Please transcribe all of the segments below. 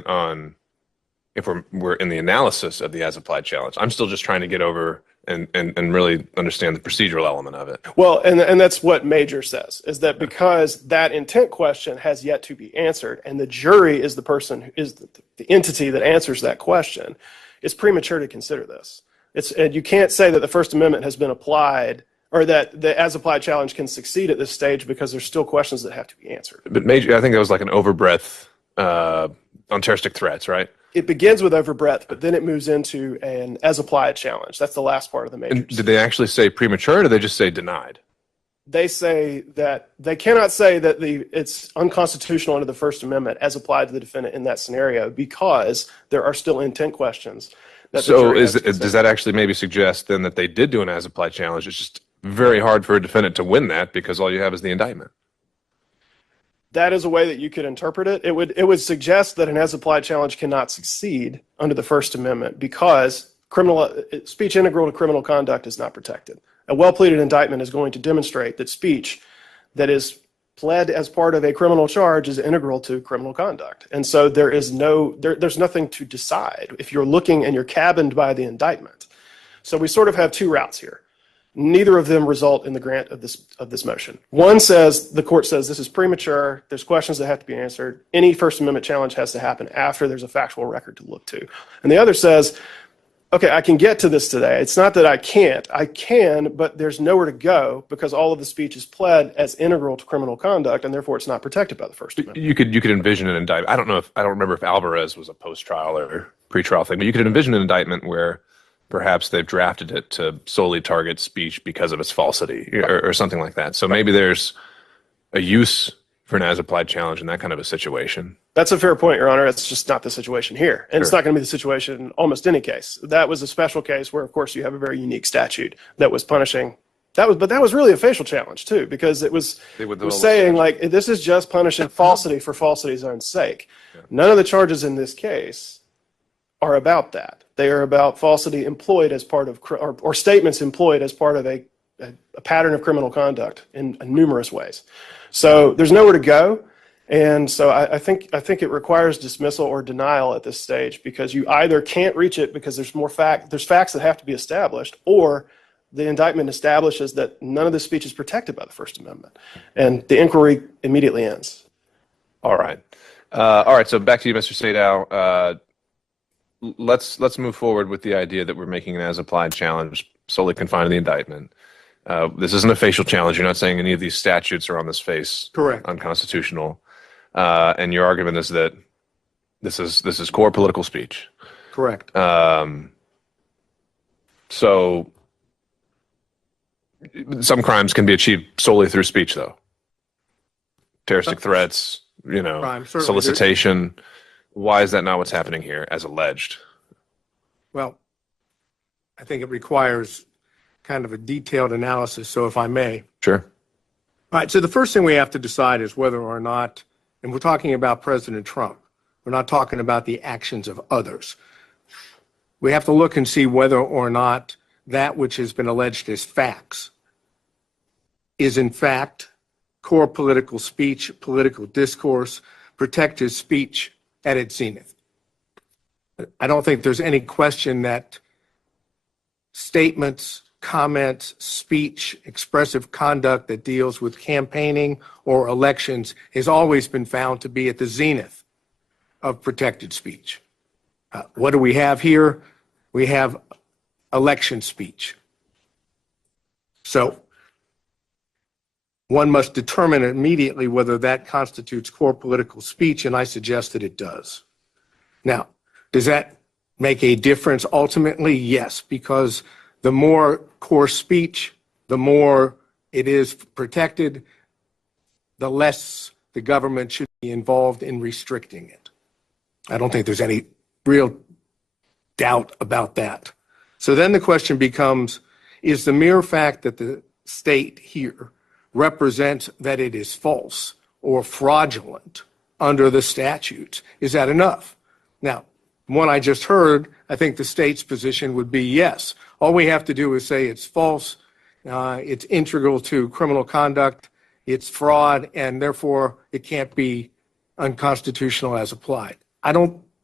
argument on if we're in the analysis of the as-applied challenge. I'm still just trying to get over and really understand the procedural element of it. Well, and that's what Major says, is that because that intent question has yet to be answered, and the jury is the person who is the entity that answers that question, it's premature to consider this. And you can't say that the First Amendment has been applied, or that the as-applied challenge can succeed at this stage because there's still questions that have to be answered. But Major, I think that was like an overbreadth on terroristic threats, right? It begins with overbreadth, but then it moves into an as-applied challenge. That's the last part of the Major. And did they actually say premature, or did they just say denied? They say that they cannot say that it's unconstitutional under the First Amendment as applied to the defendant in that scenario because there are still intent questions. So does that actually maybe suggest then that they did do an as-applied challenge? It's just very hard for a defendant to win that because all you have is the indictment. That is a way that you could interpret it. It would suggest that an as-applied challenge cannot succeed under the First Amendment because speech integral to criminal conduct is not protected. A well-pleaded indictment is going to demonstrate that speech that is pled as part of a criminal charge is integral to criminal conduct. And so there's nothing to decide if you're looking and you're cabined by the indictment. So we sort of have two routes here. Neither of them result in the grant of this motion. One says, the court says this is premature, there's questions that have to be answered, any First Amendment challenge has to happen after there's a factual record to look to. And the other says, okay, I can get to this today. It's not that I can't. I can, but there's nowhere to go because all of the speech is pled as integral to criminal conduct, and therefore it's not protected by the First Amendment. You could envision an indictment. I don't remember if Alvarez was a post-trial or pre-trial thing, but you could envision an indictment where perhaps they've drafted it to solely target speech because of its falsity or something like that. So maybe there's a use for an as-applied challenge in that kind of a situation. That's a fair point, Your Honor. It's just not the situation here. And It's not going to be the situation in almost any case. That was a special case where, of course, you have a very unique statute that was punishing. But that was really a facial challenge, too, because it was saying, like, this is just punishing falsity for falsity's own sake. Yeah. None of the charges in this case are about that. They are about falsity employed as part of, or statements employed as part of a pattern of criminal conduct in numerous ways. So there's nowhere to go. And so I think it requires dismissal or denial at this stage because you either can't reach it because there's facts that have to be established, or the indictment establishes that none of this speech is protected by the First Amendment. And the inquiry immediately ends. All right. So back to you, Mr. Sadow. Let's move forward with the idea that we're making an as-applied challenge solely confined to the indictment. This isn't a facial challenge. You're not saying any of these statutes are on this face correct unconstitutional. And your argument is that this is core political speech. Correct. So some crimes can be achieved solely through speech, though. Terroristic threats, solicitation. Why is that not what's happening here, as alleged? Well, I think it requires kind of a detailed analysis, so if I may. Sure. All right, so the first thing we have to decide is whether or not, and we're talking about President Trump, we're not talking about the actions of others. We have to look and see whether or not that which has been alleged as facts is in fact core political speech, political discourse, protected speech at its zenith. I don't think there's any question that statements, comments, speech, expressive conduct that deals with campaigning or elections has always been found to be at the zenith of protected speech. What do we have here? We have election speech. So one must determine immediately whether that constitutes core political speech, and I suggest that it does. Now, does that make a difference ultimately? Yes, because the more core speech, the more it is protected, the less the government should be involved in restricting it. I don't think there's any real doubt about that. So then the question becomes, is the mere fact that the state here represents that it is false or fraudulent under the statutes, is that enough? Now, from what I just heard, I think the state's position would be yes. All we have to do is say it's false, it's integral to criminal conduct, it's fraud, and therefore it can't be unconstitutional as applied. I don't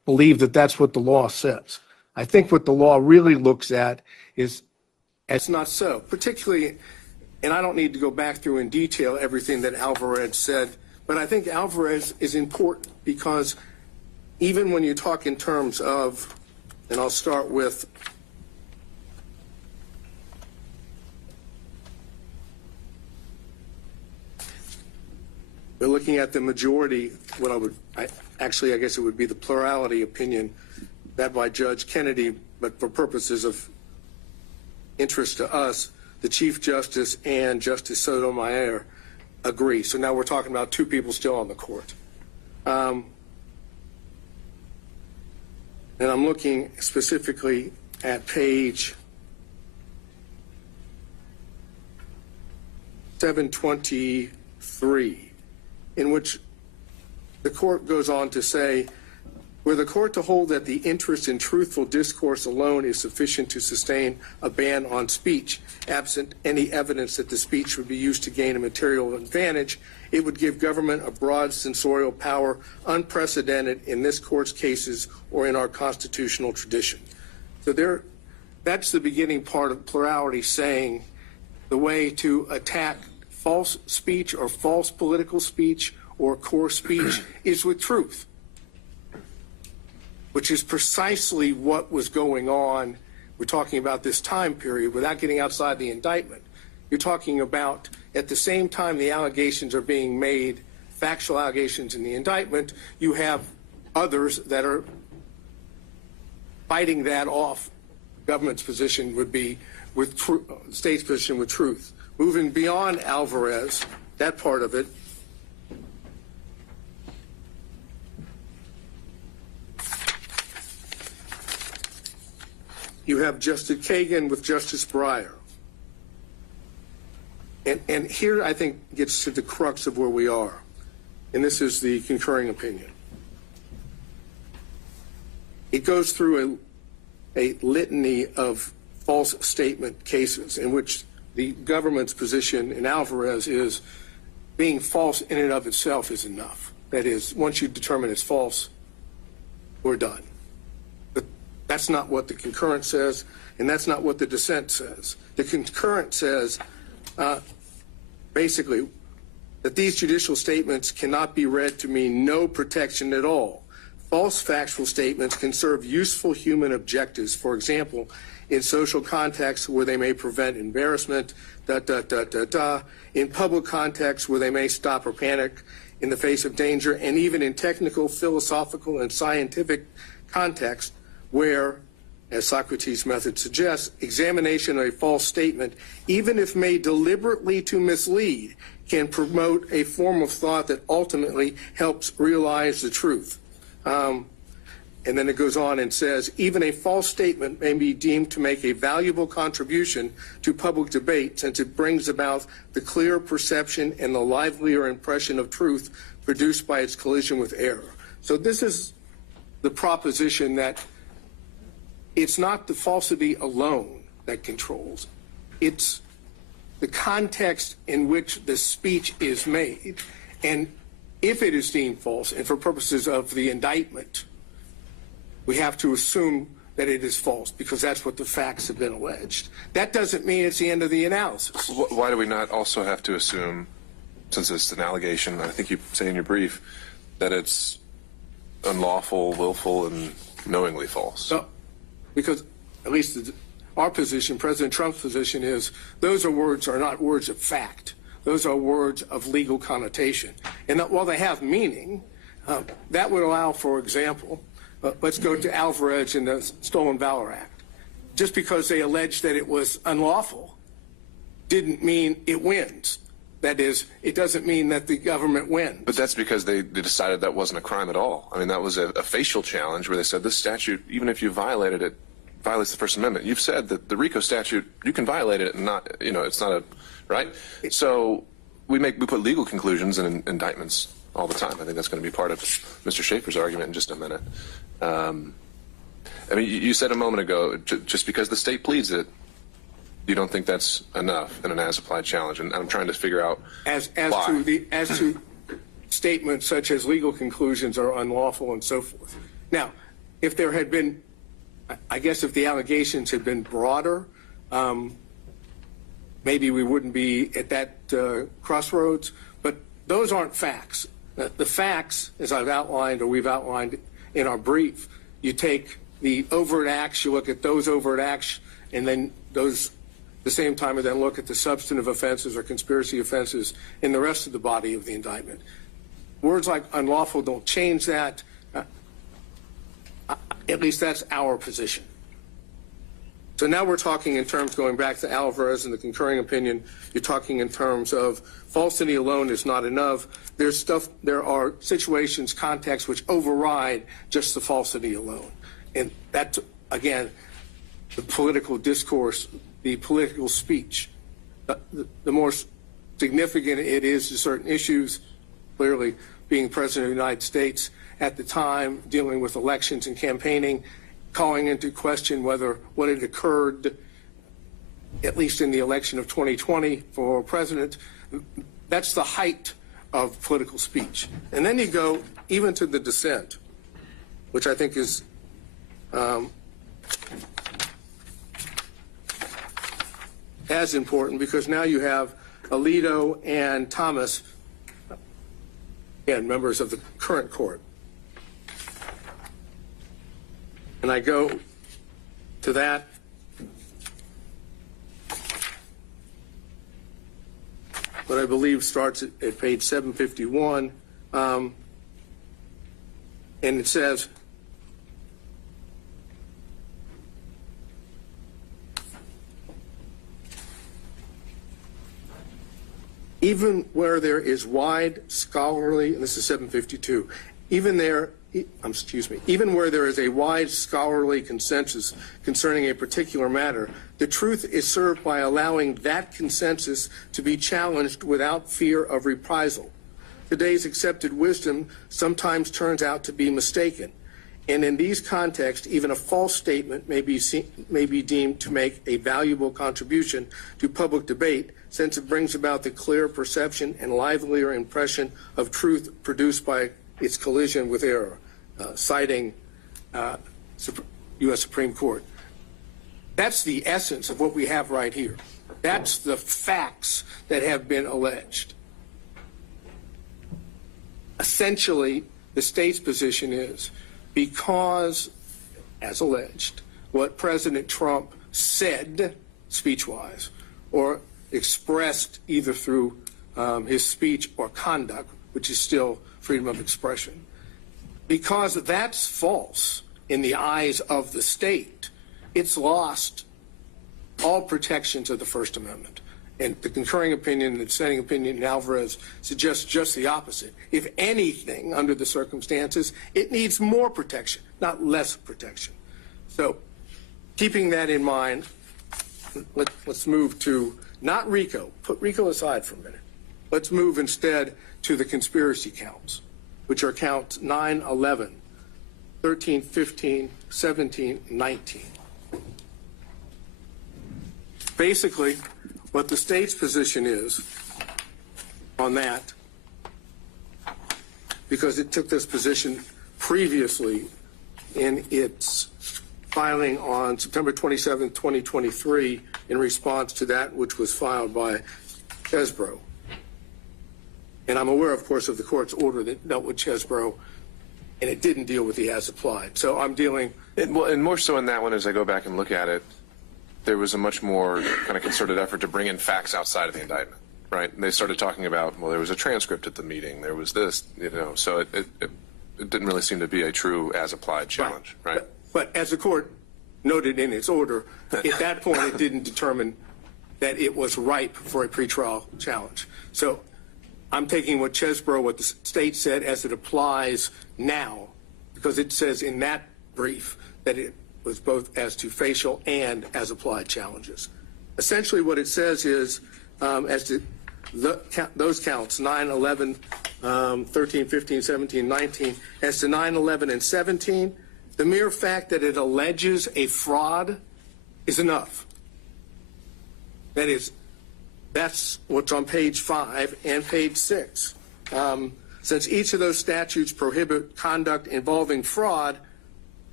believe that that's what the law says. I think what the law really looks at is, it's not so, particularly, and I don't need to go back through in detail everything that Alvarez said, but I think Alvarez is important because even when you talk in terms of, and I'll start with we're looking at the majority, I guess it would be the plurality opinion that by Judge Kennedy, but for purposes of interest to us, the Chief Justice and Justice Sotomayor agree. So now we're talking about two people still on the court. And I'm looking specifically at page 723, in which the court goes on to say, were the court to hold that the interest in truthful discourse alone is sufficient to sustain a ban on speech, absent any evidence that the speech would be used to gain a material advantage, it would give government a broad censorial power unprecedented in this court's cases or in our constitutional tradition. So that's the beginning part of plurality, saying the way to attack false speech or false political speech or core speech is with truth, which is precisely what was going on. We're talking about this time period without getting outside the indictment. You're talking about at the same time the allegations are being made, factual allegations in the indictment, you have others that are fighting that off. Government's position would be with state's position with truth. Moving beyond Alvarez, that part of it, you have Justice Kagan with Justice Breyer. And here I think gets to the crux of where we are. And this is the concurring opinion. It goes through a litany of false statement cases in which the government's position in Alvarez is being false in and of itself is enough. That is, once you determine it's false, we're done. But that's not what the concurrent says, and that's not what the dissent says. The concurrent says, basically, that these judicial statements cannot be read to mean no protection at all. False factual statements can serve useful human objectives, for example, in social contexts where they may prevent embarrassment, in public contexts where they may stop or panic in the face of danger, and even in technical, philosophical, and scientific contexts where, as Socrates' method suggests, examination of a false statement, even if made deliberately to mislead, can promote a form of thought that ultimately helps realize the truth. And then it goes on and says, even a false statement may be deemed to make a valuable contribution to public debate since it brings about the clear perception and the livelier impression of truth produced by its collision with error. So this is the proposition that it's not the falsity alone that controls. It's the context in which the speech is made. And if it is deemed false, and for purposes of the indictment, we have to assume that it is false because that's what the facts have been alleged. That doesn't mean it's the end of the analysis. Why do we not also have to assume, since it's an allegation, I think you say in your brief, that it's unlawful, willful, and knowingly false? No, because at least our position, President Trump's position, is those are not words of fact. Those are words of legal connotation. And that while they have meaning, that would allow, for example, let's go to Alvarez and the Stolen Valor Act. Just because they alleged that it was unlawful didn't mean it wins. That is, it doesn't mean that the government wins. But that's because they decided that wasn't a crime at all. I mean, that was a facial challenge where they said this statute, even if you violated it, violates the First Amendment. You've said that the RICO statute, you can violate it and not, it's not a, right? So we put legal conclusions in indictments all the time. I think that's going to be part of Mr. Schaefer's argument in just a minute. I mean, you said a moment ago, just because the state pleads it, you don't think that's enough in an as-applied challenge, and I'm trying to figure out as why. to statements such as legal conclusions are unlawful and so forth. Now, if there had been, I guess if the allegations had been broader, maybe we wouldn't be at that crossroads, but those aren't facts. The facts, as I've outlined or we've outlined in our brief, you take the overt acts, you look at those overt acts, and then those, at the same time, and then look at the substantive offenses or conspiracy offenses in the rest of the body of the indictment. Words like unlawful don't change that. At least that's our position. So now we're talking in terms, going back to Alvarez and the concurring opinion, you're talking in terms of falsity alone is not enough. There are situations, contexts which override just the falsity alone. And that, again, the political discourse, the political speech, the more significant it is to certain issues, clearly being president of the United States at the time, dealing with elections and campaigning, calling into question whether what had occurred, at least in the election of 2020 for president, that's the height of political speech. And then you go even to the dissent, which I think is as important, because now you have Alito and Thomas, again, members of the current court. And I go to that. What I believe starts at page 751. And it says, even where there is wide scholarly, and this is 752, even where there is a wide scholarly consensus concerning a particular matter, the truth is served by allowing that consensus to be challenged without fear of reprisal. Today's accepted wisdom sometimes turns out to be mistaken, and in these contexts, even a false statement may be deemed to make a valuable contribution to public debate, since it brings about the clear perception and livelier impression of truth produced by its collision with error, citing U.S. Supreme Court. That's the essence of what we have right here. That's the facts that have been alleged. Essentially, the state's position is, because, as alleged, what President Trump said speech-wise or expressed either through his speech or conduct, which is still freedom of expression, because that's false in the eyes of the state, it's lost all protections of the First Amendment. And the concurring opinion and the dissenting opinion in Alvarez suggests just the opposite. If anything, under the circumstances, it needs more protection, not less protection. So, keeping that in mind, let's move to, not RICO, put RICO aside for a minute. Let's move instead to the conspiracy counts, which are counts 9, 11, 13, 15, 17, 19. Basically, what the state's position is on that, because it took this position previously in its filing on September 27, 2023, in response to that which was filed by Chesbrough. And I'm aware, of course, of the court's order that dealt with Chesbrough, and it didn't deal with the as applied. So I'm dealing. And more so in that one, as I go back and look at it, there was a much more kind of concerted effort to bring in facts outside of the indictment, right? And they started talking about, well, there was a transcript at the meeting, there was this, so it didn't really seem to be a true as applied challenge, right? But as the court noted in its order, at that point it didn't determine that it was ripe for a pretrial challenge. So I'm taking what Chesbrough, what the state said, as it applies now, because it says in that brief that it was both as to facial and as applied challenges. Essentially what it says is, as to those counts, 9, 11, 13, 15, 17, 19, as to 9, 11, and 17, the mere fact that it alleges a fraud is enough. That is, that's what's on page 5 and page 6. Since each of those statutes prohibit conduct involving fraud,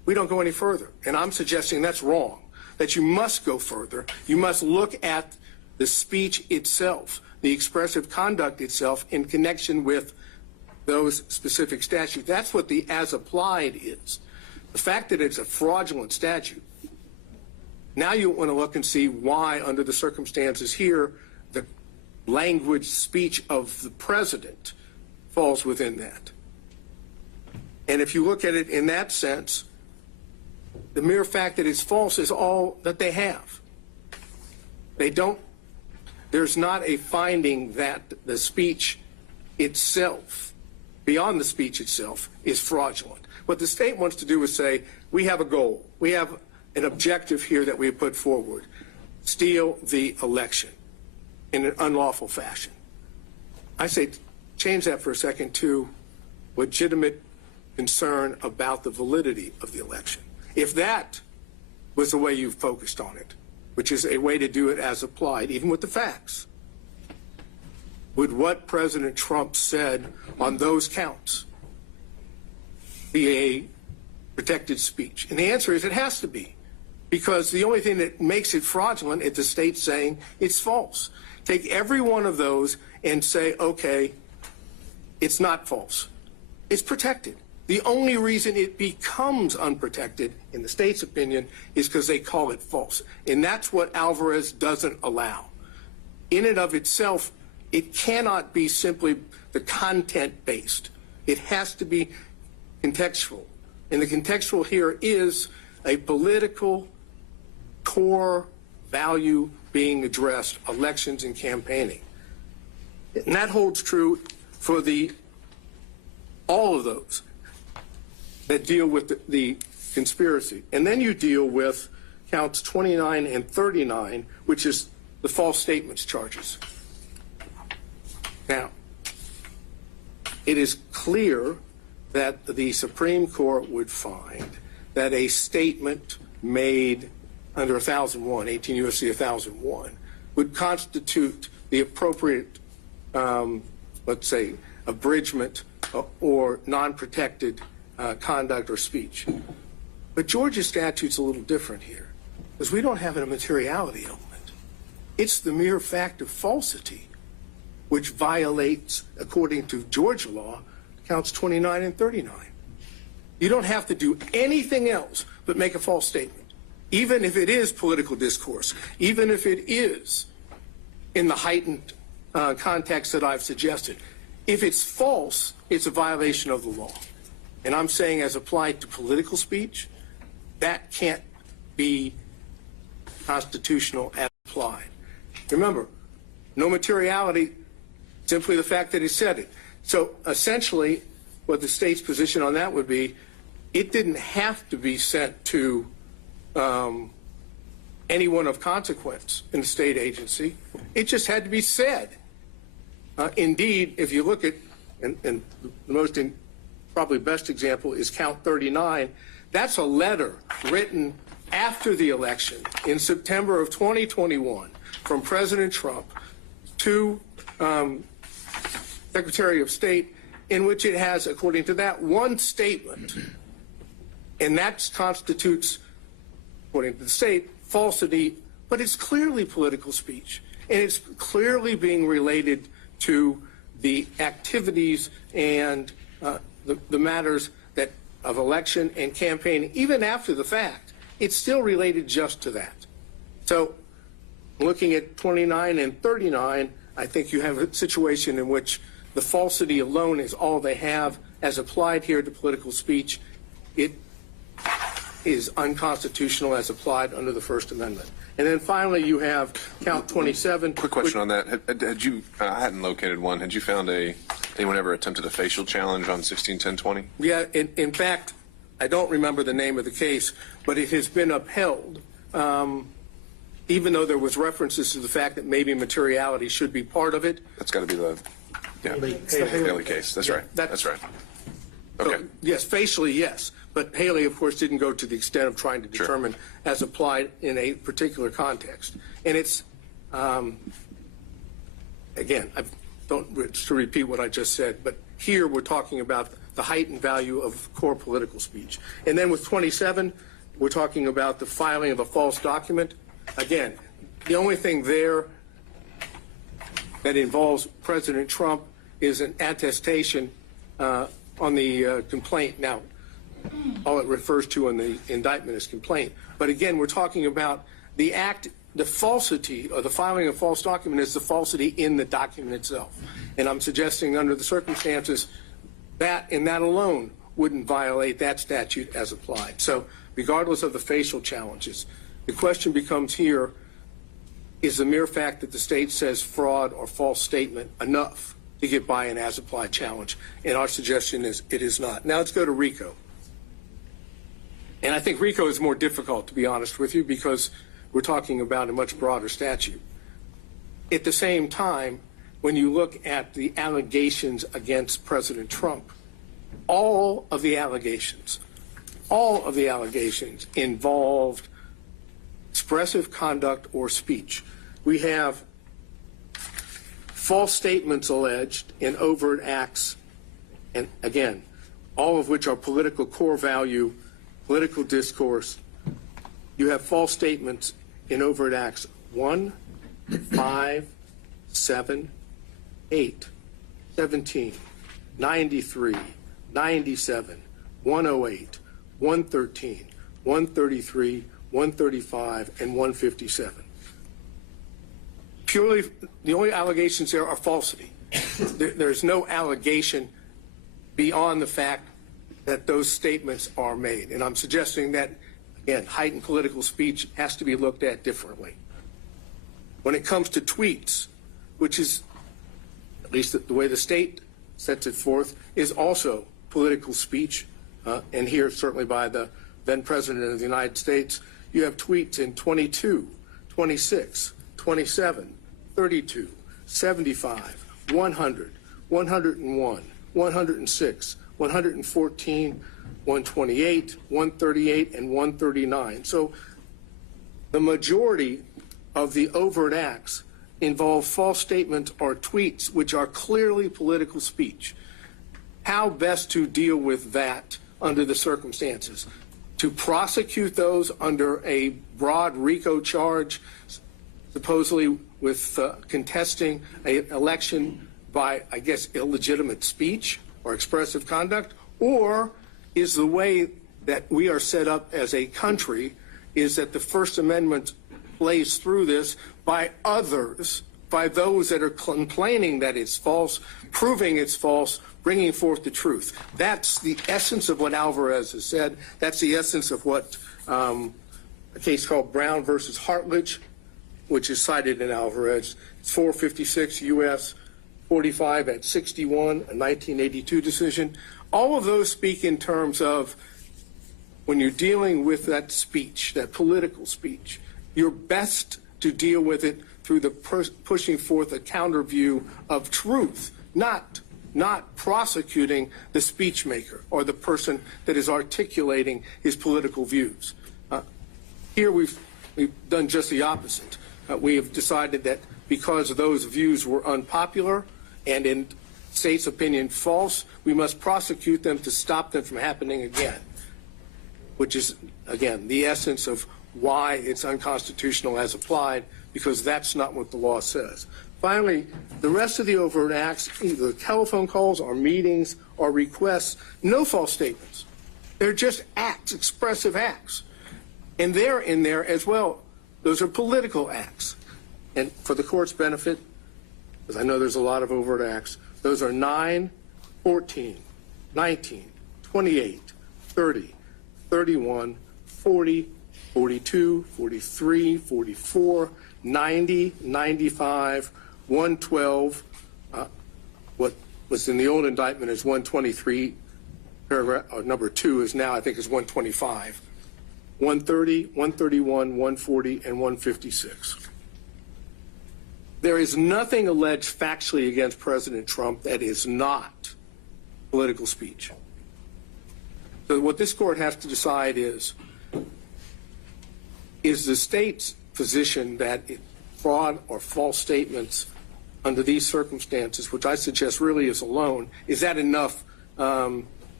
we don't go any further. And I'm suggesting that's wrong, that you must go further. You must look at the speech itself, the expressive conduct itself in connection with those specific statutes. That's what the as applied is. The fact that it's a fraudulent statute, now you want to look and see why, under the circumstances here, the language speech of the president falls within that. And if you look at it in that sense, the mere fact that it's false is all that they have. There's not a finding that the speech itself, beyond the speech itself, is fraudulent. What the state wants to do is say, we have a goal. We have an objective here that we have put forward. Steal the election in an unlawful fashion. I say change that for a second to legitimate concern about the validity of the election. If that was the way you focused on it, which is a way to do it as applied, even with the facts, would what President Trump said on those counts be a protected speech? And the answer is it has to be, because the only thing that makes it fraudulent is the state saying it's false. Take every one of those and say, okay, it's not false. It's protected. The only reason it becomes unprotected, in the state's opinion, is because they call it false. And that's what Alvarez doesn't allow. In and of itself, it cannot be simply the content-based. It has to be contextual. And the contextual here is a political core value being addressed, elections and campaigning. And that holds true for all of those that deal with the conspiracy. And then you deal with counts 29 and 39, which is the false statements charges. Now, it is clear that the Supreme Court would find that a statement made under 1001, 18 U.S.C. 1001, would constitute the appropriate, let's say, abridgment or non-protected conduct or speech. But Georgia's statute's a little different here, because we don't have a materiality element. It's the mere fact of falsity which violates, according to Georgia law, counts 29 and 39. You don't have to do anything else but make a false statement, even if it is political discourse, even if it is in the heightened context that I've suggested. If it's false, it's a violation of the law. And I'm saying, as applied to political speech, that can't be constitutional as applied. Remember, no materiality, simply the fact that he said it. So essentially, what the state's position on that would be, it didn't have to be sent to anyone of consequence in the state agency. It just had to be said. Indeed, if you look at, and the most probably best example is count 39, that's a letter written after the election in September of 2021 from President Trump to Secretary of State, in which it has, according to that, one statement, and that constitutes, according to the state, falsity, but it's clearly political speech, and it's clearly being related to the activities and the matters that of election and campaigning. Even after the fact, it's still related just to that. So looking at 29 and 39, I think you have a situation in which the falsity alone is all they have. As applied here to political speech, it is unconstitutional as applied under the First Amendment. And then finally, you have count 27. Quick question on that. Had you, I hadn't located one. Had you found anyone ever attempted a facial challenge on 161020? Yeah, in fact, I don't remember the name of the case, but it has been upheld, even though there was references to the fact that maybe materiality should be part of it. That's got to be the Haley case. That's right. That's right. Okay. So, yes, facially, yes. But Haley, of course, didn't go to the extent of trying to determine as applied in a particular context. And it's, again, I don't to repeat what I just said, but here we're talking about the heightened value of core political speech. And then with 27, we're talking about the filing of a false document. Again, the only thing there that involves President Trump is an attestation on the complaint. Now, all it refers to in the indictment is complaint. But again, we're talking about the act, the falsity, or the filing of false document is the falsity in the document itself. And I'm suggesting under the circumstances that, and that alone, wouldn't violate that statute as applied. So regardless of the facial challenges, the question becomes here, is the mere fact that the state says fraud or false statement enough to get by an as-applied challenge? And our suggestion is it is not. Now let's go to RICO. And I think RICO is more difficult, to be honest with you, because we're talking about a much broader statute. At the same time, when you look at the allegations against President Trump, all of the allegations involved expressive conduct or speech. We have false statements alleged in overt acts, and again, all of which are political core value, political discourse. You have false statements in overt acts 1, 5, 7, 8, 17, 93, 97, 108, 113, 133, 135, and 157. Purely, the only allegations there are falsity. There's no allegation beyond the fact that those statements are made. And I'm suggesting that, again, heightened political speech has to be looked at differently. When it comes to tweets, which is, at least the way the state sets it forth, is also political speech, and here certainly by the then President of the United States, you have tweets in 22, 26, 27, 32, 75, 100, 101, 106, 114, 128, 138, and 139. So the majority of the overt acts involve false statements or tweets which are clearly political speech. How best to deal with that under the circumstances? To prosecute those under a broad RICO charge, supposedly with contesting an election by, I guess, illegitimate speech or expressive conduct? Or is the way that we are set up as a country is that the First Amendment plays through this by others, by those that are complaining that it's false, proving it's false, bringing forth the truth? That's the essence of what Alvarez has said. That's the essence of what a case called Brown versus Hartledge, which is cited in Alvarez. It's 456 U.S. 45 at 61, a 1982 decision. All of those speak in terms of when you're dealing with that speech, that political speech, you're best to deal with it through the pushing forth a counter view of truth, not prosecuting the speech maker or the person that is articulating his political views. Here we've done just the opposite. We have decided that because those views were unpopular and in state's opinion false, we must prosecute them to stop them from happening again, which is, again, the essence of why it's unconstitutional as applied, because that's not what the law says. Finally, the rest of the overt acts, either telephone calls or meetings or requests, no false statements. They're just acts, expressive acts. And they're in there as well. Those are political acts. And for the court's benefit, because I know there's a lot of overt acts, those are 9, 14, 19, 28, 30, 31, 40, 42, 43, 44, 90, 95, 112. What was in the old indictment is 123, paragraph number 2 is now, I think, is 125. 130, 131, 140, and 156. There is nothing alleged factually against President Trump that is not political speech. So what this court has to decide is the state's position that fraud or false statements under these circumstances, which I suggest really is alone, is that enough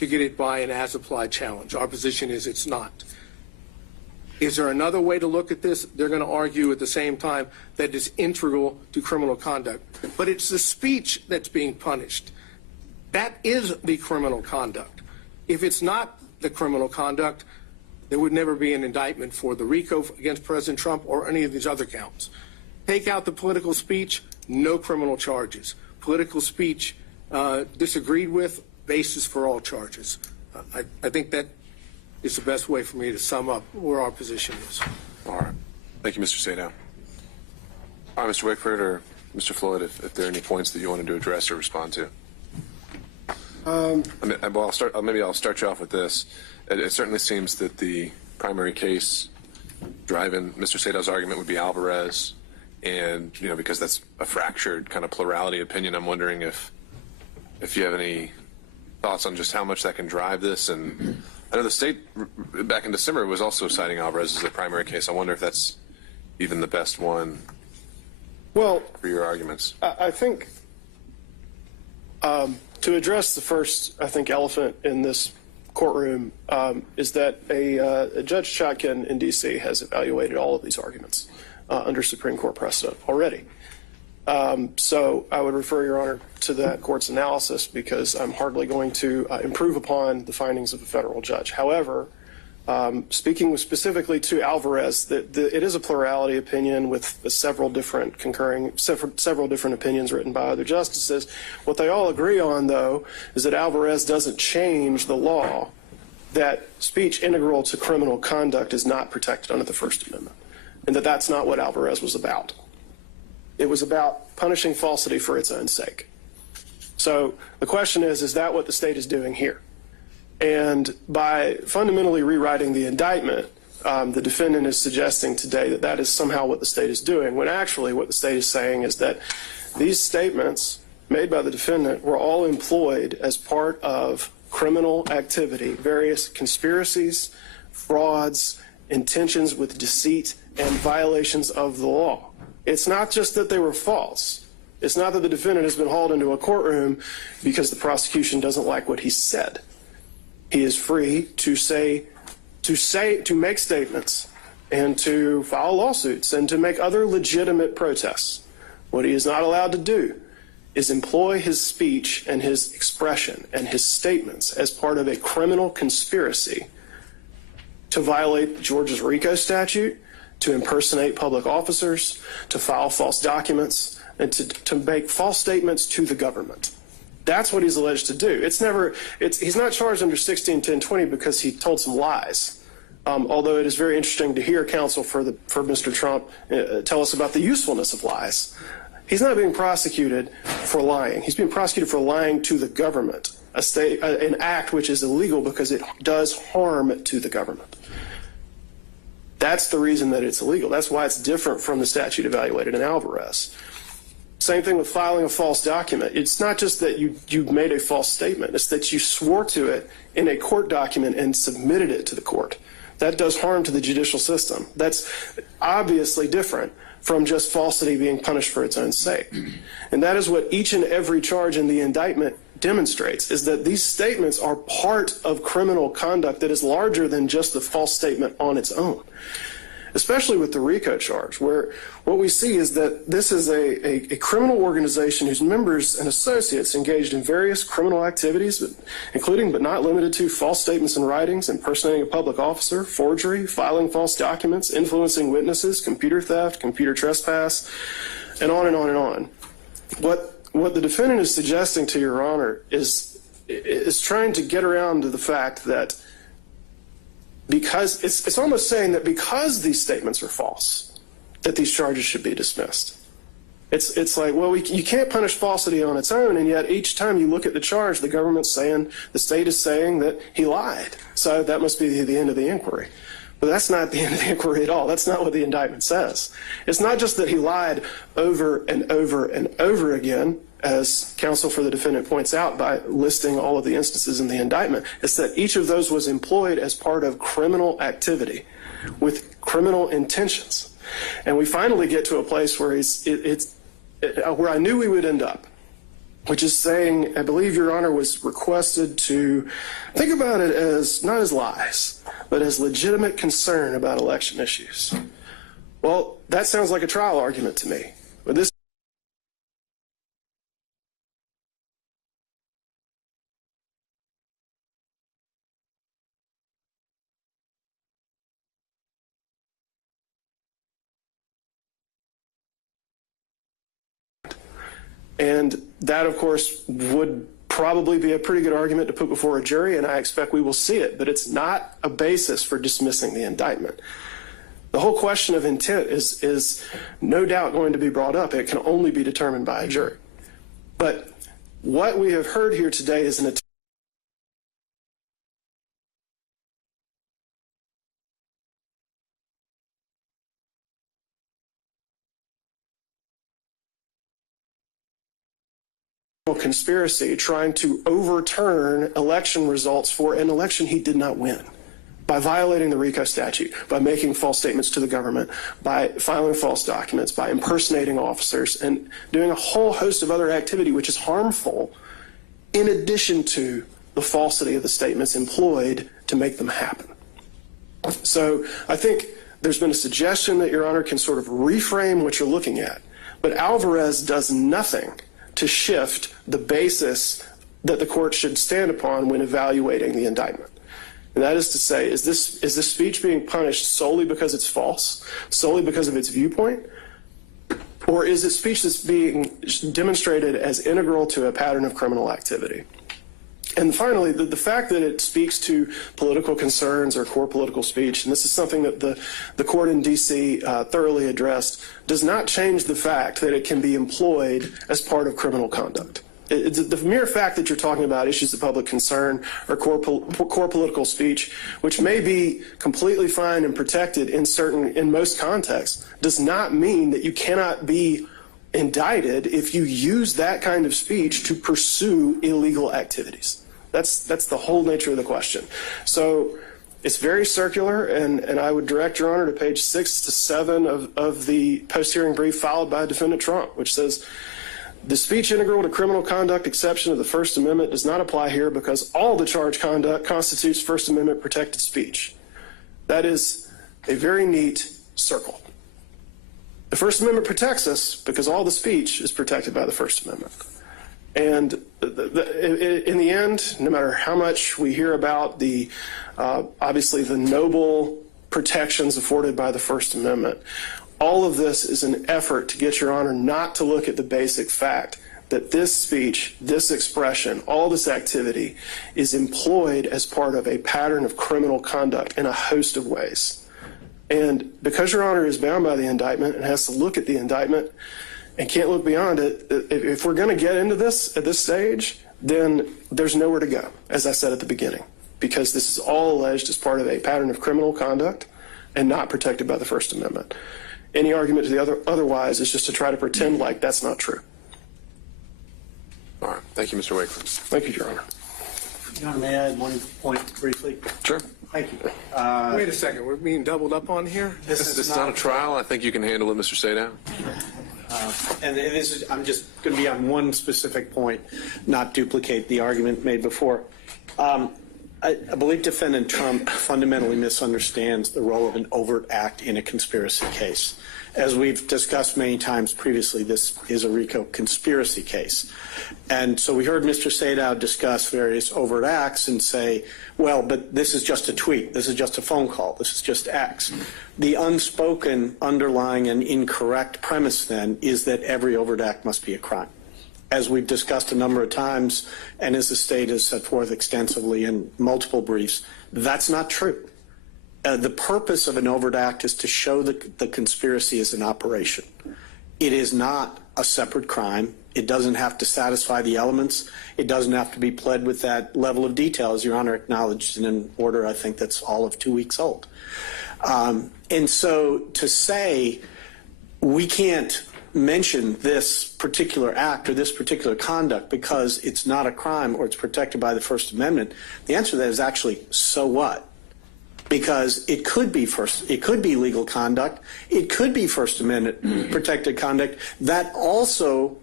to get it by an as-applied challenge. Our position is it's not. Is there another way to look at this? They're going to argue at the same time that it's integral to criminal conduct. But it's the speech that's being punished. That is the criminal conduct. If it's not the criminal conduct, there would never be an indictment for the RICO against President Trump or any of these other counts. Take out the political speech, no criminal charges. Political speech disagreed with, basis for all charges. I think that is the best way for me to sum up where our position is. All right. Thank you, Mr. Sadow. All right, Mr. Wickford or Mr. Floyd, if there are any points that you wanted to address or respond to. Maybe I'll start you off with this. It certainly seems that the primary case driving Mr. Sadow's argument would be Alvarez, and because that's a fractured kind of plurality opinion, I'm wondering if you have any thoughts on just how much that can drive this. And I know the state back in December was also citing Alvarez as a primary case. I wonder if that's even the best one for your arguments. I think to address the first, elephant in this courtroom is that a Judge Chotkin in D.C. has evaluated all of these arguments under Supreme Court precedent already. So I would refer, Your Honor, to that court's analysis because I'm hardly going to improve upon the findings of a federal judge. However, speaking specifically to Alvarez, it is a plurality opinion with several different opinions written by other justices. What they all agree on, though, is that Alvarez doesn't change the law that speech integral to criminal conduct is not protected under the First Amendment, and that that's not what Alvarez was about. It was about punishing falsity for its own sake. So the question is that what the state is doing here? And by fundamentally rewriting the indictment, the defendant is suggesting today that that is somehow what the state is doing, when actually what the state is saying is that these statements made by the defendant were all employed as part of criminal activity, various conspiracies, frauds, intentions with deceit, and violations of the law. It's not just that they were false. It's not that the defendant has been hauled into a courtroom because the prosecution doesn't like what he said. He is free to make statements and to file lawsuits and to make other legitimate protests. What he is not allowed to do is employ his speech and his expression and his statements as part of a criminal conspiracy to violate Georgia's RICO statute, to impersonate public officers, to file false documents, and to make false statements to the government. That's what he's alleged to do. He's not charged under 161020 because he told some lies. Although it is very interesting to hear counsel for Mr. Trump tell us about the usefulness of lies. He's not being prosecuted for lying. He's being prosecuted for lying to the government, an act which is illegal because it does harm to the government. That's the reason that it's illegal. That's why it's different from the statute evaluated in Alvarez. Same thing with filing a false document. It's not just that you made a false statement. It's that you swore to it in a court document and submitted it to the court. That does harm to the judicial system. That's obviously different from just falsity being punished for its own sake. And that is what each and every charge in the indictment demonstrates, is that these statements are part of criminal conduct that is larger than just the false statement on its own. Especially with the RICO charge, where what we see is that this is a criminal organization whose members and associates engaged in various criminal activities, including but not limited to false statements and writings, impersonating a public officer, forgery, filing false documents, influencing witnesses, computer theft, computer trespass, and on and on and on. What the defendant is suggesting to Your Honor is trying to get around to the fact that because it's almost saying that because these statements are false, that these charges should be dismissed. It's like, well, you can't punish falsity on its own, and yet each time you look at the charge, the state is saying that he lied. So that must be the end of the inquiry. But that's not the end of the inquiry at all. That's not what the indictment says. It's not just that he lied over and over and over again, as counsel for the defendant points out by listing all of the instances in the indictment. It's that each of those was employed as part of criminal activity with criminal intentions. And we finally get to a place where where I knew we would end up. which is saying, I believe Your Honor was requested to think about it as not as lies, but as legitimate concern about election issues. Well, that sounds like a trial argument to me. But this and that, of course, would probably be a pretty good argument to put before a jury, and I expect we will see it, but it's not a basis for dismissing the indictment. The whole question of intent is no doubt going to be brought up. It can only be determined by a jury. But what we have heard here today is an attempt conspiracy trying to overturn election results for an election he did not win by violating the RICO statute, by making false statements to the government, by filing false documents, by impersonating officers, and doing a whole host of other activity which is harmful in addition to the falsity of the statements employed to make them happen. So I think there's been a suggestion that Your Honor can sort of reframe what you're looking at, but Alvarez does nothing to shift the basis that the court should stand upon when evaluating the indictment. And that is to say, is this speech being punished solely because it's false, solely because of its viewpoint, or is it speech that's being demonstrated as integral to a pattern of criminal activity? And finally, the fact that it speaks to political concerns or core political speech, and this is something that the court in D.C. Thoroughly addressed, does not change the fact that it can be employed as part of criminal conduct. The mere fact that you're talking about issues of public concern or core political speech, which may be completely fine and protected in most contexts, does not mean that you cannot be indicted if you use that kind of speech to pursue illegal activities. That's the whole nature of the question. So it's very circular, and I would direct Your Honor to page 6 to 7 of the post-hearing brief filed by Defendant Trump, which says, the speech integral to criminal conduct exception of the First Amendment does not apply here because all the charged conduct constitutes First Amendment protected speech. That is a very neat circle. The First Amendment protects us because all the speech is protected by the First Amendment. And in the end, no matter how much we hear about obviously the noble protections afforded by the First Amendment, all of this is an effort to get Your Honor not to look at the basic fact that this speech, this expression, all this activity is employed as part of a pattern of criminal conduct in a host of ways. And because Your Honor is bound by the indictment and has to look at the indictment and can't look beyond it, if we're going to get into this at this stage, then there's nowhere to go, as I said at the beginning, because this is all alleged as part of a pattern of criminal conduct and not protected by the First Amendment. Any argument to the otherwise is just to try to pretend like that's not true. All right. Thank you, Mr. Wakeland. Thank you, Your Honor. Your Honor, may I add one point briefly? Sure. Thank you. Wait a second, we're being doubled up on here? This is not a trial. I think you can handle it, Mr. Sadow. And this is, I'm just going to be on one specific point, not duplicate the argument made before. I believe Defendant Trump fundamentally misunderstands the role of an overt act in a conspiracy case. As we've discussed many times previously, this is a RICO conspiracy case. And so we heard Mr. Sadow discuss various overt acts and say, well, but this is just a tweet, this is just a phone call, this is just X. The unspoken underlying and incorrect premise then is that every overt act must be a crime. As we've discussed a number of times, and as the state has set forth extensively in multiple briefs, that's not true. The purpose of an overt act is to show that the conspiracy is an operation. It is not a separate crime. It doesn't have to satisfy the elements. It doesn't have to be pled with that level of detail, as Your Honor acknowledged in an order I think that's all of 2 weeks old. And so to say we can't mention this particular act or this particular conduct because it's not a crime or it's protected by the First Amendment, the answer to that is actually, so what? Because it could be legal conduct, it could be First Amendment protected conduct that also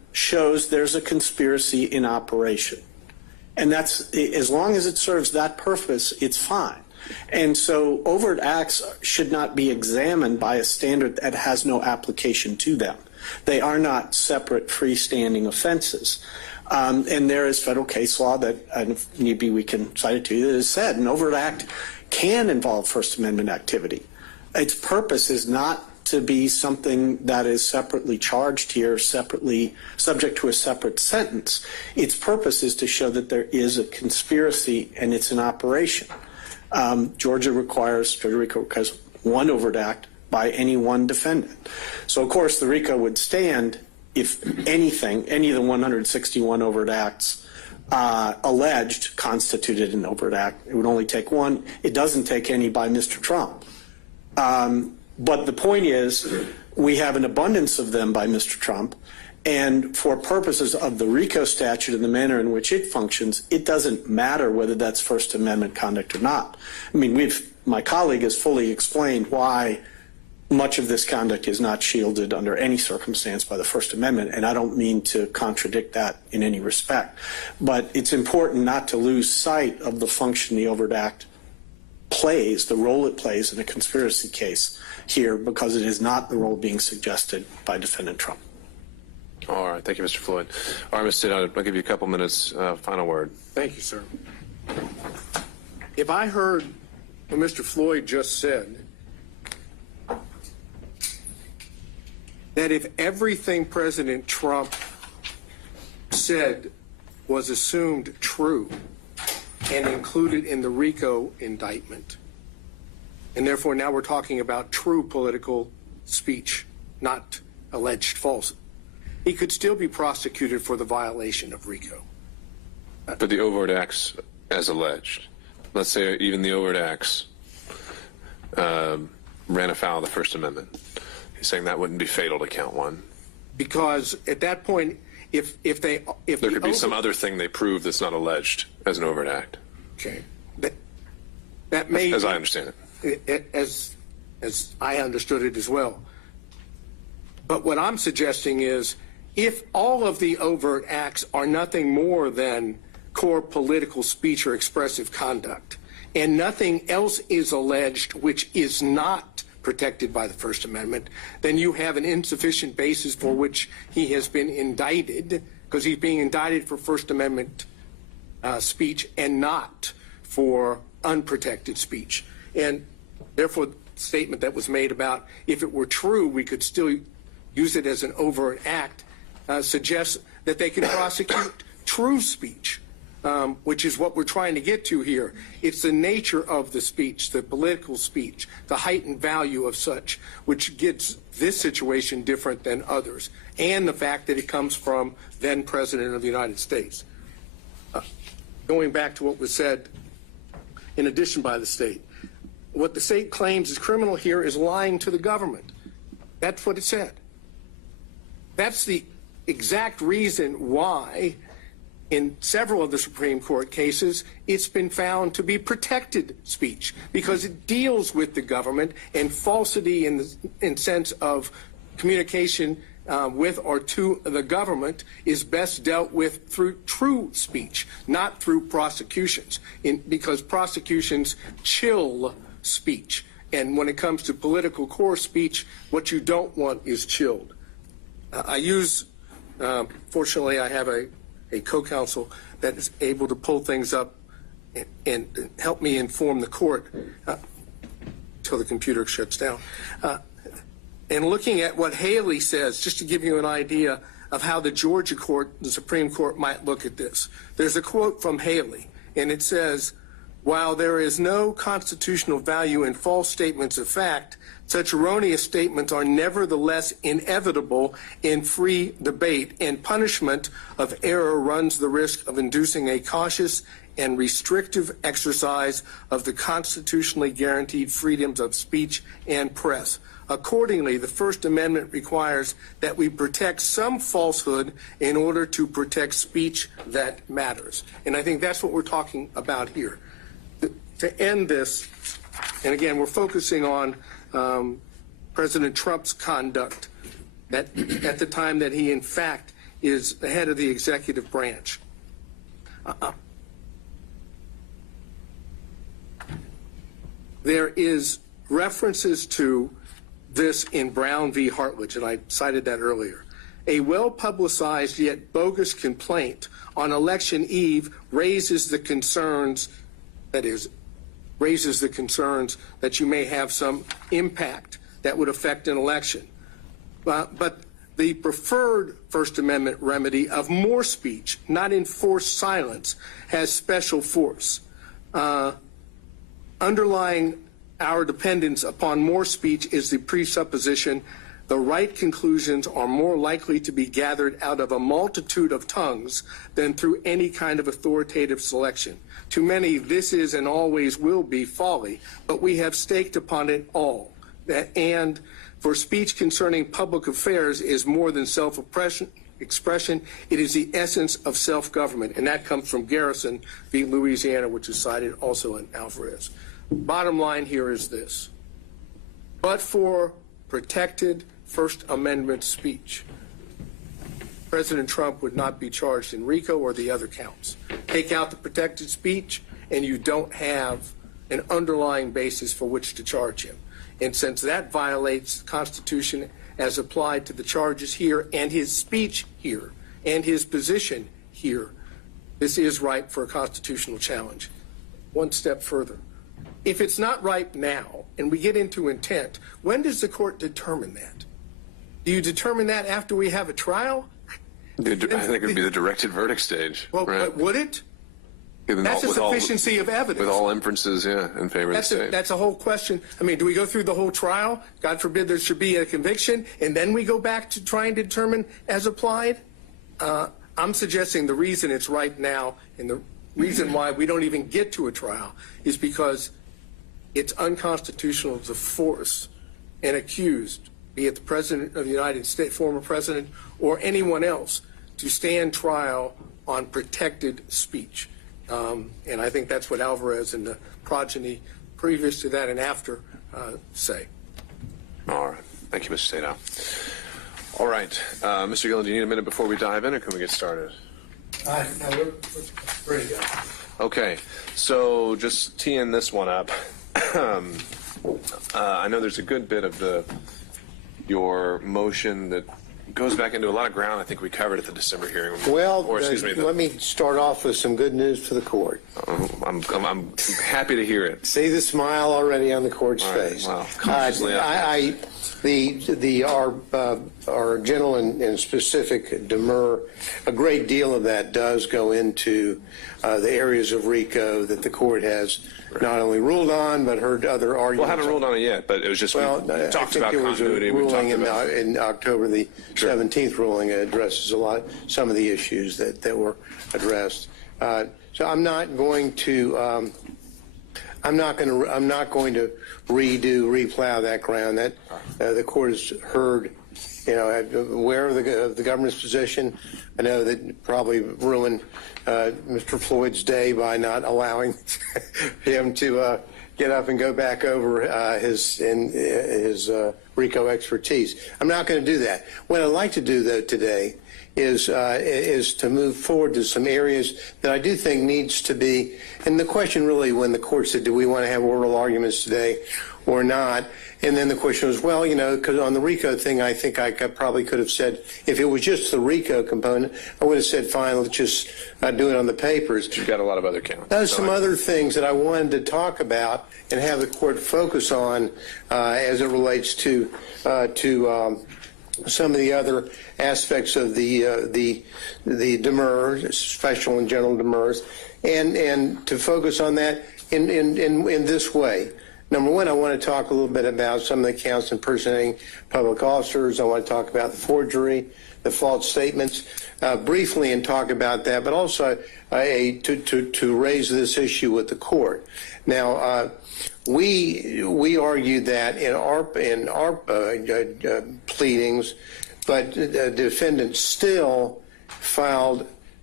shows there's a conspiracy in operation. And that's, as long as it serves that purpose, it's fine. And so overt acts should not be examined by a standard that has no application to them. They are not separate freestanding offenses. And there is federal case law that, if need be, we can cite it to you, that has said an overt act can involve First Amendment activity. Its purpose is not to be something that is separately charged here, separately subject to a separate sentence. Its purpose is to show that there is a conspiracy and it's an operation. Georgia RICO requires one overt act by any one defendant. So, of course, the RICO would stand if anything, any of the 161 overt acts alleged constituted an overt act. It would only take one. It doesn't take any by Mr. Trump. But the point is, we have an abundance of them by Mr. Trump, and for purposes of the RICO statute and the manner in which it functions, it doesn't matter whether that's First Amendment conduct or not. I mean, my colleague has fully explained why much of this conduct is not shielded under any circumstance by the First Amendment, and I don't mean to contradict that in any respect. But it's important not to lose sight of the function the overt act plays, the role it plays in a conspiracy case here, because it is not the role being suggested by Defendant Trump. All right. Thank you, Mr. Floyd. All right, Mr. State, I'll give you a couple minutes. Final word. Thank you, sir. If I heard what Mr. Floyd just said, that if everything President Trump said was assumed true and included in the RICO indictment, and therefore now we're talking about true political speech, not alleged false, he could still be prosecuted for the violation of RICO. For the overt acts as alleged. Let's say even the overt acts ran afoul of the First Amendment. He's saying that wouldn't be fatal to count one. Because at that point, if there could be some other thing they prove that's not alleged as an overt act. Okay, that may, as I understand it, as I understood it as well. But what I'm suggesting is, if all of the overt acts are nothing more than core political speech or expressive conduct, and nothing else is alleged which is not protected by the First Amendment, then you have an insufficient basis for which he has been indicted, because he's being indicted for First Amendment speech and not for unprotected speech. And therefore, the statement that was made about if it were true, we could still use it as an overt act, suggests that they can prosecute true speech, which is what we're trying to get to here. It's the nature of the speech, the political speech, the heightened value of such, which gets this situation different than others, and the fact that it comes from then President of the United States. Going back to what was said in addition by the state, what the state claims is criminal here is lying to the government. That's what it said. That's the exact reason why in several of the Supreme Court cases, it's been found to be protected speech, because it deals with the government, and falsity in the sense of communication with or to the government is best dealt with through true speech, not through prosecutions, because prosecutions chill speech. And when it comes to political core speech, what you don't want is chilled. Fortunately, I have a co-counsel that is able to pull things up and help me inform the court until the computer shuts down. And looking at what Haley says, just to give you an idea of how the Georgia court, the Supreme Court, might look at this. There's a quote from Haley, and it says, "While there is no constitutional value in false statements of fact, such erroneous statements are nevertheless inevitable in free debate, and punishment of error runs the risk of inducing a cautious and restrictive exercise of the constitutionally guaranteed freedoms of speech and press. Accordingly, the First Amendment requires that we protect some falsehood in order to protect speech that matters." And I think that's what we're talking about here. To end this, and again, we're focusing on President Trump's conduct at the time that he, in fact, is the head of the executive branch. There is references to this in Brown v. Hartledge, and I cited that earlier. A well-publicized yet bogus complaint on election eve raises the concerns, that you may have some impact that would affect an election. But the preferred First Amendment remedy of more speech, not enforced silence, has special force. Underlying our dependence upon more speech is the presupposition the right conclusions are more likely to be gathered out of a multitude of tongues than through any kind of authoritative selection. To many, this is and always will be folly, but we have staked upon it all. And for speech concerning public affairs is more than self-expression, it is the essence of self-government, and that comes from Garrison v. Louisiana, which is cited also in Alvarez. Bottom line here is this. But for protected First Amendment speech, President Trump would not be charged in RICO or the other counts. Take out the protected speech, and you don't have an underlying basis for which to charge him. And since that violates the Constitution as applied to the charges here and his speech here and his position here, this is ripe for a constitutional challenge. One step further. If it's not ripe now and we get into intent, when does the court determine that? Do you determine that after we have a trial? I think it would be the directed verdict stage. Well, right? would it? That's a sufficiency of evidence. With all inferences, in favor of the state. That's a whole question. I mean, do we go through the whole trial? God forbid there should be a conviction, and then we go back to trying to determine as applied? I'm suggesting the reason it's right now and the reason why we don't even get to a trial is because it's unconstitutional to force an accused, be it the President of the United States, former President, or anyone else, to stand trial on protected speech. And I think that's what Alvarez and the progeny previous to that and after say. All right. Thank you, Mr. Sadow. All right. Mr. Gillen, do you need a minute before we dive in, or can we get started? No, we're ready to go. Okay. So just teeing this one up. I know there's a good bit of your motion that goes back into a lot of ground I think we covered at the December hearing. Well, let me start off with some good news for the court. I'm happy to hear it. See the smile already on the court's face. Wow. Our general and specific demur, a great deal of that does go into the areas of RICO that the court has not only ruled on but heard other arguments. Well, I haven't ruled on it yet, but it was just we talked about continuity. There was a ruling in October, the 17th ruling addresses some of the issues that were addressed. So I'm not going to replow that ground. That the court has heard, aware of the government's position. I know that probably ruined Mr. Floyd's day by not allowing him to get up and go back over his RICO expertise. I'm not going to do that. What I'd like to do, though, today is to move forward to some areas that I do think needs to be, and the question really when the court said, do we want to have oral arguments today or not? And then the question was, well, because on the RICO thing, I think I probably could have said, if it was just the RICO component, I would have said, fine, let's just do it on the papers. You've got a lot of other counts. There's some other things that I wanted to talk about and have the court focus on as it relates to some of the other aspects of the demurs, special and general demurs, and to focus on that in this way. Number one, I want to talk a little bit about some of the counts impersonating public officers. I want to talk about the forgery, the false statements, briefly, and talk about that, but also to raise this issue with the court. Now, we argued that in our pleadings, but the defendant still filed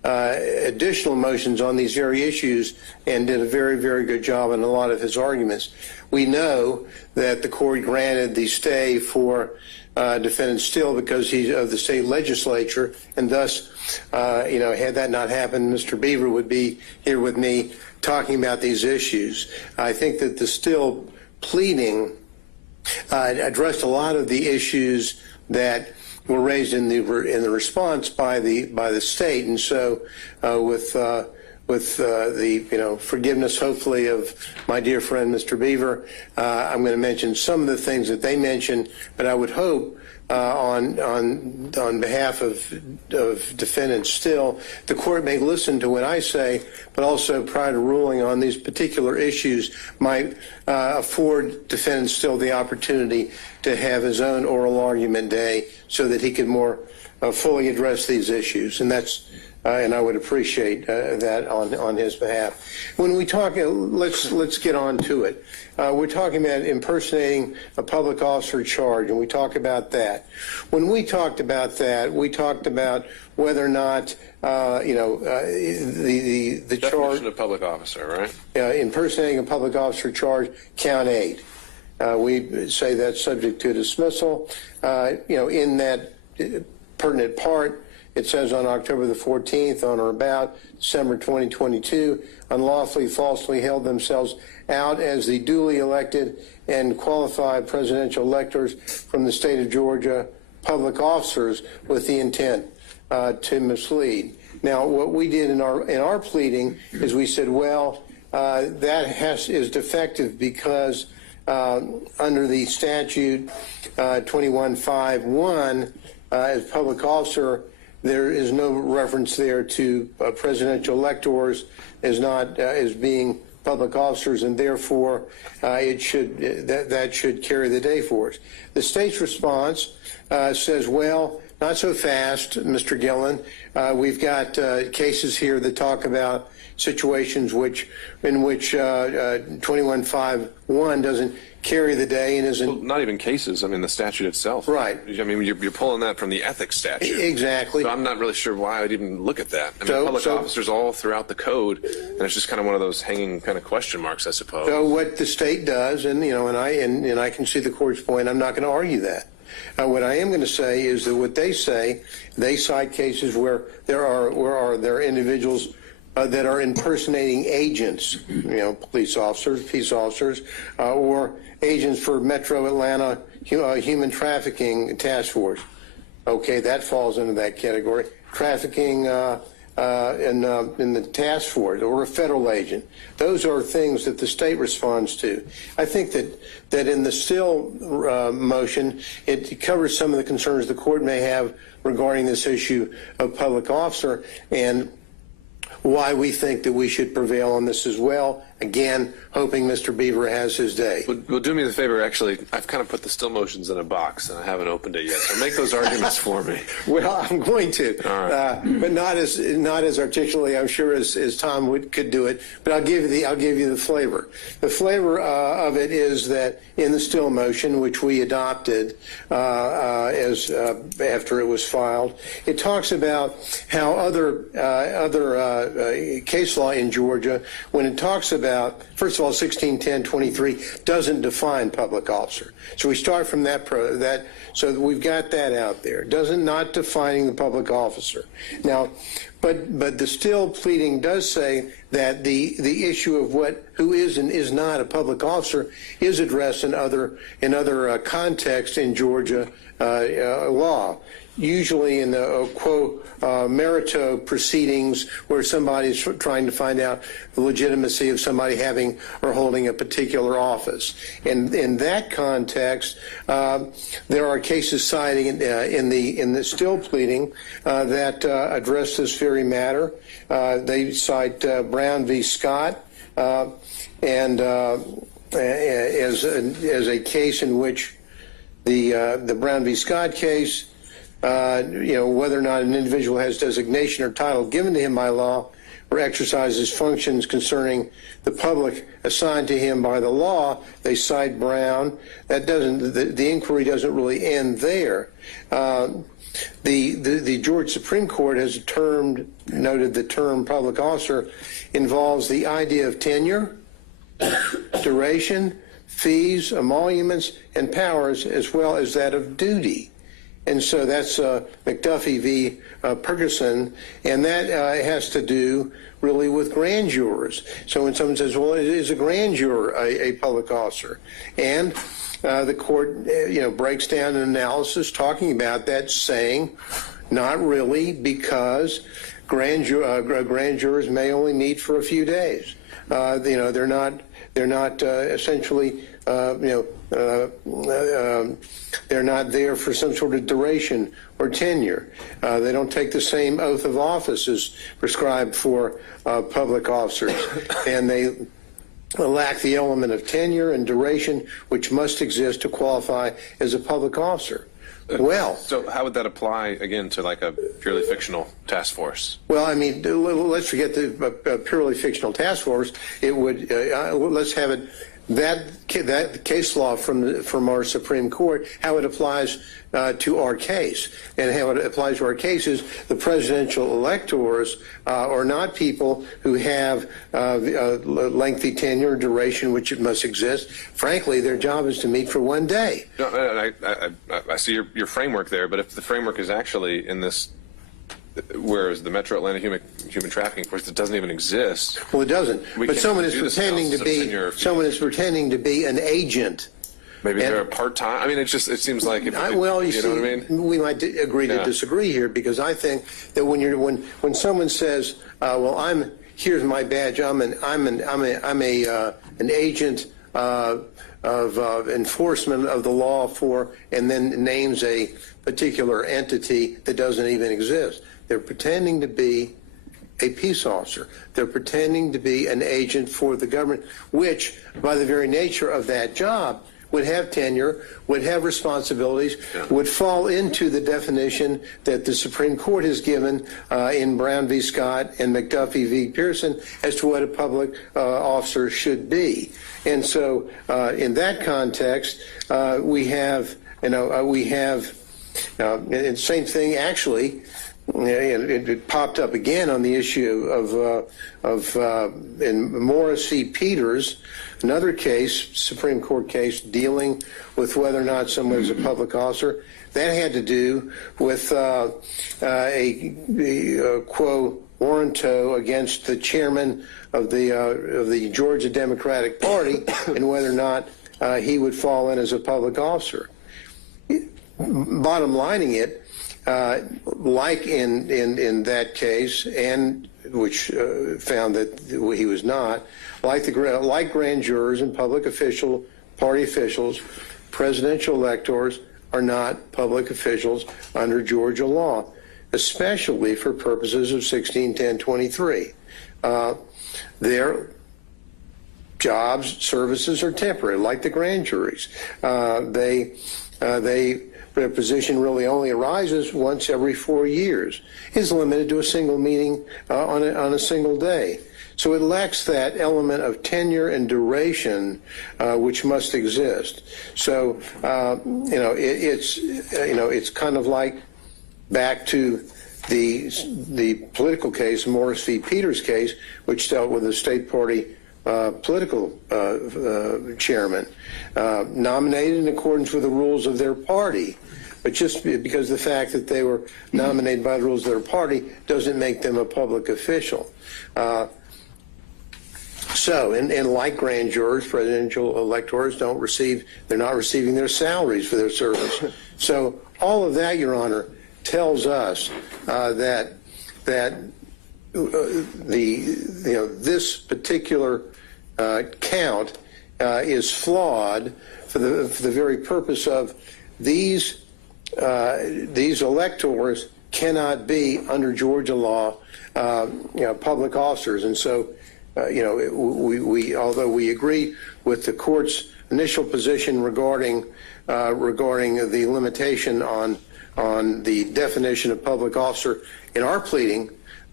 additional motions on these very issues and did a very, very good job in a lot of his arguments. We know that the court granted the stay for defendant Still because he's of the state legislature, and thus, had that not happened, Mr. Beaver would be here with me talking about these issues. I think that the Still pleading addressed a lot of the issues that were raised in the response by the state, and so with the forgiveness, hopefully, of my dear friend Mr. Beaver, I'm going to mention some of the things that they mentioned, but I would hope on behalf of defendants Still, the court may listen to what I say, but also prior to ruling on these particular issues might afford defendant Still the opportunity to have his own oral argument day so that he could more fully address these issues, and that's and I would appreciate that on his behalf. When we talk, let's get on to it. We're talking about impersonating a public officer charge, and we talk about that. When we talked about that, we talked about whether or not the charge Definition of public officer, right? Impersonating a public officer charge, count 8. We say that's subject to dismissal. In that pertinent part, it says on October the 14th, on or about December 2022, unlawfully, falsely held themselves out as the duly elected and qualified presidential electors from the state of Georgia, public officers with the intent to mislead. Now, what we did in our pleading is we said, well, that is defective because under the statute 2151, as public officer, there is no reference there to presidential electors as being public officers, and therefore that should carry the day for us. The state's response says, well, not so fast, Mr. Gillen. We've got cases here that talk about situations in which 2151 doesn't carry the day and isn't. Well, not even cases. I mean, the statute itself. Right. I mean, you're pulling that from the ethics statute. Exactly. So I'm not really sure why I'd even look at that. I mean, public officers all throughout the code, and it's just kind of one of those hanging kind of question marks, I suppose. So what the state does, and I can see the court's point. I'm not going to argue that. What I am going to say is that what they say, they cite cases where there are individuals that are impersonating agents, police officers, peace officers, or agents for Metro Atlanta Human Trafficking Task Force. Okay, that falls into that category. Trafficking in the task force, or a federal agent. Those are things that the state responds to. I think that in the Still motion, it covers some of the concerns the court may have regarding this issue of public officer and why we think that we should prevail on this as well. Again, hoping Mr. Beaver has his day. Well, do me the favor, actually, I've kind of put the Still motions in a box, and I haven't opened it yet, so make those arguments for me. Well, I'm going to, all right. But not as articulately, I'm sure, as Tom could do it. But I'll give you the flavor. The flavor of it is that in the Still motion, which we adopted after it was filed, it talks about how other case law in Georgia, when it talks about, first of all, 1610-23 doesn't define public officer. So we start from that, so we've got that out there. Not defining the public officer. Now, but the Still pleading does say that the issue of who is and is not a public officer is addressed in other contexts in Georgia law. Usually in the quo merito proceedings where somebody's trying to find out the legitimacy of somebody having or holding a particular office. And in that context, there are cases citing in the Still pleading that address this very matter. They cite Brown v. Scott and as a case in which the Brown v. Scott case, whether or not an individual has designation or title given to him by law or exercises functions concerning the public assigned to him by the law. They cite Brown. That doesn't, the inquiry doesn't really end there. The Georgia Supreme Court has noted the term public officer involves the idea of tenure, duration, fees, emoluments, and powers, as well as that of duty. And so that's McAfee v. Ferguson, and that has to do really with grand jurors. So when someone says, well, is a grand juror a public officer? And the court, breaks down an analysis talking about that, saying, not really, because grand jurors may only meet for a few days. They're not essentially, they're not there for some sort of duration or tenure. They don't take the same oath of office as prescribed for public officers, and they lack the element of tenure and duration which must exist to qualify as a public officer. Well, so how would that apply again to like a purely fictional task force? Well, I mean, let's forget the purely fictional task force. It would let's have it that case law from our Supreme Court, how it applies to our case, and how it applies to our case is the presidential electors are not people who have lengthy tenure, duration, which it must exist. Frankly, their job is to meet for one day. No, I see your framework there, but if the framework is actually in this, whereas the Metro Atlanta human trafficking force, it doesn't even exist. Well, it doesn't. But someone is pretending to be an agent. Maybe they're a part-time. I mean, it seems like you know what I mean. We might agree to disagree here, because I think that when someone says, "Well, here's my badge. I'm an agent of enforcement of the law for," and then names a particular entity that doesn't even exist. They're pretending to be a peace officer. They're pretending to be an agent for the government, which, by the very nature of that job, would have tenure, would have responsibilities, would fall into the definition that the Supreme Court has given in Brown v. Scott and McAfee v. Pearson as to what a public officer should be. And so in that context, we have, and same thing actually, it popped up again on the issue in Morris v. Peters, another case, Supreme Court case, dealing with whether or not someone is a public officer. That had to do with a quo warranto against the chairman of the Georgia Democratic Party and whether or not he would fall in as a public officer. Bottom lining it, like in that case, and which found that he was not, like grand jurors and public party officials, presidential electors are not public officials under Georgia law, especially for purposes of 161023. Their jobs, services are temporary, like the grand juries. Their position really only arises once every 4 years. It's limited to a single meeting on a single day. So it lacks that element of tenure and duration which must exist. So it's kind of like back to the political case, Morris v. Peters case, which dealt with a state party political chairman nominated in accordance with the rules of their party. But just because the fact that they were nominated by the rules of their party doesn't make them a public official. And like grand jurors, presidential electors they're not receiving their salaries for their service. So all of that, Your Honor, tells us that this particular count is flawed for the very purpose of these electors cannot be under Georgia law public officers. And so we although we agree with the court's initial position regarding the limitation on the definition of public officer in our pleading,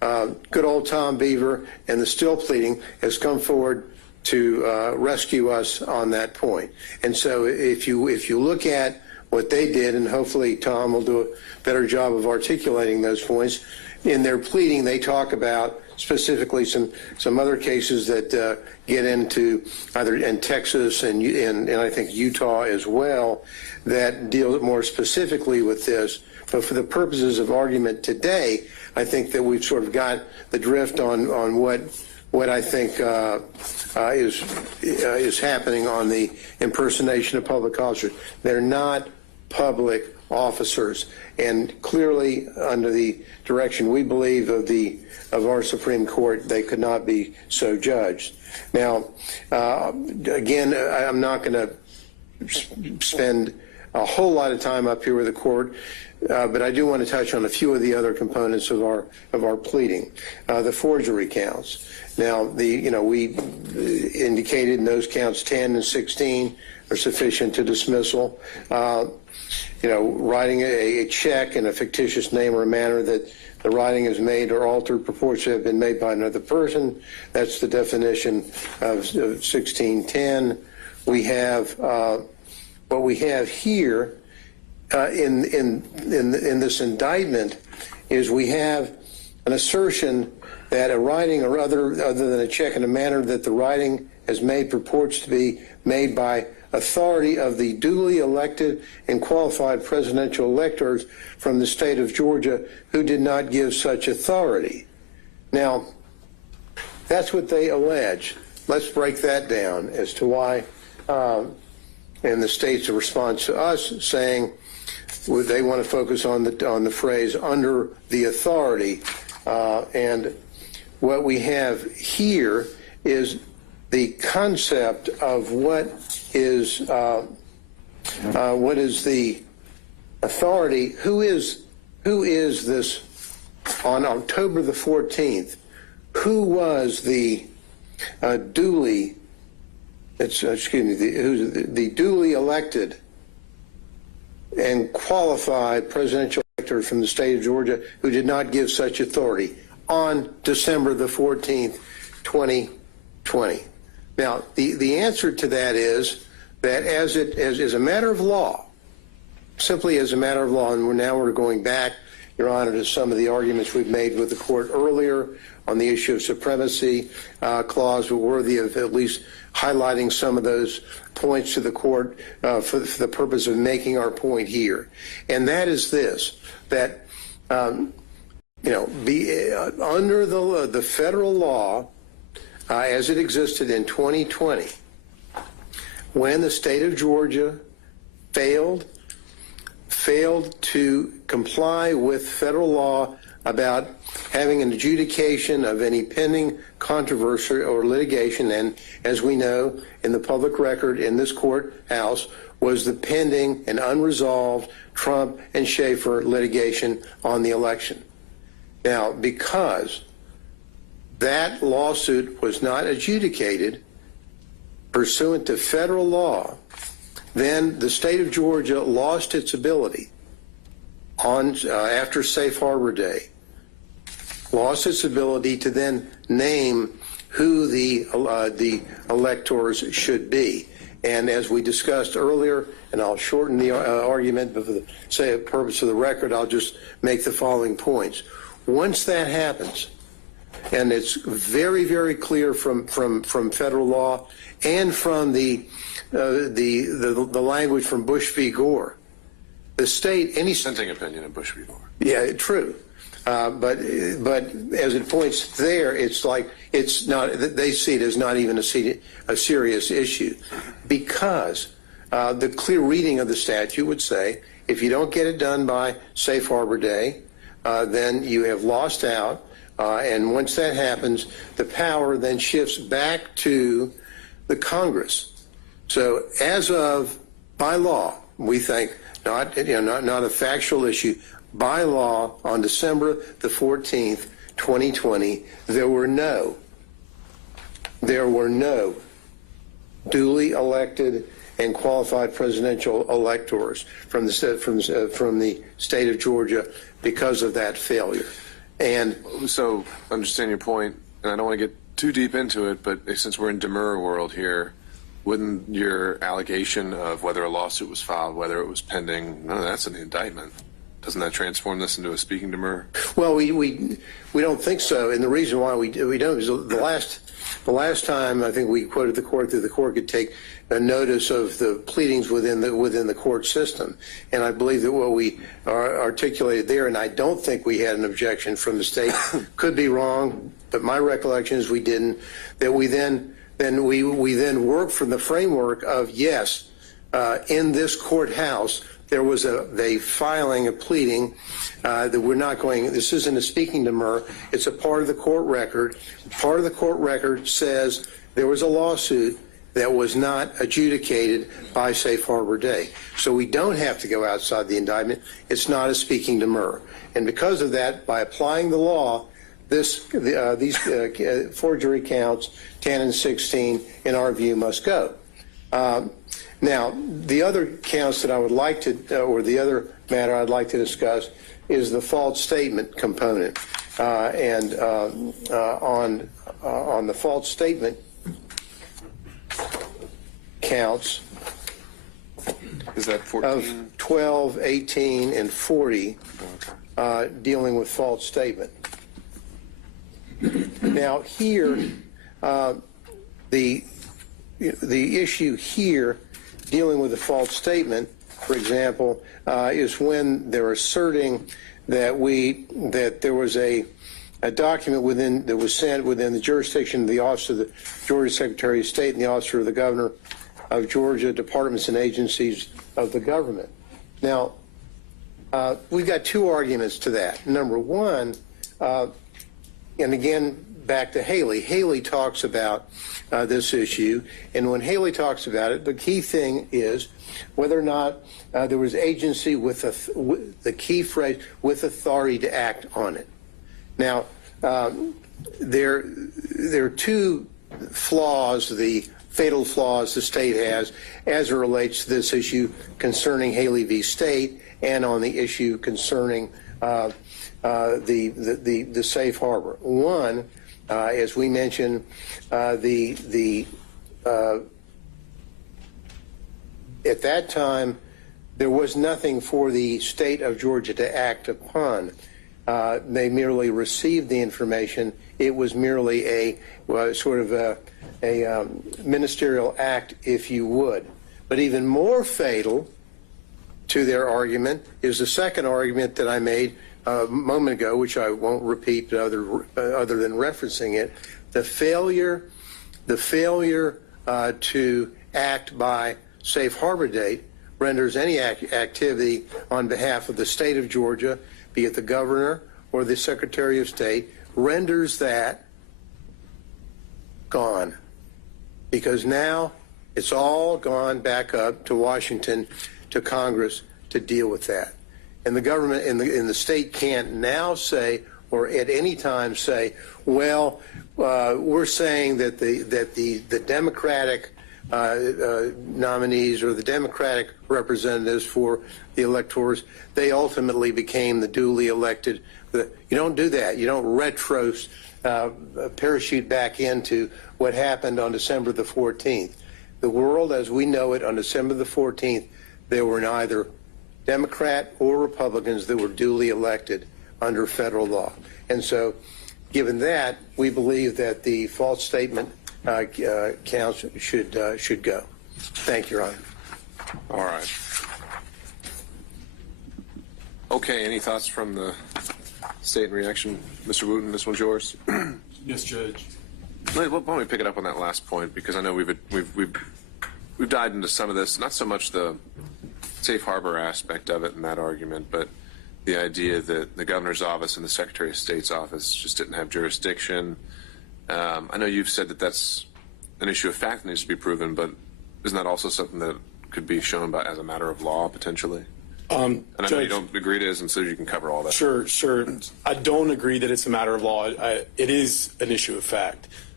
good old Tom Beaver and the still pleading has come forward to rescue us on that point. And so if you look at what they did, and hopefully Tom will do a better job of articulating those points, in their pleading they talk about specifically some other cases that get into either in Texas and I think Utah as well that deal more specifically with this. But for the purposes of argument today, I think that we've sort of got the drift on what I think is happening on the impersonation of public officers. They're not public officers, and clearly under the direction we believe of our Supreme Court, they could not be so judged. Now, again, I'm not going to spend a whole lot of time up here with the court, but I do want to touch on a few of the other components of our pleading. The forgery counts. Now, we indicated in those counts 10 and 16 are sufficient to dismissal. Writing a check in a fictitious name or manner that the writing is made or altered purports to have been made by another person. That's the definition of 1610. We have what we have here in this indictment is we have an assertion that a writing or other than a check in a manner that the writing has made purports to be made by authority of the duly elected and qualified presidential electors from the state of Georgia who did not give such authority. Now, that's what they allege. Let's break that down as to why, and the state's response to us saying they want to focus on the phrase under the authority, and what we have here is the concept of what is the authority. Who is this on October the 14th? Who was the duly duly elected and qualified presidential elector from the state of Georgia who did not give such authority on December the 14th, 2020? Now, the answer to that is that as a matter of law, simply as a matter of law, and we're going back, Your Honor, to some of the arguments we've made with the court earlier on the issue of supremacy clause, were worthy of at least highlighting some of those points to the court for the purpose of making our point here. And that is this, that, under the federal law, as it existed in 2020, when the state of Georgia failed to comply with federal law about having an adjudication of any pending controversy or litigation, and as we know, in the public record in this courthouse was the pending and unresolved Trump and Schaefer litigation on the election. Now, because that lawsuit was not adjudicated pursuant to federal law, then the state of Georgia lost its ability after Safe Harbor Day, lost its ability to then name who the electors should be. And as we discussed earlier, and I'll shorten the argument, but for the purpose of the record, I'll just make the following points. Once that happens, and it's very, very clear from federal law and from the language from Bush v. Gore, the state, any Dissenting opinion of Bush v. Gore. Yeah, true. But as it points there, it's like it's not. They see it as not even a serious issue, because the clear reading of the statute would say if you don't get it done by Safe Harbor Day, then you have lost out. And once that happens, the power then shifts back to the Congress. So as of by law, we think not a factual issue. By law, on December the 14th, 2020, there were no duly elected and qualified presidential electors from the state of Georgia because of that failure. And So, understand your point, and I don't want to get too deep into it, but since we're in demurrer world here, wouldn't your allegation of whether a lawsuit was filed, whether it was pending, none of that's in the indictment? Doesn't that transform this into a speaking demurrer? well, we don't think so, and the reason why we don't is the last time I think we quoted the court that the court could take a notice of the pleadings within the court system, and I believe that what we articulated there, and I don't think we had an objection from the state, could be wrong, but my recollection is we didn't. That we then worked from the framework of yes, in this courthouse there was a filing, a pleading that we're not going. This isn't a speaking demurrer. It's a part of the court record. Part of the court record says there was a lawsuit that was not adjudicated by Safe Harbor Day. So we don't have to go outside the indictment. It's not a speaking demurrer. And because of that, by applying the law, these forgery counts 10 and 16, in our view, must go. Now, the other counts that I would like to, or the other matter I'd like to discuss is the false statement component. And on the false statement counts Is that 14? of 12, 18, and 40 dealing with false statement. Now here, the issue here dealing with the false statement, for example, is when they're asserting that there was a document that was sent within the jurisdiction of the Office of the Georgia Secretary of State and the Office of the Governor of Georgia, departments and agencies of the government. Now, we've got two arguments to that. Number one, and again, back to Haley. Haley talks about this issue, and when Haley talks about it, the key thing is whether or not there was agency with the key phrase, with authority to act on it. Now, there are two flaws, the fatal flaws the state has as it relates to this issue concerning Haley v. State and on the issue concerning the safe harbor. One, as we mentioned, at that time, there was nothing for the state of Georgia to act upon. They merely received the information. It was merely a sort of a ministerial act, if you would. But even more fatal to their argument is the second argument that I made a moment ago, which I won't repeat other than referencing it, the failure to act by safe harbor date renders any activity on behalf of the state of Georgia, be it the governor or the Secretary of State, renders that gone. Because now it's all gone back up to Washington, to Congress to deal with that. And the government in the state can't now say, or at any time say, well, we're saying that the Democratic nominees or the Democratic representatives for the electors, they ultimately became the duly elected. You don't do that. You don't parachute back into what happened on December the 14th. The world as we know it on December the 14th, there were neither Democrat or Republicans that were duly elected under federal law. And so, given that, we believe that the false statement counts should go. Thank you, Your Honor. All right. Okay, any thoughts from the state in reaction? Mr. Wooten, this one's yours. Yes, Judge. Why don't we pick it up on that last point, because I know we've dived into some of this, not so much the safe harbor aspect of it in that argument, but the idea that the governor's office and the Secretary of State's office just didn't have jurisdiction. I know you've said that that's an issue of fact that needs to be proven, but isn't that also something that could be shown by as a matter of law potentially? And I know you don't agree it is, and so you can cover all that. Sure. I don't agree that it's a matter of law. It is an issue of fact.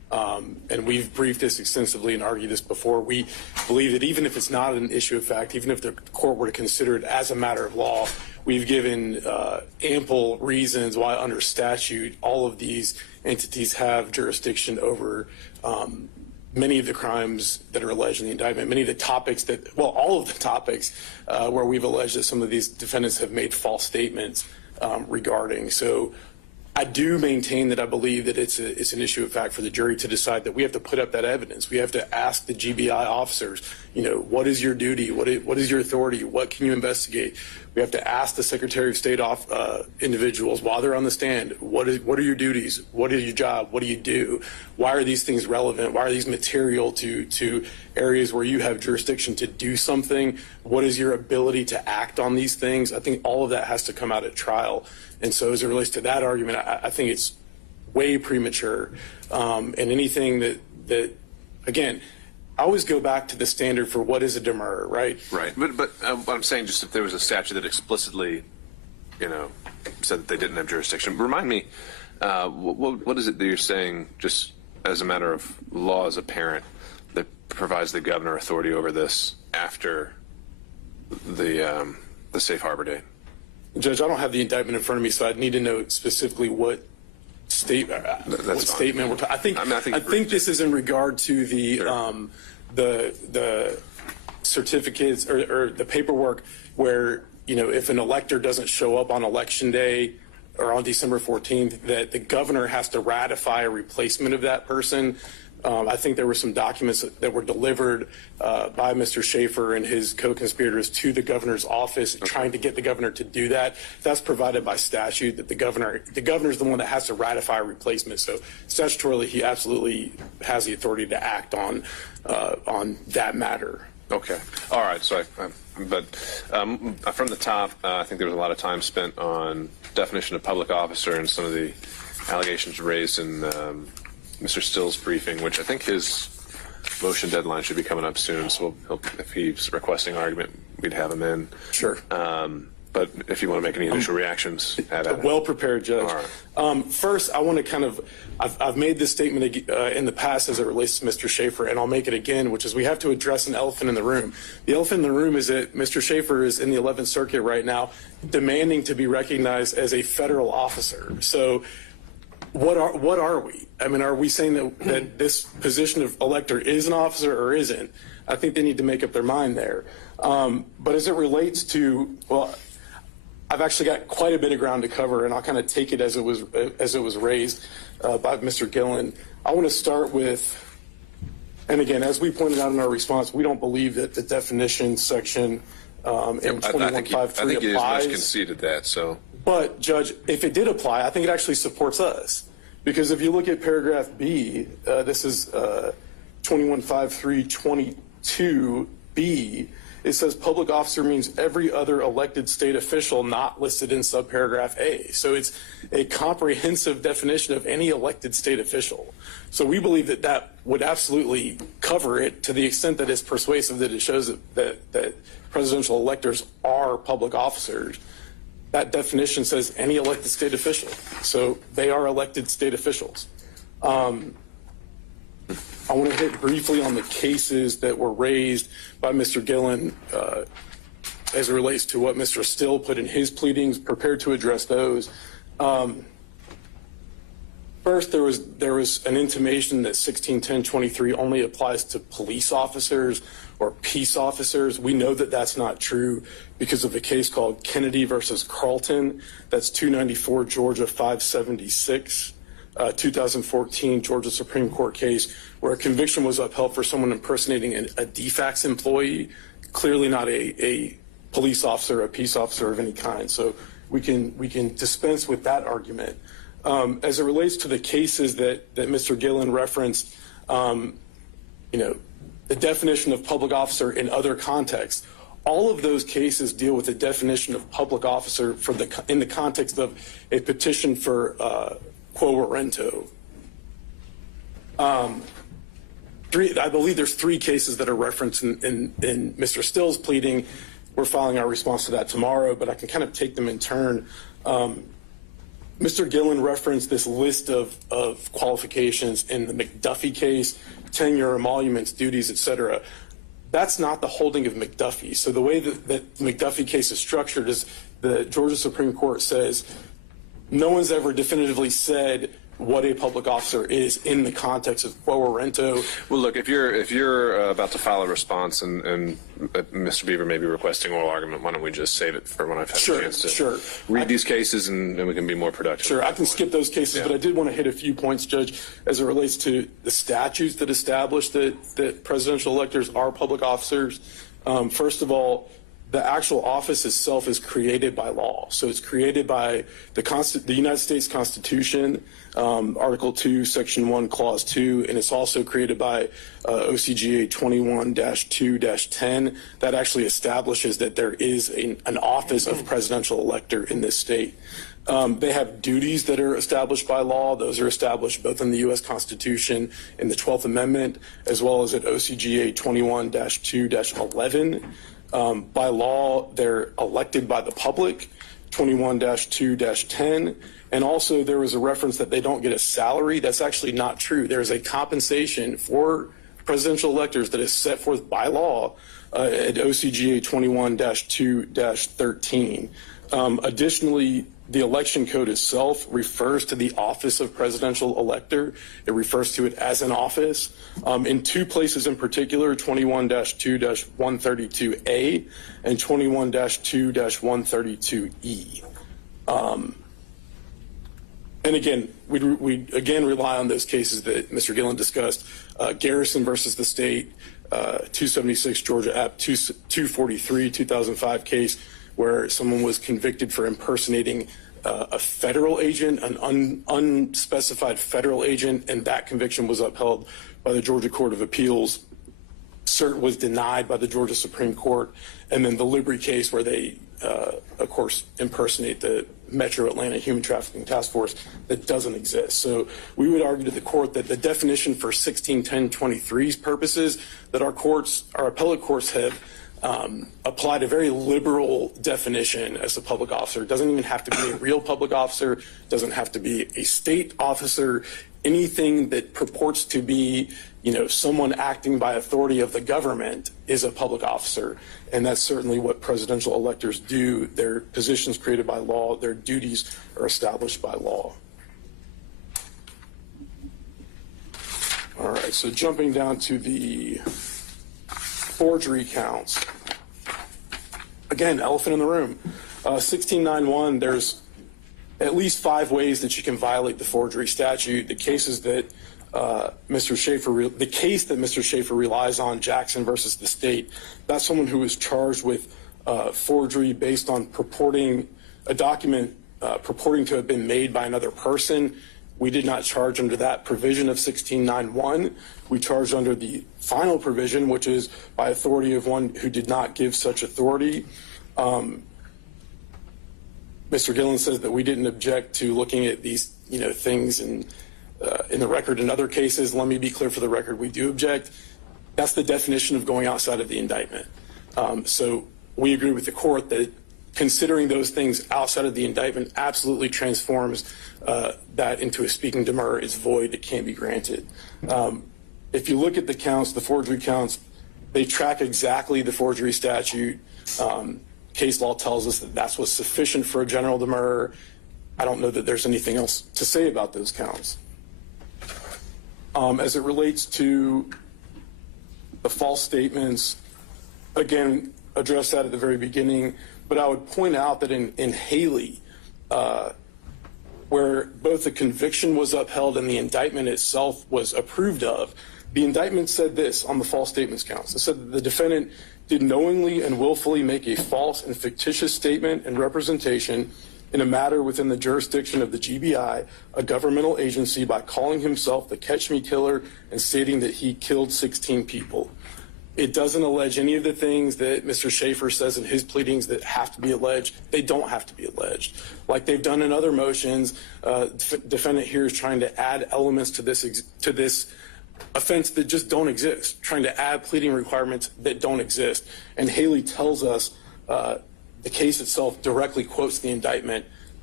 And we've briefed this extensively and argued this before. We believe that even if it's not an issue of fact, even if the court were to consider it as a matter of law, we've given ample reasons why under statute all of these entities have jurisdiction over many of the crimes that are alleged in the indictment, many of the topics that, well, all of the topics where we've alleged that some of these defendants have made false statements regarding. So I do maintain that I believe that it's an issue of fact for the jury to decide that we have to put up that evidence. We have to ask the GBI officers, what is your duty? What is your authority? What can you investigate? We have to ask the Secretary of State individuals while they're on the stand, what are your duties? What is your job? What do you do? Why are these things relevant? Why are these material to areas where you have jurisdiction to do something? What is your ability to act on these things? I think all of that has to come out at trial. And so as it relates to that argument, I think it's way premature. And anything that again, I always go back to the standard for what is a demurrer, right? Right. But what I'm saying, just if there was a statute that explicitly, said that they didn't have jurisdiction, remind me, what is it that you're saying, just as a matter of law as a parent, that provides the governor authority over this after the safe harbor date? Judge, I don't have the indictment in front of me, so I'd need to know specifically what statement we're talking. I think this is in regard to the certificates or the paperwork where, if an elector doesn't show up on election day or on December 14th, that the governor has to ratify a replacement of that person. I think there were some documents that were delivered by Mr. Schaefer and his co-conspirators to the governor's office, trying to get the governor to do that. That's provided by statute, that the governor is the one that has to ratify a replacement. So statutorily, he absolutely has the authority to act on that matter. Okay. All right. So, from the top, I think there was a lot of time spent on definition of public officer and some of the allegations raised in Mr. Still's briefing, which I think his motion deadline should be coming up soon. So if he's requesting argument, we'd have him in. Sure. But if you want to make any initial reactions, well prepared, Judge. All right. First, I want to I've made this statement in the past as it relates to Mr. Schaefer, and I'll make it again, which is we have to address an elephant in the room. The elephant in the room is that Mr. Schaefer is in the 11th Circuit right now, demanding to be recognized as a federal officer. So what are we? I mean, are we saying that this position of elector is an officer or isn't? I think they need to make up their mind there. But as it relates to, I've actually got quite a bit of ground to cover, and I'll kind of take it as it was raised by Mr. Gillen. I want to start with, and again, as we pointed out in our response, we don't believe that the definition section in 21.53 I think you applies. conceded that. So, but Judge, if it did apply, I think it actually supports us, because if you look at paragraph B, this is 21.53.22B. It says public officer means every other elected state official not listed in subparagraph A. So it's a comprehensive definition of any elected state official. So we believe that would absolutely cover it to the extent that it's persuasive, that it shows that presidential electors are public officers. That definition says any elected state official. So they are elected state officials. I want to hit briefly on the cases that were raised by Mr. Gillen as it relates to what Mr. Still put in his pleadings, prepared to address those. First, there was an intimation that 1610.23 only applies to police officers or peace officers. We know that that's not true because of a case called Kennedy versus Carlton. That's 294 Georgia 576. 2014 Georgia Supreme Court case where a conviction was upheld for someone impersonating a DFAX employee, clearly not a police officer, a peace officer of any kind. So we can dispense with that argument. As it relates to the cases that Mr. Gillen referenced, the definition of public officer in other contexts, all of those cases deal with the definition of public officer in the context of a petition for quo warranto. I believe there's 3 cases that are referenced in Mr. Still's pleading. We're filing our response to that tomorrow, but I can kind of take them in turn. Mr. Gillen referenced this list of qualifications in the McDuffie case, tenure, emoluments, duties, etc. That's not the holding of McDuffie. So the way that the McDuffie case is structured is the Georgia Supreme Court says no one's ever definitively said what a public officer is in the context of quo warranto. Well, look, if you're about to file a response and Mr. Beaver may be requesting oral argument, why don't we just save it for when I've had a chance to read these cases and we can be more productive. Sure, I can skip those cases, but I did want to hit a few points, Judge, as it relates to the statutes that establish that presidential electors are public officers. First of all, the actual office itself is created by law. So it's created by the United States Constitution, Article 2, Section 1, Clause 2, and it's also created by OCGA 21-2-10 that actually establishes that there is an office of presidential elector in this state. They have duties that are established by law. Those are established both in the U.S. Constitution and the 12th Amendment, as well as at OCGA 21-2-11. By law, they're elected by the public, 21-2-10. And also there was a reference that they don't get a salary. That's actually not true. There's a compensation for presidential electors that is set forth by law at OCGA 21-2-13. Additionally, the election code itself refers to the office of presidential elector. It refers to it as an office. In two places in particular, 21-2-132A and 21-2-132E. And again, we again rely on those cases that Mr. Gillen discussed. Garrison versus the state, 276 Georgia App 243, 2005 case, where someone was convicted for impersonating a federal agent, an unspecified federal agent, and that conviction was upheld by the Georgia Court of Appeals. Cert was denied by the Georgia Supreme Court. And then the Libri case where they, of course, impersonate the Metro Atlanta Human Trafficking Task Force that doesn't exist. So we would argue to the court that the definition for 161023's purposes that our appellate courts have applied a very liberal definition as a public officer. It doesn't even have to be a real public officer, doesn't have to be a state officer, anything that purports to be, someone acting by authority of the government is a public officer. And that's certainly what presidential electors do. Their positions created by law, their duties are established by law. All right, so jumping down to the forgery counts. Again, elephant in the room. 1691, there's at least 5 ways that you can violate the forgery statute. The case that Mr. Schaefer relies on, Jackson versus the state, that's someone who was charged with forgery based on purporting a document purporting to have been made by another person. We did not charge under that provision of 1691. We charged under the final provision, which is by authority of one who did not give such authority. Mr. Gillen says that we didn't object to looking at these, things in the record in other cases. Let me be clear for the record, we do object. That's the definition of going outside of the indictment. So we agree with the court that considering those things outside of the indictment absolutely transforms that into a speaking demur. It's void, it can't be granted. If you look at the counts, the forgery counts, they track exactly the forgery statute. Case law tells us that that's what's sufficient for a general demur. I don't know that there's anything else to say about those counts. As it relates to the false statements, again, addressed that at the very beginning, but I would point out that in Haley, where both the conviction was upheld and the indictment itself was approved of, the indictment said this on the false statements counts. It said that the defendant did knowingly and willfully make a false and fictitious statement and representation in a matter within the jurisdiction of the GBI, a governmental agency, by calling himself the Catch Me Killer and stating that he killed 16 people. It doesn't allege any of the things that Mr. Schaefer says in his pleadings that have to be alleged. They don't have to be alleged. Like they've done in other motions, defendant here is trying to add elements to this offense that just don't exist, trying to add pleading requirements that don't exist. And Haley tells us the case itself directly quotes the indictment.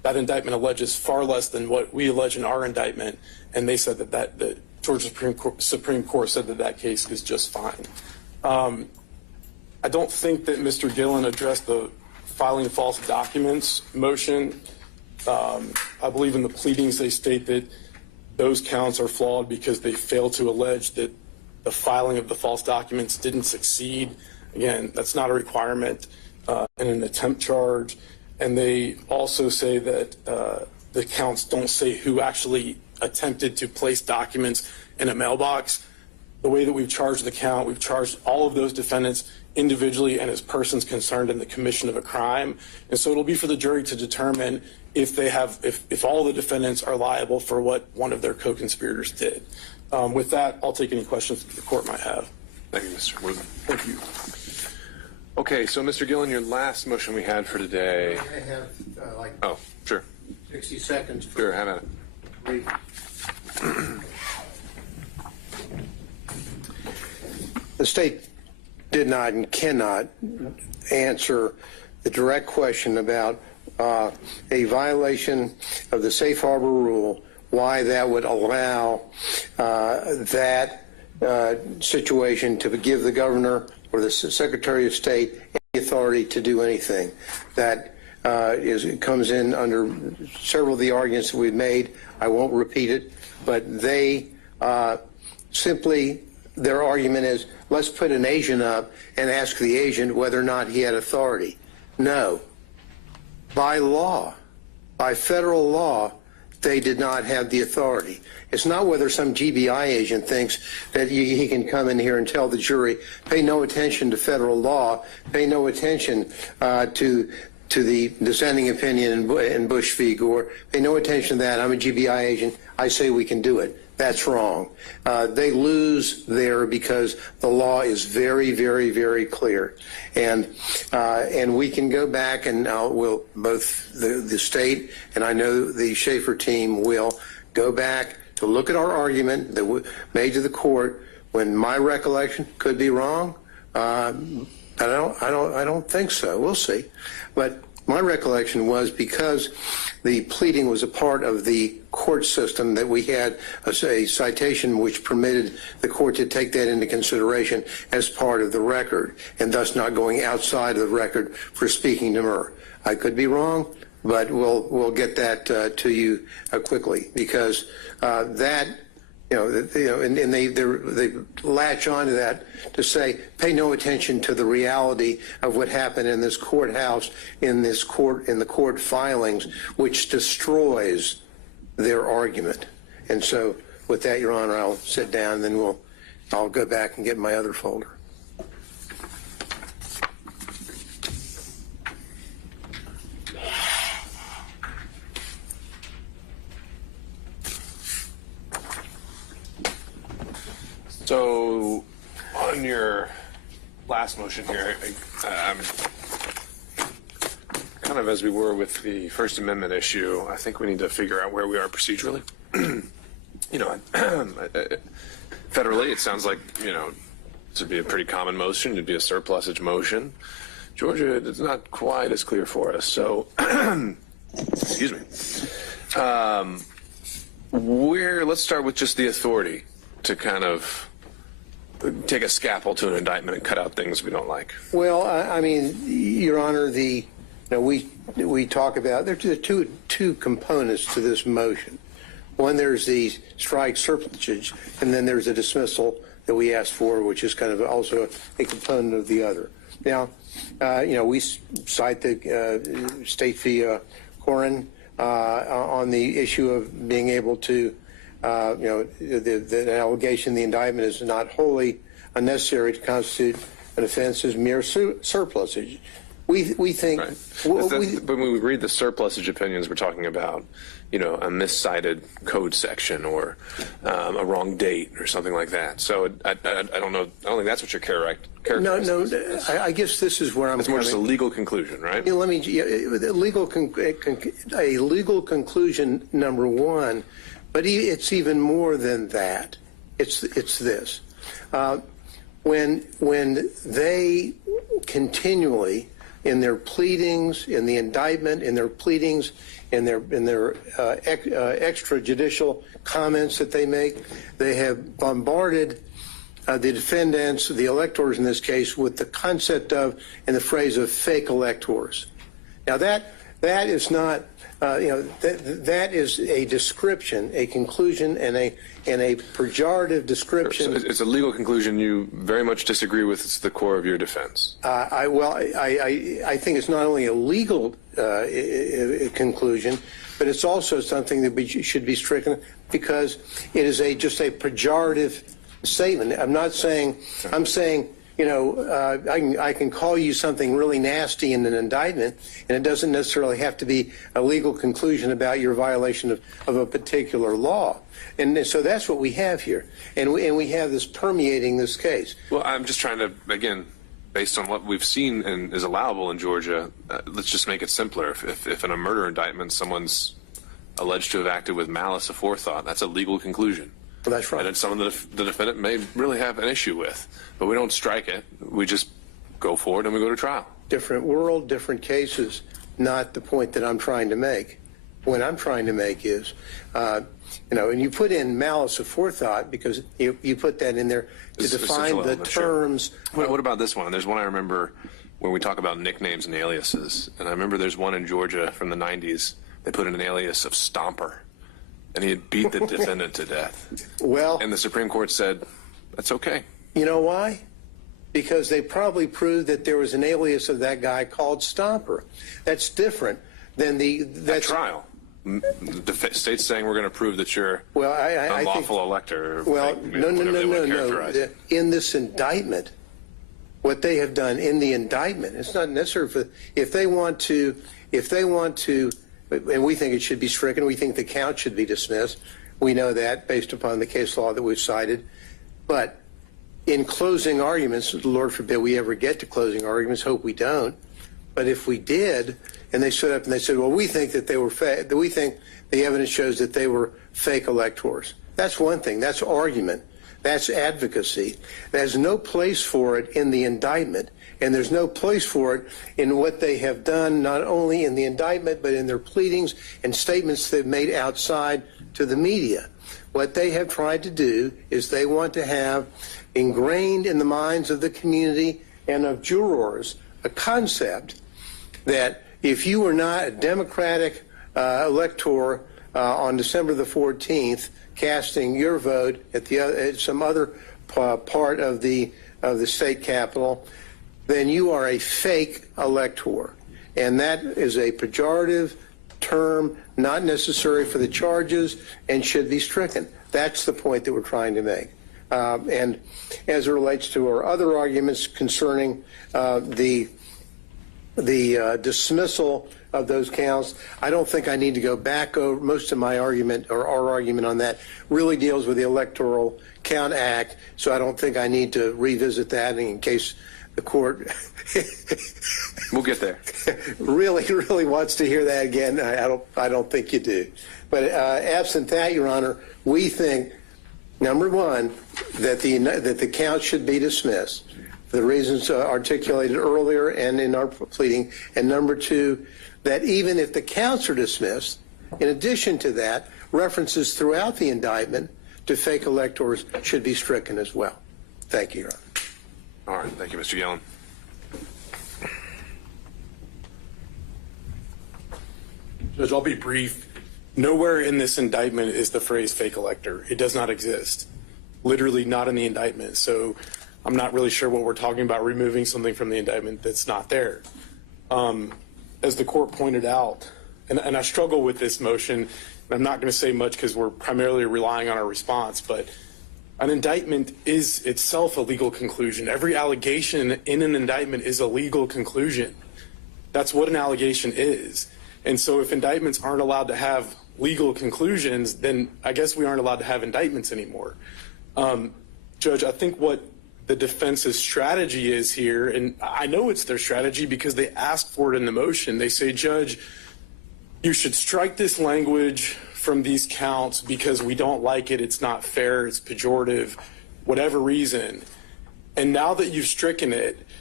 that indictment alleges far less than what we allege in our indictment, and they said that the Georgia Supreme Court said that case is just fine. I don't think that Mr. Gillen addressed the filing false documents motion. I believe in the pleadings they state that those counts are flawed because they fail to allege that the filing of the false documents didn't succeed. Again, that's not a requirement in an attempt charge. And they also say that the counts don't say who actually attempted to place documents in a mailbox. The way that we've charged the count, we've charged all of those defendants individually and as persons concerned in the commission of a crime. And so it'll be for the jury to determine if they have, if all the defendants are liable for what one of their co-conspirators did. With that, I'll take any questions that the court might have. Thank you, Mr. Worthing. Thank you. Okay, so Mr. Gillen, your last motion we had for today. I have like Oh, sure. 60 seconds. Sure, have at it. The state did not and cannot answer the direct question about a violation of the safe harbor rule, why that would allow that situation to give the governor or the Secretary of State any authority to do anything. That comes in under several of the arguments that we've made. I won't repeat it, but they simply, their argument is, let's put an agent up and ask the agent whether or not he had authority. No. By law, by federal law, they did not have the authority. It's not whether some GBI agent thinks that he can come in here and tell the jury, pay no attention to federal law, pay no attention to the dissenting opinion in Bush v. Gore, pay no attention to that. I'm a GBI agent. I say we can do it. That's wrong. They lose there because the law is very, very, very clear. And we can go back and we'll, both the state and I know the Schaefer team will go back to look at our argument that we made to the court when my recollection could be wrong. I don't think so. We'll see. But my recollection was because the pleading was a part of the court system that we had a citation which permitted the court to take that into consideration as part of the record and thus not going outside of the record for speaking demur. I could be wrong, but we'll get that to you quickly because that. And they latch on to that to say, pay no attention to the reality of what happened in this courthouse, in the court filings, which destroys their argument. And so with that, Your Honor, I'll sit down and then I'll go back and get my other folder. So, on your last motion here, I'm kind of as we were with the First Amendment issue, I think we need to figure out where we are procedurally. Federally, it sounds like, this would be a pretty common motion. It'd be a surplusage motion. Georgia, it's not quite as clear for us. So, excuse me. Let's start with just the authority to kind of take a scalpel to an indictment and cut out things we don't like. Well, I mean, Your Honor, we talk about there are two components to this motion. One, there's the strike surplusage, and then there's a dismissal that we asked for, which is kind of also a component of the other. Now, we cite the State v. Corin on the issue of being able to the allegation in the indictment is not wholly unnecessary to constitute an offense as mere surplusage. We think... Right. But when we read the surplusage opinions, we're talking about, a miscited code section or a wrong date or something like that. So I don't know. I don't think that's what you're characterizing. No. I guess this is where I'm. It's more just a legal conclusion, right? Let me. A legal conclusion, number one. But it's even more than that. It's this. When they continually in their pleadings, in the indictment, in their pleadings, in their extrajudicial comments that they make. They have bombarded the defendants, the electors in this case, with the concept of and the phrase of fake electors. Now that is not, that is a description, a conclusion, and a pejorative description. So it's a legal conclusion you very much disagree with. It's the core of your defense. I think it's not only a legal conclusion, but it's also something that should be stricken because it is just a pejorative statement. I'm not saying, I'm saying, I can call you something really nasty in an indictment, and it doesn't necessarily have to be a legal conclusion about your violation of a particular law. And so that's what we have here. And we have this permeating this case. Well, I'm just trying to, again, based on what we've seen and is allowable in Georgia, let's just make it simpler. If in a murder indictment someone's alleged to have acted with malice aforethought, that's a legal conclusion. Well, that's right. And it's something that the defendant may really have an issue with. But we don't strike it. We just go forward and we go to trial. Different world, different cases, not the point that I'm trying to make. What I'm trying to make is, and you put in malice aforethought because you put that in there to define the terms. Sure. What about this one? There's one I remember when we talk about nicknames and aliases. And I remember there's one in Georgia from the 90s. They put in an alias of Stomper. And he had beat the defendant to death. Well, and the Supreme Court said, that's okay. You know why? Because they probably proved that there was an alias of that guy called Stomper. That's different than that's trial. The state's saying we're going to prove that you're unlawful elector. Well, no. In this indictment, what they have done in the indictment, it's not necessary for if they want to. And we think it should be stricken. We think the count should be dismissed. We know that based upon the case law that we've cited. But in closing arguments, Lord forbid we ever get to closing arguments, hope we don't. But if we did, and they stood up and they said, well, we think that they were we think the evidence shows that they were fake electors. That's one thing. That's argument. That's advocacy. There's no place for it in the indictment. And there's no place for it in what they have done, not only in the indictment, but in their pleadings and statements they've made outside to the media. What they have tried to do is they want to have ingrained in the minds of the community and of jurors a concept that if you were not a Democratic elector on December the 14th, casting your vote at some other part of the state capitol, then you are a fake elector. And that is a pejorative term, not necessary for the charges, and should be stricken. That's the point that we're trying to make. And as it relates to our other arguments concerning the dismissal of those counts, I don't think I need to go back over most of my argument, or our argument on that really deals with the Electoral Count Act, so I don't think I need to revisit that in case the court we'll get there. really wants to hear that again. I don't think you do. But absent that, Your Honor, we think, number one, that the count should be dismissed for the reasons articulated earlier and in our pleading, and number two, that even if the counts are dismissed, in addition to that, references throughout the indictment to fake electors should be stricken as well. Thank you, Your Honor. All right. Thank you, Mr. Yellen. Judge, I'll be brief. Nowhere in this indictment is the phrase fake elector. It does not exist. Literally not in the indictment. So I'm not really sure what we're talking about, removing something from the indictment that's not there. As the court pointed out, and I struggle with this motion, and I'm not going to say much because we're primarily relying on our response, but an indictment is itself a legal conclusion. Every allegation in an indictment is a legal conclusion. That's what an allegation is. And so if indictments aren't allowed to have legal conclusions, then I guess we aren't allowed to have indictments anymore. Judge, I think what the defense's strategy is here, and I know it's their strategy because they asked for it in the motion. They say, Judge, you should strike this language from these counts because we don't like it, it's not fair, it's pejorative, whatever reason. And now that you've stricken it,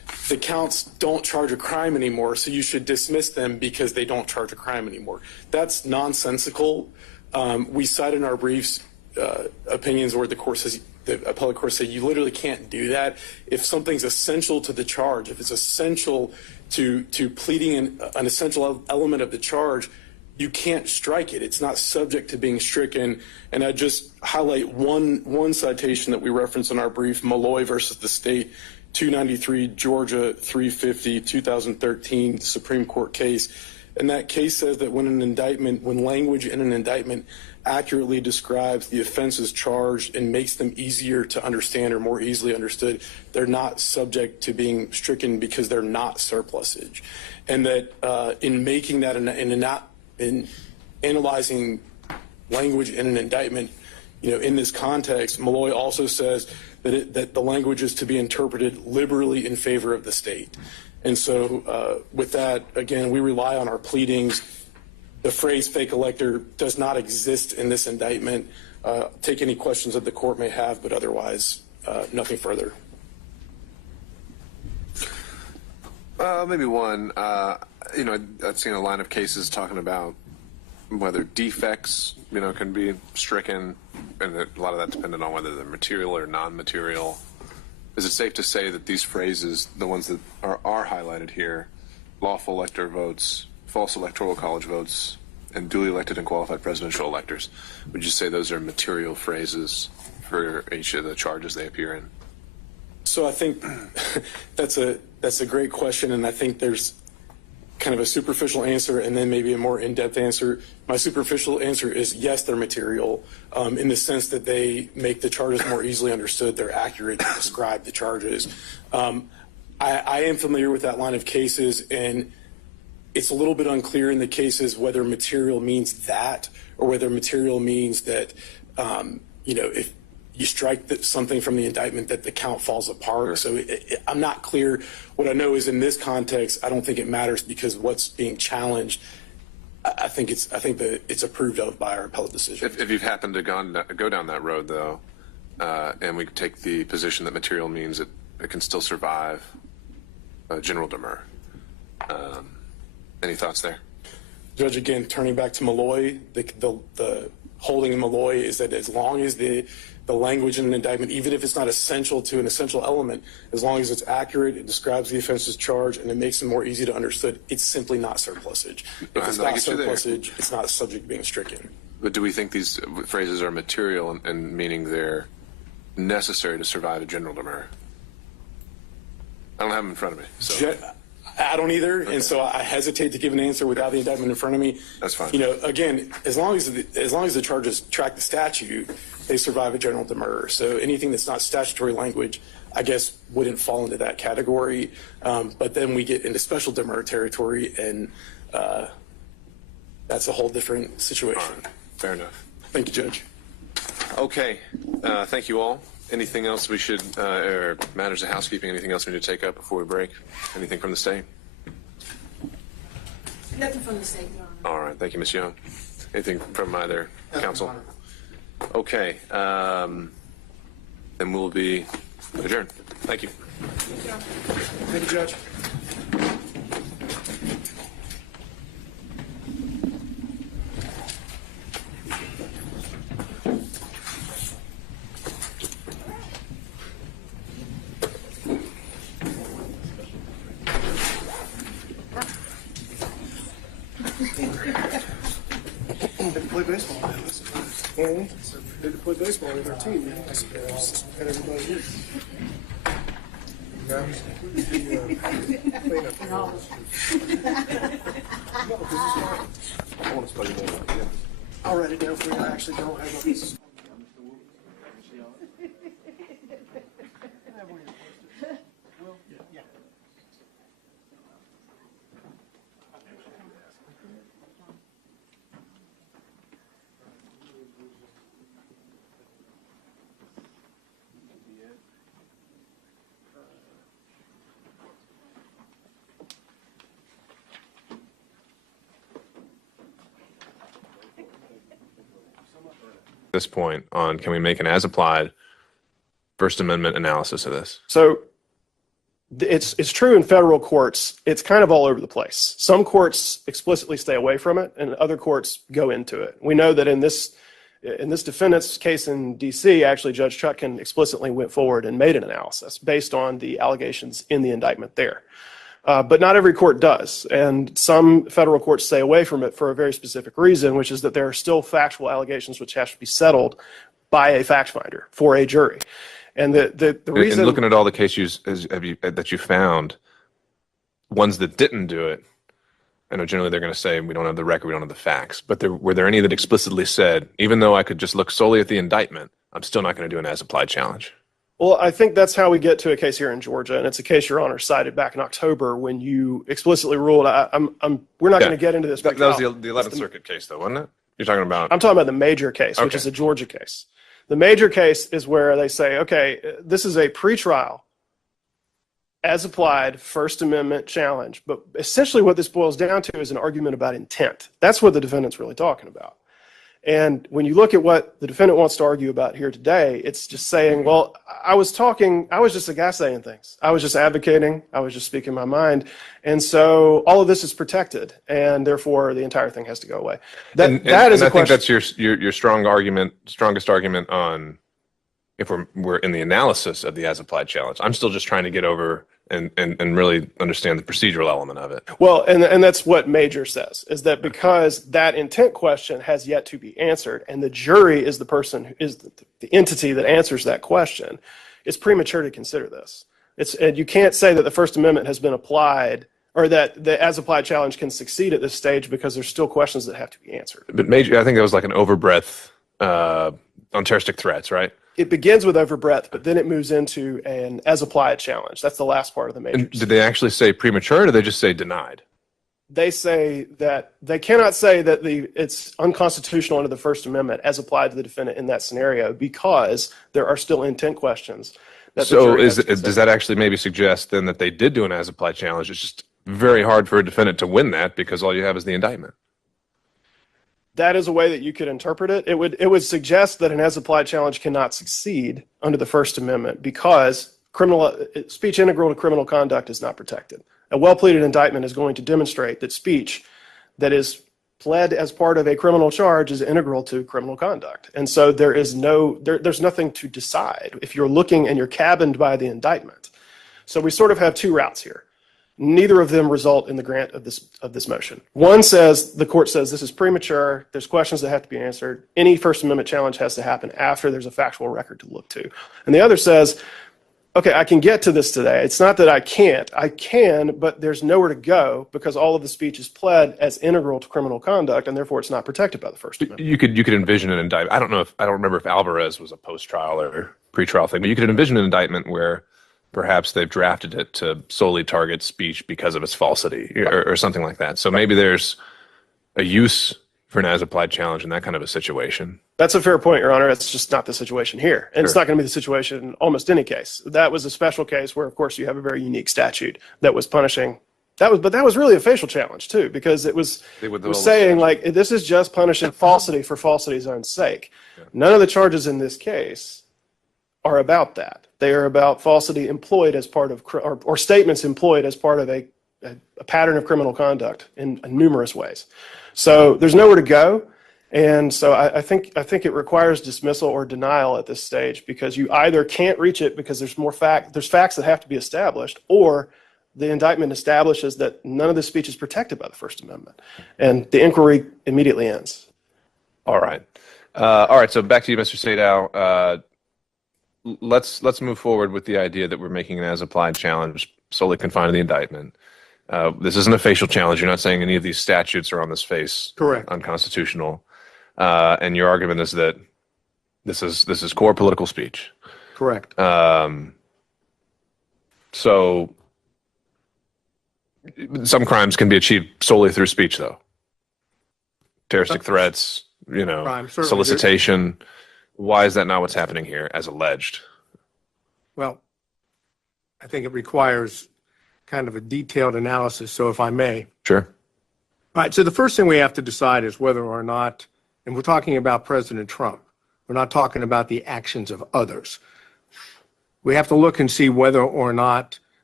the counts don't charge a crime anymore, so you should dismiss them because they don't charge a crime anymore. That's nonsensical. We cite in our briefs opinions where the appellate court said you literally can't do that. If something's essential to the charge, if it's essential to pleading an essential element of the charge, you can't strike it. It's not subject to being stricken. And I just highlight one citation that we reference in our brief, Malloy versus the state, 293 Georgia 350 2013 Supreme Court case. And that case says that when language in an indictment accurately describes the offenses charged and makes them easier to understand or more easily understood, they're not subject to being stricken because they're not surplusage. And that in making that in analyzing language in an indictment, in this context, Malloy also says that the language is to be interpreted liberally in favor of the state. And so with that, again, we rely on our pleadings. The phrase fake elector does not exist in this indictment. Take any questions that the court may have, but otherwise, nothing further. Maybe one. I've seen a line of cases talking about whether defects, can be stricken, and a lot of that dependent on whether they're material or non-material. Is it safe to say that these phrases, the ones that are highlighted here, lawful elector votes, false electoral college votes, and duly elected and qualified presidential electors, would you say those are material phrases for each of the charges they appear in? So I think that's a great question, and I think there's kind of a superficial answer and then maybe a more in-depth answer. My superficial answer is yes, they're material in the sense that they make the charges more easily understood. They're accurate to describe the charges. I am familiar with that line of cases, and it's a little bit unclear in the cases whether material means that or whether material means that, if you strike something from the indictment that the count falls apart. So I'm not clear. What I know is in this context, I don't think it matters because what's being challenged, I think that it's approved of by our appellate decision. If you've happened to go down that road, though, and we take the position that material means it can still survive general demur. Any thoughts there? Judge, again, turning back to Malloy, the holding in Malloy is that as long as the language in an indictment, even if it's not essential to an essential element, as long as it's accurate, it describes the offense's charge, and it makes them more easy to understood, it's simply not surplusage. If it's not surplusage, it's not subject to being stricken. But do we think these phrases are material and meaning they're necessary to survive a general demur? I don't have them in front of me. So. I don't either, and so I hesitate to give an answer without the indictment in front of me. That's fine. Again, as long as the charges track the statute, they survive a general demur. So anything that's not statutory language, I guess, wouldn't fall into that category. But then we get into special demur territory, and that's a whole different situation. All right. Fair enough. Thank you, Judge. Okay. Thank you all. Anything else we should, or matters of housekeeping, anything else we need to take up before we break? Anything from the state? Nothing from the state, Your Honor. All right. Thank you, Ms. Young. Anything from either counsel? Okay. Then we'll be adjourned. Thank you. Thank you, Judge. Play baseball. They play baseball with our team. Man. And everybody here. I'll write it down for you. I actually don't have a this point on can we make an as applied First Amendment analysis of this? So It's true in federal courts. It's kind of all over the place. Some courts explicitly stay away from it, and other courts go into it. We know that in this defendant's case in D.C., actually Judge Chutkan explicitly went forward and made an analysis based on the allegations in the indictment there. But not every court does, and some federal courts stay away from it for a very specific reason, which is that there are still factual allegations which have to be settled by a fact finder for a jury. And the reason, and looking at all the cases that you found, ones that didn't do it, I know generally they're going to say we don't have the record, we don't have the facts. But were there any that explicitly said, even though I could just look solely at the indictment, I'm still not going to do an as-applied challenge? Well, I think that's how we get to a case here in Georgia, and it's a case Your Honor cited back in October when you explicitly ruled. We're not going to get into this. That was the 11th Circuit case, though, wasn't it? You're talking about? I'm talking about the major case, which is a Georgia case. The major case is where they say, okay, this is a pretrial, as applied First Amendment challenge. But essentially what this boils down to is an argument about intent. That's what the defendant's really talking about. And when you look at what the defendant wants to argue about here today, it's just saying, well, I was just a guy saying things. I was just advocating. I was just speaking my mind. And so all of this is protected, and therefore the entire thing has to go away. That is a question. I think that's your strongest argument on if we're in the analysis of the as-applied challenge. I'm still just trying to get over and really understand the procedural element of it. Well, and that's what Major says, is that because that intent question has yet to be answered, and the jury is the person who is the entity that answers that question, it's premature to consider this. And you can't say that the First Amendment has been applied, or that the as-applied challenge can succeed at this stage because there's still questions that have to be answered. But Major, I think that was like an overbreadth on terroristic threats, right? It begins with overbreadth, but then it moves into an as-applied challenge. That's the last part of the major. And did they actually say premature, or did they just say denied? They say that they cannot say that it's unconstitutional under the First Amendment as applied to the defendant in that scenario because there are still intent questions. So does that actually maybe suggest then that they did do an as-applied challenge? It's just very hard for a defendant to win that because all you have is the indictment. That is a way that you could interpret it. It would suggest that an as-applied challenge cannot succeed under the First Amendment because speech integral to criminal conduct is not protected. A well-pleaded indictment is going to demonstrate that speech that is pled as part of a criminal charge is integral to criminal conduct. And so there's nothing to decide if you're looking and you're cabined by the indictment. So we sort of have two routes here. Neither of them result in the grant of this motion. One says, the court says this is premature, there's questions that have to be answered, any First Amendment challenge has to happen after there's a factual record to look to. And the other says, okay, I can get to this today. It's not that I can't. I can, but there's nowhere to go because all of the speech is pled as integral to criminal conduct, and therefore it's not protected by the First Amendment. You could envision an indictment. I don't remember if Alvarez was a post-trial or pre-trial thing, but you could envision an indictment where perhaps they've drafted it to solely target speech because of its falsity or something like that. So maybe there's a use for an as-applied challenge in that kind of a situation. That's a fair point, Your Honor. It's just not the situation here. And It's not going to be the situation in almost any case. That was a special case where, of course, you have a very unique statute that was punishing. But that was really a facial challenge, too, because it was saying, like, this is just punishing falsity for falsity's own sake. Yeah. None of the charges in this case are about that. They are about falsity employed as part of, or statements employed as part of a pattern of criminal conduct in numerous ways. So there's nowhere to go. And so I think it requires dismissal or denial at this stage because you either can't reach it because there's facts that have to be established, or the indictment establishes that none of this speech is protected by the First Amendment. And the inquiry immediately ends. All right. So back to you, Mr. Sadow. Let's move forward with the idea that we're making an as-applied challenge solely confined to the indictment. This isn't a facial challenge. You're not saying any of these statutes are on this face correct unconstitutional. And your argument is that this is core political speech. Correct. So some crimes can be achieved solely through speech, though. Terroristic threats, solicitation. Why is that not what's happening here, as alleged? Well, I think it requires kind of a detailed analysis, so if I may. Sure. All right, so the first thing we have to decide is whether or not, and we're talking about President Trump, we're not talking about the actions of others. We have to look and see whether or not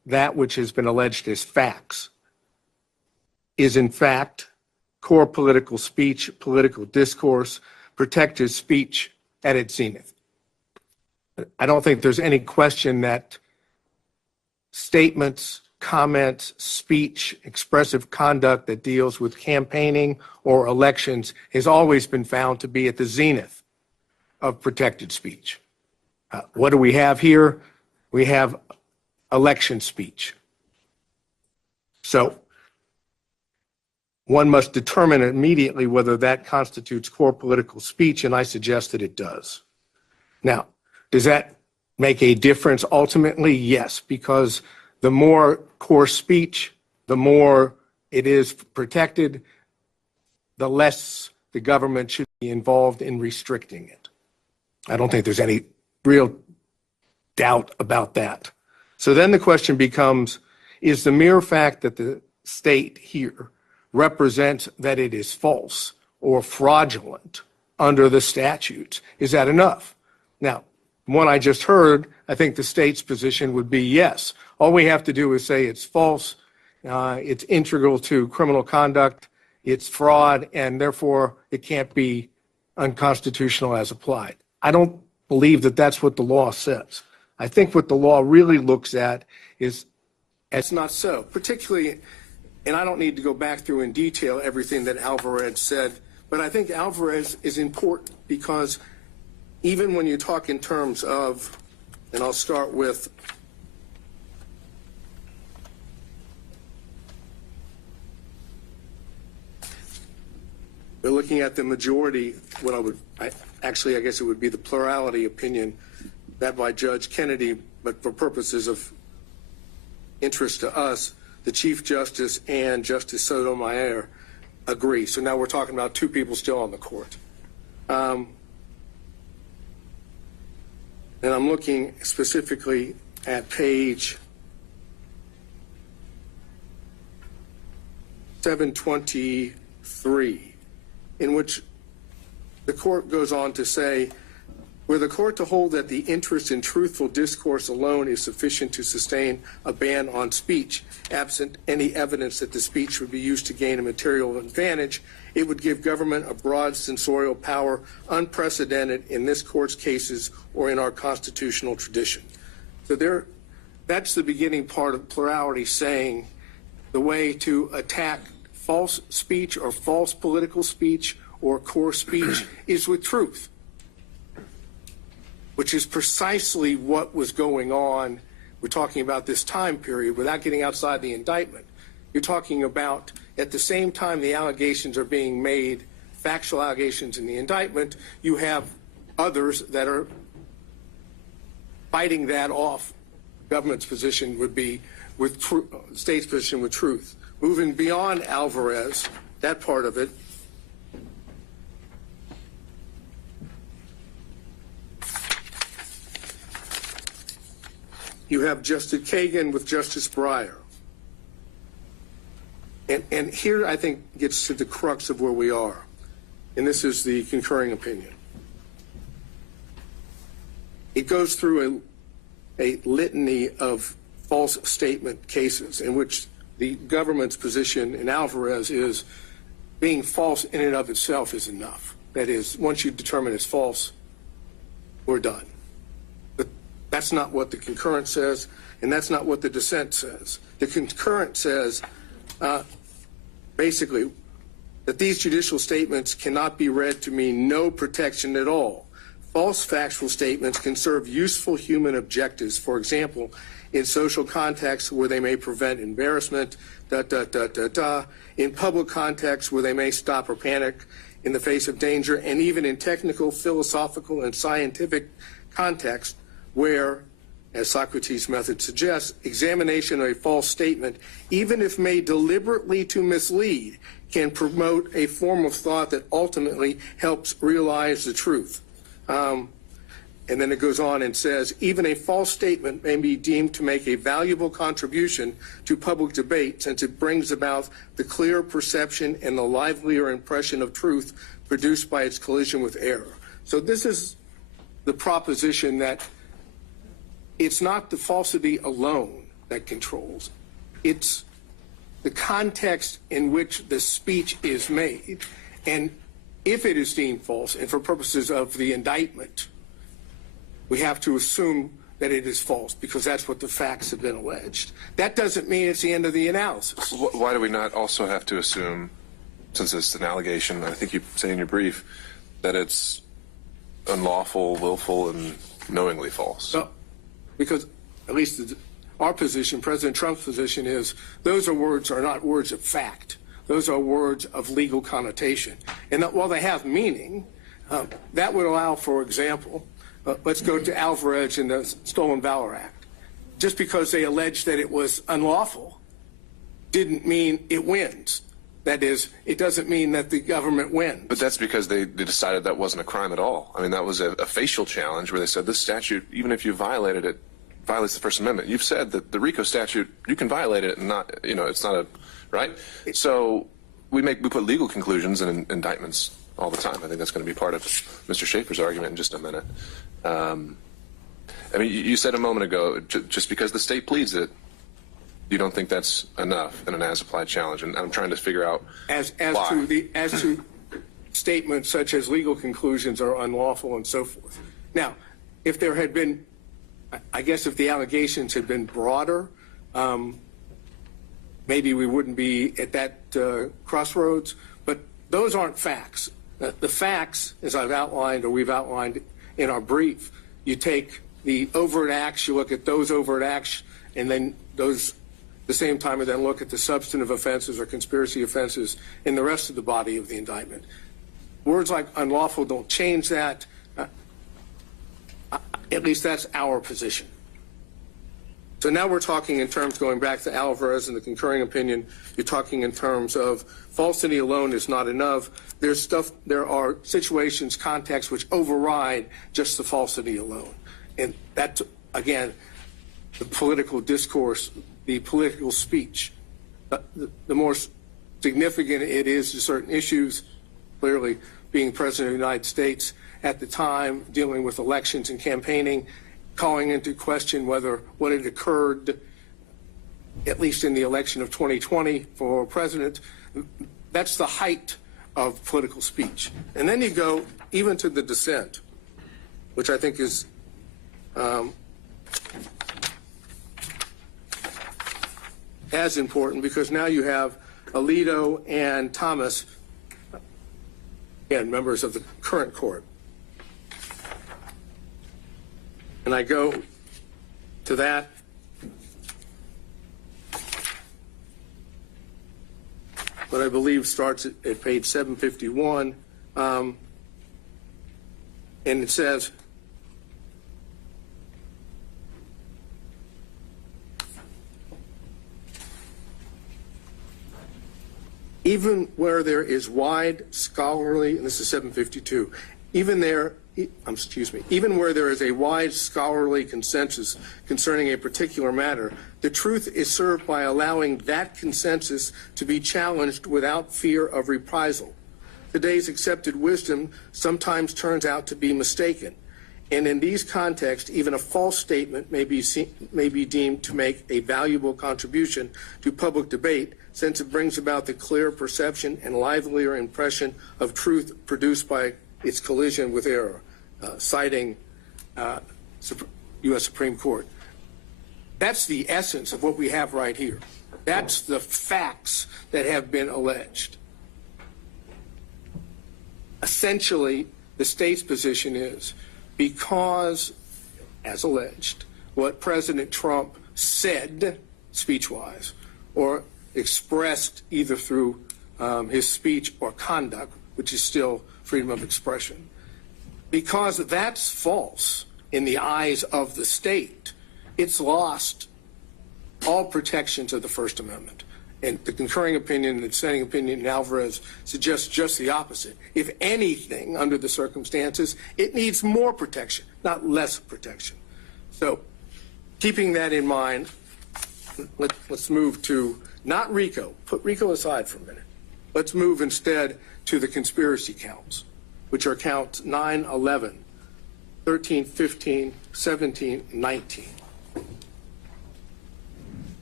that which has been alleged as facts is in fact core political speech, political discourse, protected speech at its zenith. I don't think there's any question that statements, comments, speech, expressive conduct that deals with campaigning or elections has always been found to be at the zenith of protected speech. What do we have here? We have election speech. So one must determine immediately whether that constitutes core political speech, and I suggest that it does. Now, does that make a difference ultimately? Yes, because the more core speech, the more it is protected, the less the government should be involved in restricting it. I don't think there's any real doubt about that. So then the question becomes, is the mere fact that the state here represents that it is false or fraudulent under the statutes, is that enough? Now, from what I just heard, I think the state's position would be yes. All we have to do is say it's false, it's integral to criminal conduct, it's fraud, and therefore it can't be unconstitutional as applied. I don't believe that that's what the law says. I think what the law really looks at is it's not so, particularly, and I don't need to go back through in detail everything that Alvarez said, but I think Alvarez is important because even when you talk in terms of, and I'll start with we're looking at the majority, I guess it would be the plurality opinion that by Judge Kennedy, but for purposes of interest to us, the Chief Justice and Justice Sotomayor agree. So now we're talking about two people still on the court. And I'm looking specifically at page 723, in which the court goes on to say, were the court to hold that the interest in truthful discourse alone is sufficient to sustain a ban on speech, absent any evidence that the speech would be used to gain a material advantage, it would give government a broad censorial power unprecedented in this court's cases or in our constitutional tradition. So that's the beginning part of plurality, saying the way to attack false speech or false political speech or core speech is with truth, which is precisely what was going on. We're talking about this time period without getting outside the indictment. You're talking about at the same time the allegations are being made, factual allegations in the indictment, you have others that are fighting that off. Government's position would be with state's position with truth. Moving beyond Alvarez, that part of it, you have Justice Kagan with Justice Breyer. And here I think gets to the crux of where we are. And this is the concurring opinion. It goes through a litany of false statement cases in which the government's position in Alvarez is being false in and of itself is enough. That is, once you determine it's false, we're done. But that's not what the concurrent says, and that's not what the dissent says. The concurrent says, basically, that these judicial statements cannot be read to mean no protection at all. False factual statements can serve useful human objectives, for example, in social contexts where they may prevent embarrassment, in public contexts where they may stop or panic in the face of danger, and even in technical, philosophical, and scientific contexts where, as Socrates' method suggests, examination of a false statement, even if made deliberately to mislead, can promote a form of thought that ultimately helps realize the truth. And then it goes on and says, even a false statement may be deemed to make a valuable contribution to public debate since it brings about the clear perception and the livelier impression of truth produced by its collision with error. So this is the proposition that it's not the falsity alone that controls. It's the context in which the speech is made. And if it is deemed false, and for purposes of the indictment, we have to assume that it is false because that's what the facts have been alleged. That doesn't mean it's the end of the analysis. Why do we not also have to assume, since it's an allegation, I think you say in your brief, that it's unlawful, willful, and knowingly false? Because at least our position, President Trump's position is those are not words of fact. Those are words of legal connotation. And that while they have meaning, that would allow, for example, let's go to Alvarez and the Stolen Valor Act. Just because they alleged that it was unlawful didn't mean it wins. That is, it doesn't mean that the government wins. But that's because they decided that wasn't a crime at all. I mean, that was a facial challenge where they said this statute, even if you violated it, violates the First Amendment. You've said that the RICO statute, you can violate it and not, it's not a, right? So we put legal conclusions in indictments all the time. I think that's going to be part of Mr. Schaefer's argument in just a minute. I mean, you said a moment ago, just because the state pleads it, you don't think that's enough in an as-applied challenge, and I'm trying to figure out as why. As to statements such as legal conclusions are unlawful and so forth. Now, if there had been, I guess if the allegations had been broader, maybe we wouldn't be at that crossroads, but those aren't facts. The facts, as I've outlined or we've outlined in our brief, you take the overt acts, you look at those overt acts, and then those the same time, and then look at the substantive offenses or conspiracy offenses in the rest of the body of the indictment. Words like unlawful don't change that. At least that's our position. So now we're talking in terms, going back to Alvarez and the concurring opinion, you're talking in terms of falsity alone is not enough. There are situations, contexts which override just the falsity alone. And that, again, the political discourse, the political speech, the more significant it is to certain issues, clearly being President of the United States at the time, dealing with elections and campaigning, calling into question whether what had occurred, at least in the election of 2020 for president, that's the height of political speech. And then you go even to the dissent, which I think is as important, because now you have Alito and Thomas, again, members of the current court. And I go to that. What I believe starts at page 751. And it says, even where there is wide scholarly, and this is 752, even where there is a wide scholarly consensus concerning a particular matter, the truth is served by allowing that consensus to be challenged without fear of reprisal. Today's accepted wisdom sometimes turns out to be mistaken, and in these contexts, even a false statement may be deemed to make a valuable contribution to public debate, since it brings about the clear perception and livelier impression of truth produced by its collision with error, citing U.S. Supreme Court. That's the essence of what we have right here. That's the facts that have been alleged. Essentially, the state's position is, because, as alleged, what President Trump said speech-wise or expressed either through his speech or conduct, which is still freedom of expression, because that's false in the eyes of the state, it's lost all protections of the First Amendment. And the concurring opinion and the dissenting opinion in Alvarez suggests just the opposite. If anything, under the circumstances, it needs more protection, not less protection. So keeping that in mind, let's move to not RICO. Put RICO aside for a minute. Let's move instead to the conspiracy counts, which are counts 9, 11, 13, 15, 17, 19.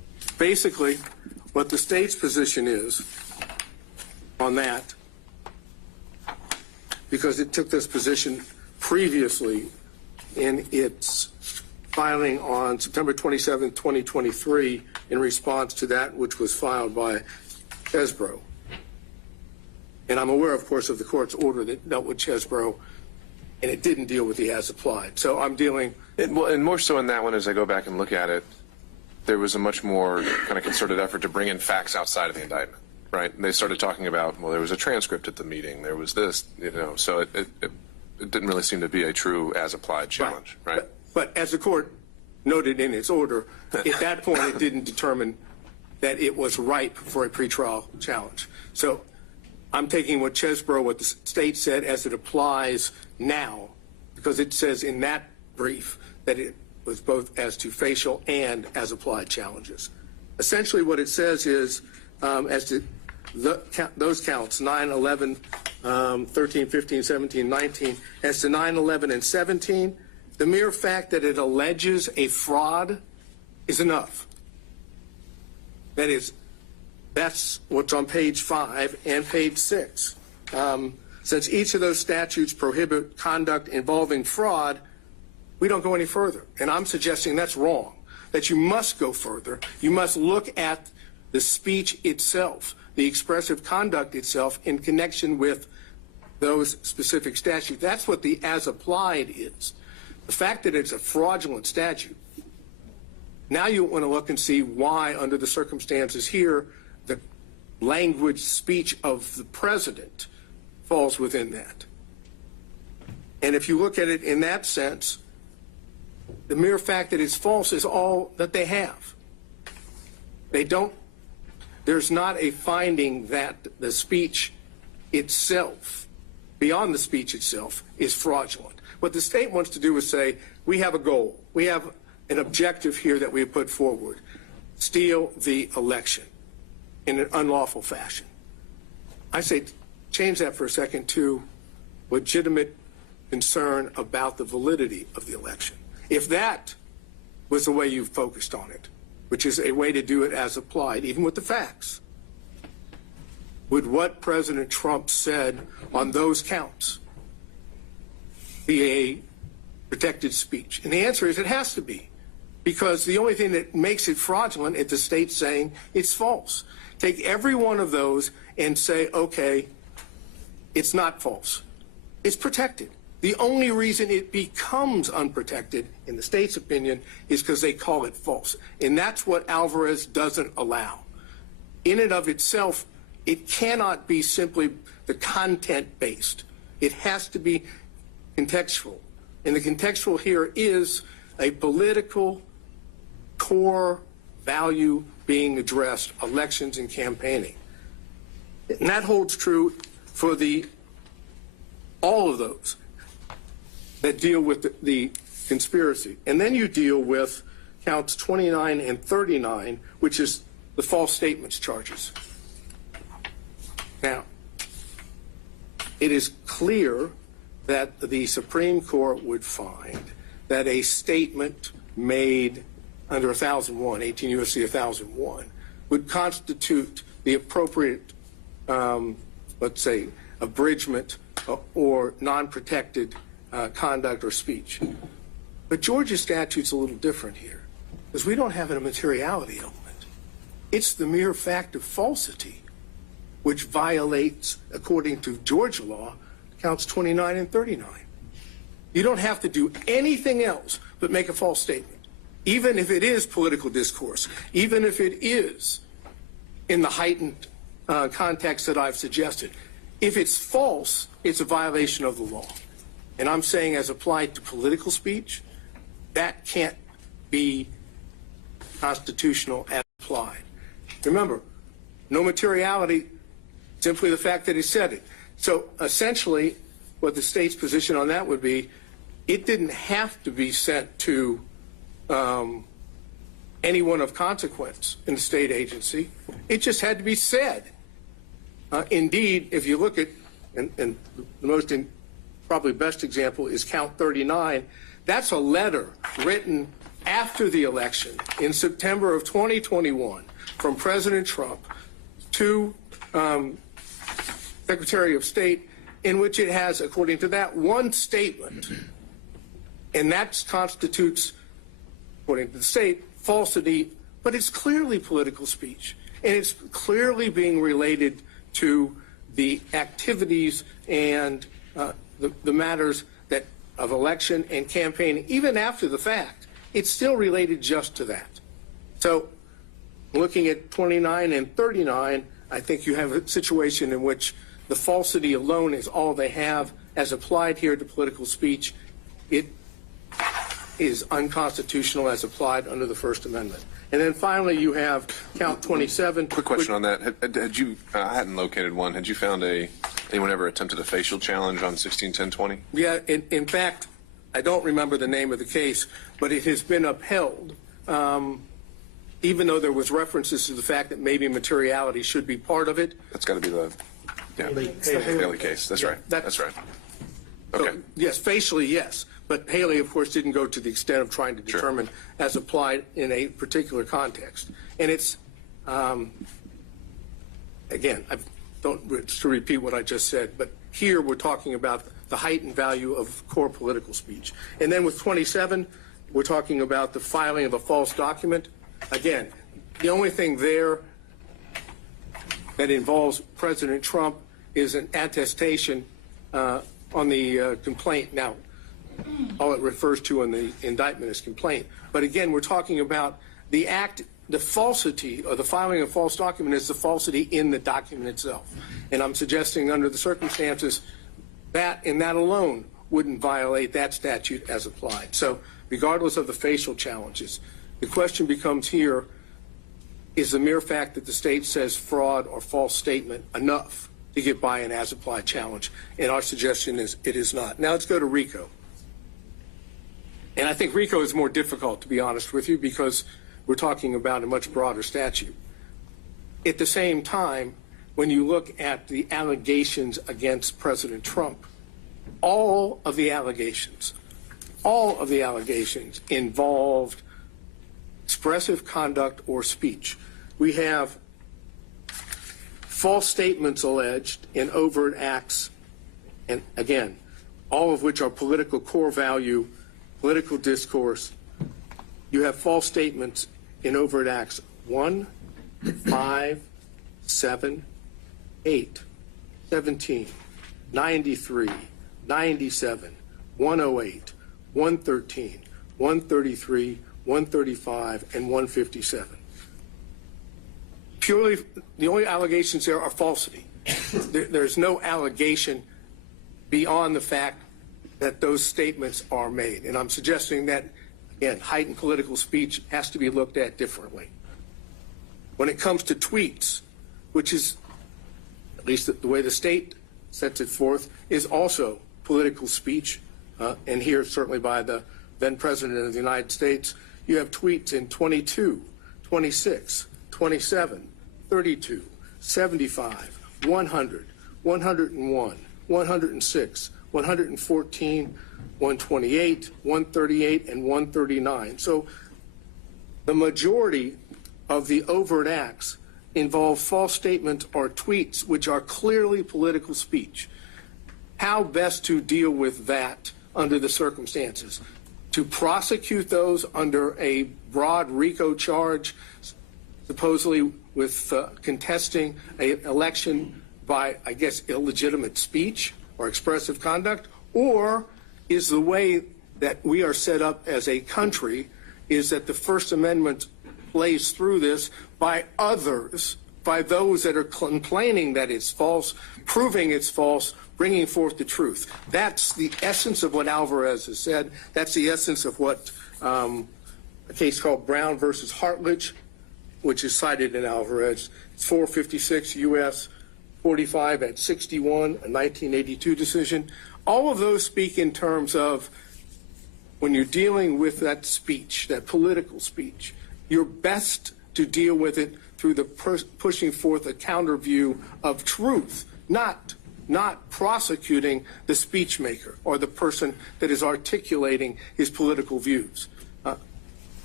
basically, what the state's position is on that, because it took this position previously in its filing on September 27, 2023, in response to that which was filed by Chesbrough. And I'm aware, of course, of the court's order that dealt with Chesbrough, and it didn't deal with the as applied. So I'm dealing. And more so in that one, as I go back and look at it, there was a much more kind of concerted effort to bring in facts outside of the indictment, right? And they started talking about, well, there was a transcript at the meeting, there was this, so it didn't really seem to be a true as applied challenge, right? But as the court noted in its order, at that point it didn't determine that it was ripe for a pretrial challenge. So I'm taking what Chesbrough, what the state said, as it applies now, because it says in that brief that it was both as to facial and as applied challenges. Essentially what it says is, as to those counts, 9, 11, 13, 15, 17, 19, as to 9, 11, and 17, the mere fact that it alleges a fraud is enough. That is, that's what's on page 5 and page 6. Since each of those statutes prohibit conduct involving fraud, we don't go any further. And I'm suggesting that's wrong, that you must go further. You must look at the speech itself, the expressive conduct itself in connection with those specific statutes. That's what the as applied is. The fact that it's a fraudulent statute, now you want to look and see why, under the circumstances here, the language speech of the president falls within that. And if you look at it in that sense, the mere fact that it's false is all that they have. There's not a finding that the speech itself, beyond the speech itself, is fraudulent. What the state wants to do is say, we have a goal. We have an objective here that we have put forward. Steal the election in an unlawful fashion. I say change that for a second to legitimate concern about the validity of the election. If that was the way you focused on it, which is a way to do it as applied, even with the facts, would what President Trump said on those counts be a protected speech? And the answer is it has to be, because the only thing that makes it fraudulent is the state saying it's false. Take every one of those and say, okay, it's not false. It's protected. The only reason it becomes unprotected, in the state's opinion, is because they call it false. And that's what Alvarez doesn't allow. In and of itself, it cannot be simply the content-based. It has to be contextual. And the contextual here is a political core value being addressed, elections and campaigning. And that holds true for all of those that deal with the conspiracy. And then you deal with counts 29 and 39, which is the false statements charges. Now, it is clear that the Supreme Court would find that a statement made under 1001, 18 U.S.C. 1001, would constitute the appropriate, let's say, abridgment or non-protected conduct or speech. But Georgia's statute's a little different here, because we don't have a materiality element. It's the mere fact of falsity, which violates, according to Georgia law, counts 29 and 39. You don't have to do anything else but make a false statement, even if it is political discourse, even if it is in the heightened context that I've suggested. If it's false, it's a violation of the law. And I'm saying, as applied to political speech, that can't be constitutional as applied. Remember, no materiality, simply the fact that he said it. So essentially, what the state's position on that would be, it didn't have to be sent to anyone of consequence in the state agency. It just had to be said. Indeed, if you look at, and the most probably best example is count 39, that's a letter written after the election in September of 2021 from President Trump to Secretary of State, in which it has, according to that, one statement, and that constitutes, according to the state, falsity, but it's clearly political speech, and it's clearly being related to the activities and the matters that of election and campaigning, even after the fact. It's still related just to that. So looking at 29 and 39, I think you have a situation in which the falsity alone is all they have as applied here to political speech. It is unconstitutional as applied under the First Amendment. And then finally, you have count 27. Quick question on that. Had you, I hadn't located one. Had you found anyone ever attempted a facial challenge on 161020? Yeah, in fact, I don't remember the name of the case, but it has been upheld, even though there was references to the fact that maybe materiality should be part of it. That's got to be the Haley case. That's right. That's right. Okay. So, yes, facially, yes. But Haley, of course, didn't go to the extent of trying to determine as applied in a particular context. And it's, again, I don't to repeat what I just said, but here we're talking about the heightened value of core political speech. And then with 27, we're talking about the filing of a false document. Again, the only thing there that involves President Trump is an attestation on the complaint. Now, all it refers to in the indictment is complaint. But again, we're talking about the act, the falsity, or the filing of false document is the falsity in the document itself. And I'm suggesting under the circumstances that and that alone wouldn't violate that statute as applied. So regardless of the facial challenges, the question becomes here, is the mere fact that the state says fraud or false statement enough to get by an as applied challenge? And our suggestion is it is not. Now let's go to RICO. And I think RICO is more difficult, to be honest with you, because we're talking about a much broader statute. At the same time, when you look at the allegations against President Trump, all of the allegations involved expressive conduct or speech. We have false statements alleged in overt acts, and again, all of which are political core value, political discourse. You have false statements in overt acts 1, 5, 7, 8, 17, 93, 97, 108, 113, 133, 135, and 157. Purely, the only allegations there are falsity. There's no allegation beyond the fact that those statements are made. And I'm suggesting that, again, heightened political speech has to be looked at differently. When it comes to tweets, which is, at least the way the state sets it forth, is also political speech, and here certainly by the then President of the United States, you have tweets in 22, 26, 27, 32, 75, 100, 101, 106, 114, 128, 138, and 139. So the majority of the overt acts involve false statements or tweets which are clearly political speech. How best to deal with that under the circumstances? To prosecute those under a broad RICO charge, supposedly with contesting an election by, I guess, illegitimate speech or expressive conduct? Or is the way that we are set up as a country is that the First Amendment plays through this by others, by those that are complaining that it's false, proving it's false, bringing forth the truth? That's the essence of what Alvarez has said. That's the essence of what a case called Brown versus Hartledge, which is cited in Alvarez. It's 456 U.S. 45 at 61, a 1982 decision. All of those speak in terms of when you're dealing with that speech, that political speech, you're best to deal with it through the pushing forth a counter view of truth, not prosecuting the speech maker or the person that is articulating his political views.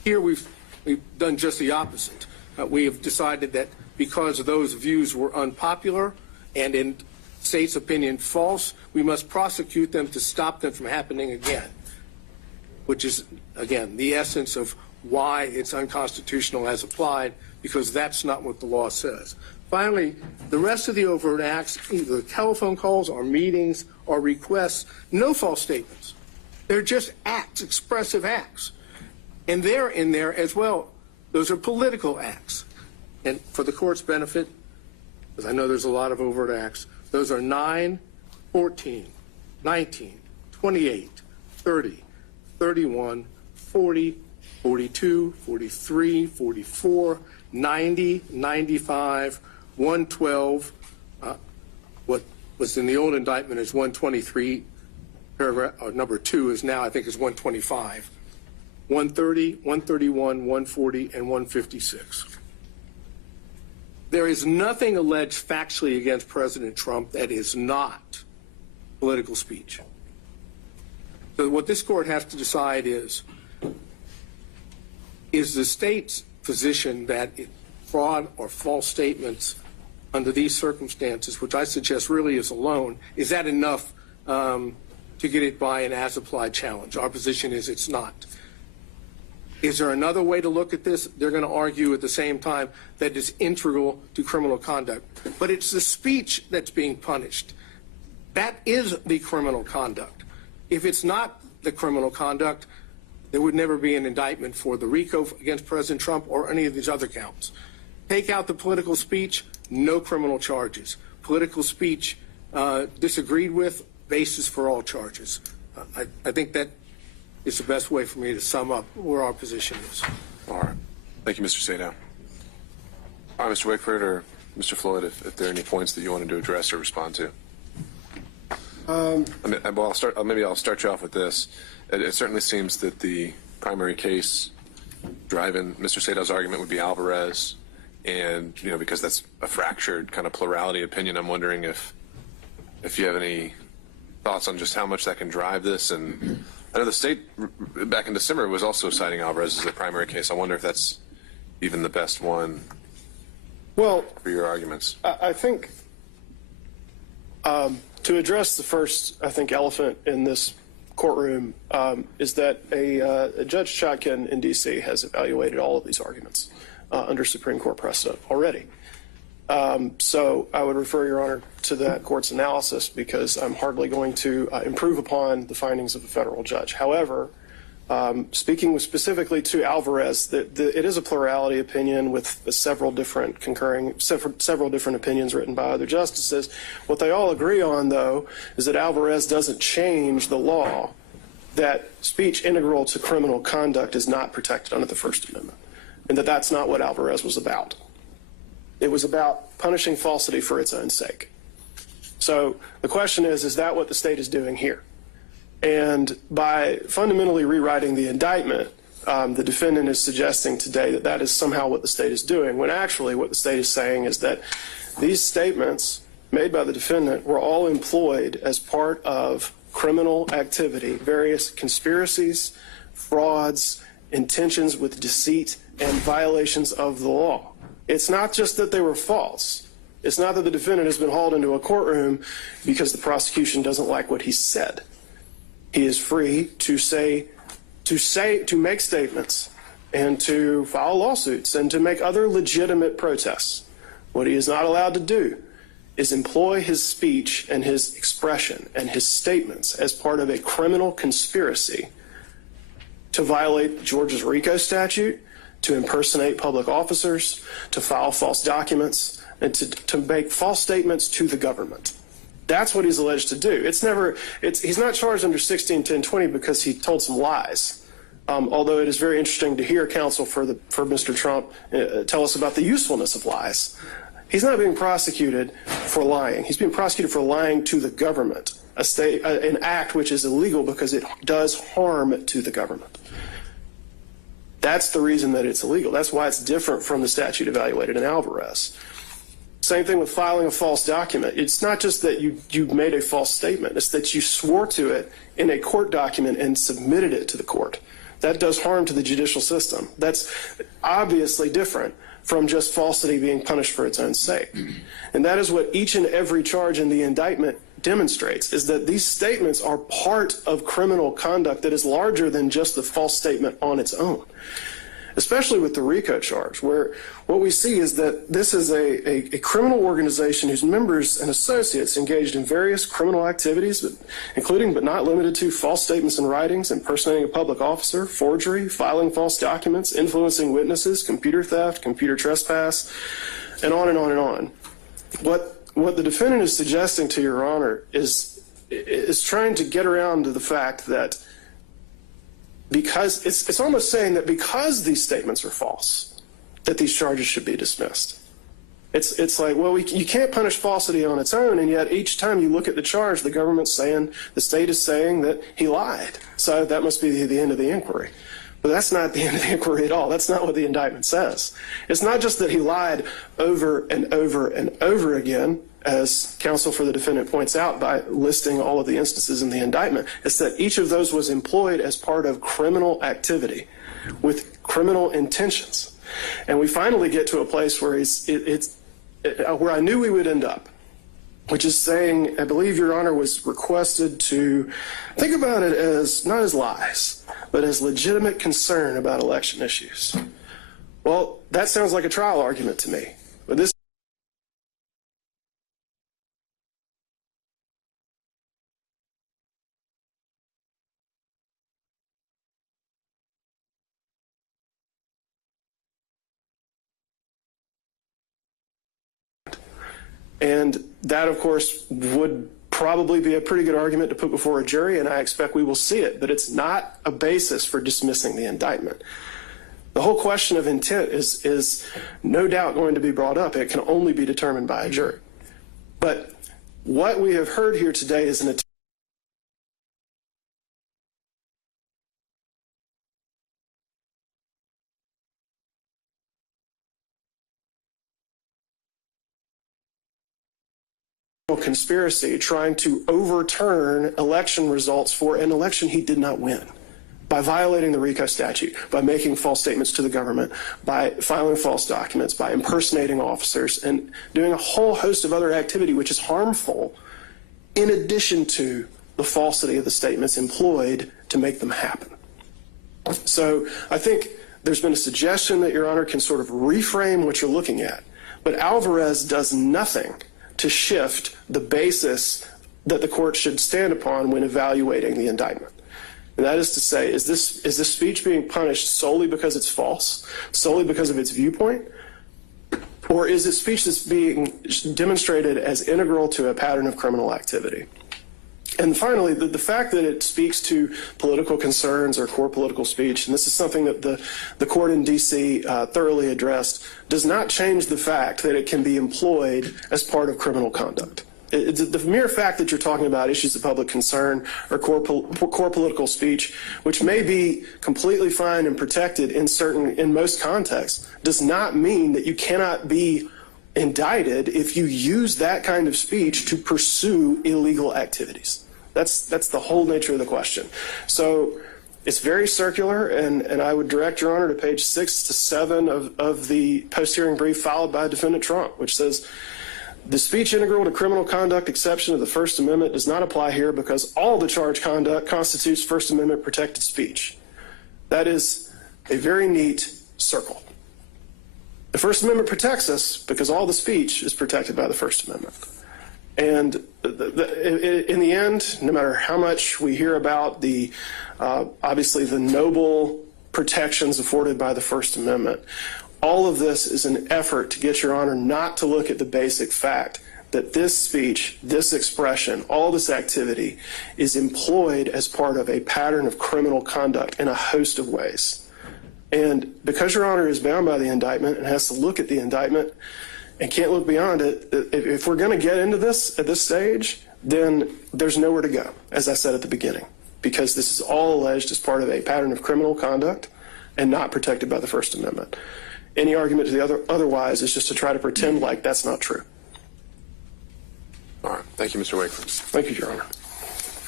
Here we've done just the opposite. We have decided that because those views were unpopular and in state's opinion false, we must prosecute them to stop them from happening again, which is, again, the essence of why it's unconstitutional as applied, because that's not what the law says. Finally, the rest of the overt acts, either telephone calls or meetings or requests, no false statements. They're just acts, expressive acts. And they're in there as well. Those are political acts. And for the court's benefit, because I know there's a lot of overt acts, those are 9, 14, 19, 28, 30, 31, 40, 42, 43, 44, 90, 95, 112, what was in the old indictment is 123, paragraph, or number 2 is now, I think, is 125, 130, 131, 140, and 156. There is nothing alleged factually against President Trump that is not political speech. So what this court has to decide is the state's position that fraud or false statements under these circumstances, which I suggest really is alone, is that enough to get it by an as-applied challenge? Our position is it's not. Is there another way to look at this? They're going to argue at the same time that it's integral to criminal conduct. But it's the speech that's being punished. That is the criminal conduct. If it's not the criminal conduct, there would never be an indictment for the RICO against President Trump or any of these other counts. Take out the political speech, no criminal charges. Political speech disagreed with, basis for all charges. I think that is the best way for me to sum up where our position is. All right. Thank you, Mr. Sadow. All right, Mr. Wickford or Mr. Floyd, if there are any points that you wanted to address or respond to. Maybe I'll start you off with this. It certainly seems that the primary case driving Mr. Sadow's argument would be Alvarez, and because that's a fractured kind of plurality opinion, I'm wondering if you have any thoughts on just how much that can drive this. And I know the state back in December was also citing Alvarez as the primary case. I wonder if that's even the best one. Well, for your arguments, I think to address the first, I think, elephant in this courtroom is that a Judge Chotkin in D.C. has evaluated all of these arguments under Supreme Court precedent already. So I would refer Your Honor to that court's analysis, because I'm hardly going to improve upon the findings of a federal judge. However, speaking specifically to Alvarez, it is a plurality opinion with several different opinions written by other justices. What they all agree on, though, is that Alvarez doesn't change the law, that speech integral to criminal conduct is not protected under the First Amendment, and that that's not what Alvarez was about. It was about punishing falsity for its own sake. So the question is that what the state is doing here? And by fundamentally rewriting the indictment, the defendant is suggesting today that that is somehow what the state is doing, when actually what the state is saying is that these statements made by the defendant were all employed as part of criminal activity, various conspiracies, frauds, intentions with deceit, and violations of the law. It's not just that they were false. It's not that the defendant has been hauled into a courtroom because the prosecution doesn't like what he said. He is free to make statements and to file lawsuits and to make other legitimate protests. What he is not allowed to do is employ his speech and his expression and his statements as part of a criminal conspiracy to violate Georgia's RICO statute, to impersonate public officers, to file false documents, and to make false statements to the government. That's what he's alleged to do. He's not charged under 161020 because he told some lies. Although it is very interesting to hear counsel for Mr. Trump tell us about the usefulness of lies. He's not being prosecuted for lying. He's being prosecuted for lying to the government, an act which is illegal because it does harm to the government. That's the reason that it's illegal. That's why it's different from the statute evaluated in Alvarez. Same thing with filing a false document. It's not just that you made a false statement. It's that you swore to it in a court document and submitted it to the court. That does harm to the judicial system. That's obviously different from just falsity being punished for its own sake. And that is what each and every charge in the indictment demonstrates, is that these statements are part of criminal conduct that is larger than just the false statement on its own. Especially with the RICO charge, where what we see is that this is a criminal organization whose members and associates engaged in various criminal activities, including but not limited to false statements and writings, impersonating a public officer, forgery, filing false documents, influencing witnesses, computer theft, computer trespass, and on and on and on. What the defendant is suggesting to Your Honor is trying to get around to the fact that because it's almost saying that because these statements are false, that these charges should be dismissed. It's like, well, you can't punish falsity on its own, and yet each time you look at the charge, the government's saying, the state is saying that he lied. So that must be the end of the inquiry. But that's not the end of the inquiry at all. That's not what the indictment says. It's not just that he lied over and over and over again, as counsel for the defendant points out by listing all of the instances in the indictment. It's that each of those was employed as part of criminal activity with criminal intentions. And we finally get to a place where where I knew we would end up, which is saying, I believe Your Honor was requested to think about it as not as lies, but as legitimate concern about election issues. Well, that sounds like a trial argument to me. But this and that, of course, would probably be a pretty good argument to put before a jury, and I expect we will see it, but it's not a basis for dismissing the indictment. The whole question of intent is no doubt going to be brought up. It can only be determined by a jury. But what we have heard here today is an attempt conspiracy trying to overturn election results for an election he did not win by violating the RICO statute, by making false statements to the government, by filing false documents, by impersonating officers, and doing a whole host of other activity which is harmful in addition to the falsity of the statements employed to make them happen. So I think there's been a suggestion that Your Honor can sort of reframe what you're looking at, but Alvarez does nothing to shift the basis that the court should stand upon when evaluating the indictment. And that is to say, is this speech being punished solely because it's false, solely because of its viewpoint, or is it speech that's being demonstrated as integral to a pattern of criminal activity? And finally, the fact that it speaks to political concerns or core political speech, and this is something that the court in D.C. Thoroughly addressed, does not change the fact that it can be employed as part of criminal conduct. The mere fact that you're talking about issues of public concern or core political speech, which may be completely fine and protected in most contexts, does not mean that you cannot be indicted if you use that kind of speech to pursue illegal activities. That's the whole nature of the question. So it's very circular, and I would direct Your Honor to page 6 to 7 of the post-hearing brief filed by Defendant Trump, which says, the speech integral to criminal conduct exception of the First Amendment does not apply here because all the charged conduct constitutes First Amendment protected speech. That is a very neat circle. The First Amendment protects us because all the speech is protected by the First Amendment. And in the end, no matter how much we hear about obviously the noble protections afforded by the First Amendment, all of this is an effort to get Your Honor not to look at the basic fact that this speech, this expression, all this activity is employed as part of a pattern of criminal conduct in a host of ways. And because Your Honor is bound by the indictment and has to look at the indictment and can't look beyond it, if we're going to get into this at this stage, then there's nowhere to go, as I said at the beginning, because this is all alleged as part of a pattern of criminal conduct and not protected by the First Amendment. Any argument to the otherwise is just to try to pretend like that's not true. All right. Thank you, Mr. Wakeford. Thank you, Your Honor.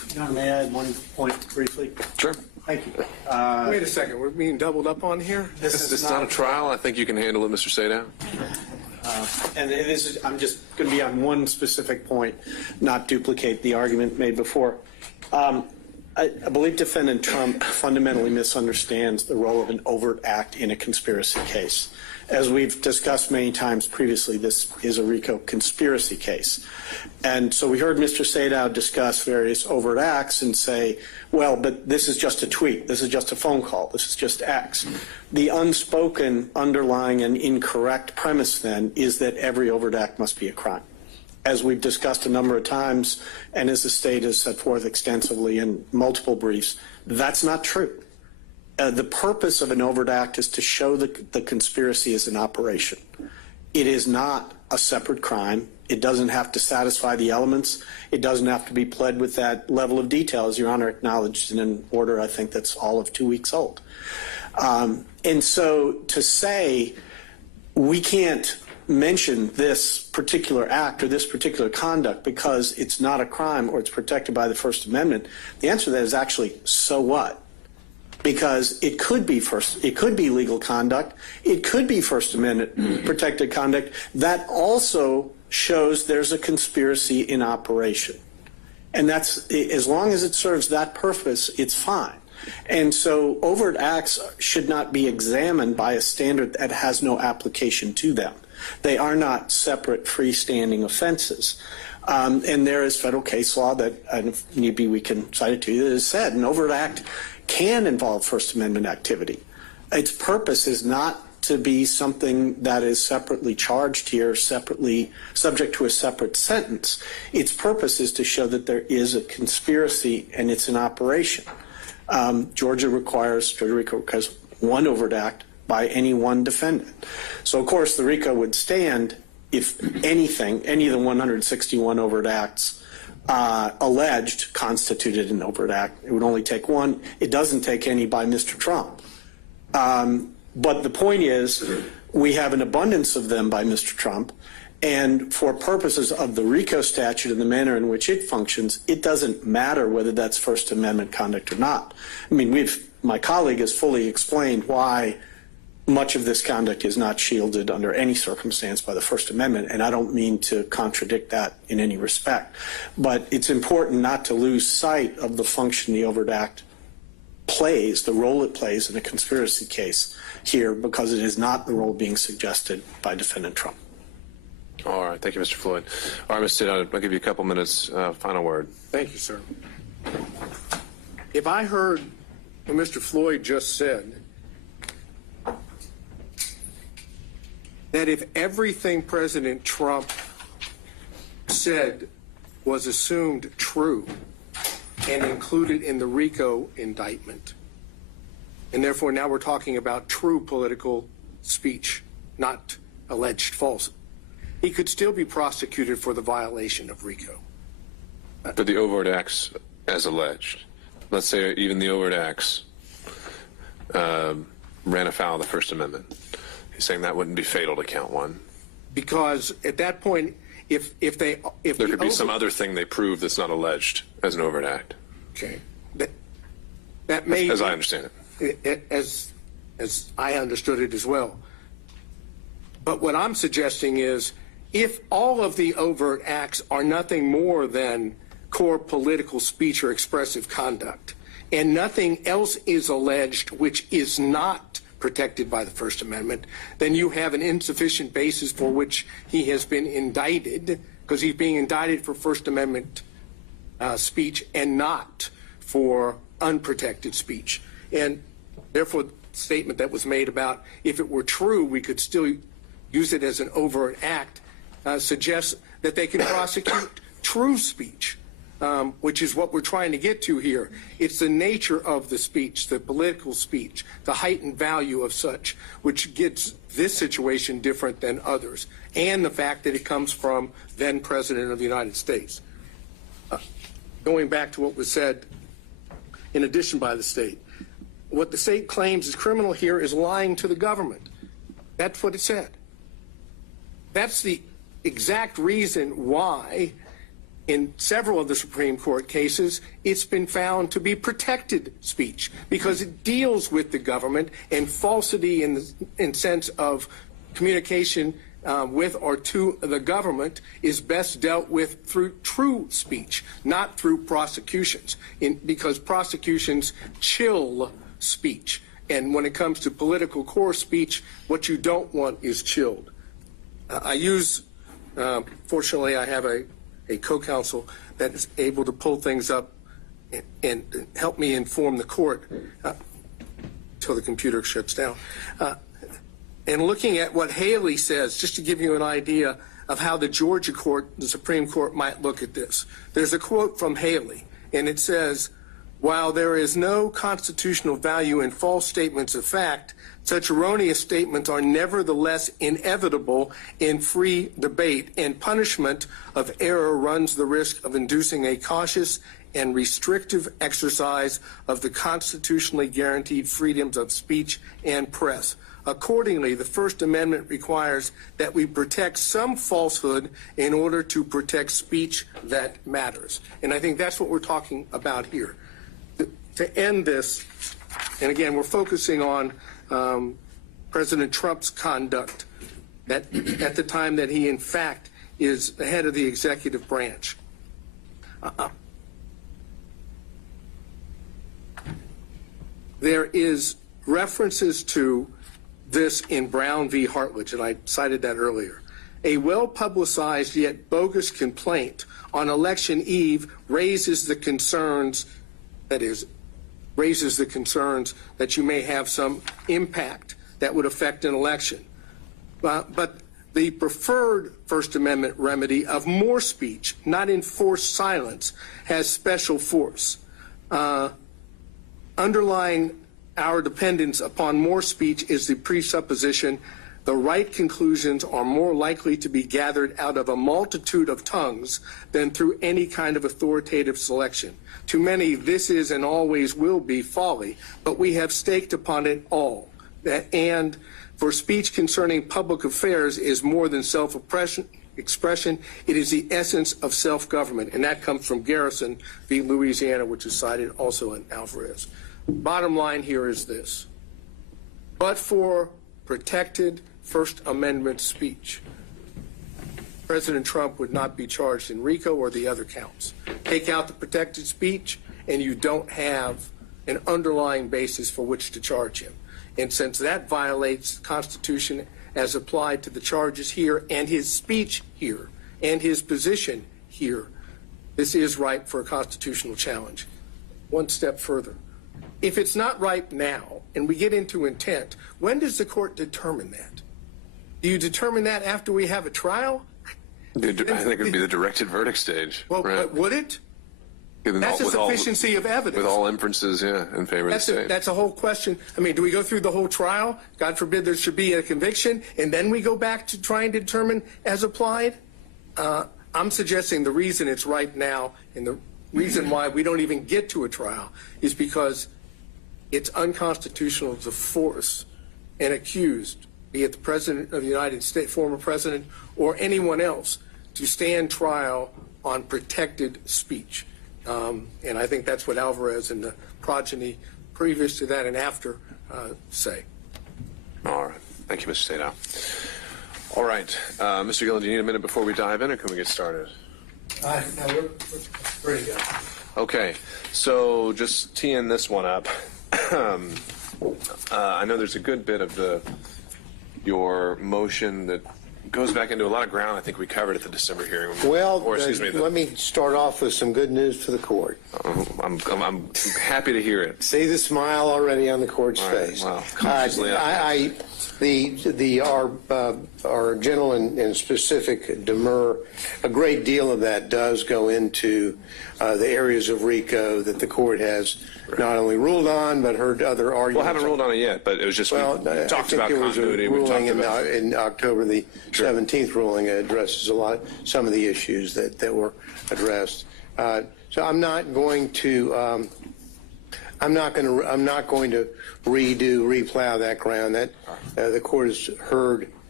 Your Honor, may I add one point briefly? Sure. Thank you. Wait a second, we're being doubled up on here? This is not a trial. I think you can handle it, Mr. Sadow. And this is, I'm just going to be on one specific point, not duplicate the argument made before. I believe Defendant Trump fundamentally misunderstands the role of an overt act in a conspiracy case. As we've discussed many times previously, this is a RICO conspiracy case. And so we heard Mr. Sadow discuss various overt acts and say, well, but this is just a tweet, this is just a phone call, this is just X. The unspoken underlying and incorrect premise then is that every overt act must be a crime. As we've discussed a number of times, and as the state has set forth extensively in multiple briefs, that's not true. The purpose of an overt act is to show the conspiracy is an operation. It is not a separate crime. It doesn't have to satisfy the elements. It doesn't have to be pled with that level of detail, as Your Honor acknowledged in an order I think that's all of 2 weeks old. And so to say we can't mention this particular act or this particular conduct because it's not a crime or it's protected by the First Amendment, the answer to that is actually, so what? Because it could be legal conduct, it could be First Amendment protected conduct that also shows there's a conspiracy in operation. And that's, as long as it serves that purpose, it's fine. And so overt acts should not be examined by a standard that has no application to them. They are not separate freestanding offenses. And there is federal case law that, and if need be, we can cite it to you, that has said an overt act can involve First Amendment activity. Its purpose is not to be something that is separately charged here, separately subject to a separate sentence. Its purpose is to show that there is a conspiracy and it's an operation. Georgia RICO requires one overt act by any one defendant. So, of course, the RICO would stand if anything, any of the 161 overt acts alleged constituted an overt act. It would only take one. It doesn't take any by Mr. Trump. But the point is, we have an abundance of them by Mr. Trump, and for purposes of the RICO statute and the manner in which it functions, it doesn't matter whether that's First Amendment conduct or not. I mean, my colleague has fully explained why much of this conduct is not shielded under any circumstance by the First Amendment, and I don't mean to contradict that in any respect. But it's important not to lose sight of the function the overt act plays, the role it plays in a conspiracy case here, because it is not the role being suggested by Defendant Trump. All right. Thank you, Mr. Floyd. All right, Mr. Sadow, I'll give you a couple minutes. Final word. Thank you, sir. If I heard what Mr. Floyd just said, that if everything President Trump said was assumed true and included in the RICO indictment, and therefore now we're talking about true political speech, not alleged false, he could still be prosecuted for the violation of RICO. For the overt acts as alleged. Let's say even the overt acts ran afoul of the First Amendment. He's saying that wouldn't be fatal to count one. Because at that point, if there could be some other thing they prove that's not alleged as an overt act. Okay. That may, as I understand it. As I understood it as well. But what I'm suggesting is, if all of the overt acts are nothing more than core political speech or expressive conduct, and nothing else is alleged which is not protected by the First Amendment, then you have an insufficient basis for which he has been indicted, because he's being indicted for First Amendment speech and not for unprotected speech. And therefore, the statement that was made about if it were true, we could still use it as an overt act, suggests that they can prosecute true speech, which is what we're trying to get to here. It's the nature of the speech, the political speech, the heightened value of such, which gets this situation different than others, and the fact that it comes from then President of the United States. Going back to what was said in addition by the state, what the state claims is criminal here is lying to the government. That's what it said. That's the exact reason why in several of the Supreme Court cases, it's been found to be protected speech because it deals with the government, and falsity in sense of communication with or to the government is best dealt with through true speech, not through prosecutions, because prosecutions chill speech. And when it comes to political core speech, what you don't want is chilled. Fortunately, I have a co-counsel that is able to pull things up and help me inform the court until the computer shuts down. And looking at what Haley says, just to give you an idea of how the Georgia court, the Supreme Court, might look at this. There's a quote from Haley, and it says, "While there is no constitutional value in false statements of fact, such erroneous statements are nevertheless inevitable in free debate, and punishment of error runs the risk of inducing a cautious and restrictive exercise of the constitutionally guaranteed freedoms of speech and press. Accordingly, the First Amendment requires that we protect some falsehood in order to protect speech that matters." And I think that's what we're talking about here. To end this, and again, we're focusing on President Trump's conduct at the time that he, in fact, is the head of the executive branch. There is references to this in Brown v. Hartledge, and I cited that earlier. A well-publicized yet bogus complaint on election eve raises the concerns that you may have some impact that would affect an election. But the preferred First Amendment remedy of more speech, not enforced silence, has special force. Underlying our dependence upon more speech is the presupposition the right conclusions are more likely to be gathered out of a multitude of tongues than through any kind of authoritative selection. To many, this is and always will be folly, but we have staked upon it all. And for speech concerning public affairs is more than self-expression, it is the essence of self-government. And that comes from Garrison v. Louisiana, which is cited also in Alvarez. Bottom line here is this. But for protected First Amendment speech, President Trump would not be charged in RICO or the other counts. Take out the protected speech, and you don't have an underlying basis for which to charge him. And since that violates the Constitution as applied to the charges here and his speech here and his position here, this is ripe for a constitutional challenge. One step further. If it's not ripe now, and we get into intent, when does the court determine that? Do you determine that after we have a trial? I think it would be the directed verdict stage. Well, right? But would it? That's a sufficiency of evidence. With all inferences, in favor of the state. That's a whole question. I mean, do we go through the whole trial? God forbid there should be a conviction, and then we go back to try and determine as applied? I'm suggesting the reason it's ripe now, and the reason why we don't even get to a trial, is because it's unconstitutional to force an accused, be it the President of the United States, former President, or anyone else, to stand trial on protected speech. And I think that's what Alvarez and the progeny previous to that and after say. All right. Thank you, Mr. Sadow. All right. Mr. Gillen, do you need a minute before we dive in, or can we get started? No, we're ready to go. Okay. So just teeing this one up. I know there's a good bit of your motion that goes back into a lot of ground I think we covered at the December hearing. Well, let me start off with some good news for the court. I'm happy to hear it. See the smile already on the court's face. Wow. Our general and specific demur, a great deal of that does go into the areas of RICO that the court has not only ruled on, but heard other arguments. Well, I haven't ruled on it yet, but it was just, we talked about continuity. We talked about in October, the 17th ruling addresses some of the issues that were addressed. So I'm not going to replow that ground. That the court has heard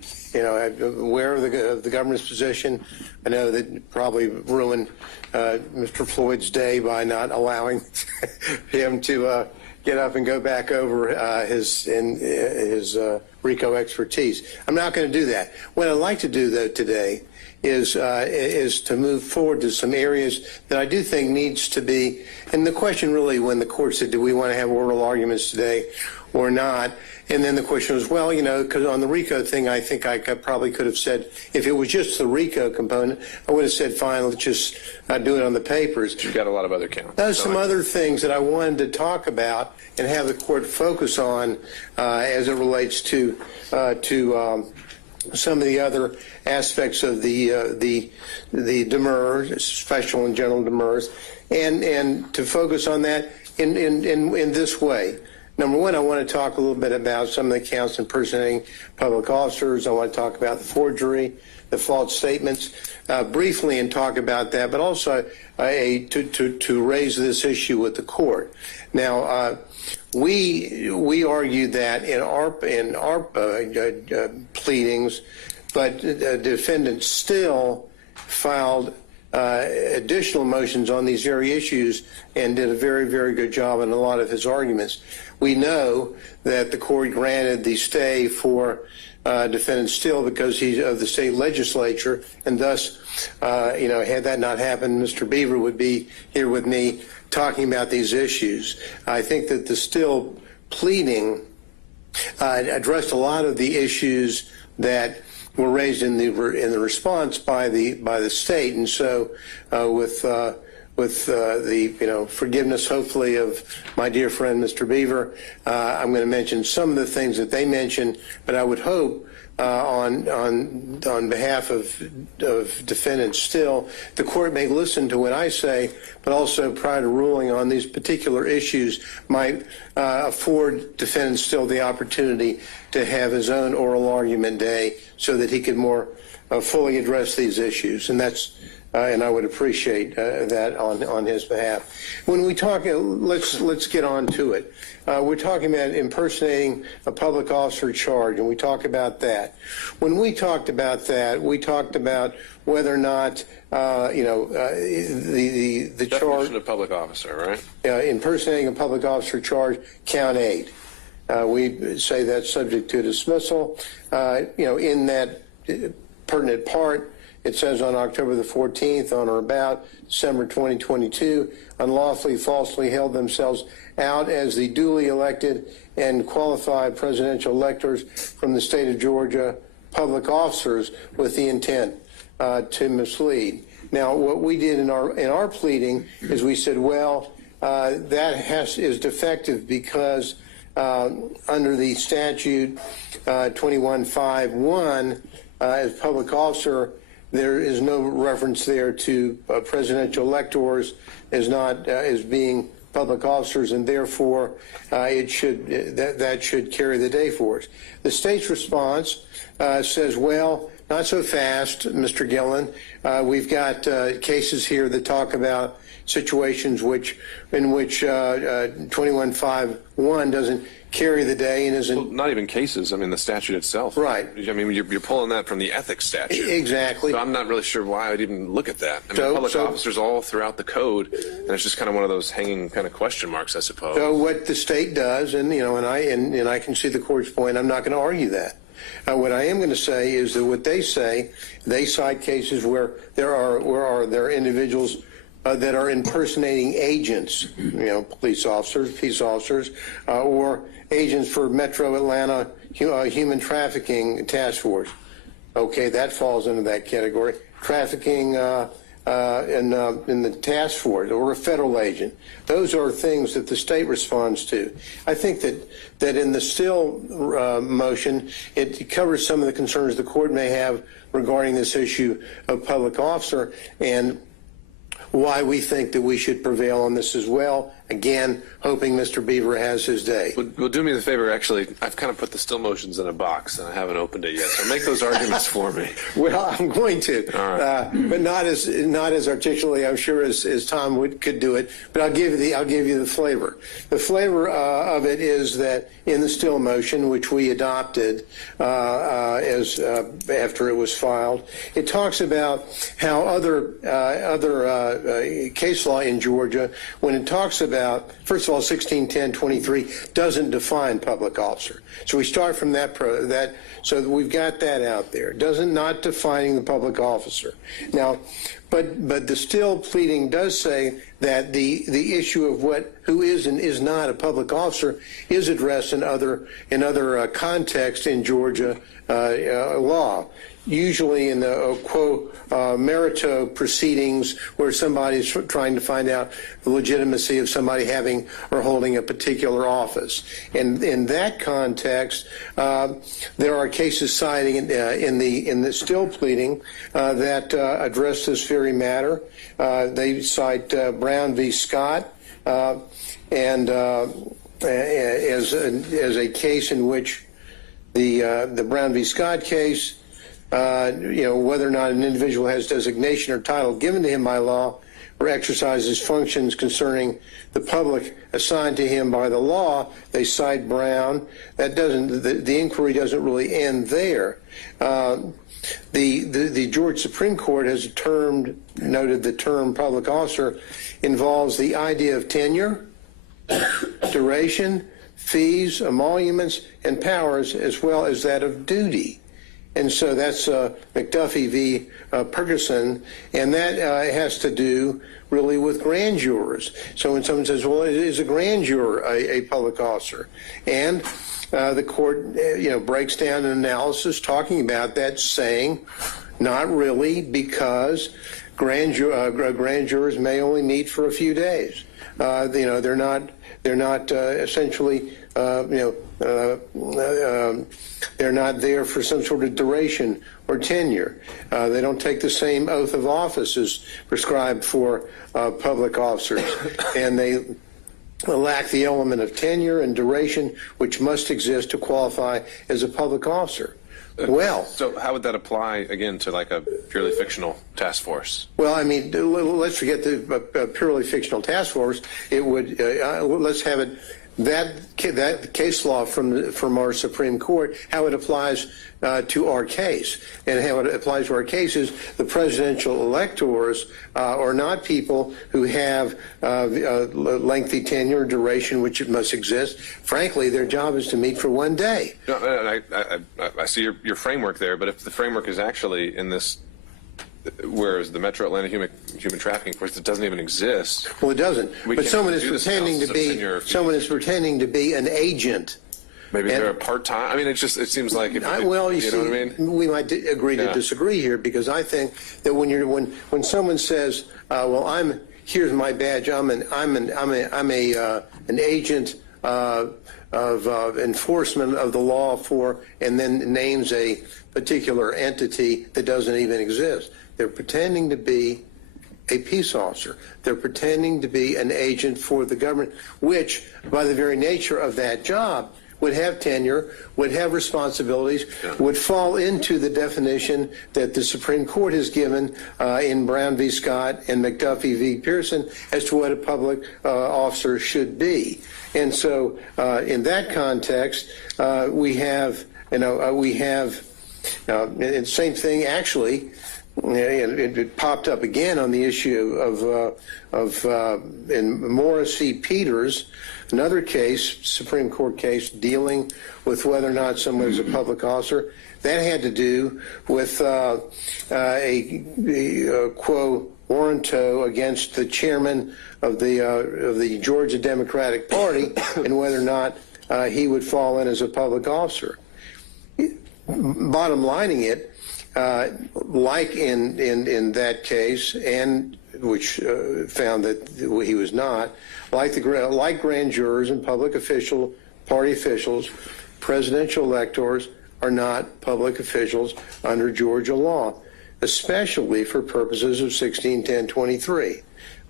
aware of the government's position. I know that probably ruined Mr. Floyd's day by not allowing him to get up and go back over his RICO expertise. I'm not going to do that. What I'd like to do, though, today is to move forward to some areas that I do think needs to be, and the question really when the court said, do we want to have oral arguments today or not? And then the question was, well, because on the RICO thing, I think I probably could have said, if it was just the RICO component, I would have said, fine, let's just do it on the papers. You've got a lot of other counts. There's some other things that I wanted to talk about and have the court focus on as it relates to some of the other aspects of the demurs, special and general demurs, and to focus on that in this way. Number one, I want to talk a little bit about some of the counts impersonating public officers. I want to talk about the forgery, the false statements, briefly, and talk about that, but also to raise this issue with the court. Now, we argued that in our pleadings, but the defendant still filed additional motions on these very issues and did a very, very good job in a lot of his arguments. We know that the court granted the stay for defendant Still because he's of the state legislature, and thus, had that not happened, Mr. Beaver would be here with me talking about these issues. I think that the Still pleading addressed a lot of the issues that were raised in the response by the state, and so with the forgiveness, hopefully, of my dear friend Mr. Beaver, I'm going to mention some of the things that they mentioned, but I would hope on behalf of defendant Still, the court may listen to what I say, but also prior to ruling on these particular issues might afford defendant Still the opportunity to have his own oral argument day so that he could more fully address these issues, and that's and I would appreciate that on his behalf. When we talk, let's get on to it. We're talking about impersonating a public officer charge, and we talk about that. When we talked about that, we talked about whether or not the Definition charge of public officer, right? Impersonating a public officer charge, count 8. We say that's subject to dismissal. In that pertinent part, it says on October the 14th, on or about December 2022, unlawfully, falsely held themselves out as the duly elected and qualified presidential electors from the state of Georgia, public officers with the intent to mislead. Now, what we did in our pleading is we said, well, that is defective because under the statute 2151, as public officer, there is no reference there to presidential electors as being public officers, and therefore that should carry the day for us. The state's response says, well, not so fast, Mr. Gillen. We've got cases here that talk about situations in which 2151 doesn't carry the day and isn't. Well, not even cases. I mean, the statute itself. Right. I mean, you're pulling that from the ethics statute. Exactly. So I'm not really sure why I'd even look at that. I mean, public officers all throughout the code, and it's just kind of one of those hanging kind of question marks, I suppose. So what the state does, and I can see the court's point. I'm not going to argue that. What I am going to say is that what they say, they cite cases where there are individuals that are impersonating agents, police officers, peace officers, or agents for Metro Atlanta Human Trafficking Task Force. Okay, that falls into that category. Trafficking in the task force or a federal agent. Those are things that the state responds to. I think that in the Still motion, it covers some of the concerns the court may have regarding this issue of public officer. And why we think that we should prevail on this as well. Again, hoping Mr. Beaver has his day. Well, do me the favor, actually, I've kind of put the still motions in a box and I haven't opened it yet, so make those arguments for me. Well, I'm going to, but not as articulately, I'm sure, as Tom could do it. But I'll give you the flavor. The flavor of it is that in the still motion, which we adopted as after it was filed, it talks about how other case law in Georgia, when it talks about, first of all, 1610-23 doesn't define public officer. So we start from that, so we've got that out there. Not defining the public officer. Now, but the still pleading does say that the issue of who is and is not a public officer is addressed in other contexts in Georgia law. Usually in the quo merito proceedings where somebody's trying to find out the legitimacy of somebody having or holding a particular office. And in that context, there are cases citing in the still pleading that address this very matter. They cite Brown v. Scott and as a case in which the Brown v. Scott case, whether or not an individual has designation or title given to him by law or exercises functions concerning the public assigned to him by the law, they cite Brown. That doesn't, the inquiry doesn't really end there. The Georgia Supreme Court has noted the term public officer involves the idea of tenure, duration, fees, emoluments, and powers, as well as that of duty. And so that's McAfee v. Ferguson, and that has to do really with grand jurors. So when someone says, well, is a grand juror a public officer? And the court, breaks down an analysis talking about that, saying not really, because grand jurors may only meet for a few days. They're not essentially, they're not there for some sort of duration or tenure. They don't take the same oath of office as prescribed for public officers, and they lack the element of tenure and duration which must exist to qualify as a public officer. Well, so how would that apply again to like a purely fictional task force? Well, I mean, let's forget the purely fictional task force. It would let's have it that case law from our Supreme Court, how it applies to our case, and how it applies to our case is the presidential electors are not people who have lengthy tenure, duration, which it must exist. Frankly, their job is to meet for one day. No, I see your framework there, but if the framework is actually in this, whereas the Metro Atlanta human trafficking force, it doesn't even exist. Well, it doesn't. But someone is pretending to be an agent. Maybe they're a part-time. I mean, it seems like. You know what I mean? We might agree to disagree here, because I think that when someone says, "Well, here's my badge. I'm an agent of enforcement of the law for," and then names a particular entity that doesn't even exist. They're pretending to be a peace officer. They're pretending to be an agent for the government, which, by the very nature of that job, would have tenure, would have responsibilities, would fall into the definition that the Supreme Court has given in Brown v. Scott and McAfee v. Pearson as to what a public officer should be. And so in that context, we have, and same thing actually, it popped up again on the issue in Morris v. Peters, another case, Supreme Court case, dealing with whether or not someone is a public officer. That had to do with a quo warranto against the chairman of the Georgia Democratic Party and whether or not he would fall in as a public officer. Bottom lining it, like in that case, and which found that he was not, like grand jurors and public party officials, presidential electors are not public officials under Georgia law, especially for purposes of 1610-23.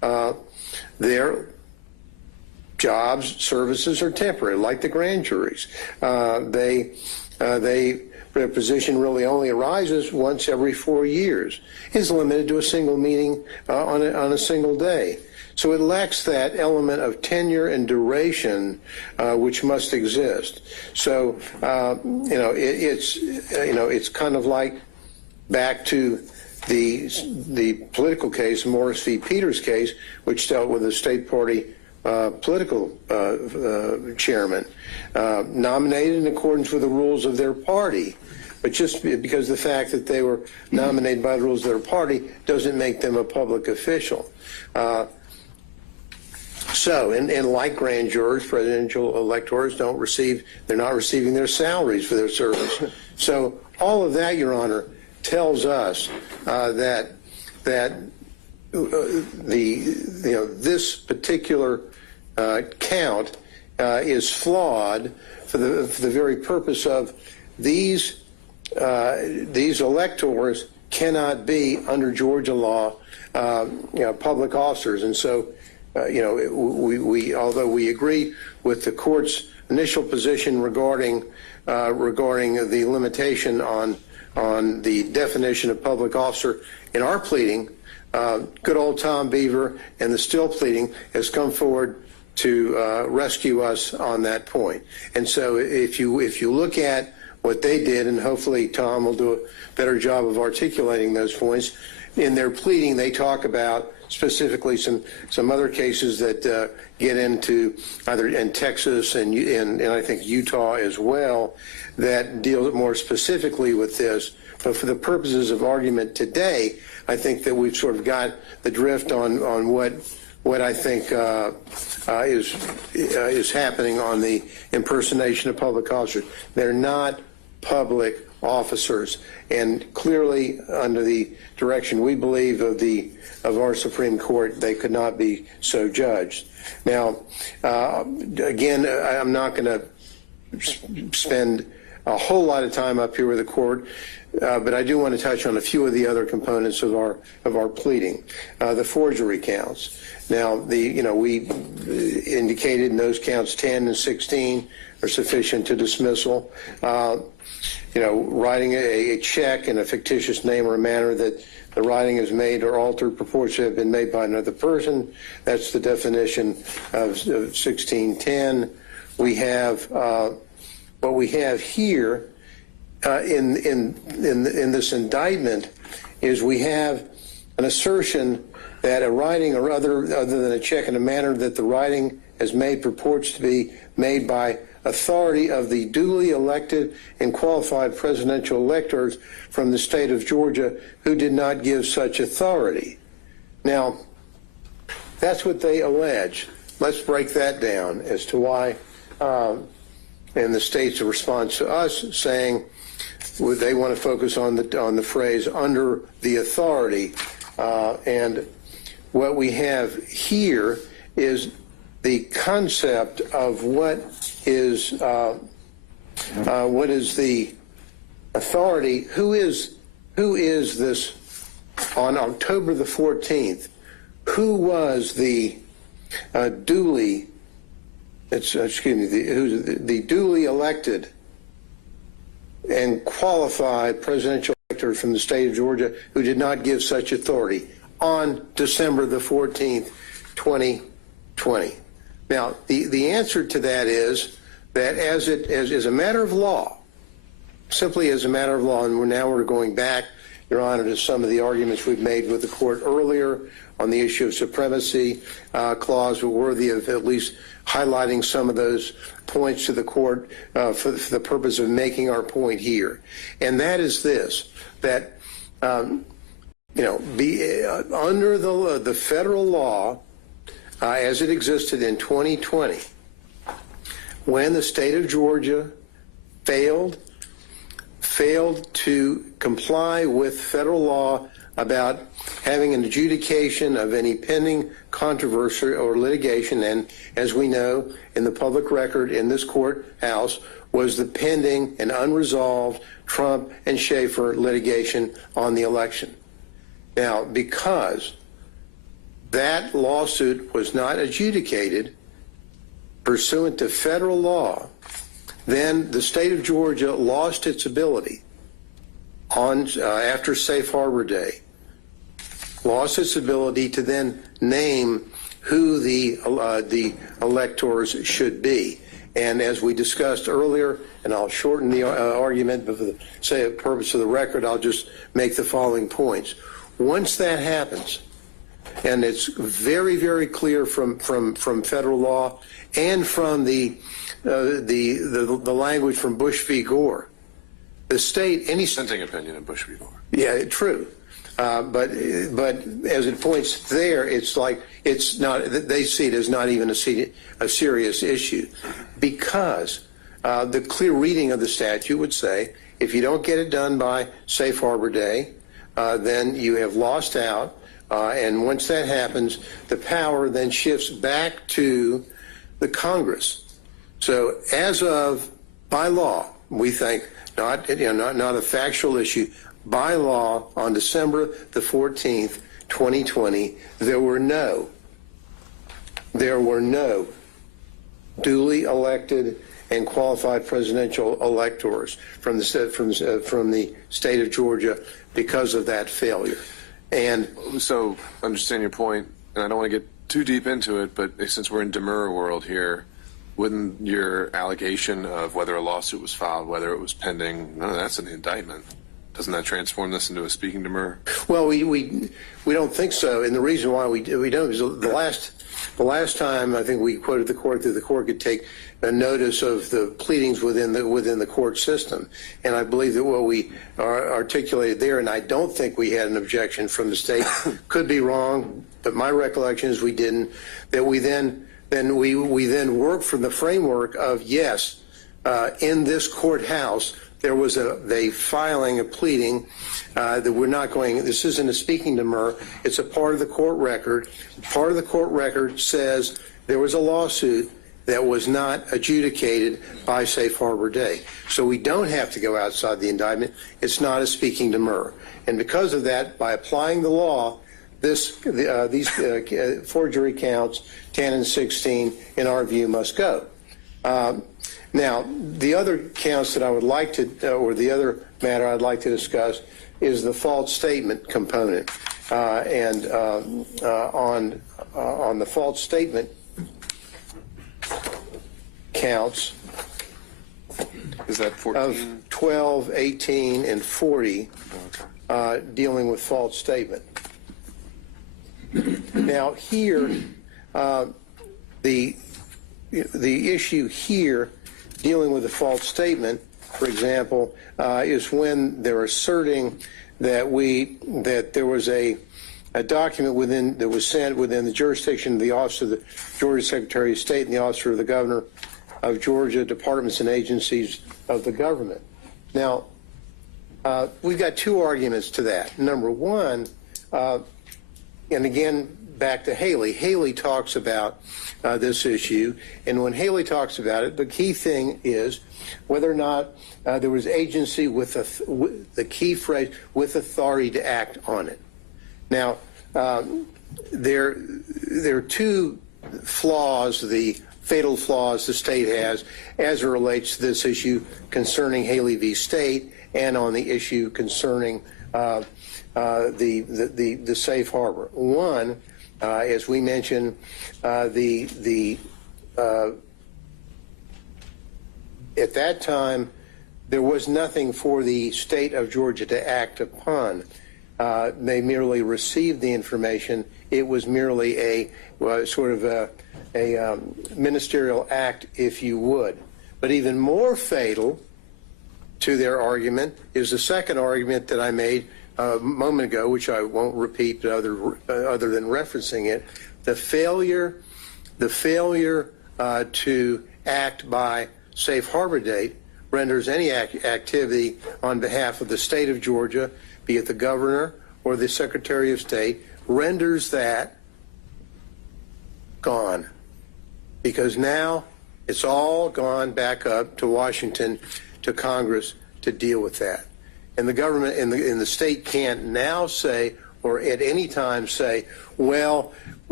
their jobs, services are temporary, like the grand juries. Their position really only arises once every 4 years. Is limited to a single meeting on a single day. So it lacks that element of tenure and duration which must exist. So it's kind of like back to the political case, Morris v. Peters case, which dealt with a state party political chairman nominated in accordance with the rules of their party. But just because the fact that they were nominated by the rules of their party doesn't make them a public official. And like grand jurors, presidential electors they're not receiving their salaries for their service. So all of that, Your Honor, tells us that this particular count is flawed for the very purpose of these electors cannot be, under Georgia law, public officers. And so, although we agree with the court's initial position regarding the limitation on the definition of public officer in our pleading, good old Tom Beaver and the still pleading has come forward to rescue us on that point. And so, if you look at what they did, and hopefully Tom will do a better job of articulating those points. In their pleading, they talk about specifically some other cases that get into either in Texas and I think Utah as well that deal more specifically with this. But for the purposes of argument today, I think that we've sort of got the drift on what I think is happening on the impersonation of public officers. They're not public officers, and clearly under the direction we believe of our Supreme Court, they could not be so judged. Now, again, I'm not going to spend a whole lot of time up here with the court, but I do want to touch on a few of the other components of our pleading. The forgery counts. Now, we indicated in those counts 10 and 16 are sufficient to dismissal. Writing a check in a fictitious name or a manner that the writing is made or altered purports to have been made by another person. That's the definition of 1610. We have what we have here in this indictment is we have an assertion that a writing or other than a check in a manner that the writing has made purports to be made by authority of the duly elected and qualified presidential electors from the state of Georgia who did not give such authority. Now, that's what they allege. Let's break that down as to why, and the state's response to us saying they want to focus on the phrase under the authority. And what we have here is the concept of what is the authority. Who is this on October the 14th? Who was the duly duly elected and qualified presidential elector from the state of Georgia who did not give such authority on December the 14th, 2020? Now, the answer to that is that as a matter of law, simply as a matter of law, and we're going back, Your Honor, to some of the arguments we've made with the court earlier on the issue of supremacy clause, were worthy of at least highlighting some of those points to the court for the purpose of making our point here. And that is this, that, under the federal law, as it existed in 2020, when the state of Georgia failed to comply with federal law about having an adjudication of any pending controversy or litigation, and as we know, in the public record in this courthouse was the pending and unresolved Trump and Schaefer litigation on the election. Now, because that lawsuit was not adjudicated pursuant to federal law, then the state of Georgia lost its ability on after Safe Harbor Day, lost its ability to then name who the electors should be. And as we discussed earlier, and I'll shorten the argument, but for the purpose of the record, I'll just make the following points. Once that happens, and it's very, very clear from federal law and from the language from Bush v. Gore, the state, any Dissenting opinion in Bush v. Gore. yeah, true. But as it points there, it's like it's not. They see it as not even a serious issue, because the clear reading of the statute would say if you don't get it done by Safe Harbor Day, then you have lost out. And once that happens, the power then shifts back to the Congress. So as of by law, we think not a factual issue. By law, on December the 14th, 2020, there were no duly elected and qualified presidential electors from the state of Georgia because of that failure. And so, understand your point, and I don't want to get too deep into it, but since we're in demurrer world here, wouldn't your allegation of whether a lawsuit was filed, whether it was pending, none of that's in the indictment? Doesn't that transform this into a speaking demurrer? Well, we don't think so, and the reason why we don't is the last time I think we quoted the court that the court could take a notice of the pleadings within the court system, and I believe that what we articulated there, and I don't think we had an objection from the state, could be wrong, but my recollection is we didn't. That we then worked from the framework of yes, in this courthouse. There was a filing, a pleading that we're not going, this isn't a speaking demurrer, it's a part of the court record. Part of the court record says there was a lawsuit that was not adjudicated by Safe Harbor Day. So we don't have to go outside the indictment. It's not a speaking demurrer. And because of that, by applying the law, these forgery counts, 10 and 16, in our view, must go. Now, the other counts that I would like to, or the other matter I'd like to discuss is the false statement component. And on the false statement counts is that 14? Of 12, 18, and 40 dealing with false statement. Now, here, the issue here dealing with a false statement, for example, is when they're asserting that there was a document that was sent within the jurisdiction of the Office of the Georgia Secretary of State and the Office of the Governor of Georgia, departments and agencies of the government. Now, we've got two arguments to that. Number one, and again, back to Haley. Haley talks about this issue, and when Haley talks about it, the key thing is whether or not there was agency with the key phrase, with authority to act on it. Now, there are two flaws, the fatal flaws the state has as it relates to this issue concerning Haley v. State and on the issue concerning the safe harbor. One, as we mentioned, at that time, there was nothing for the state of Georgia to act upon. They merely received the information. It was merely a sort of a ministerial act, if you would. But even more fatal to their argument is the second argument that I made a moment ago, which I won't repeat other than referencing it, the failure to act by safe harbor date renders any activity on behalf of the state of Georgia, be it the governor or the Secretary of State, renders that gone. Because now it's all gone back up to Washington, to Congress to deal with that. And the government and the state can't now say, or at any time say, well,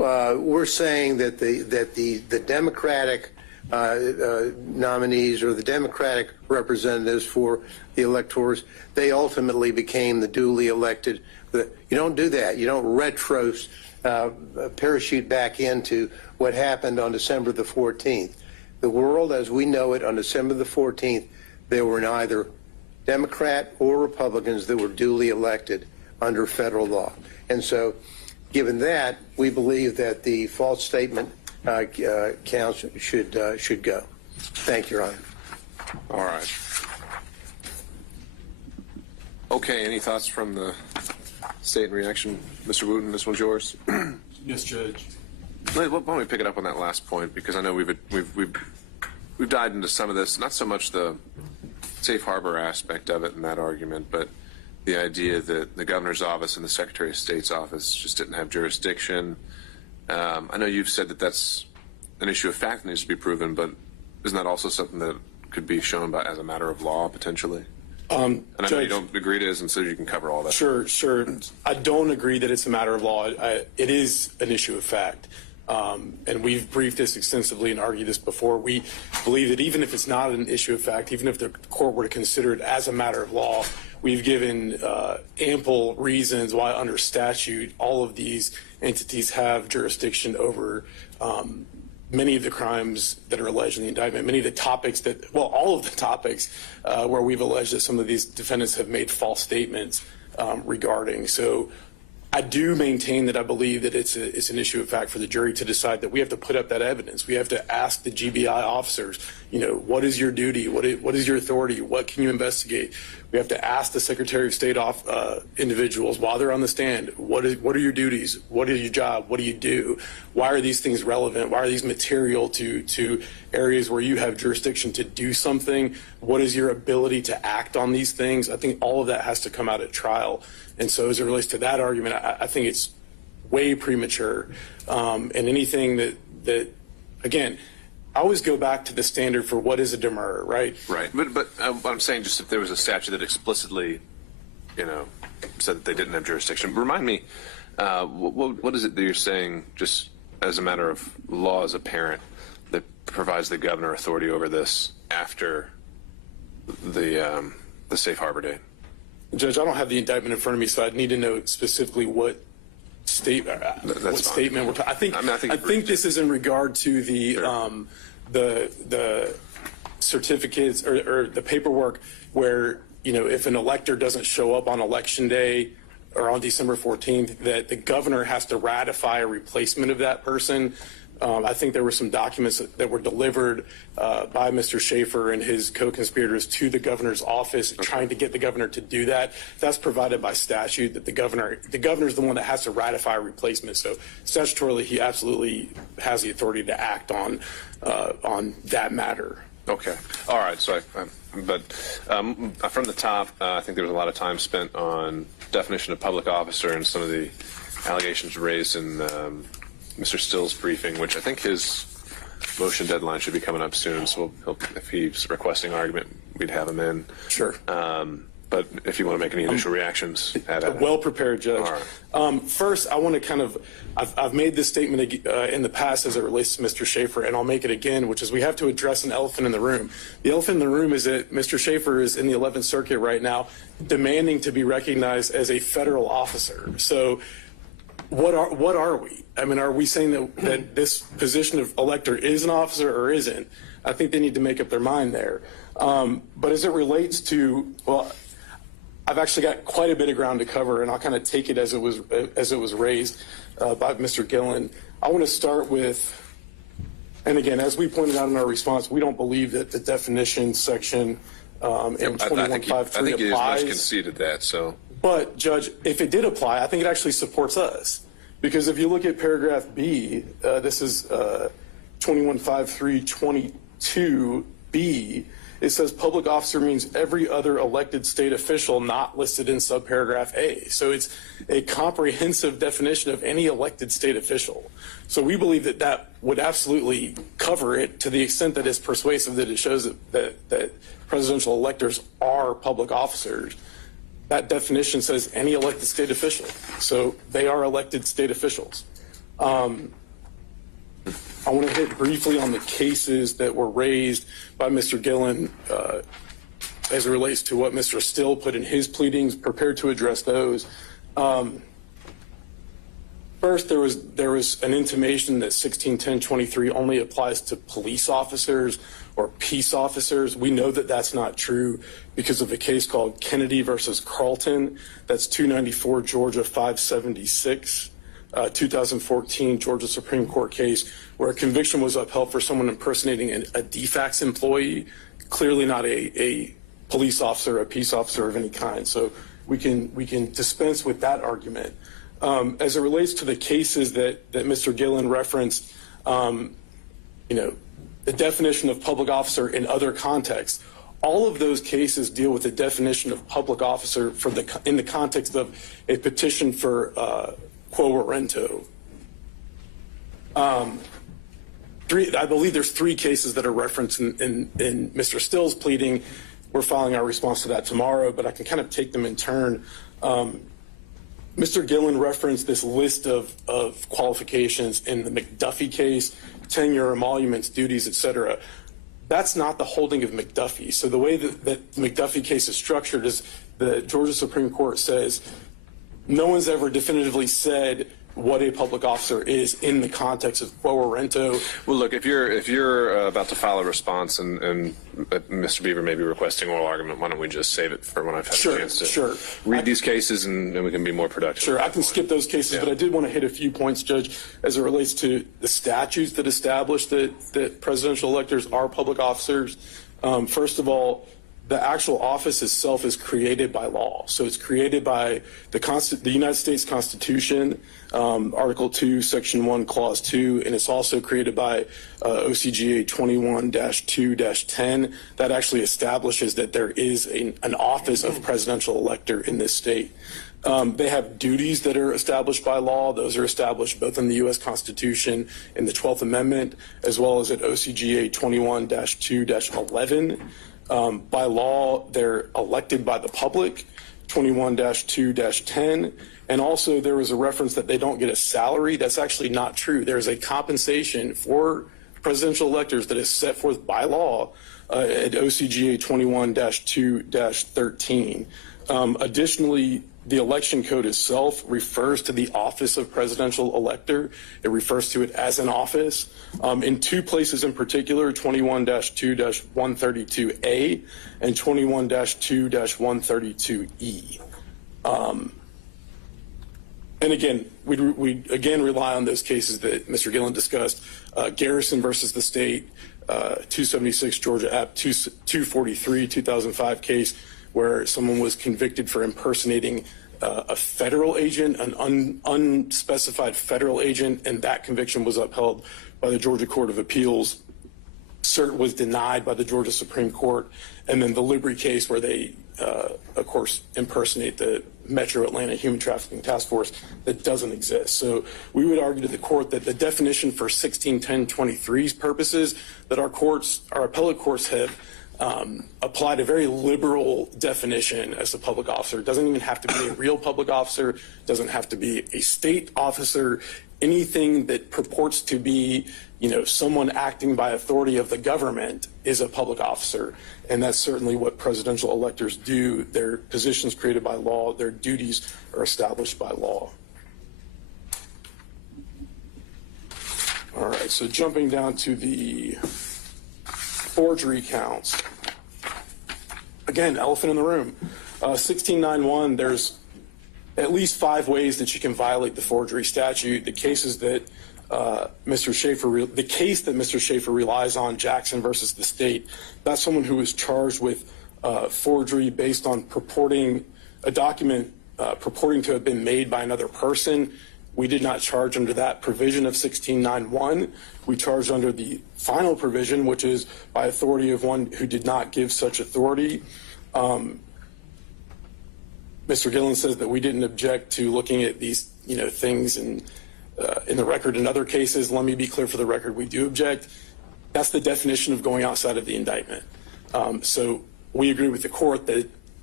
we're saying that the Democratic nominees or the Democratic representatives for the electors, they ultimately became the duly elected. You don't do that. You don't parachute back into what happened on December the 14th. The world as we know it on December the 14th, there were neither Democrat or Republicans that were duly elected under federal law. And so, given that, we believe that the false statement counts should go. Thank you, Your Honor. All right. Okay, any thoughts from the state in reaction? Mr. Wooten, this one's yours. Yes, Judge. Why don't we pick it up on that last point, because I know we've dived into some of this, not so much the safe harbor aspect of it in that argument, but the idea that the governor's office and the Secretary of State's office just didn't have jurisdiction. I know you've said that that's an issue of fact that needs to be proven, but isn't that also something that could be shown by as a matter of law potentially? And I know you don't agree it is, and so you can cover all that. Sure. I don't agree that it's a matter of law. It is an issue of fact. And we've briefed this extensively and argued this before. We believe that even if it's not an issue of fact, even if the court were to consider it as a matter of law, we've given ample reasons why under statute all of these entities have jurisdiction over many of the crimes that are alleged in the indictment, many of the topics all of the topics where we've alleged that some of these defendants have made false statements regarding. So I do maintain that I believe that it's an issue of fact for the jury to decide that we have to put up that evidence. We have to ask the GBI officers, what is your duty? What is your authority? What can you investigate? We have to ask the Secretary of State individuals while they're on the stand, what are your duties? What is your job? What do you do? Why are these things relevant? Why are these material to areas where you have jurisdiction to do something? What is your ability to act on these things? I think all of that has to come out at trial. And so as it relates to that argument, I think it's way premature. And anything that again, I always go back to the standard for what is a demurrer, right? Right. But I'm saying just if there was a statute that explicitly, said that they didn't have jurisdiction. Remind me, what is it that you're saying just as a matter of law as a parent that provides the governor authority over this after the safe harbor date? Judge, I don't have the indictment in front of me, so I'd need to know specifically what statement we're talking. I think this is in regard to the certificates or the paperwork where if an elector doesn't show up on election day or on December 14th, that the governor has to ratify a replacement of that person. I think there were some documents that were delivered by Mr. Schaefer and his co-conspirators to the governor's office, trying to get the governor to do that. That's provided by statute that the governor is the one that has to ratify a replacement. So statutorily, he absolutely has the authority to act on that matter. Okay. All right. So, from the top, I think there was a lot of time spent on definition of public officer and some of the allegations raised in Mr. Still's briefing, which I think his motion deadline should be coming up soon. So if he's requesting argument, we'd have him in. Sure. But if you want to make any initial reactions, well prepared, Judge. All right. First, I want to I've made this statement in the past as it relates to Mr. Schaefer, and I'll make it again, which is we have to address an elephant in the room. The elephant in the room is that Mr. Schaefer is in the 11th Circuit right now, demanding to be recognized as a federal officer. So what are we? I mean, are we saying that this position of elector is an officer or isn't? I think they need to make up their mind there. But as it relates to, I've actually got quite a bit of ground to cover, and I'll kind of take it as it was raised by Mr. Gillen. I want to start with, and again, as we pointed out in our response, we don't believe that the definition section in 2153 applies. I think he as much conceded that. So, but Judge, if it did apply, I think it actually supports us, because if you look at paragraph B, this is 215322B. It says public officer means every other elected state official not listed in subparagraph A. So it's a comprehensive definition of any elected state official. So we believe that would absolutely cover it to the extent that it's persuasive, that it shows that presidential electors are public officers. That definition says any elected state official. So they are elected state officials. I want to hit briefly on the cases that were raised by Mr. Gillen as it relates to what Mr. Still put in his pleadings, prepared to address those. First, there was an intimation that 161023 only applies to police officers or peace officers. We know that that's not true because of a case called Kennedy versus Carlton. That's 294 Georgia 576. 2014 Georgia Supreme Court case where a conviction was upheld for someone impersonating a DFAX employee, clearly not a police officer, a peace officer of any kind. So we can dispense with that argument. As it relates to the cases that Mr. Gillen referenced, the definition of public officer in other contexts, all of those cases deal with the definition of public officer in the context of a petition for quo warranto. I believe there's 3 cases that are referenced in Mr. Still's pleading. We're filing our response to that tomorrow, but I can kind of take them in turn. Mr. Gillen referenced this list of qualifications in the McDuffie case, tenure, emoluments, duties, etc. That's not the holding of McDuffie. So the way that the McDuffie case is structured is the Georgia Supreme Court says no one's ever definitively said what a public officer is in the context of quo warranto. Well, look, if you're about to file a response and Mr. Beaver may be requesting oral argument, why don't we just save it for when I've had a chance to read these cases and we can be more productive. Sure, I can skip those cases, but I did want to hit a few points, Judge, as it relates to the statutes that establish that presidential electors are public officers. First of all, the actual office itself is created by law. So it's created by the United States Constitution, Article 2, Section 1, Clause 2, and it's also created by OCGA 21-2-10. That actually establishes that there is an office of presidential elector in this state. They have duties that are established by law. Those are established both in the U.S. Constitution in the 12th Amendment, as well as at OCGA 21-2-11. By law, they're elected by the public, 21-2-10. And also there was a reference that they don't get a salary. That's actually not true. There's a compensation for presidential electors that is set forth by law at OCGA 21-2-13. Additionally, the election code itself refers to the office of presidential elector. It refers to it as an office. In 2 places in particular, 21-2-132A and 21-2-132E. And again, we again rely on those cases that Mr. Gillen discussed. Garrison versus the state, 276 Georgia App 243, 2005 case where someone was convicted for impersonating a federal agent, an unspecified federal agent, and that conviction was upheld by the Georgia Court of Appeals. Cert was denied by the Georgia Supreme Court. And then the Liberty case where they, of course, impersonate the Metro Atlanta Human Trafficking Task Force that doesn't exist. So we would argue to the court that the definition for 161023's purposes that our appellate courts have applied a very liberal definition as a public officer. It doesn't even have to be a real public officer, doesn't have to be a state officer, anything that purports to be, someone acting by authority of the government is a public officer. And that's certainly what presidential electors do. Their positions created by law, their duties are established by law. All right, so jumping down to the forgery counts. Again, elephant in the room. 1691, there's at least 5 ways that you can violate the forgery statute. The cases that Mr. Schaefer relies on, Jackson versus the state, that's someone who was charged with forgery based on purporting a document purporting to have been made by another person. We did not charge under that provision of 1691. We charged under the final provision, which is by authority of one who did not give such authority. Mr. Gillen says that we didn't object to looking at these, things in the record in other cases. Let me be clear for the record, we do object. That's the definition of going outside of the indictment. So we agree with the court that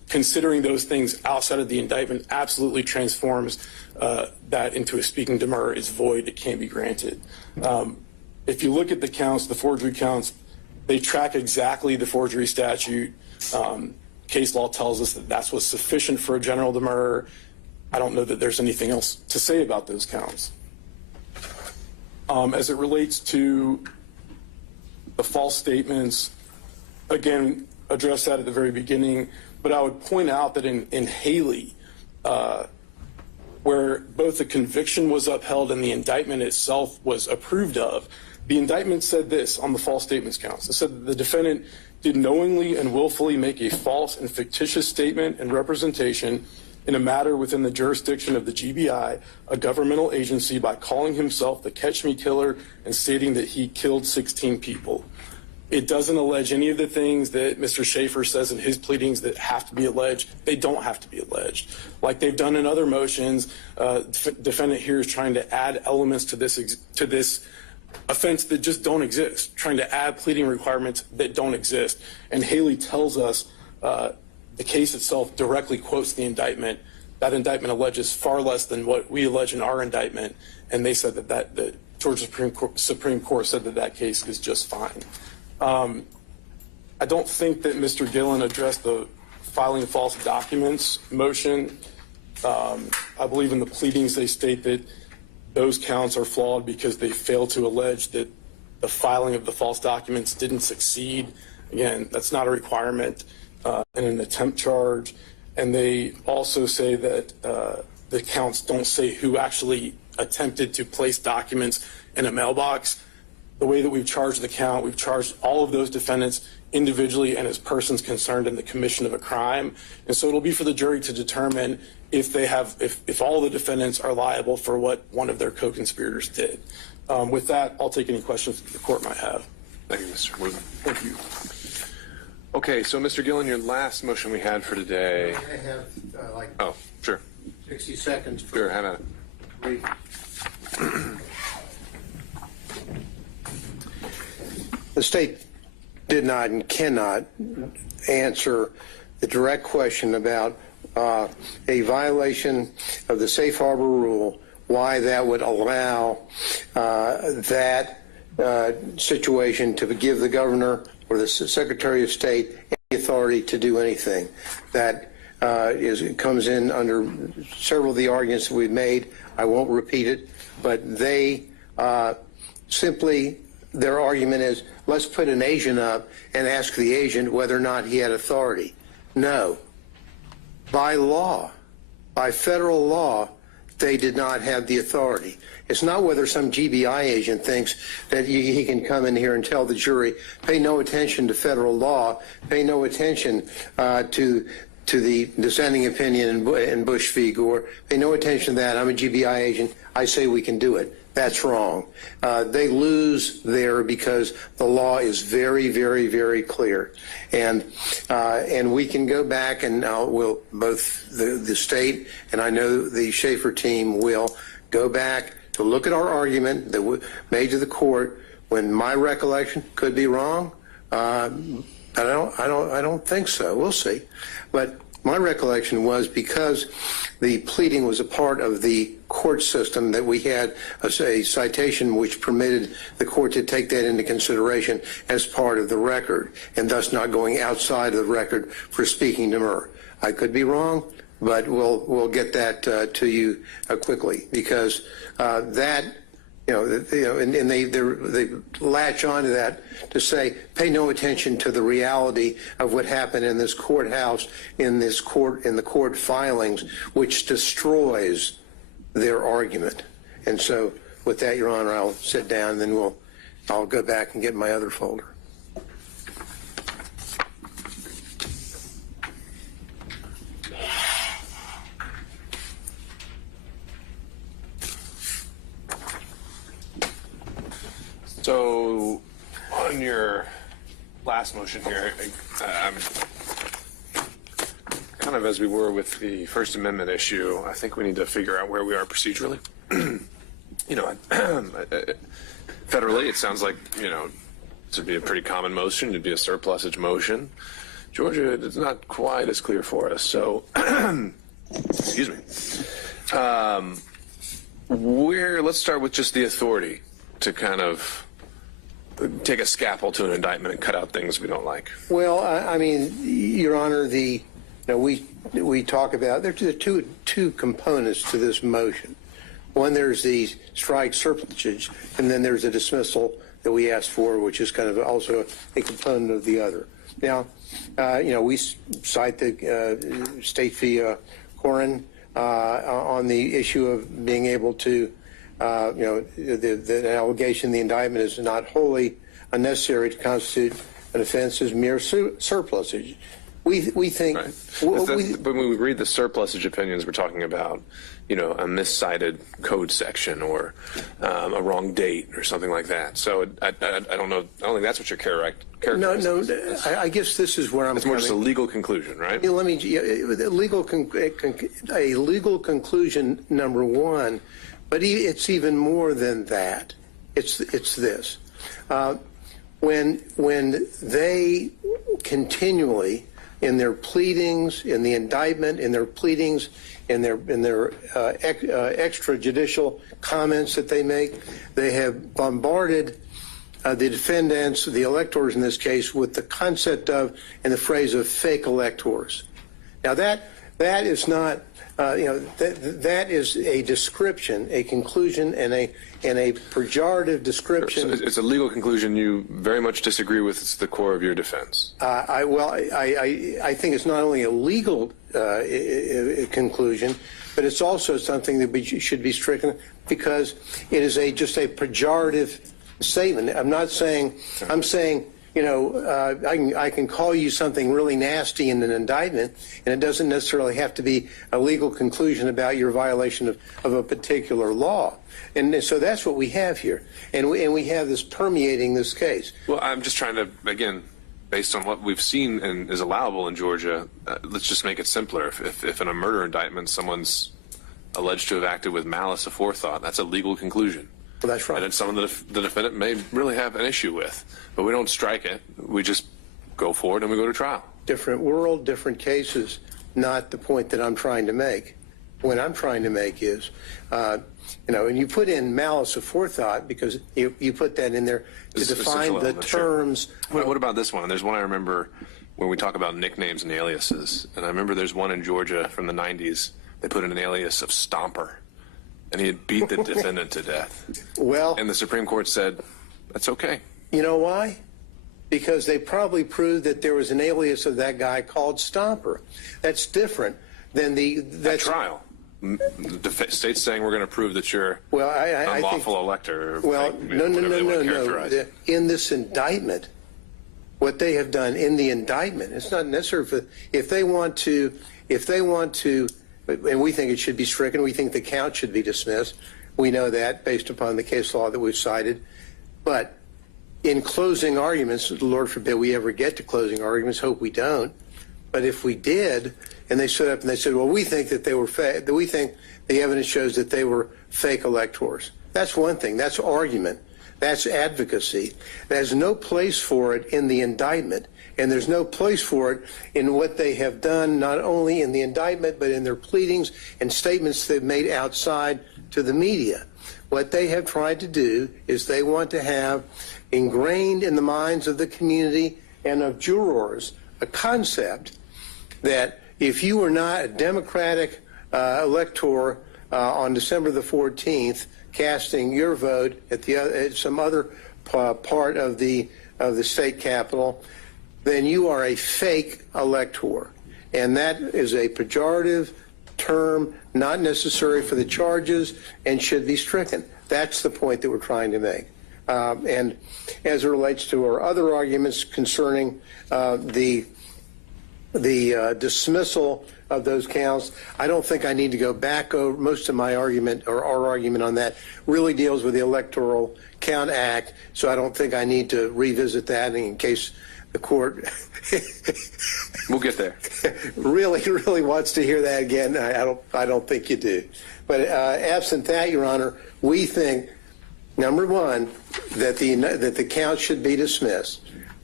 considering those things outside of the indictment absolutely transforms that into a speaking demur is void. It can't be granted. If you look at the counts, the forgery counts, they track exactly the forgery statute. Case law tells us that that's what's sufficient for a general demur. I don't know that there's anything else to say about those counts. As it relates to the false statements, again, address that at the very beginning, but I would point out that in Haley, where both the conviction was upheld and the indictment itself was approved of, the indictment said this on the false statements counts. It said that the defendant did knowingly and willfully make a false and fictitious statement and representation in a matter within the jurisdiction of the GBI, a governmental agency, by calling himself the Catch Me Killer and stating that he killed 16 people. It doesn't allege any of the things that Mr. Schaefer says in his pleadings that have to be alleged. They don't have to be alleged. Like they've done in other motions, defendant here is trying to add elements to this offense that just don't exist, trying to add pleading requirements that don't exist. And Haley tells us the case itself directly quotes the indictment. That indictment alleges far less than what we allege in our indictment, and they said that the Georgia Supreme Court said that that case is just fine. I don't think that Mr. Gillen addressed the filing false documents motion. I believe in the pleadings they state that those counts are flawed because they fail to allege that the filing of the false documents didn't succeed. Again, that's not a requirement in an attempt charge. And they also say that the counts don't say who actually attempted to place documents in a mailbox. The way that we've charged the count, we've charged all of those defendants individually and as persons concerned in the commission of a crime. And so it'll be for the jury to determine if they have, if all the defendants are liable for what one of their co-conspirators did. With that, I'll take any questions that the court might have. Thank you, Mr. Wood. Thank you. Okay, so Mr. Gillen, your last motion we had for today. I have like Oh, sure. 60 seconds. Sure, have at it. Brief. The state did not and cannot answer the direct question about a violation of the safe harbor rule, why that would allow that situation to give the governor or the Secretary of State any authority to do anything. That comes in under several of the arguments that we've made. I won't repeat it, but they simply, their argument is, let's put an agent up and ask the agent whether or not he had authority. No. By law, by federal law, they did not have the authority. It's not whether some GBI agent thinks that he can come in here and tell the jury, pay no attention to federal law, pay no attention to the dissenting opinion in Bush v. Gore, pay no attention to that. I'm a GBI agent. I say we can do it. That's wrong. They lose there because the law is very, very, very clear. And we can go back and we'll, both the state and I know the Schaefer team will go back to look at our argument that we made to the court when my recollection could be wrong. I don't think so. We'll see. But my recollection was because the pleading was a part of the court system that we had a citation which permitted the court to take that into consideration as part of the record and thus not going outside of the record for speaking demur. I could be wrong, but we'll get that to you quickly because that. And they latch onto that to say, pay no attention to the reality of what happened in this courthouse, in the court filings, which destroys their argument. And so, with that, Your Honor, I'll sit down, and then I'll go back and get my other folder. So, on your last motion here, kind of as we were with the First Amendment issue, I think we need to figure out where we are procedurally. Federally, it sounds like, this would be a pretty common motion. It'd be a surplusage motion. Georgia, it's not quite as clear for us. So, excuse me. Let's start with just the authority to kind of take a scalpel to an indictment and cut out things we don't like. Well, I mean, Your Honor, we talk about there are two components to this motion. One, there's the strike surplusage, and then there's a dismissal that we asked for, which is kind of also a component of the other. Now, we cite the State v. Corin on the issue of being able to, the allegation, the indictment is not wholly unnecessary to constitute an offense as mere surplusage. We think. Right. When we read the surplusage opinions, we're talking about, a miscited code section or a wrong date or something like that. So I don't know. I don't think that's what you're characterizing. No. I guess this is where I'm. It's more just a legal conclusion, right? Let me. A legal conclusion, number one, but it's even more than that. It's this. When they continually, in their pleadings, in the indictment, in their pleadings, in their extrajudicial comments that they make, they have bombarded the defendants, the electors in this case, with the concept of and the phrase of fake electors. Now that is not, that is a description, a conclusion, and a pejorative description. So it's a legal conclusion you very much disagree with. It's the core of your defense. I think it's not only a legal conclusion, but it's also something that should be stricken because it is just a pejorative statement. I'm not saying. I'm saying. I can call you something really nasty in an indictment, and it doesn't necessarily have to be a legal conclusion about your violation of a particular law. And so that's what we have here. And we have this permeating this case. Well, I'm just trying to, again, based on what we've seen and is allowable in Georgia, let's just make it simpler. If in a murder indictment someone's alleged to have acted with malice aforethought, that's a legal conclusion. Well, that's right. And it's someone that the defendant may really have an issue with. But we don't strike it. We just go forward and we go to trial. Different world, different cases, not the point that I'm trying to make. What I'm trying to make is, and you put in malice aforethought because you put that in there to define the terms. Sure. What about this one? There's one I remember when we talk about nicknames and aliases. And I remember there's one in Georgia from the 90s. They put in an alias of Stomper. And he had beat the defendant to death. Well, and the Supreme Court said, that's okay. You know why? Because they probably proved that there was an alias of that guy called Stomper. That's different than that's trial. The state's saying we're going to prove that you're an unlawful elector. Well, no. In this indictment, what they have done in the indictment, it's not necessary if they want to, and we think it should be stricken. We think the count should be dismissed. We know that based upon the case law that we've cited. But in closing arguments, Lord forbid we ever get to closing arguments, hope we don't. But if we did, and they stood up and they said, well, we think that they were fake, we think the evidence shows that they were fake electors. That's one thing. That's argument. That's advocacy. There's no place for it in the indictment. And there's no place for it in what they have done, not only in the indictment, but in their pleadings and statements they've made outside to the media. What they have tried to do is they want to have ingrained in the minds of the community and of jurors a concept that if you were not a Democratic elector on December the 14th, casting your vote at some other part of the state capitol, then you are a fake elector. And that is a pejorative term, not necessary for the charges, and should be stricken. That's the point that we're trying to make. And as it relates to our other arguments concerning the dismissal of those counts, I don't think I need to go back over most of my argument, or our argument on that really deals with the Electoral Count Act, so I don't think I need to revisit that in case the court we'll get there. really wants to hear that again. I don't think you do. But absent that, Your Honor, we think, number one, that the count should be dismissed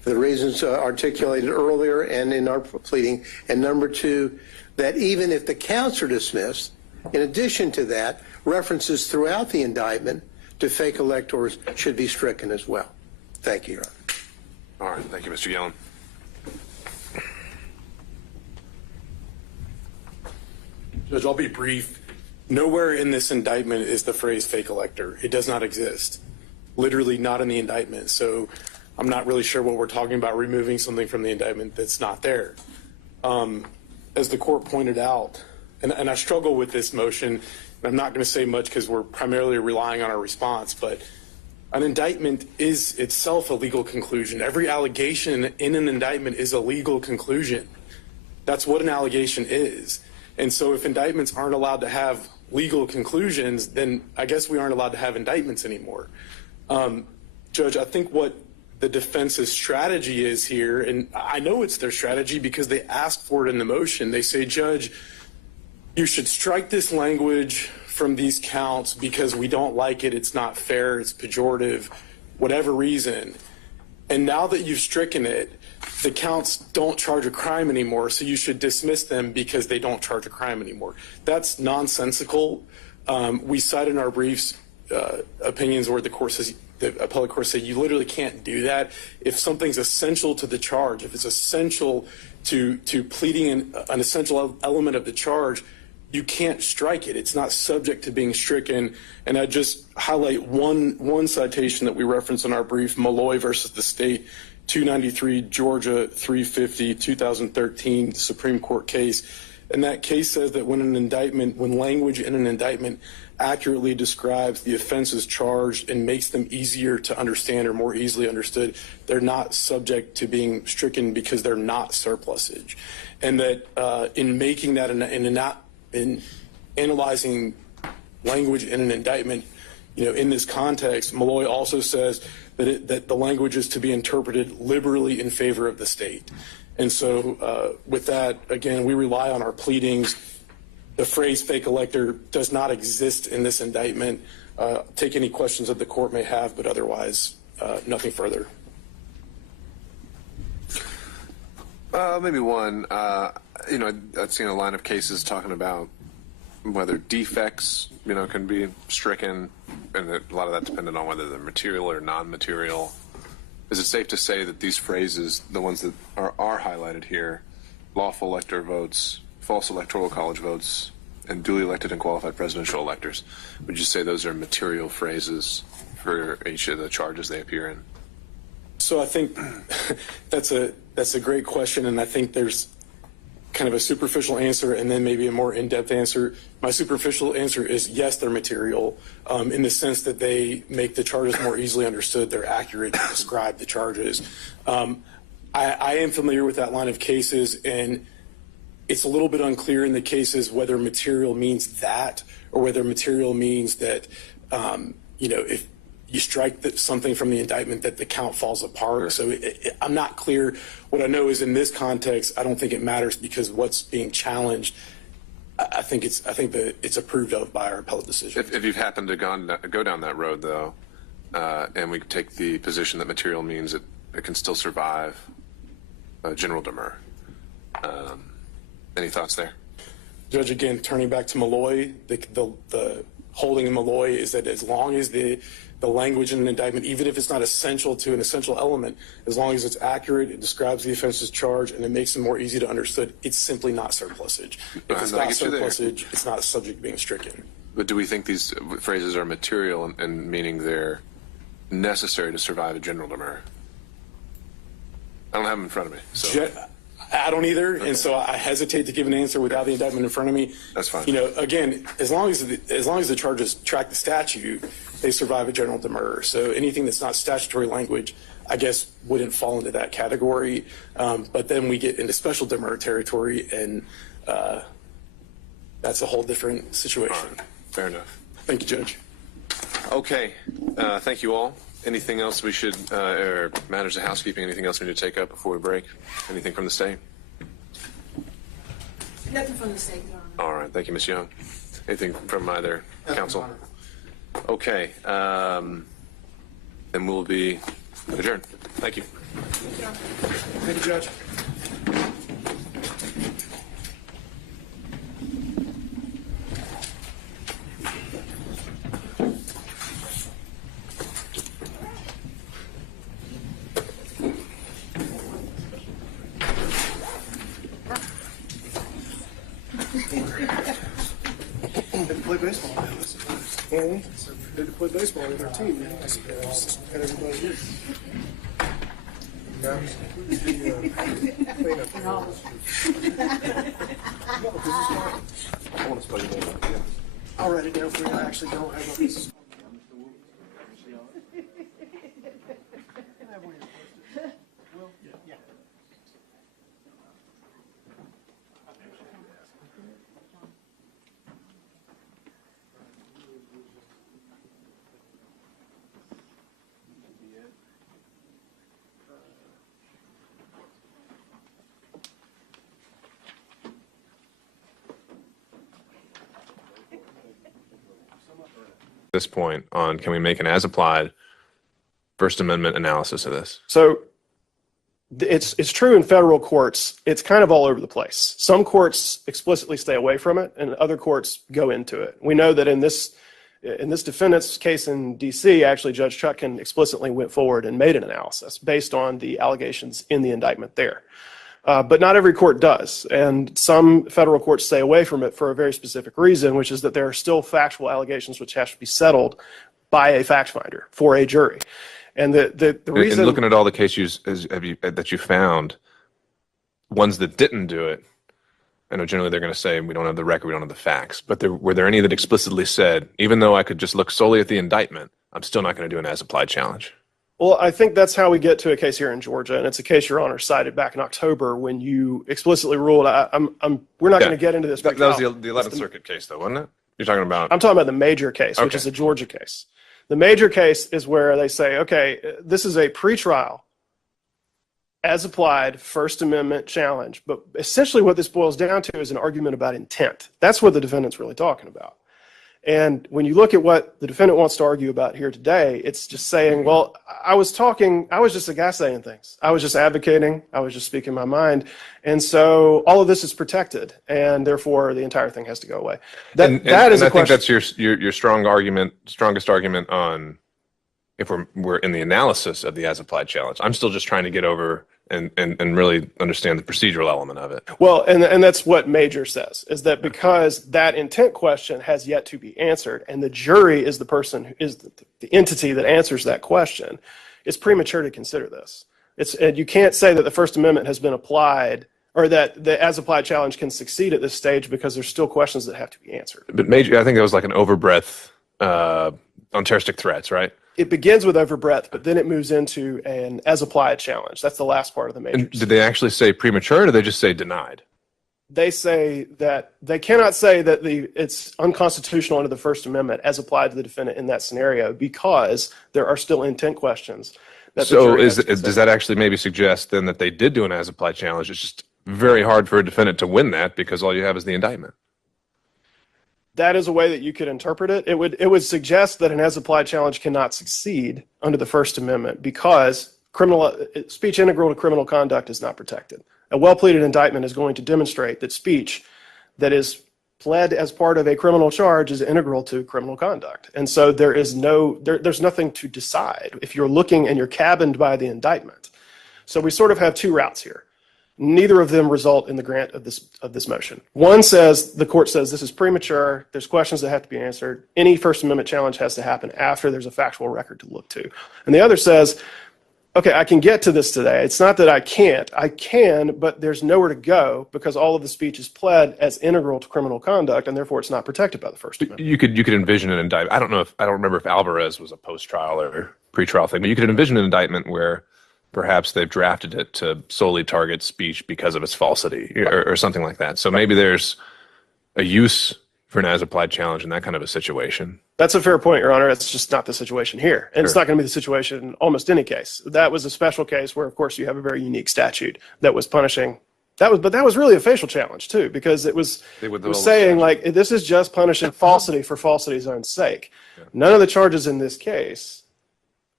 for the reasons articulated earlier and in our pleading. And number two, that even if the counts are dismissed, in addition to that, references throughout the indictment to fake electors should be stricken as well. Thank you, Your Honor. All right. Thank you, Mr. Yellen. Judge, I'll be brief. Nowhere in this indictment is the phrase fake elector. It does not exist. Literally not in the indictment. So I'm not really sure what we're talking about, removing something from the indictment that's not there. As the court pointed out, and I struggle with this motion, and I'm not going to say much because we're primarily relying on our response, but an indictment is itself a legal conclusion. Every allegation in an indictment is a legal conclusion. That's what an allegation is. And so if indictments aren't allowed to have legal conclusions, then I guess we aren't allowed to have indictments anymore. Judge, I think what the defense's strategy is here, and I know it's their strategy because they asked for it in the motion. They say, Judge, you should strike this language from these counts because we don't like it, it's not fair, it's pejorative, whatever reason. And now that you've stricken it, the counts don't charge a crime anymore, so you should dismiss them because they don't charge a crime anymore. That's nonsensical. We cite in our briefs opinions where the appellate court said you literally can't do that. If something's essential to the charge, if it's essential to pleading an essential element of the charge, you can't strike it. It's not subject to being stricken. And I just highlight one citation that we reference in our brief, Malloy versus the state, 293 Georgia 350 2013 Supreme Court case. And that case says that when language in an indictment accurately describes the offenses charged and makes them easier to understand or more easily understood, they're not subject to being stricken because they're not surplusage. And that in making that in analyzing language in an indictment, in this context, Malloy also says that the language is to be interpreted liberally in favor of the state. And so with that, again, we rely on our pleadings. The phrase fake elector does not exist in this indictment. Take any questions that the court may have, but otherwise, nothing further. Maybe one. I've seen a line of cases talking about whether defects, can be stricken, and a lot of that dependent on whether they're material or non-material. Is it safe to say that these phrases, the ones that are highlighted here, lawful elector votes, false electoral college votes, and duly elected and qualified presidential electors, would you say those are material phrases for each of the charges they appear in? So I think that's a great question, and I think there's kind of a superficial answer and then maybe a more in-depth answer. My superficial answer is yes, they're material in the sense that they make the charges more easily understood. They're accurate to describe the charges. I am familiar with that line of cases, and it's a little bit unclear in the cases whether material means that or whether material means that, if you strike something from the indictment that the count falls apart. So I'm not clear. What I know is in this context, I don't think it matters because what's being challenged, I think that it's approved of by our appellate decision. If you've happened to go down that road, though, and we take the position that material means it can still survive general demur. Any thoughts there? Judge, again, turning back to Malloy, the holding in Malloy is that as long as the language in an indictment, even if it's not essential to an essential element, as long as it's accurate, it describes the offense's charge, and it makes it more easy to understand, it's simply not surplusage. If it's not surplusage, it's not subject to being stricken. But do we think these phrases are material and meaning they're necessary to survive a general demur? I don't have them in front of me. So. I don't either, okay. And so I hesitate to give an answer without the indictment in front of me. That's fine. Again, as long as the charges track the statute, they survive a general demur. So anything that's not statutory language, I guess, wouldn't fall into that category. But then we get into special demur territory, and that's a whole different situation. All right. Fair enough. Thank you, Judge. Okay. Thank you all. Anything else we should, or matters of housekeeping, anything else we need to take up before we break? Anything from the state? Nothing from the state, Your Honor. All right. Thank you, Ms. Young. Anything from either counsel? Okay. Then we'll be adjourned. Thank you. Thank you, Judge. They play baseball now. This is nice. So they play baseball with their team. Man. I just had everybody here. I'll write it down for you. I actually don't have this. This point on can we make an as applied First Amendment analysis of this? So it's true in federal courts. It's kind of all over the place. Some courts explicitly stay away from it, and other courts go into it. We know that in this defendant's case in D.C., actually Judge Chutkan explicitly went forward and made an analysis based on the allegations in the indictment there. But not every court does, and some federal courts stay away from it for a very specific reason, which is that there are still factual allegations which have to be settled by a fact finder for a jury. And the reason... And looking at all the cases that you found, ones that didn't do it, I know generally they're going to say we don't have the record, we don't have the facts, but were there any that explicitly said, even though I could just look solely at the indictment, I'm still not going to do an as-applied challenge? Well, I think that's how we get to a case here in Georgia, and it's a case Your Honor cited back in October when you explicitly ruled. We're not going to get into this. That was the 11th Circuit case, though, wasn't it? You're talking about? I'm talking about the major case, which is a Georgia case. The major case is where they say, okay, this is a pretrial, as applied First Amendment challenge, but essentially what this boils down to is an argument about intent. That's what the defendant's really talking about. And when you look at what the defendant wants to argue about here today, it's just saying, well, I was just a guy saying things. I was just advocating. I was just speaking my mind. And so all of this is protected, and therefore the entire thing has to go away. That is a question. I think that's your strongest argument on if we're in the analysis of the as-applied challenge. I'm still just trying to get over and really understand the procedural element of it. Well, and that's what Major says, is that because that intent question has yet to be answered, and the jury is the person who is the entity that answers that question, it's premature to consider this. And you can't say that the First Amendment has been applied, or that the as-applied challenge can succeed at this stage because there's still questions that have to be answered. But Major, I think that was like an overbreadth on terroristic threats, right? It begins with overbreadth, but then it moves into an as-applied challenge. That's the last part of the major. And did they actually say premature, or did they just say denied? They say that they cannot say that it's unconstitutional under the First Amendment as applied to the defendant in that scenario because there are still intent questions. So does that actually maybe suggest then that they did do an as-applied challenge? It's just very hard for a defendant to win that because all you have is the indictment. That is a way that you could interpret it. It would suggest that an as-applied challenge cannot succeed under the First Amendment because speech integral to criminal conduct is not protected. A well-pleaded indictment is going to demonstrate that speech that is pled as part of a criminal charge is integral to criminal conduct. And so there's nothing to decide if you're looking and you're cabined by the indictment. So we sort of have two routes here. Neither of them result in the grant of this motion. One says, the court says this is premature, there's questions that have to be answered, any First Amendment challenge has to happen after there's a factual record to look to. And the other says, okay, I can get to this today. It's not that I can't. I can, but there's nowhere to go because all of the speech is pled as integral to criminal conduct, and therefore it's not protected by the First Amendment. You could envision an indictment. I don't remember if Alvarez was a post-trial or pre-trial thing, but you could envision an indictment where perhaps they've drafted it to solely target speech because of its falsity or something like that. So maybe there's a use for an as-applied challenge in that kind of a situation. That's a fair point, Your Honor. It's just not the situation here. And It's not going to be the situation in almost any case. That was a special case where, of course, you have a very unique statute that was punishing. But that was really a facial challenge, too, because it was saying, like, this is just punishing falsity for falsity's own sake. Yeah. None of the charges in this case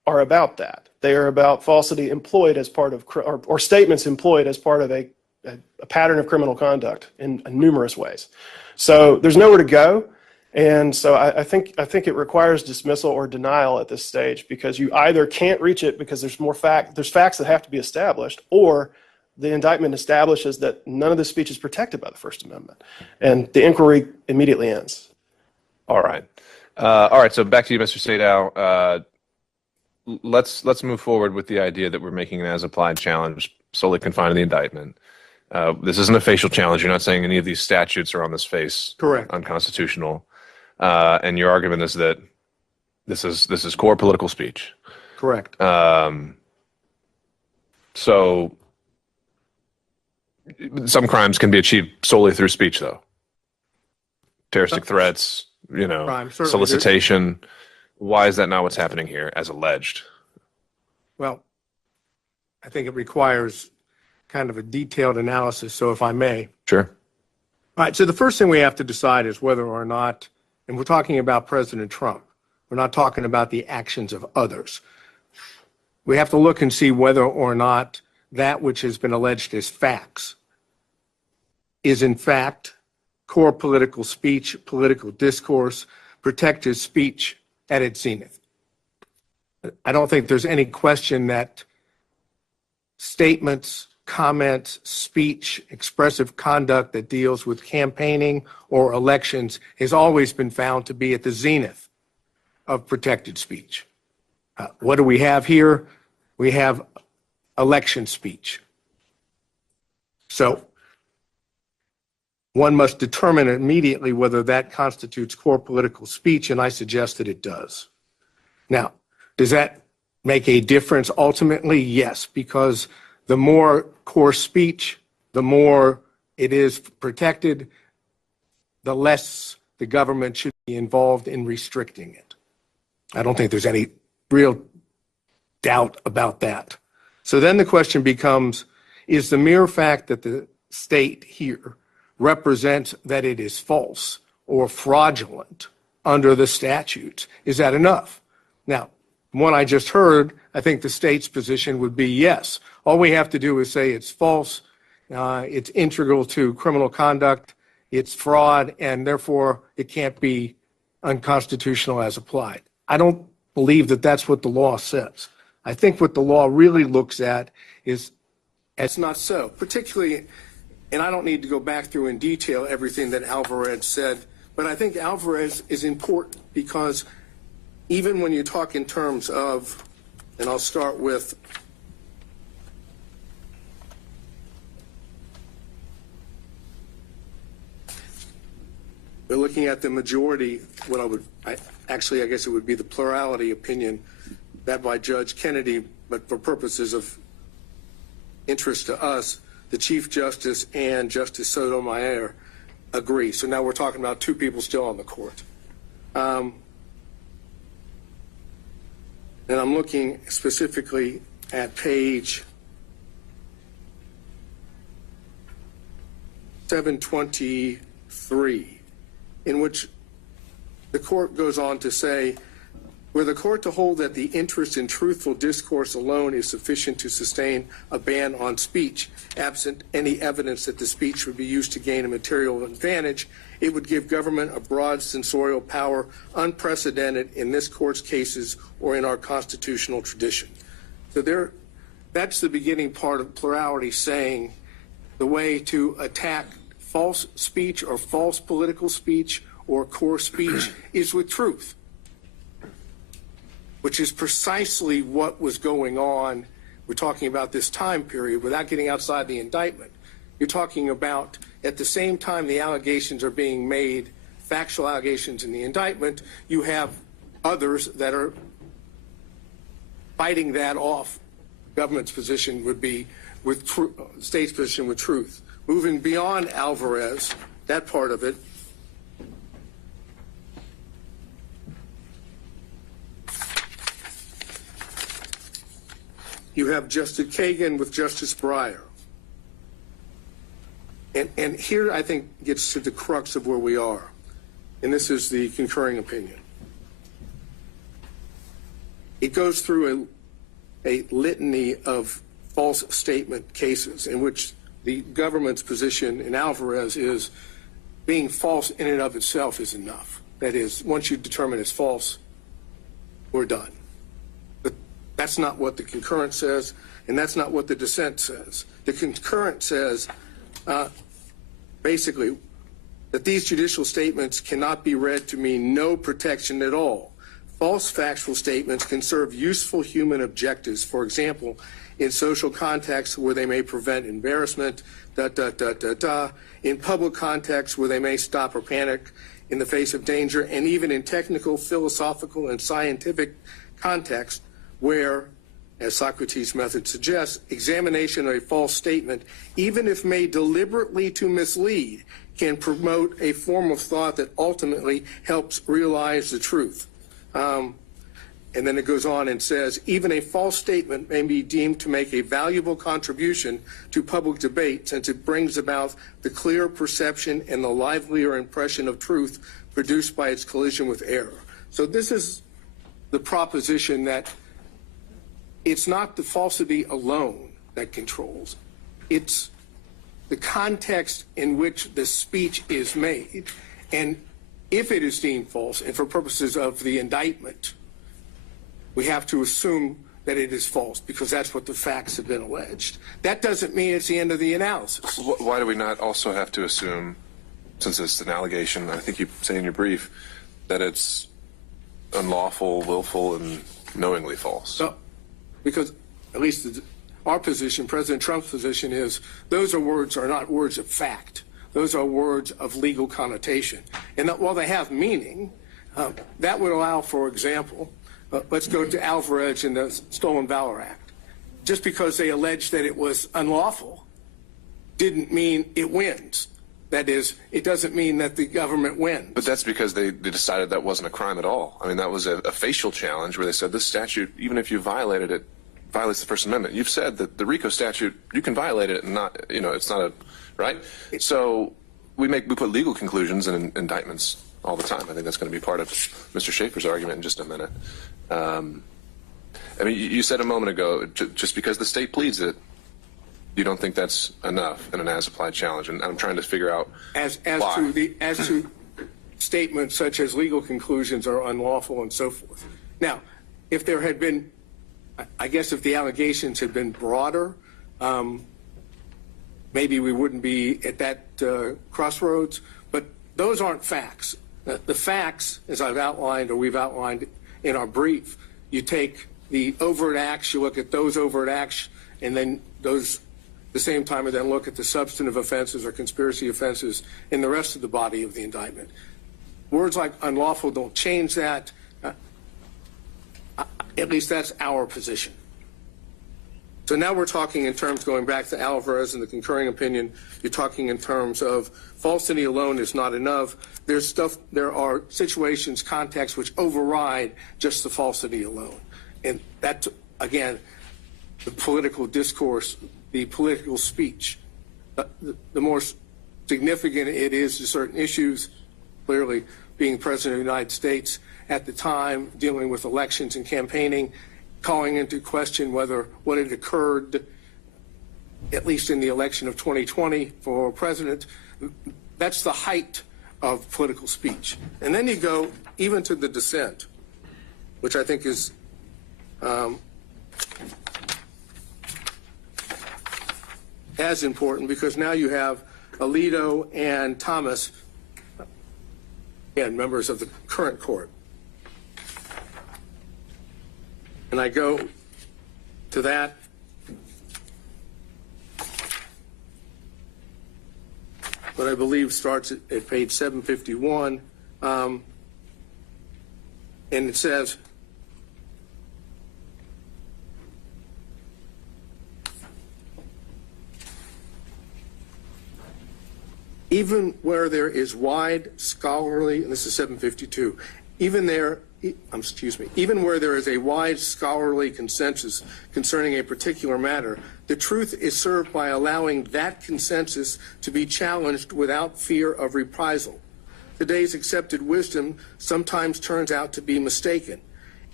are about that. They are about falsity employed as part of, or statements employed as part of a pattern of criminal conduct in numerous ways. So there's nowhere to go. And so I think it requires dismissal or denial at this stage, because you either can't reach it because there's facts that have to be established, or the indictment establishes that none of the speech is protected by the First Amendment, and the inquiry immediately ends. All right. So back to you, Mr. Sadow. Let's move forward with the idea that we're making an as-applied challenge solely confined to the indictment. This isn't a facial challenge. You're not saying any of these statutes are on this face Correct. unconstitutional. And your argument is that this is core political speech. Correct. So some crimes can be achieved solely through speech, though. Terroristic threats, solicitation. Why is that not what's happening here, as alleged? Well, I think it requires kind of a detailed analysis, so if I may. Sure. All right, so the first thing we have to decide is whether or not, and we're talking about President Trump, we're not talking about the actions of others. We have to look and see whether or not that which has been alleged as facts is in fact core political speech, political discourse, protected speech at its zenith. I don't think there's any question that statements, comments, speech, expressive conduct that deals with campaigning or elections has always been found to be at the zenith of protected speech. What do we have here? We have election speech. So one must determine immediately whether that constitutes core political speech, and I suggest that it does. Now, does that make a difference ultimately? Yes, because the more core speech, the more it is protected, the less the government should be involved in restricting it. I don't think there's any real doubt about that. So then the question becomes, is the mere fact that the state here represents that it is false or fraudulent under the statutes, is that enough? Now, from what I just heard, I think the state's position would be yes. All we have to do is say it's false, it's integral to criminal conduct, it's fraud, and therefore it can't be unconstitutional as applied. I don't believe that that's what the law says. I think what the law really looks at is, it's not so, particularly, and I don't need to go back through in detail everything that Alvarez said, but I think Alvarez is important because even when you talk in terms of, and I'll start with we're looking at the majority, I guess it would be the plurality opinion that by Judge Kennedy, but for purposes of interest to us, the Chief Justice and Justice Sotomayor agree. So now we're talking about two people still on the court. And I'm looking specifically at page 723, in which the court goes on to say, were the court to hold that the interest in truthful discourse alone is sufficient to sustain a ban on speech, absent any evidence that the speech would be used to gain a material advantage, it would give government a broad censorial power unprecedented in this court's cases or in our constitutional tradition. So that's the beginning part of plurality, saying the way to attack false speech or false political speech or core speech is with truth, which is precisely what was going on. We're talking about this time period without getting outside the indictment. You're talking about at the same time the allegations are being made, factual allegations in the indictment, you have others that are fighting that off. Government's position would be with state's position with truth. Moving beyond Alvarez, that part of it, you have Justice Kagan with Justice Breyer. And here I think gets to the crux of where we are. And this is the concurring opinion. it goes through a litany of false statement cases in which the government's position in Alvarez is being false in and of itself is enough. That is, once you determine it's false, we're done. But that's not what the concurrent says, and that's not what the dissent says. The concurrent says, basically, that these judicial statements cannot be read to mean no protection at all. False factual statements can serve useful human objectives, for example, in social contexts where they may prevent embarrassment, in public contexts where they may stop or panic in the face of danger, and even in technical, philosophical, and scientific contexts where, as Socrates' method suggests, examination of a false statement, even if made deliberately to mislead, can promote a form of thought that ultimately helps realize the truth. And then it goes on and says, even a false statement may be deemed to make a valuable contribution to public debate since it brings about the clear perception and the livelier impression of truth produced by its collision with error. So this is the proposition that it's not the falsity alone that controls. It's the context in which the speech is made. And if it is deemed false, and for purposes of the indictment, we have to assume that it is false because that's what the facts have been alleged. That doesn't mean it's the end of the analysis. Why do we not also have to assume, since it's an allegation, I think you say in your brief, that it's unlawful, willful, and knowingly false? No, because at least our position, President Trump's position is those are not words of fact. Those are words of legal connotation. And that while they have meaning, that would allow, for example, let's go to Alvarez and the Stolen Valor Act. Just because they alleged that it was unlawful didn't mean it wins. That is, it doesn't mean that the government wins. But that's because they decided that wasn't a crime at all. I mean, that was a facial challenge where they said this statute, even if you violated it, violates the First Amendment. You've said that the RICO statute, you can violate it and not, it's not a, right? So we put legal conclusions in indictments all the time. I think that's going to be part of Mr. Schaefer's argument in just a minute. I mean, you said a moment ago, just because the state pleads it, you don't think that's enough in an as-applied challenge, and I'm trying to figure out as why. to statements such as legal conclusions are unlawful and so forth. Now, if there had been, I guess, if the allegations had been broader, maybe we wouldn't be at that crossroads. But those aren't facts. The facts, as I've outlined or we've outlined in our brief, you take the overt acts, you look at those overt acts, and then those at the same time, and then look at the substantive offenses or conspiracy offenses in the rest of the body of the indictment. Words like unlawful don't change that. At least that's our position. So now we're talking in terms, going back to Alvarez and the concurring opinion, you're talking in terms of falsity alone is not enough. There are situations, contexts which override just the falsity alone. And that, again, the political discourse, the political speech, the more significant it is to certain issues, clearly being President of the United States at the time, dealing with elections and campaigning, calling into question whether what had occurred, at least in the election of 2020 for president, that's the height of political speech. And then you go even to the dissent, which I think is as important, because now you have Alito and Thomas, and members of the current court. And I go to that. What I believe starts at page 751. And it says, even where there is wide scholarly, and this is 752, even where there is a wide scholarly consensus concerning a particular matter, the truth is served by allowing that consensus to be challenged without fear of reprisal. Today's accepted wisdom sometimes turns out to be mistaken.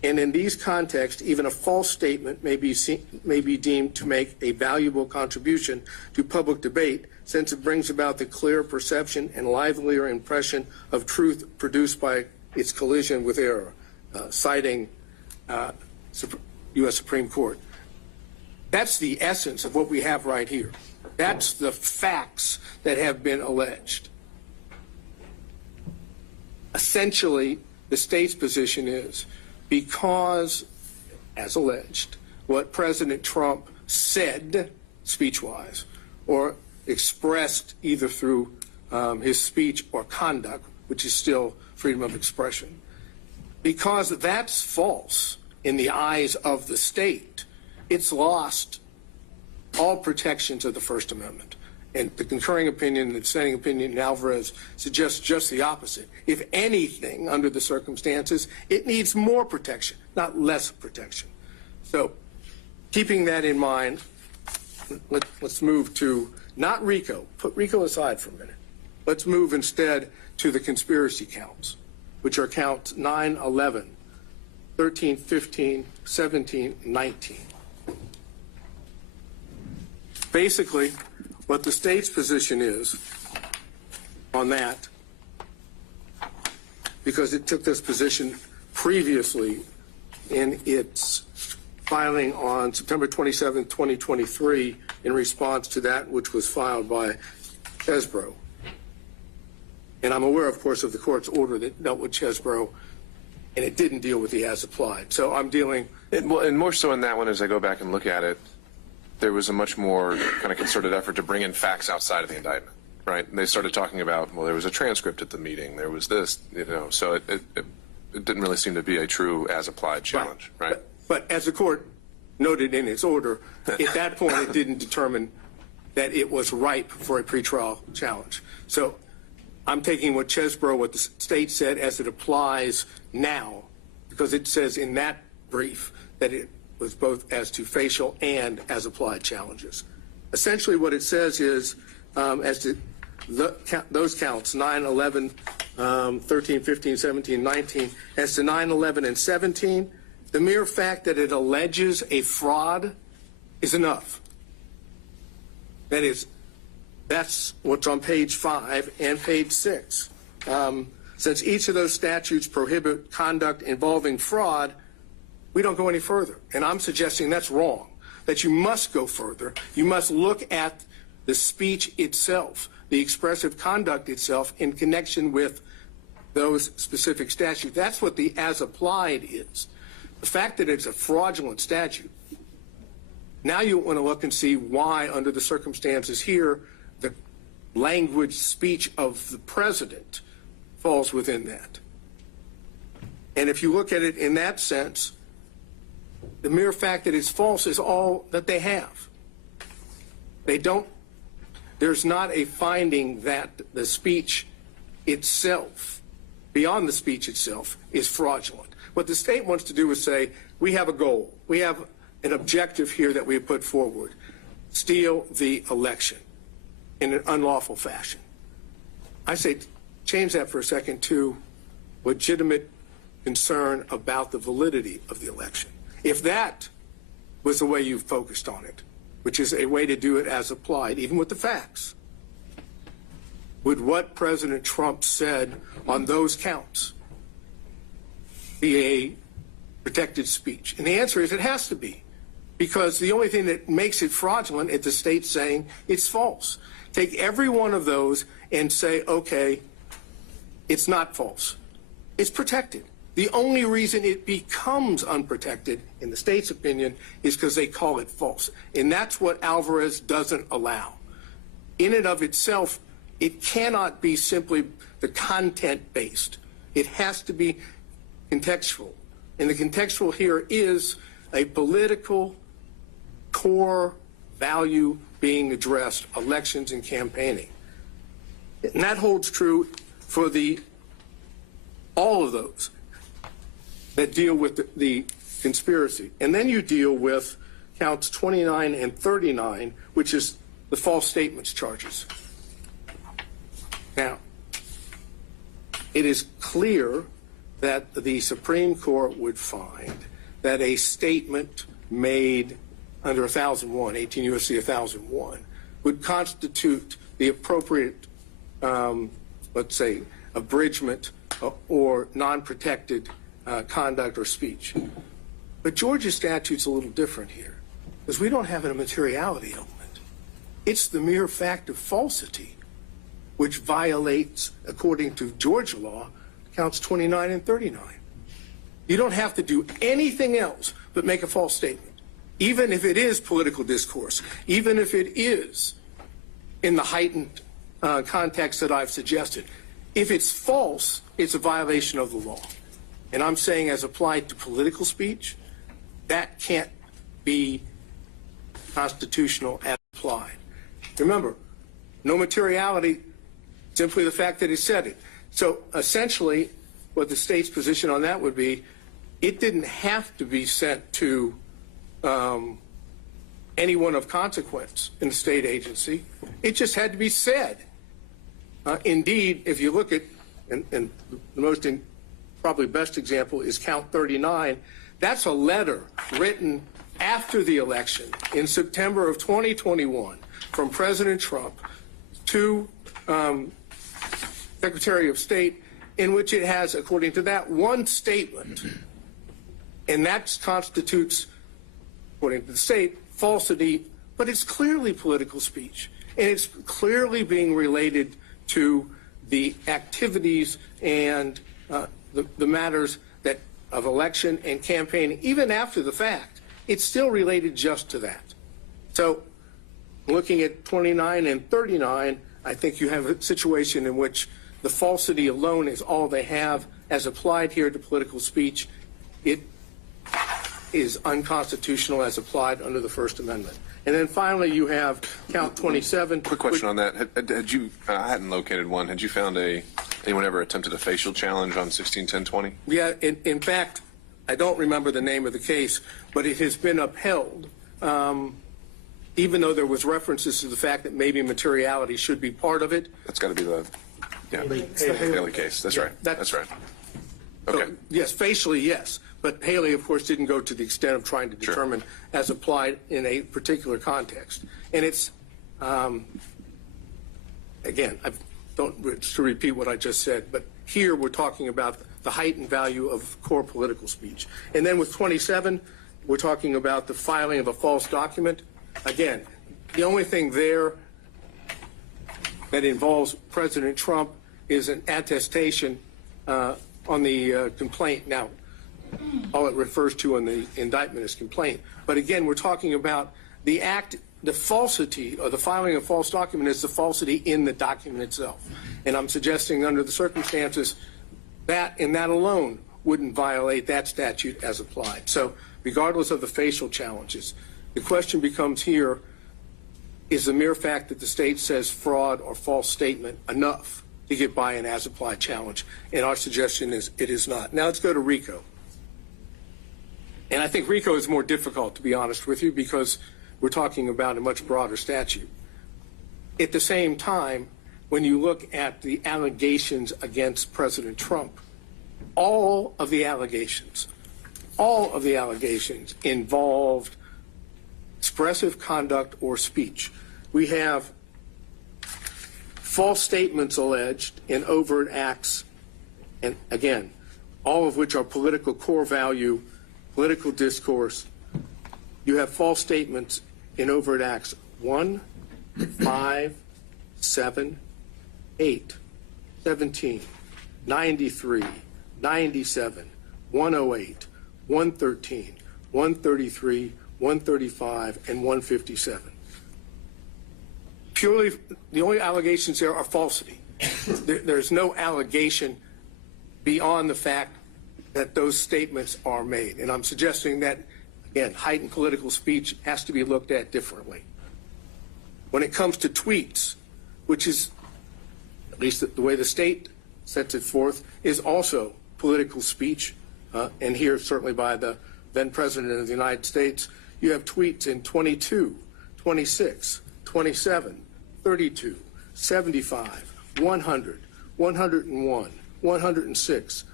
And in these contexts, even a false statement may be deemed to make a valuable contribution to public debate, since it brings about the clear perception and livelier impression of truth produced by its collision with error, citing U.S. Supreme Court. That's the essence of what we have right here. That's the facts that have been alleged. Essentially, the state's position is, because, as alleged, what President Trump said speech-wise or expressed either through his speech or conduct, which is still freedom of expression, because that's false in the eyes of the state, it's lost all protections of the First Amendment. And the concurring opinion and the dissenting opinion in Alvarez suggests just the opposite. If anything, under the circumstances, it needs more protection, not less protection. So, keeping that in mind, let's move to not RICO. Put RICO aside for a minute. Let's move instead to the conspiracy counts, which are counts 9, 11, 13, 15, 17, 19. Basically, what the state's position is on that, because it took this position previously in its filing on September 27, 2023, in response to that which was filed by Chesbrough. And I'm aware, of course, of the court's order that dealt with Chesbrough, and it didn't deal with the as applied. So I'm dealing... And more so in that one, as I go back and look at it, there was a much more kind of concerted effort to bring in facts outside of the indictment, right? And they started talking about, well, there was a transcript at the meeting, there was this, so it didn't really seem to be a true as-applied challenge, right? But as the court noted in its order, at that point it didn't determine that it was ripe for a pretrial challenge. So I'm taking what Chesbrough, what the state said as it applies now, because it says in that brief that it was both as to facial and as applied challenges. Essentially what it says is, as to those counts, 9, 11, 13, 15, 17, 19, as to 9, 11, and 17, the mere fact that it alleges a fraud is enough. That is, that's what's on page 5 and page 6. Since each of those statutes prohibit conduct involving fraud, we don't go any further. And I'm suggesting that's wrong, that you must go further. You must look at the speech itself, the expressive conduct itself in connection with those specific statutes. That's what the as applied is. The fact that it's a fraudulent statute, now you want to look and see why, under the circumstances here, the language speech of the president falls within that. And if you look at it in that sense, the mere fact that it's false is all that they have. There's not a finding that the speech itself, beyond the speech itself, is fraudulent. What the state wants to do is say, we have a goal. We have an objective here that we have put forward. Steal the election in an unlawful fashion. I say change that for a second to legitimate concern about the validity of the election. If that was the way you focused on it, which is a way to do it as applied, even with the facts, would what President Trump said on those counts be a protected speech? And the answer is it has to be, because the only thing that makes it fraudulent is the state saying it's false. Take every one of those and say, okay, it's not false. It's protected. The only reason it becomes unprotected, in the state's opinion, is because they call it false. And that's what Alvarez doesn't allow. In and of itself, it cannot be simply the content-based. It has to be contextual. And the contextual here is a political core value being addressed, elections and campaigning. And that holds true for all of those that deal with the conspiracy. And then you deal with counts 29 and 39, which is the false statements charges. Now, it is clear that the Supreme Court would find that a statement made under 1001, 18 U.S.C. 1001, would constitute the appropriate, let's say, abridgment or non-protected conduct or speech. But Georgia's statute's a little different here, because we don't have a materiality element. It's the mere fact of falsity, which violates, according to Georgia law, counts 29 and 39. You don't have to do anything else but make a false statement, even if it is political discourse, even if it is in the heightened context that I've suggested. If it's false, it's a violation of the law. And I'm saying, as applied to political speech, that can't be constitutional as applied. Remember, no materiality, simply the fact that it said it. So essentially, what the state's position on that would be, it didn't have to be sent to anyone of consequence in the state agency. It just had to be said. Indeed, if you look at, and the most probably best example is count 39, that's a letter written after the election in September of 2021 from President Trump to Secretary of State, in which it has, according to that, one statement, and that constitutes, according to the state, falsity, but it's clearly political speech, and it's clearly being related to the activities and the matters that of election and campaigning. Even after the fact, it's still related just to that. So looking at 29 and 39, I think you have a situation in which the falsity alone is all they have as applied here to political speech. It is unconstitutional as applied under the First Amendment. And then finally, you have count 27. Quick question on that. Had you, I hadn't located one. Had you found anyone ever attempted a facial challenge on 161020? Yeah, in fact, I don't remember the name of the case, but it has been upheld, even though there was references to the fact that maybe materiality should be part of it. That's got to be the Haley case. That's right. That's right. Okay. So, yes, facially, yes. But Haley, of course, didn't go to the extent of trying to determine as applied in a particular context. And it's, again, I don't to repeat what I just said, but here we're talking about the heightened value of core political speech. And then with 27, we're talking about the filing of a false document. Again, the only thing there that involves President Trump is an attestation on the complaint. Now, all it refers to in the indictment is complaint. But again, we're talking about the act, the falsity, or the filing of false document is the falsity in the document itself. And I'm suggesting under the circumstances that, and that alone, wouldn't violate that statute as applied. So regardless of the facial challenges, the question becomes here, is the mere fact that the state says fraud or false statement enough to get by an as-applied challenge? And our suggestion is it is not. Now let's go to RICO. And I think RICO is more difficult, to be honest with you, because we're talking about a much broader statute. At the same time, when you look at the allegations against President Trump, all of the allegations involved expressive conduct or speech. We have false statements alleged in overt acts, and again, all of which are political core value, political discourse. You have false statements in overt acts 1, 5, 7, 8, 17, 93, 97, 108, 113, 133, 135, and 157. Purely, the only allegations there are falsity. There's no allegation beyond the fact that those statements are made. And I'm suggesting that, again, heightened political speech has to be looked at differently. When it comes to tweets, which is, at least the way the state sets it forth, is also political speech, and here certainly by the then President of the United States, you have tweets in 22, 26, 27, 32, 75, 100, 101, 106,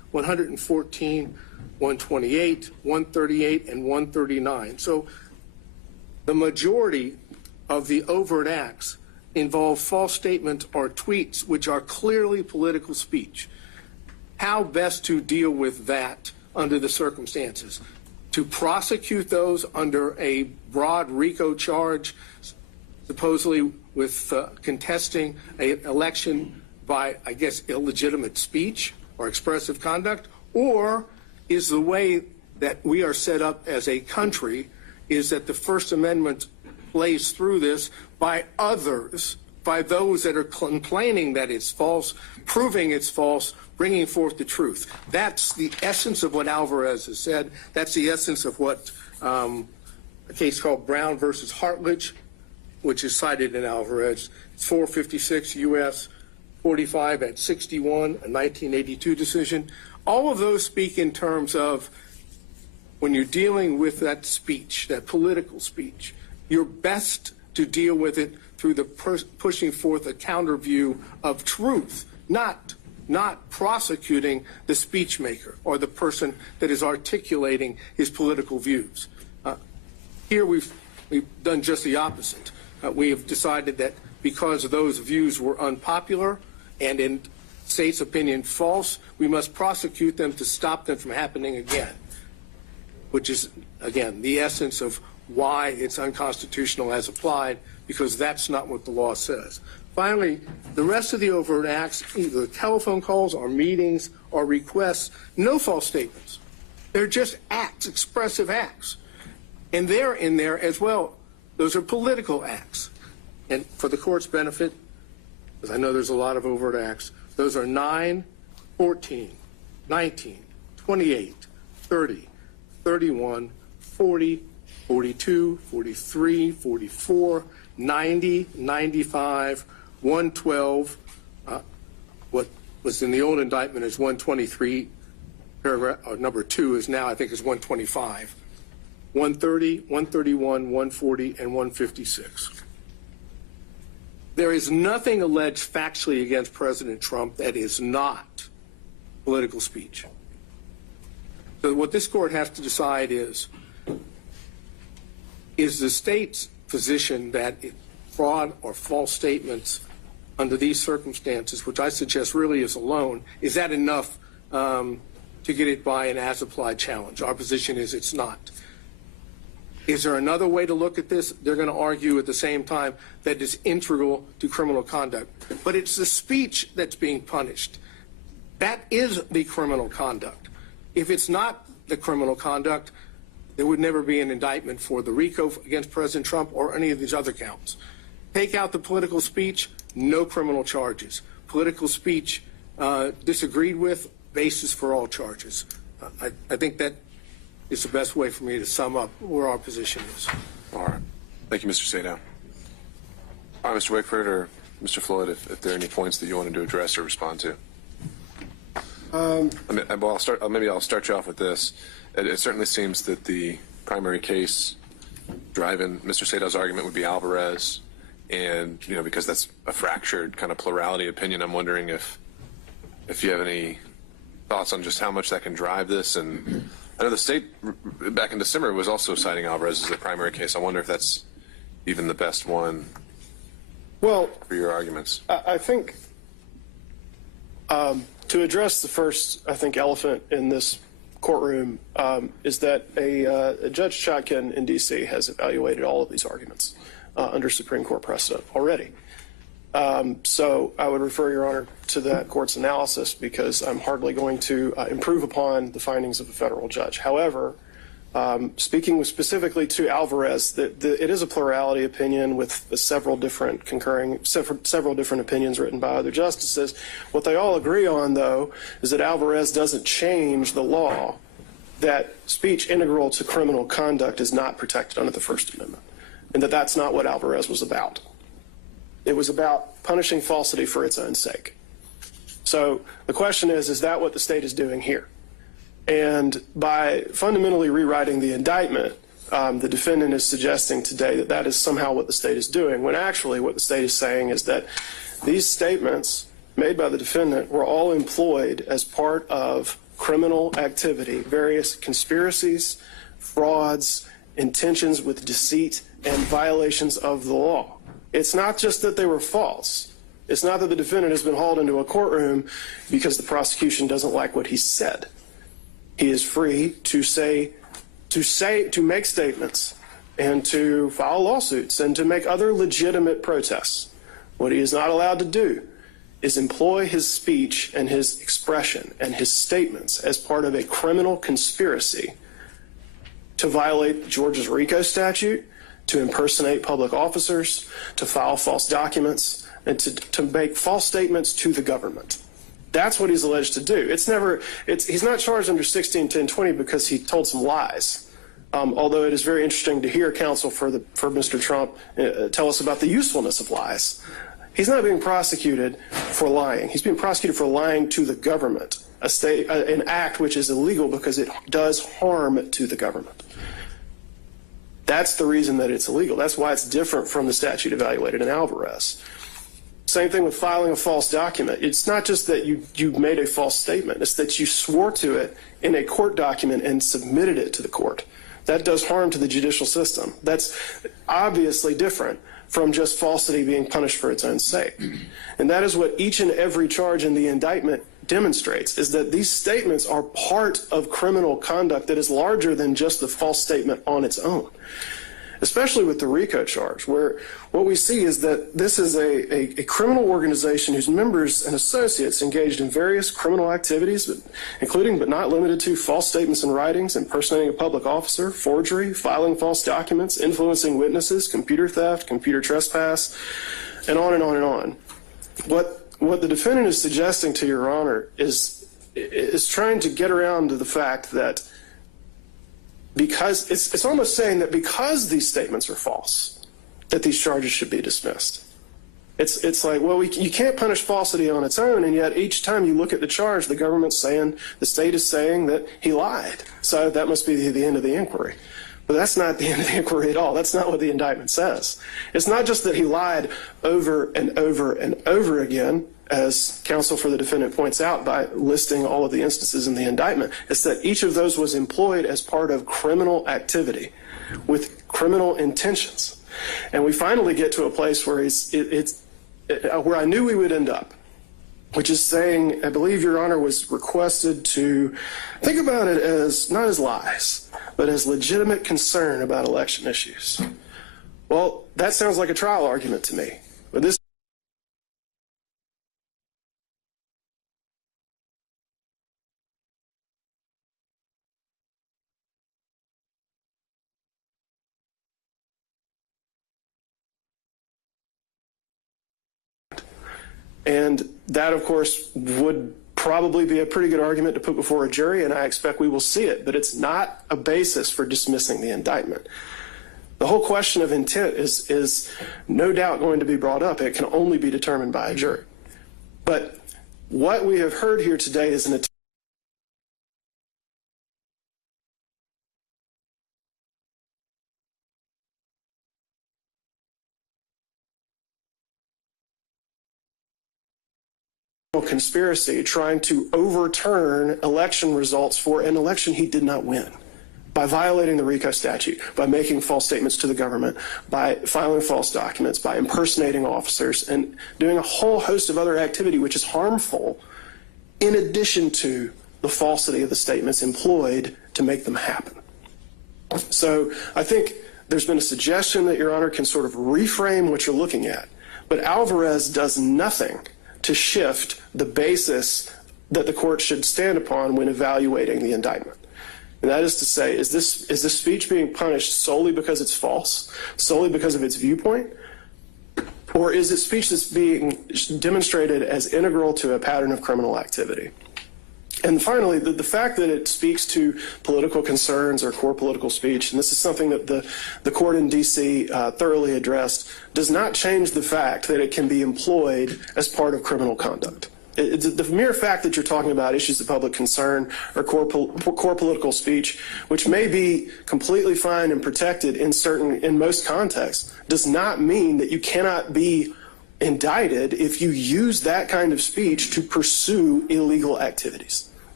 114, 128, 138, and 139. So the majority of the overt acts involve false statements or tweets which are clearly political speech. How best to deal with that under the circumstances? To prosecute those under a broad RICO charge, supposedly with contesting an election by, I guess, illegitimate speech or expressive conduct? Or is the way that we are set up as a country is that the First Amendment plays through this by others, by those that are complaining that it's false, proving it's false, bringing forth the truth? That's the essence of what Alvarez has said. That's the essence of what a case called Brown versus Hartledge, which is cited in Alvarez. It's 456 U.S. 45 at 61, a 1982 decision. All of those speak in terms of when you're dealing with that speech, that political speech, you're best to deal with it through the pushing forth a counter view of truth, not prosecuting the speech maker or the person that is articulating his political views. Here we've done just the opposite. We have decided that because those views were unpopular and in state's opinion false, we must prosecute them to stop them from happening again, which is, again, the essence of why it's unconstitutional as applied, because that's not what the law says. Finally, the rest of the overt acts, either telephone calls or meetings or requests, no false statements. They're just acts, expressive acts. And they're in there as well. Those are political acts. And for the court's benefit, because I know there's a lot of overt acts, those are 9, 14, 19, 28, 30, 31, 40, 42, 43, 44, 90, 95, 112. What was in the old indictment is 123, paragraph number 2 is now, I think, is 125. 130, 131, 140, and 156. There is nothing alleged factually against President Trump that is not political speech. So what this court has to decide is the state's position that fraud or false statements under these circumstances, which I suggest really is alone, is that enough to get it by an as-applied challenge? Our position is it's not. Is there another way to look at this? They're going to argue at the same time that it's integral to criminal conduct. But it's the speech that's being punished. That is the criminal conduct. If it's not the criminal conduct, there would never be an indictment for the RICO against President Trump or any of these other counts. Take out the political speech, no criminal charges. Political speech disagreed with, basis for all charges. I think that is the best way for me to sum up where our position is. All right. Thank you, Mr. Sadow. All right, Mr. Wickford or Mr. Floyd, if there are any points that you wanted to address or respond to. Maybe I'll start you off with this. It certainly seems that the primary case driving Mr. Sadow's argument would be Alvarez, and because that's a fractured kind of plurality opinion, I'm wondering if you have any thoughts on just how much that can drive this. And I know the state back in December was also citing Alvarez as the primary case. I wonder if that's even the best one for your arguments. I think to address the first, elephant in this courtroom is that a Judge Chotkin in D.C. has evaluated all of these arguments under Supreme Court precedent already. So I would refer, Your Honor, to that court's analysis, because I'm hardly going to improve upon the findings of a federal judge. However, speaking specifically to Alvarez, it is a plurality opinion with several different opinions written by other justices. What they all agree on, though, is that Alvarez doesn't change the law that speech integral to criminal conduct is not protected under the First Amendment, and that that's not what Alvarez was about. It was about punishing falsity for its own sake. So the question is that what the state is doing here? And by fundamentally rewriting the indictment, the defendant is suggesting today that that is somehow what the state is doing, when actually what the state is saying is that these statements made by the defendant were all employed as part of criminal activity, various conspiracies, frauds, intentions with deceit, and violations of the law. It's not just that they were false. It's not that the defendant has been hauled into a courtroom because the prosecution doesn't like what he said. He is free to make statements and to file lawsuits and to make other legitimate protests. What he is not allowed to do is employ his speech and his expression and his statements as part of a criminal conspiracy to violate Georgia's RICO statute, to impersonate public officers, to file false documents, and to make false statements to the government. That's what he's alleged to do. He's not charged under 161020 because he told some lies. Although it is very interesting to hear counsel for Mr. Trump tell us about the usefulness of lies. He's not being prosecuted for lying. He's being prosecuted for lying to the government, an act which is illegal because it does harm to the government. That's the reason that it's illegal. That's why it's different from the statute evaluated in Alvarez. Same thing with filing a false document. It's not just that you made a false statement. It's that you swore to it in a court document and submitted it to the court. That does harm to the judicial system. That's obviously different from just falsity being punished for its own sake. And that is what each and every charge in the indictment demonstrates, is that these statements are part of criminal conduct that is larger than just the false statement on its own. Especially with the RICO charge, where what we see is that this is a criminal organization whose members and associates engaged in various criminal activities, including but not limited to false statements and writings, impersonating a public officer, forgery, filing false documents, influencing witnesses, computer theft, computer trespass, and on and on and on. What the defendant is suggesting to Your Honor is trying to get around to the fact that because it's almost saying that because these statements are false, that these charges should be dismissed. It's like, well, you can't punish falsity on its own, and yet each time you look at the charge, the state is saying that he lied. So that must be the end of the inquiry. But that's not the end of the inquiry at all. That's not what the indictment says. It's not just that he lied over and over and over again, as counsel for the defendant points out by listing all of the instances in the indictment. It's that each of those was employed as part of criminal activity with criminal intentions. And we finally get to a place where where I knew we would end up, which is saying, I believe Your Honor was requested to think about it as not as lies, but as legitimate concern about election issues. Well, that sounds like a trial argument to me. But this and that, of course, would probably be a pretty good argument to put before a jury, and I expect we will see it, but it's not a basis for dismissing the indictment. The whole question of intent is no doubt going to be brought up. It can only be determined by a jury. But what we have heard here today is an attempt conspiracy trying to overturn election results for an election he did not win by violating the RICO statute, by making false statements to the government, by filing false documents, by impersonating officers, and doing a whole host of other activity which is harmful in addition to the falsity of the statements employed to make them happen. So I think there's been a suggestion that Your Honor can sort of reframe what you're looking at, but Alvarez does nothing to shift the basis that the court should stand upon when evaluating the indictment. And that is to say, is this speech being punished solely because it's false, solely because of its viewpoint, or is it speech that's being demonstrated as integral to a pattern of criminal activity? And finally, the fact that it speaks to political concerns or core political speech, and this is something that the court in D.C. Thoroughly addressed, does not change the fact that it can be employed as part of criminal conduct. The mere fact that you're talking about issues of public concern or core political speech, which may be completely fine and protected in most contexts, does not mean that you cannot be indicted if you use that kind of speech to pursue illegal activities.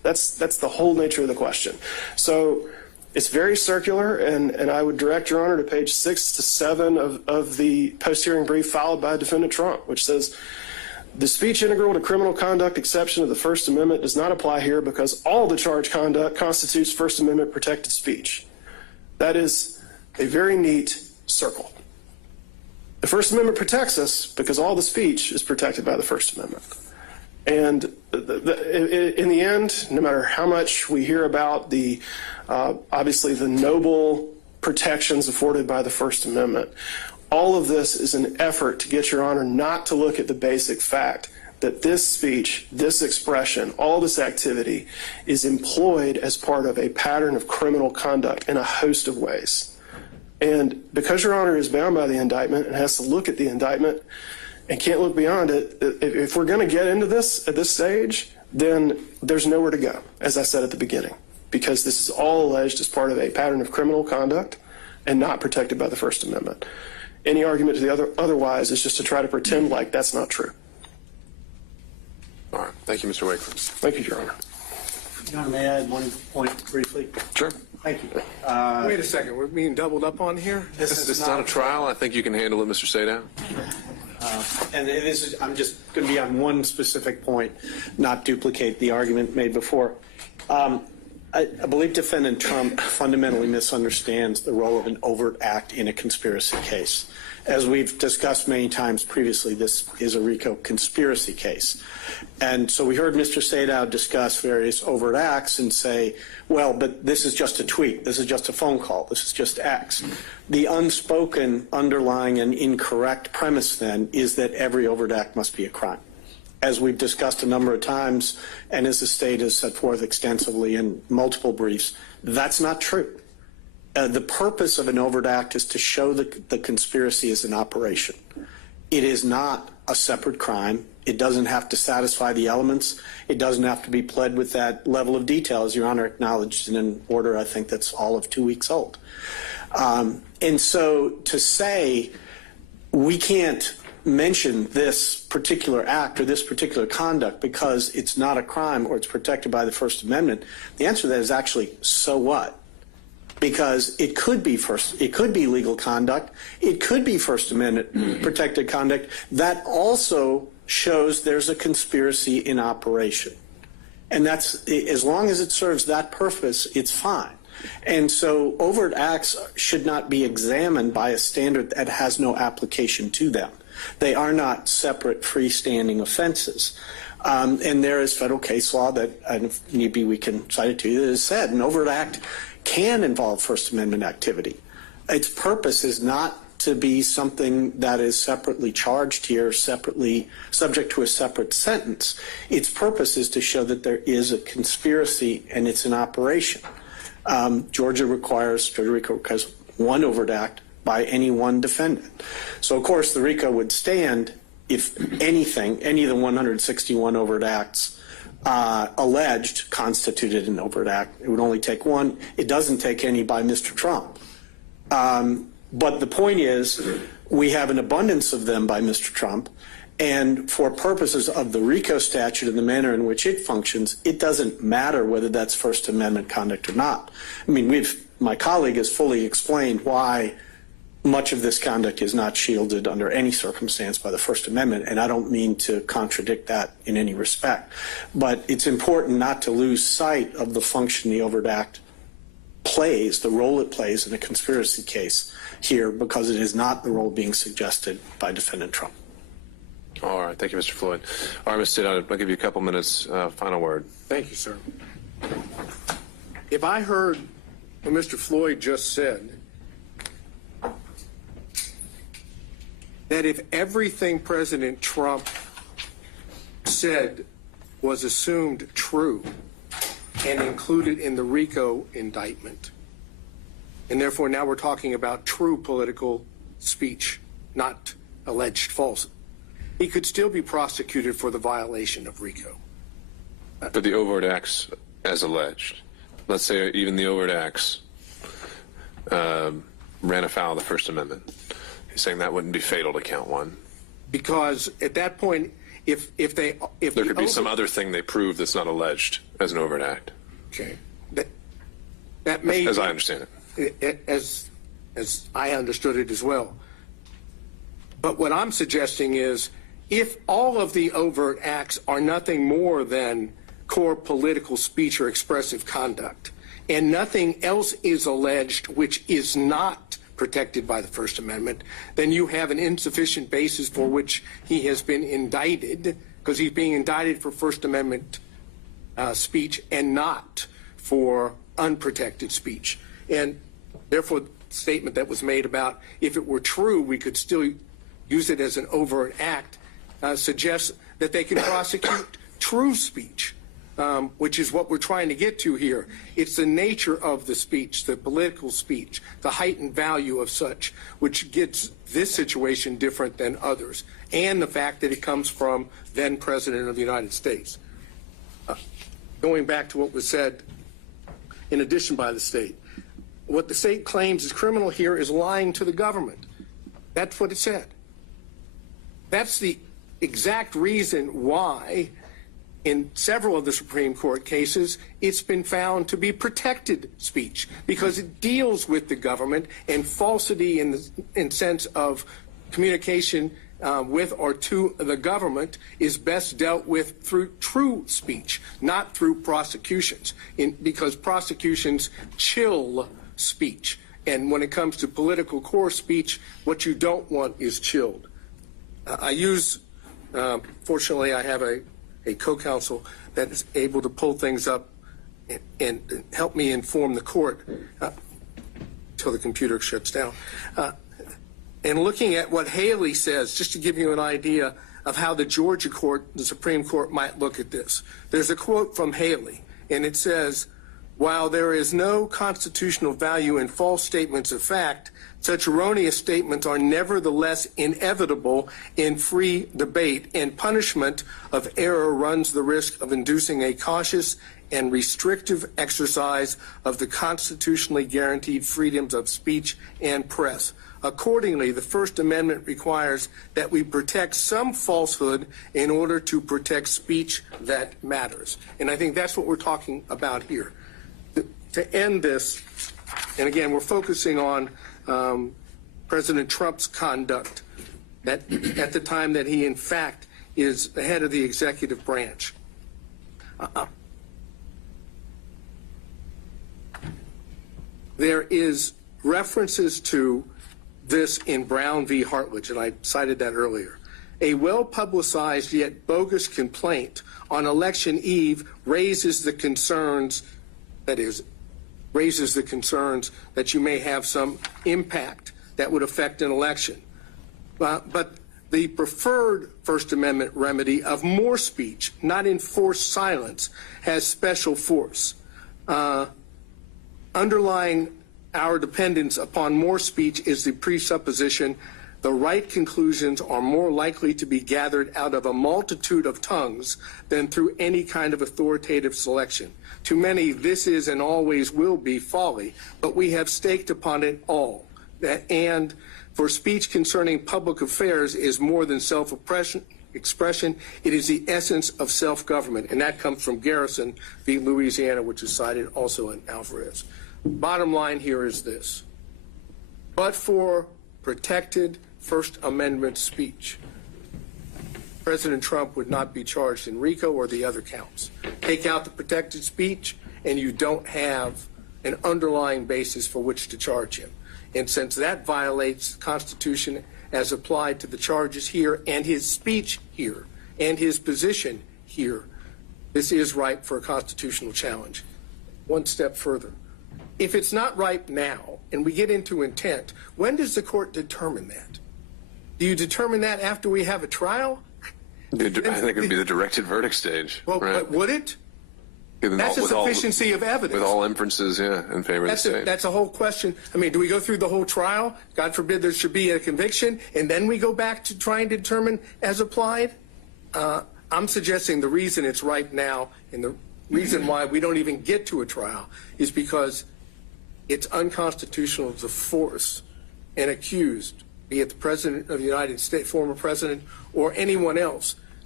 That's the whole nature of the question. So it's very circular, and I would direct Your Honor to page 6 to 7 of the post-hearing brief filed by Defendant Trump, which says, the speech integral to criminal conduct exception of the First Amendment does not apply here because all the charged conduct constitutes First Amendment protected speech. That is a very neat circle. The First Amendment protects us because all the speech is protected by the First Amendment. And in the end, no matter how much we hear about the, obviously the noble protections afforded by the First Amendment, all of this is an effort to get Your Honor not to look at the basic fact that this speech, this expression, all this activity is employed as part of a pattern of criminal conduct in a host of ways. And because Your Honor is bound by the indictment and has to look at the indictment and can't look beyond it, if we're going to get into this at this stage, then there's nowhere to go, as I said at the beginning, because this is all alleged as part of a pattern of criminal conduct and not protected by the First Amendment. Any argument to the otherwise is just to try to pretend like that's not true. All right. Thank you, Mr. Wakeland. Thank you, Your Honor. Your Honor, may I add one point briefly? Sure. Thank you. Wait a second, we're being doubled up on here? This is not a trial. I think you can handle it, Mr. Sadow. And this is, I'm just going to be on one specific point, not duplicate the argument made before. I believe Defendant Trump fundamentally misunderstands the role of an overt act in a conspiracy case. As we've discussed many times previously, this is a RICO conspiracy case. And so we heard Mr. Sadow discuss various overt acts and say, well, but this is just a tweet, this is just a phone call, this is just X. The unspoken underlying and incorrect premise then is that every overt act must be a crime. As we've discussed a number of times, and as the state has set forth extensively in multiple briefs, that's not true. The purpose of an overt act is to show that the conspiracy is an operation. It is not a separate crime. It doesn't have to satisfy the elements. It doesn't have to be pled with that level of detail, as Your Honor acknowledged in an order I think that's all of 2 weeks old. And so to say we can't mention this particular act or this particular conduct because it's not a crime or it's protected by the First Amendment, the answer to that is actually, so what? Because it could be legal conduct, it could be First Amendment protected conduct that also shows there's a conspiracy in operation. And that's, as long as it serves that purpose, it's fine. And so overt acts should not be examined by a standard that has no application to them. They are not separate freestanding offenses. And there is federal case law that, and if need be, we can cite it to you, that has said an overt act can involve First Amendment activity. Its purpose is not to be something that is separately charged here, separately subject to a separate sentence. Its purpose is to show that there is a conspiracy and it's an operation. Georgia RICO requires one overt act by any one defendant. So, of course, the RICO would stand if anything, any of the 161 overt acts alleged constituted an overt act. It would only take one. It doesn't take any by Mr. Trump. But the point is, we have an abundance of them by Mr. Trump, and for purposes of the RICO statute and the manner in which it functions, it doesn't matter whether that's First Amendment conduct or not. I mean, my colleague has fully explained why much of this conduct is not shielded under any circumstance by the First Amendment, and I don't mean to contradict that in any respect. But it's important not to lose sight of the function the overt act plays, the role it plays in a conspiracy case here, because it is not the role being suggested by Defendant Trump. All right. Thank you, Mr. Floyd. All right, Mr. State, I'll give you a couple minutes. Final word. Thank you, sir. If I heard what Mr. Floyd just said, that if everything President Trump said was assumed true and included in the RICO indictment, and therefore now we're talking about true political speech, not alleged false, he could still be prosecuted for the violation of RICO. For the overt acts as alleged. Let's say even the overt acts ran afoul of the First Amendment. He's saying that wouldn't be fatal to count one. Because at that point, if There could be some other thing they prove that's not alleged as an overt act. Okay. That may as I understand it. As I understood it as well. But what I'm suggesting is if all of the overt acts are nothing more than core political speech or expressive conduct, and nothing else is alleged which is not protected by the First Amendment, then you have an insufficient basis for which he has been indicted, because he's being indicted for First Amendment speech and not for unprotected speech. And therefore, the statement that was made about if it were true, we could still use it as an overt act, suggests that they can prosecute true speech, which is what we're trying to get to here. It's the nature of the speech, the political speech, the heightened value of such, which gets this situation different than others, and the fact that it comes from then President of the United States. Going back to what was said in addition by the state, what the state claims is criminal here is lying to the government. That's what it said. That's the exact reason why in several of the Supreme Court cases, it's been found to be protected speech because it deals with the government, and falsity in the sense of communication with or to the government is best dealt with through true speech, not through prosecutions, because prosecutions chill speech. And when it comes to political core speech, what you don't want is chilled. Fortunately, I have a co-counsel that is able to pull things up and help me inform the court until the computer shuts down. And looking at what Haley says, just to give you an idea of how the Georgia court, the Supreme Court, might look at this. There's a quote from Haley, and it says, "While there is no constitutional value in false statements of fact, such erroneous statements are nevertheless inevitable in free debate, and punishment of error runs the risk of inducing a cautious and restrictive exercise of the constitutionally guaranteed freedoms of speech and press. Accordingly, the First Amendment requires that we protect some falsehood in order to protect speech that matters." And I think that's what we're talking about here. To end this, and again, we're focusing on President Trump's conduct at the time that he, in fact, is the head of the executive branch. There is references to this in Brown v. Hartledge, and I cited that earlier. A well-publicized yet bogus complaint on election eve raises the concerns, that you may have some impact that would affect an election. But the preferred First Amendment remedy of more speech, not enforced silence, has special force. Underlying our dependence upon more speech is the presupposition the right conclusions are more likely to be gathered out of a multitude of tongues than through any kind of authoritative selection. To many, this is and always will be folly, but we have staked upon it all. And for speech concerning public affairs is more than self-expression, it is the essence of self-government. And that comes from Garrison v. Louisiana, which is cited also in Alvarez. Bottom line here is this. But for protected First Amendment speech, President Trump would not be charged in RICO or the other counts. Take out the protected speech, and you don't have an underlying basis for which to charge him. And since that violates the Constitution as applied to the charges here and his speech here and his position here, this is ripe for a constitutional challenge. One step further. If it's not ripe now and we get into intent, when does the court determine that? Do you determine that after we have a trial? I think it would be the directed verdict stage. Well, right? but would it? That's a sufficiency of evidence. With all inferences, in favor of the state. That's a whole question. I mean, do we go through the whole trial? God forbid there should be a conviction, and then we go back to trying to determine as applied? I'm suggesting the reason it's ripe now and the reason why we don't even get to a trial is because it's unconstitutional to force an accused, be it the President of the United States, former President, or anyone else,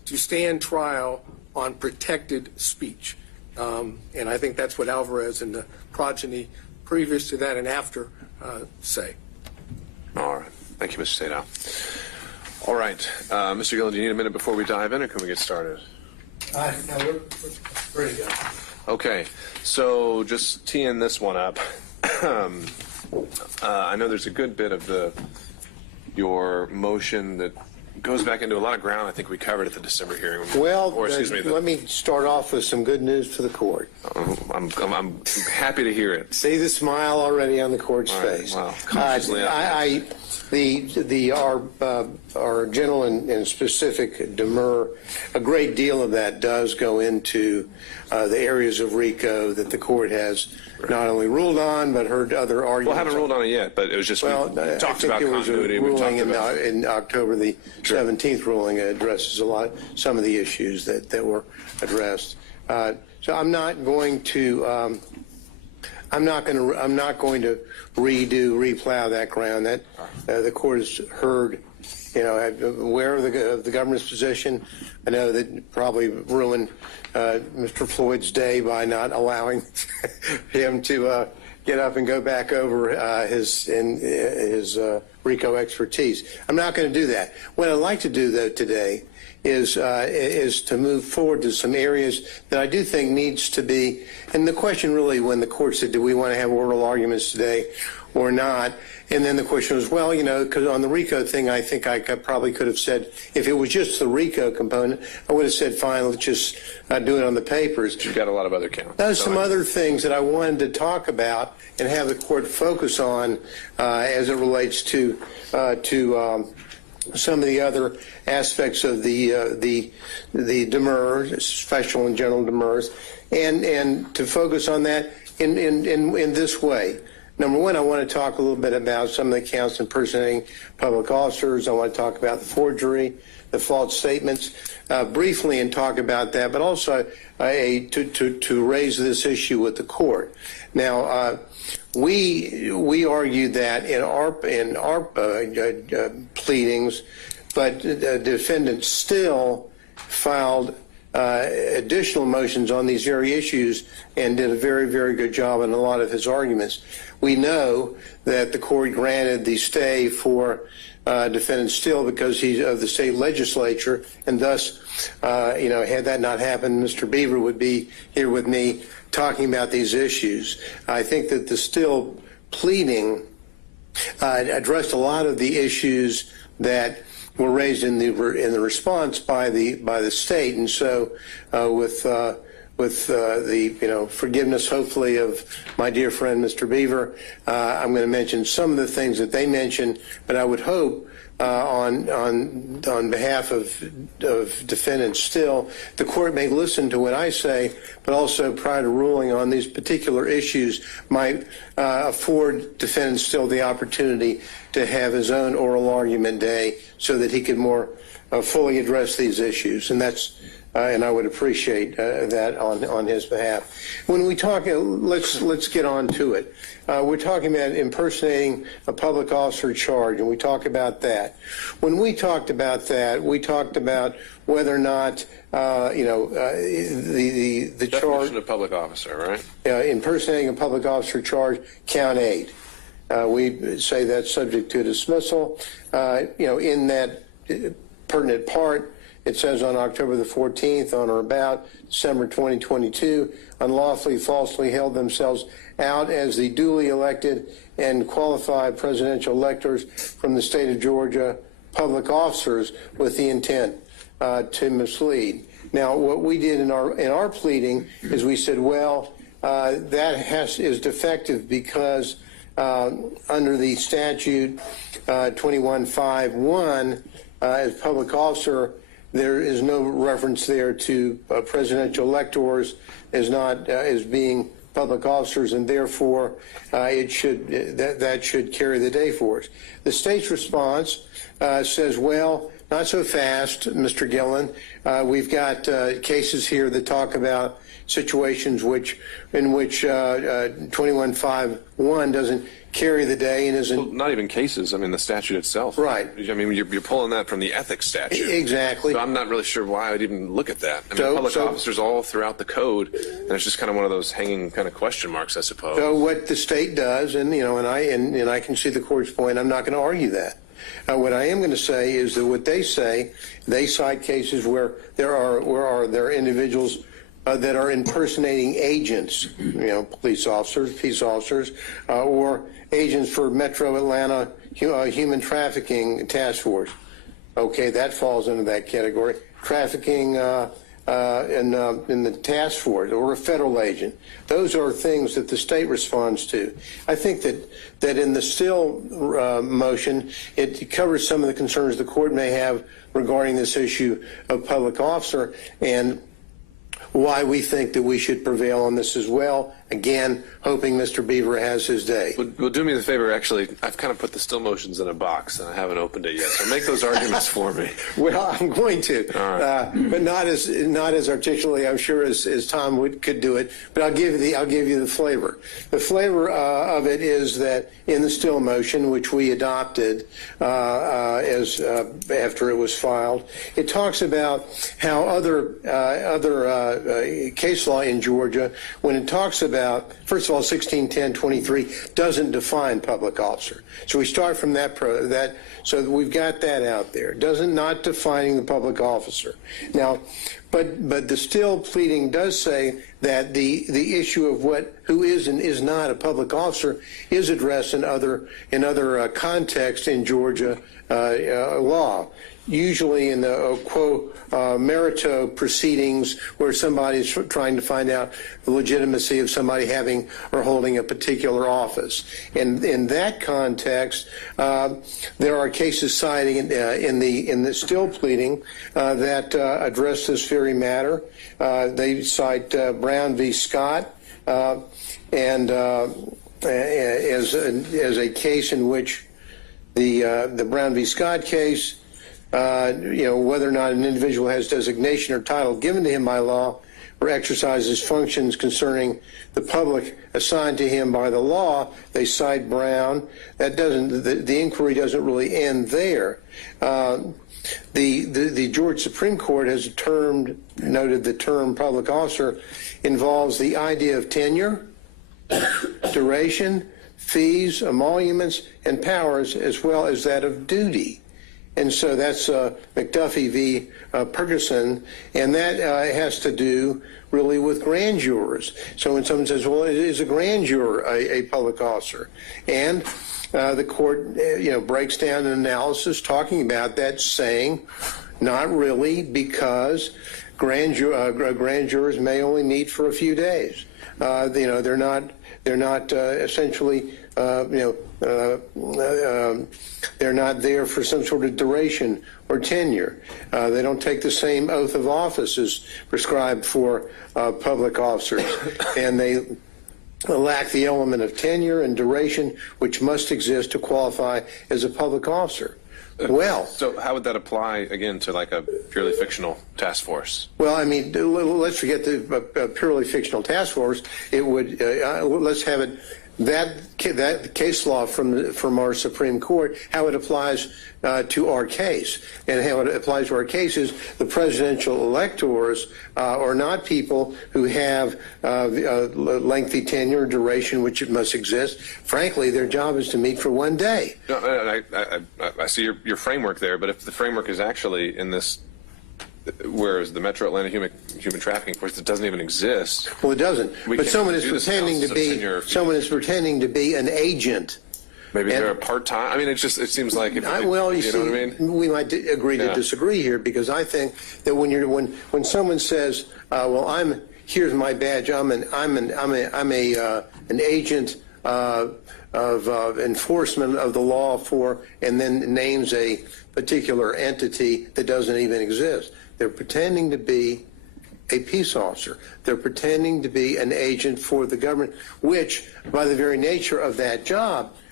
to stand trial on protected speech. And I think that's what Alvarez and the progeny previous to that and after say. All right. Thank you, Mr. Sadow. All right. Mr. Gillen, do you need a minute before we dive in, or can we get started? No, we're ready to go. Okay. So just teeing this one up. I know there's a good bit of your motion that goes back into a lot of ground I think we covered at the December hearing. Well, let let me start off with some good news for the court. I'm happy to hear it. See the smile already on the court's face. Wow. Consciously our general and specific demur, a great deal of that does go into the areas of RICO that the court has not only ruled on but heard other arguments. Well, I haven't ruled on it yet, but it was just we talked about there was continuity. a ruling in October, the 17th ruling addresses some of the issues that were addressed. So I'm not going to replow that ground. That the court has heard, aware of the government's position. I know that probably ruined Mr. Floyd's day by not allowing him to get up and go back over his RICO expertise. I'm not going to do that. What I'd like to do, though, today is to move forward to some areas that I do think needs to be, and the question really when the court said, do we want to have oral arguments today or not? And then the question was, well, because on the RICO thing, I think I probably could have said, if it was just the RICO component, I would have said, fine, let's just do it on the papers. You've got a lot of other counts. There's some other things that I wanted to talk about and have the court focus on as it relates to some of the other aspects of the demurs, special and general demurs, and to focus on that in this way. Number one, I want to talk a little bit about some of the counts impersonating public officers. I want to talk about the forgery, the false statements, briefly, and talk about that, but also to raise this issue with the court. Now, we argued that in our pleadings, but the defendant still filed additional motions on these very issues and did a very, very good job in a lot of his arguments. We know that the court granted the stay for defendant Still because he's of the state legislature, and thus, had that not happened, Mr. Beaver would be here with me talking about these issues. I think that the Still pleading addressed a lot of the issues that were raised in the response by the state, and so with the forgiveness, hopefully, of my dear friend Mr. Beaver, I'm going to mention some of the things that they mentioned, but I would hope on behalf of defendants Still, the court may listen to what I say, but also prior to ruling on these particular issues might afford defendant Still the opportunity to have his own oral argument day so that he could more fully address these issues, and that's. And I would appreciate that on his behalf. When we talk, let's get on to it. We're talking about impersonating a public officer charge, and we talk about that. When we talked about that, we talked about whether or not the charge. Definition of public officer, right? Impersonating a public officer charge, count 8. We say that's subject to dismissal. In that pertinent part. It says on October the 14th, on or about December 2022, unlawfully, falsely held themselves out as the duly elected and qualified presidential electors from the state of Georgia, public officers with the intent to mislead. Now, what we did in our pleading is we said, well, that is defective because under the statute 2151, as public officer, there is no reference there to presidential electors as being public officers, and therefore that should carry the day for us. The state's response says, well, not so fast, Mr. Gillen. We've got cases here that talk about situations in which 2151 doesn't carry the day and isn't. Well, not even cases. I mean, the statute itself. Right. I mean, you're pulling that from the ethics statute. Exactly. So I'm not really sure why I'd even look at that. I mean, public officers all throughout the code, and it's just kind of one of those hanging kind of question marks, I suppose. So what the state does, and I can see the court's point. I'm not going to argue that. What I am going to say is that what they say, they cite cases where there are individuals that are impersonating agents, police officers, peace officers, or agents for Metro Atlanta Human Trafficking Task Force. Okay, that falls into that category. Trafficking in the task force or a federal agent. Those are things that the state responds to. I think that in the still motion, it covers some of the concerns the court may have regarding this issue of public officer and why we think that we should prevail on this as well. Again, hoping Mr. Beaver has his day. Well, do me the favor, actually, I've kind of put the still motions in a box, and I haven't opened it yet, so make those arguments for me. Well, I'm going to, but not as articulately, I'm sure, as Tom could do it. But I'll give you the flavor. The flavor of it is that in the still motion, which we adopted as after it was filed, it talks about how other case law in Georgia, when it talks about, first of all, 1610-23 doesn't define public officer. So we start from that, so we've got that out there. Not defining the public officer. Now, but the still pleading does say that the issue of who is and is not a public officer is addressed in other contexts in Georgia law. Usually in the quo merito proceedings where somebody's trying to find out the legitimacy of somebody having or holding a particular office. And in that context, there are cases citing in the still pleading that address this very matter. They cite Brown v. Scott and as a case in which the Brown v. Scott case, whether or not an individual has designation or title given to him by law or exercises functions concerning the public assigned to him by the law, they cite Brown. That doesn't, the inquiry doesn't really end there. The Georgia Supreme Court has noted the term public officer involves the idea of tenure, duration, fees, emoluments, and powers, as well as that of duty. And so that's McAfee v. Ferguson, and that has to do really with grand jurors. So when someone says, well, is a grand juror a public officer? And the court breaks down an analysis talking about that, saying not really, because grand jurors may only meet for a few days. They're not essentially they're not there for some sort of duration or tenure. They don't take the same oath of office as prescribed for public officers, and they lack the element of tenure and duration which must exist to qualify as a public officer. So how would that apply, again, to like a purely fictional task force? Well, I mean, let's forget the purely fictional task force. It would, let's have it, that case law from our Supreme Court, how it applies to our case. And how it applies to our case is the presidential electors are not people who have lengthy tenure, duration, which it must exist. Frankly, their job is to meet for one day. No, I see your framework there, but if the framework is actually in this, whereas the Metro Atlanta Human Trafficking Force, it doesn't even exist. Well, it doesn't. But someone is pretending to be an agent. Maybe they're a part-time. I mean, it seems like. You know what I mean? We might agree to disagree here, because I think that when someone says, "Well, here's my badge. I'm an agent of enforcement of the law for," and then names a particular entity that doesn't even exist. They're pretending to be a peace officer. They're pretending to be an agent for the government, which, by the very nature of that job,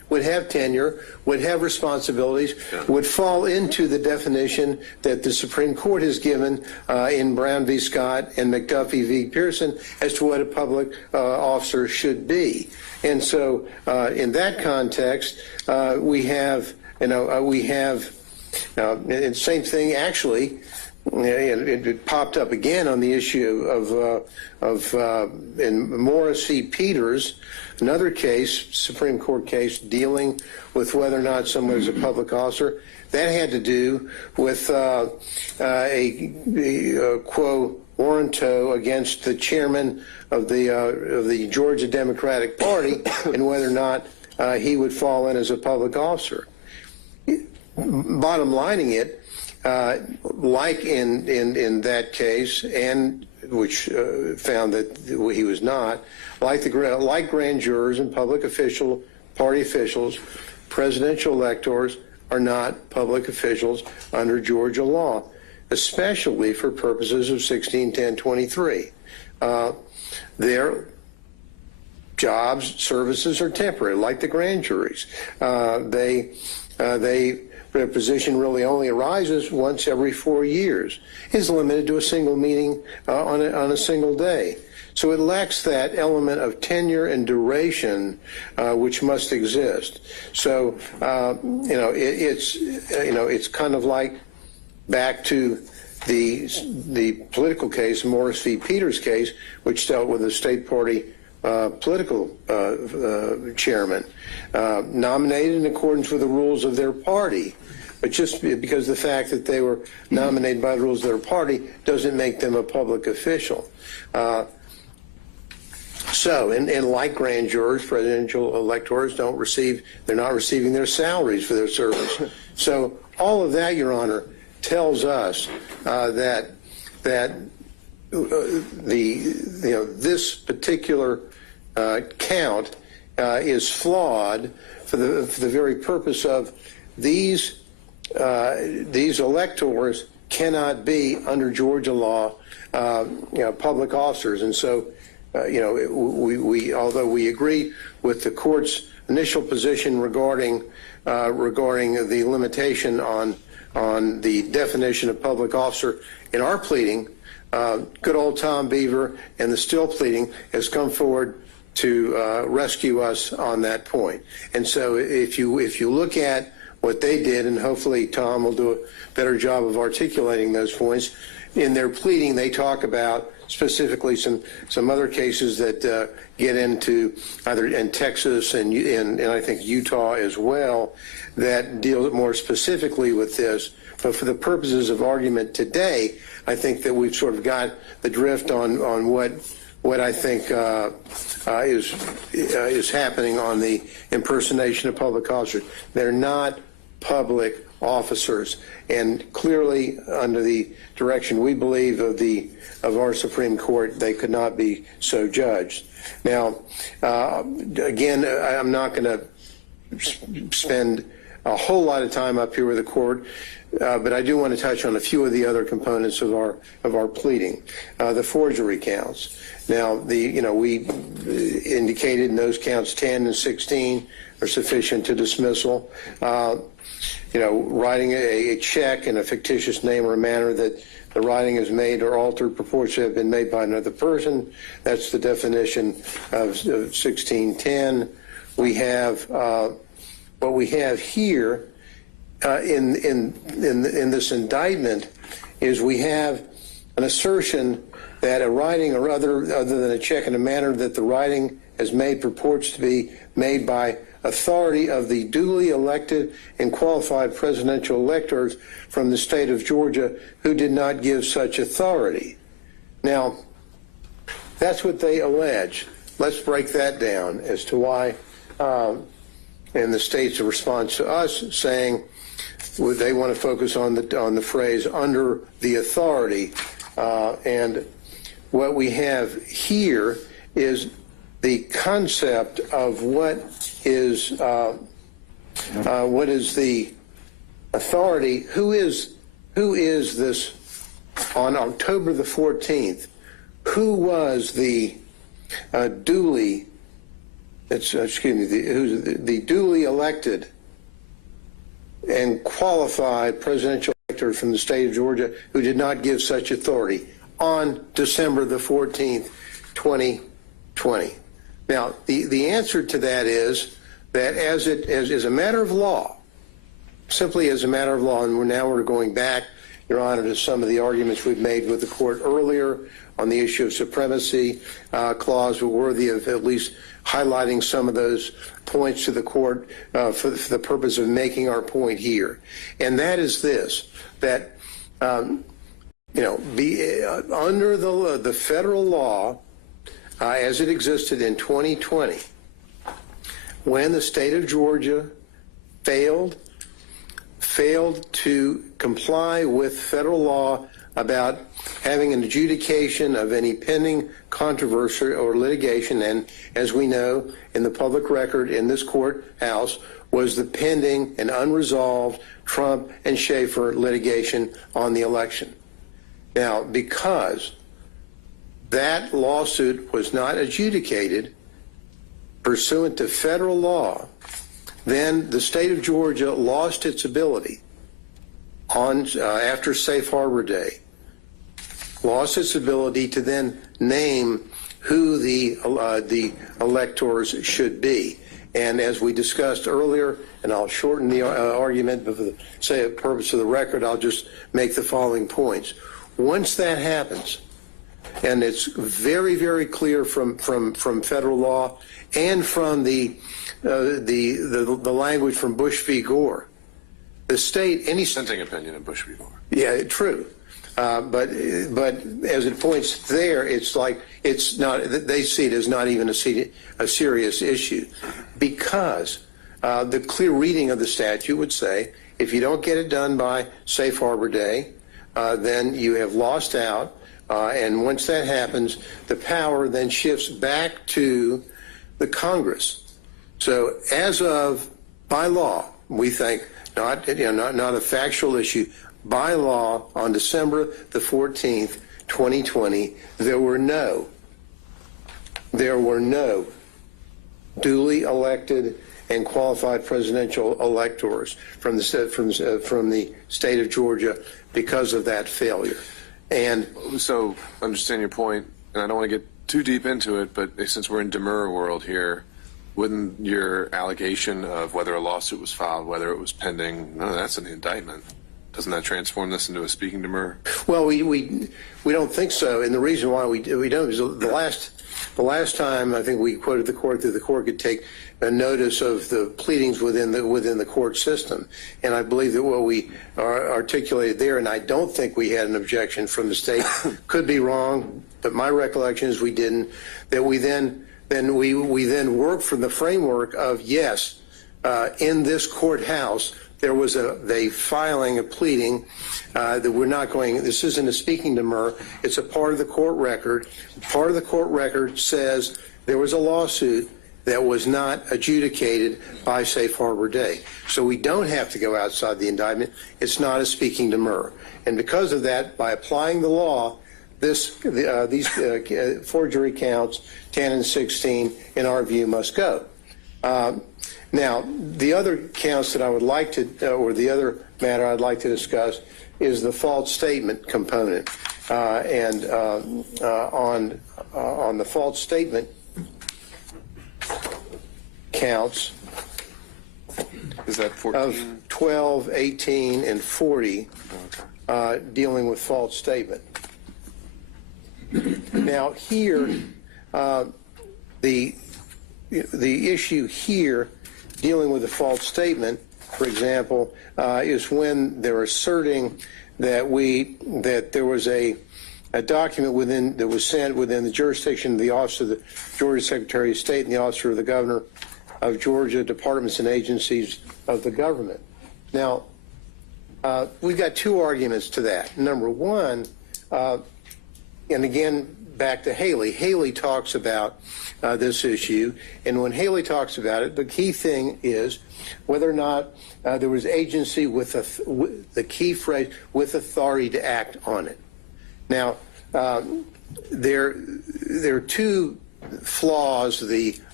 would have tenure, would have responsibilities, would fall into the definition that the Supreme Court has given in Brown v. Scott and McAfee v. Pearson as to what a public officer should be. And so in that context, we have, and same thing actually, it popped up again on the issue in Morris v. Peters, another case, Supreme Court case, dealing with whether or not someone is a public officer. That had to do with a quo warranto against the chairman of the Georgia Democratic Party and whether or not he would fall in as a public officer. Bottom lining it, like in that case, and which found that he was not, like grand jurors and public party officials, presidential electors are not public officials under Georgia law, especially for purposes of 161023. Their jobs, services are temporary, like the grand juries. Their position really only arises once every 4 years. Is limited to a single meeting on a single day. So it lacks that element of tenure and duration which must exist. So it's kind of like back to the political case, Morris v. Peters case, which dealt with a state party political chairman nominated in accordance with the rules of their party. But just because the fact that they were nominated by the rules of their party doesn't make them a public official. And like grand jurors, presidential electors they're not receiving their salaries for their service. So all of that, Your Honor, tells us that this particular count is flawed for the very purpose of these electors cannot be under Georgia law public officers. And so we although we agree with the court's initial position regarding the limitation on the definition of public officer in our pleading, good old Tom Beaver and the Still pleading has come forward to rescue us on that point. And so if you look at what they did, and hopefully Tom will do a better job of articulating those points, in their pleading they talk about specifically some other cases that get into either in Texas and I think Utah as well that deal more specifically with this. But for the purposes of argument today, I think that we've sort of got the drift on what I think is happening on the impersonation of public officers. They're not public officers, and clearly under the direction we believe of our Supreme Court, they could not be so judged. Now, again, I'm not going to spend a whole lot of time up here with the court, but I do want to touch on a few of the other components of our pleading. The forgery counts. Now, we indicated in those counts 10 and 16 are sufficient to dismissal. Writing a check in a fictitious name or manner that the writing is made or altered purports to have been made by another person. That's the definition of 1610. We have what we have here in this indictment is we have an assertion that a writing or other than a check in a manner that the writing is made purports to be made by authority of the duly elected and qualified presidential electors from the state of Georgia who did not give such authority. Now, that's what they allege. Let's break that down as to why, and the state's response to us saying they want to focus on the phrase under the authority, and what we have here is the concept of what is the authority. Who is this on October the 14th? Who was the duly the duly elected and qualified presidential elector from the state of Georgia who did not give such authority on December the 14th, 2020. Now, the answer to that is that as a matter of law, simply as a matter of law, and we're going back, Your Honor, to some of the arguments we've made with the court earlier on the issue of supremacy clause, were worthy of at least highlighting some of those points to the court for the purpose of making our point here. And that is this, that, under the federal law as it existed in 2020, when the state of Georgia failed to comply with federal law about having an adjudication of any pending controversy or litigation, and as we know, in the public record in this courthouse was the pending and unresolved Trump and Schaefer litigation on the election. Now, because that lawsuit was not adjudicated pursuant to federal law, then the state of Georgia lost its ability after Safe Harbor Day, lost its ability to then name who the electors should be. And as we discussed earlier, and I'll shorten the argument, but for the purpose of the record, I'll just make the following points. Once that happens, and it's very, very clear from federal law and from the language from Bush v. Gore, the state, any Dissenting opinion of Bush v. Gore. Yeah, true. But as it points there, it's like it's not. They see it as not even a serious issue, because the clear reading of the statute would say if you don't get it done by Safe Harbor Day, then you have lost out. And once that happens, the power then shifts back to the Congress. So as of by law, we think not a factual issue. By law, on December the 14th, 2020, there were no duly elected and qualified presidential electors from the state of Georgia because of that failure. And so, understand your point, and I don't want to get too deep into it, but since we're in demur world here, wouldn't your allegation of whether a lawsuit was filed, whether it was pending, no, that's an indictment. Doesn't that transform this into a speaking demur? Well, we don't think so, and the reason why we don't is the last time I think we quoted the court that the court could take a notice of the pleadings within the court system, and I believe that what we articulated there, and I don't think we had an objection from the state, could be wrong, but my recollection is we didn't. That we then worked from the framework of yes, in this courthouse. There was a filing, a pleading that we're not going, this isn't a speaking demur, it's a part of the court record. Part of the court record says there was a lawsuit that was not adjudicated by Safe Harbor Day. So we don't have to go outside the indictment. It's not a speaking demur. And because of that, by applying the law, these forgery counts, 10 and 16, in our view, must go. Now, the other counts that I would like to, or the other matter I'd like to discuss is the false statement component. And on the false statement counts is that 14? Of 12, 18, and 40 dealing with false statement. Now, here, the issue here dealing with a false statement, for example, is when they're asserting that there was a document that was sent within the jurisdiction of the Office of the Georgia Secretary of State and the Office of the Governor of Georgia, departments and agencies of the government. Now, we've got two arguments to that. Number one, and again, back to Haley. Haley talks about this issue, and when Haley talks about it, the key thing is whether or not there was agency with the key phrase, with authority to act on it. Now, there are two flaws, the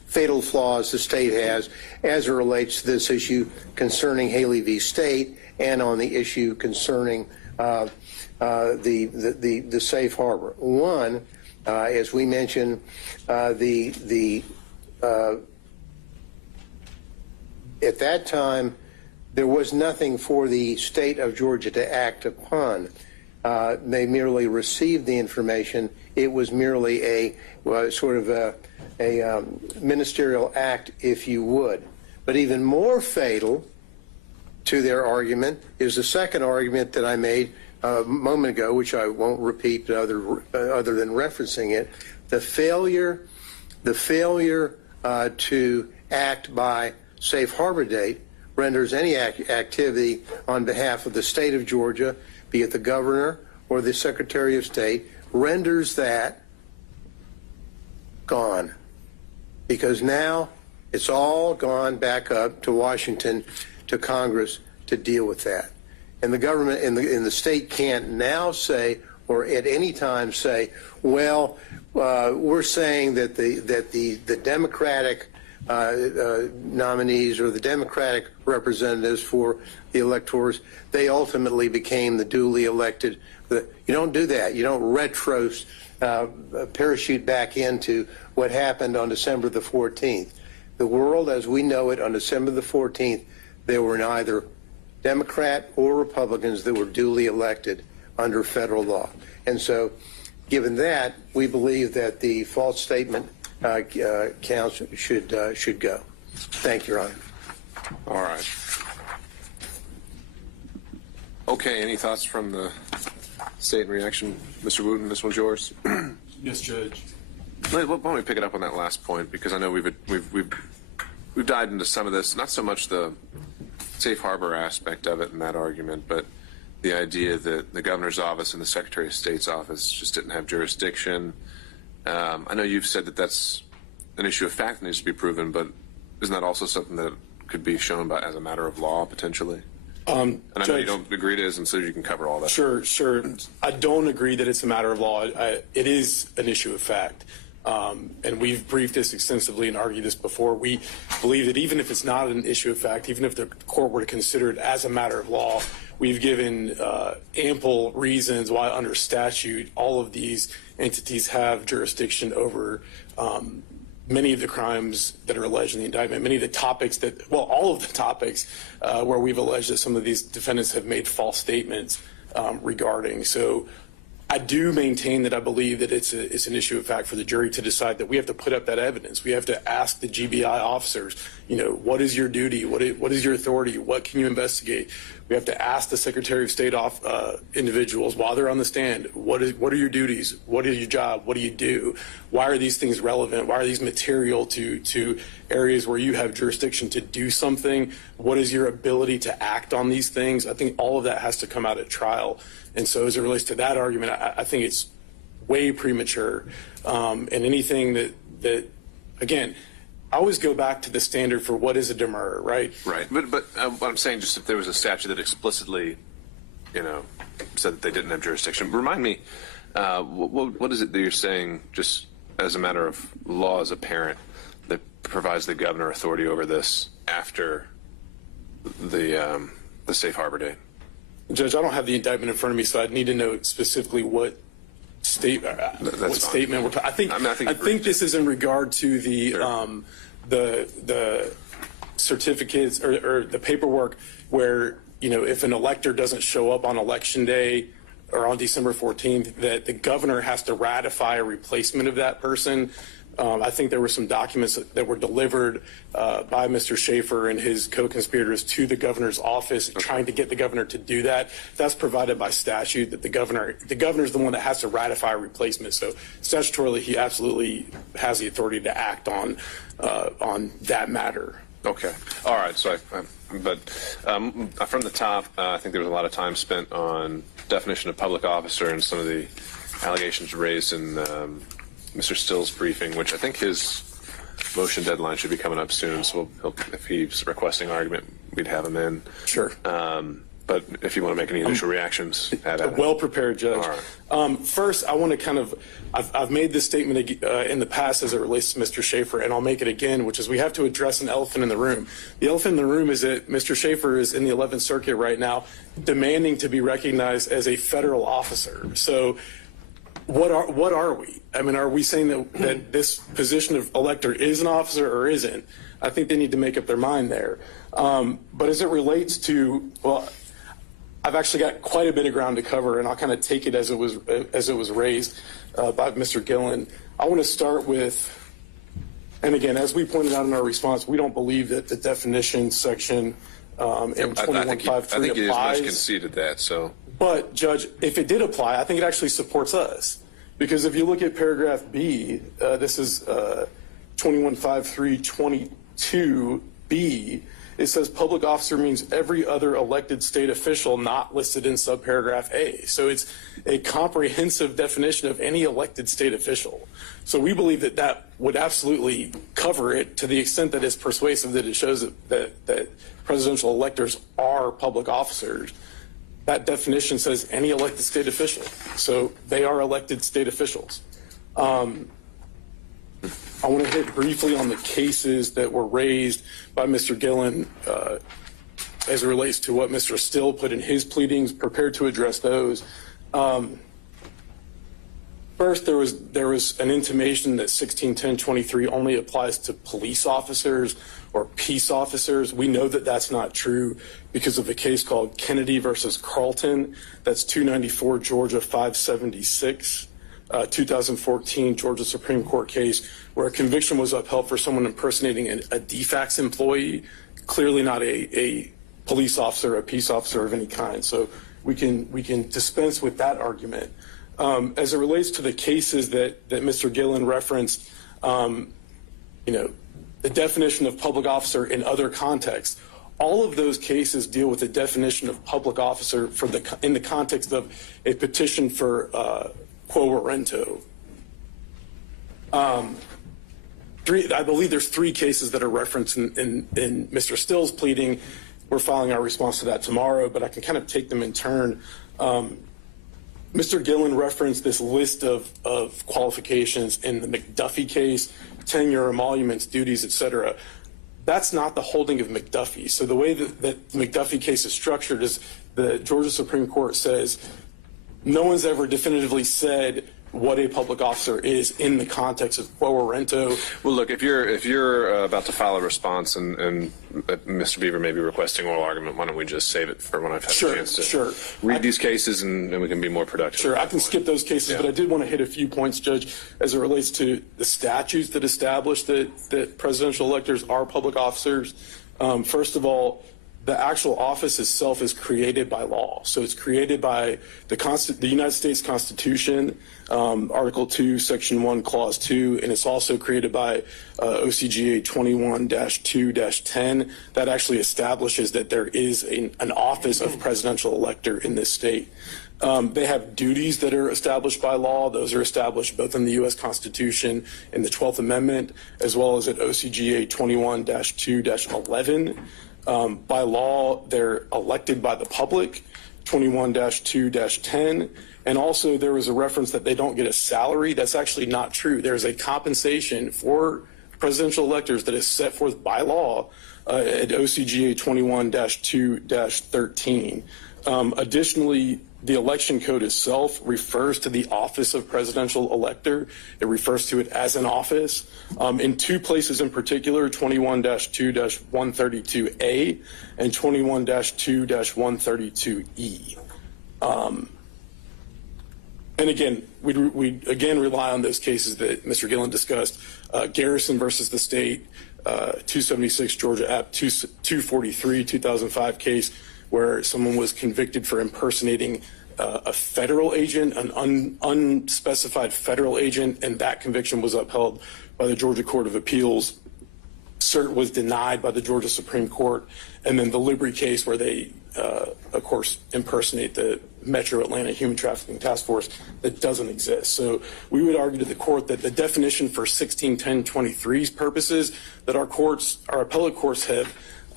fatal flaws the state has as it relates to this issue concerning Haley v. State and on the issue concerning the safe harbor. One, as we mentioned, at that time, there was nothing for the state of Georgia to act upon. They merely received the information. It was merely a sort of a ministerial act, if you would. But even more fatal to their argument is the second argument that I made a moment ago, which I won't repeat other than referencing it. The failure to act by safe harbor date renders any activity on behalf of the state of Georgia, be it the governor or the secretary of state, renders that gone. Because now it's all gone back up to Washington, to Congress to deal with that. And the government in the state can't now say, or at any time say, well, we're saying that the Democratic nominees or the Democratic representatives for the electors, they ultimately became the duly elected. You don't do that. You don't parachute back into what happened on December the 14th. The world as we know it on December the 14th, there were neither Democrat or Republicans that were duly elected under federal law. And so, given that, we believe that the false statement counts should go. Thank you, Your Honor. All right. Okay, any thoughts from the state in reaction? Mr. Wooten, this one's yours. Yes, Judge. Why don't we pick it up on that last point, because I know we've dived into some of this, not so much the safe harbor aspect of it in that argument, but the idea that the governor's office and the secretary of state's office just didn't have jurisdiction. I know you've said that that's an issue of fact that needs to be proven, but isn't that also something that could be shown by as a matter of law potentially? And I know you don't agree it is, and so you can cover all that. Sure. I don't agree that it's a matter of law. It is an issue of fact. And we've briefed this extensively and argued this before. We believe that even if it's not an issue of fact, even if the court were to consider it as a matter of law, we've given ample reasons why under statute all of these entities have jurisdiction over many of the crimes that are alleged in the indictment, many of the topics that, well, all of the topics where we've alleged that some of these defendants have made false statements regarding. So I do maintain that I believe that it's an issue of fact for the jury to decide that we have to put up that evidence. We have to ask the GBI officers, what is your duty? What is your authority? What can you investigate? We have to ask the Secretary of State individuals while they're on the stand, what are your duties? What is your job? What do you do? Why are these things relevant? Why are these material to areas where you have jurisdiction to do something? What is your ability to act on these things? I think all of that has to come out at trial. And so as it relates to that argument, I think it's way premature. And anything that again, I always go back to the standard for what is a demurrer, right? Right. But what I'm saying, just if there was a statute that explicitly, said that they didn't have jurisdiction, remind me, what is it that you're saying, just as a matter of law as a parent, that provides the governor authority over this after the safe harbor date? Judge, I don't have the indictment in front of me, so I'd need to know specifically what statement we're talking. I think this is in regard to the certificates or the paperwork where if an elector doesn't show up on election day or on December 14th, that the governor has to ratify a replacement of that person. I think there were some documents that were delivered by Mr. Schaefer and his co-conspirators to the governor's office, trying to get the governor to do that. That's provided by statute, that the governor's the one that has to ratify a replacement. So statutorily, he absolutely has the authority to act on that matter. Okay. All right. So, from the top, I think there was a lot of time spent on definition of public officer and some of the allegations raised in Mr. Still's briefing, which I think his motion deadline should be coming up soon. So if he's requesting argument, we'd have him in. Sure. But but if you want to make any initial reactions, add it. Well prepared, Judge. All right. First, I want to I've made this statement in the past as it relates to Mr. Schaefer, and I'll make it again, which is we have to address an elephant in the room. The elephant in the room is that Mr. Schaefer is in the 11th Circuit right now demanding to be recognized as a federal officer. So what are we? I mean, are we saying that this position of elector is an officer or isn't? I think they need to make up their mind there. But as it relates to, well, I've actually got quite a bit of ground to cover, and I'll kind of take it as it was raised by Mr. Gillen. I want to start with, and again, as we pointed out in our response, we don't believe that the definition section in 21.53 I think you applies. just conceded that. So, but Judge, if it did apply, I think it actually supports us, because if you look at paragraph B, this is 21.53.22B. It says public officer means every other elected state official not listed in subparagraph A. So it's a comprehensive definition of any elected state official. So we believe that that would absolutely cover it to the extent that it's persuasive that it shows that presidential electors are public officers. That definition says any elected state official. So they are elected state officials. I want to hit briefly on the cases that were raised by Mr. Gillen as it relates to what Mr. Still put in his pleadings, prepared to address those. First, there was an intimation that 1610.23 only applies to police officers or peace officers. We know that that's not true because of a case called Kennedy versus Carlton. That's 294 Georgia 576. 2014 Georgia Supreme Court case where a conviction was upheld for someone impersonating a DFAX employee, clearly not a police officer, a peace officer of any kind. So we can dispense with that argument. As it relates to the cases that Mr. Gillen referenced, the definition of public officer in other contexts, all of those cases deal with the definition of public officer in the context of a petition for quo warranto. I believe there's 3 cases that are referenced in Mr. Still's pleading. We're filing our response to that tomorrow, but I can kind of take them in turn. Mr. Gillen referenced this list of qualifications in the McDuffie case, tenure, emoluments, duties, etc. That's not the holding of McDuffie. So the way that the McDuffie case is structured is the Georgia Supreme Court says no one's ever definitively said what a public officer is in the context of quo warranto. well, look, if you're about to file a response and Mr. Beaver may be requesting oral argument, why don't we just save it for when I've had a chance to read these cases and we can be more productive. Sure, I can skip those cases, but I did want to hit a few points, Judge, as it relates to the statutes that establish that presidential electors are public officers. First of all, the actual office itself is created by law. So it's created by the United States Constitution, Article 2, Section 1, Clause 2, and it's also created by OCGA 21-2-10 that actually establishes that there is an office of presidential elector in this state. They have duties that are established by law. Those are established both in the U.S. Constitution and the 12th Amendment, as well as at OCGA 21-2-11. By law, they're elected by the public, 21-2-10. And also there was a reference that they don't get a salary. That's actually not true. There's a compensation for presidential electors that is set forth by law at OCGA 21-2-13. Additionally, the election code itself refers to the office of presidential elector. It refers to it as an office. In 2 places in particular, 21-2-132A and 21-2-132E. And again, we again rely on those cases that Mr. Gillen discussed. Garrison versus the state, 276 Georgia App 243, 2005 case, where someone was convicted for impersonating a federal agent, an unspecified federal agent, and that conviction was upheld by the Georgia Court of Appeals. Cert was denied by the Georgia Supreme Court. And then the Libri case where they, of course, impersonate the Metro Atlanta Human Trafficking Task Force that doesn't exist. So we would argue to the court that the definition for 1610.23's purposes that our appellate courts have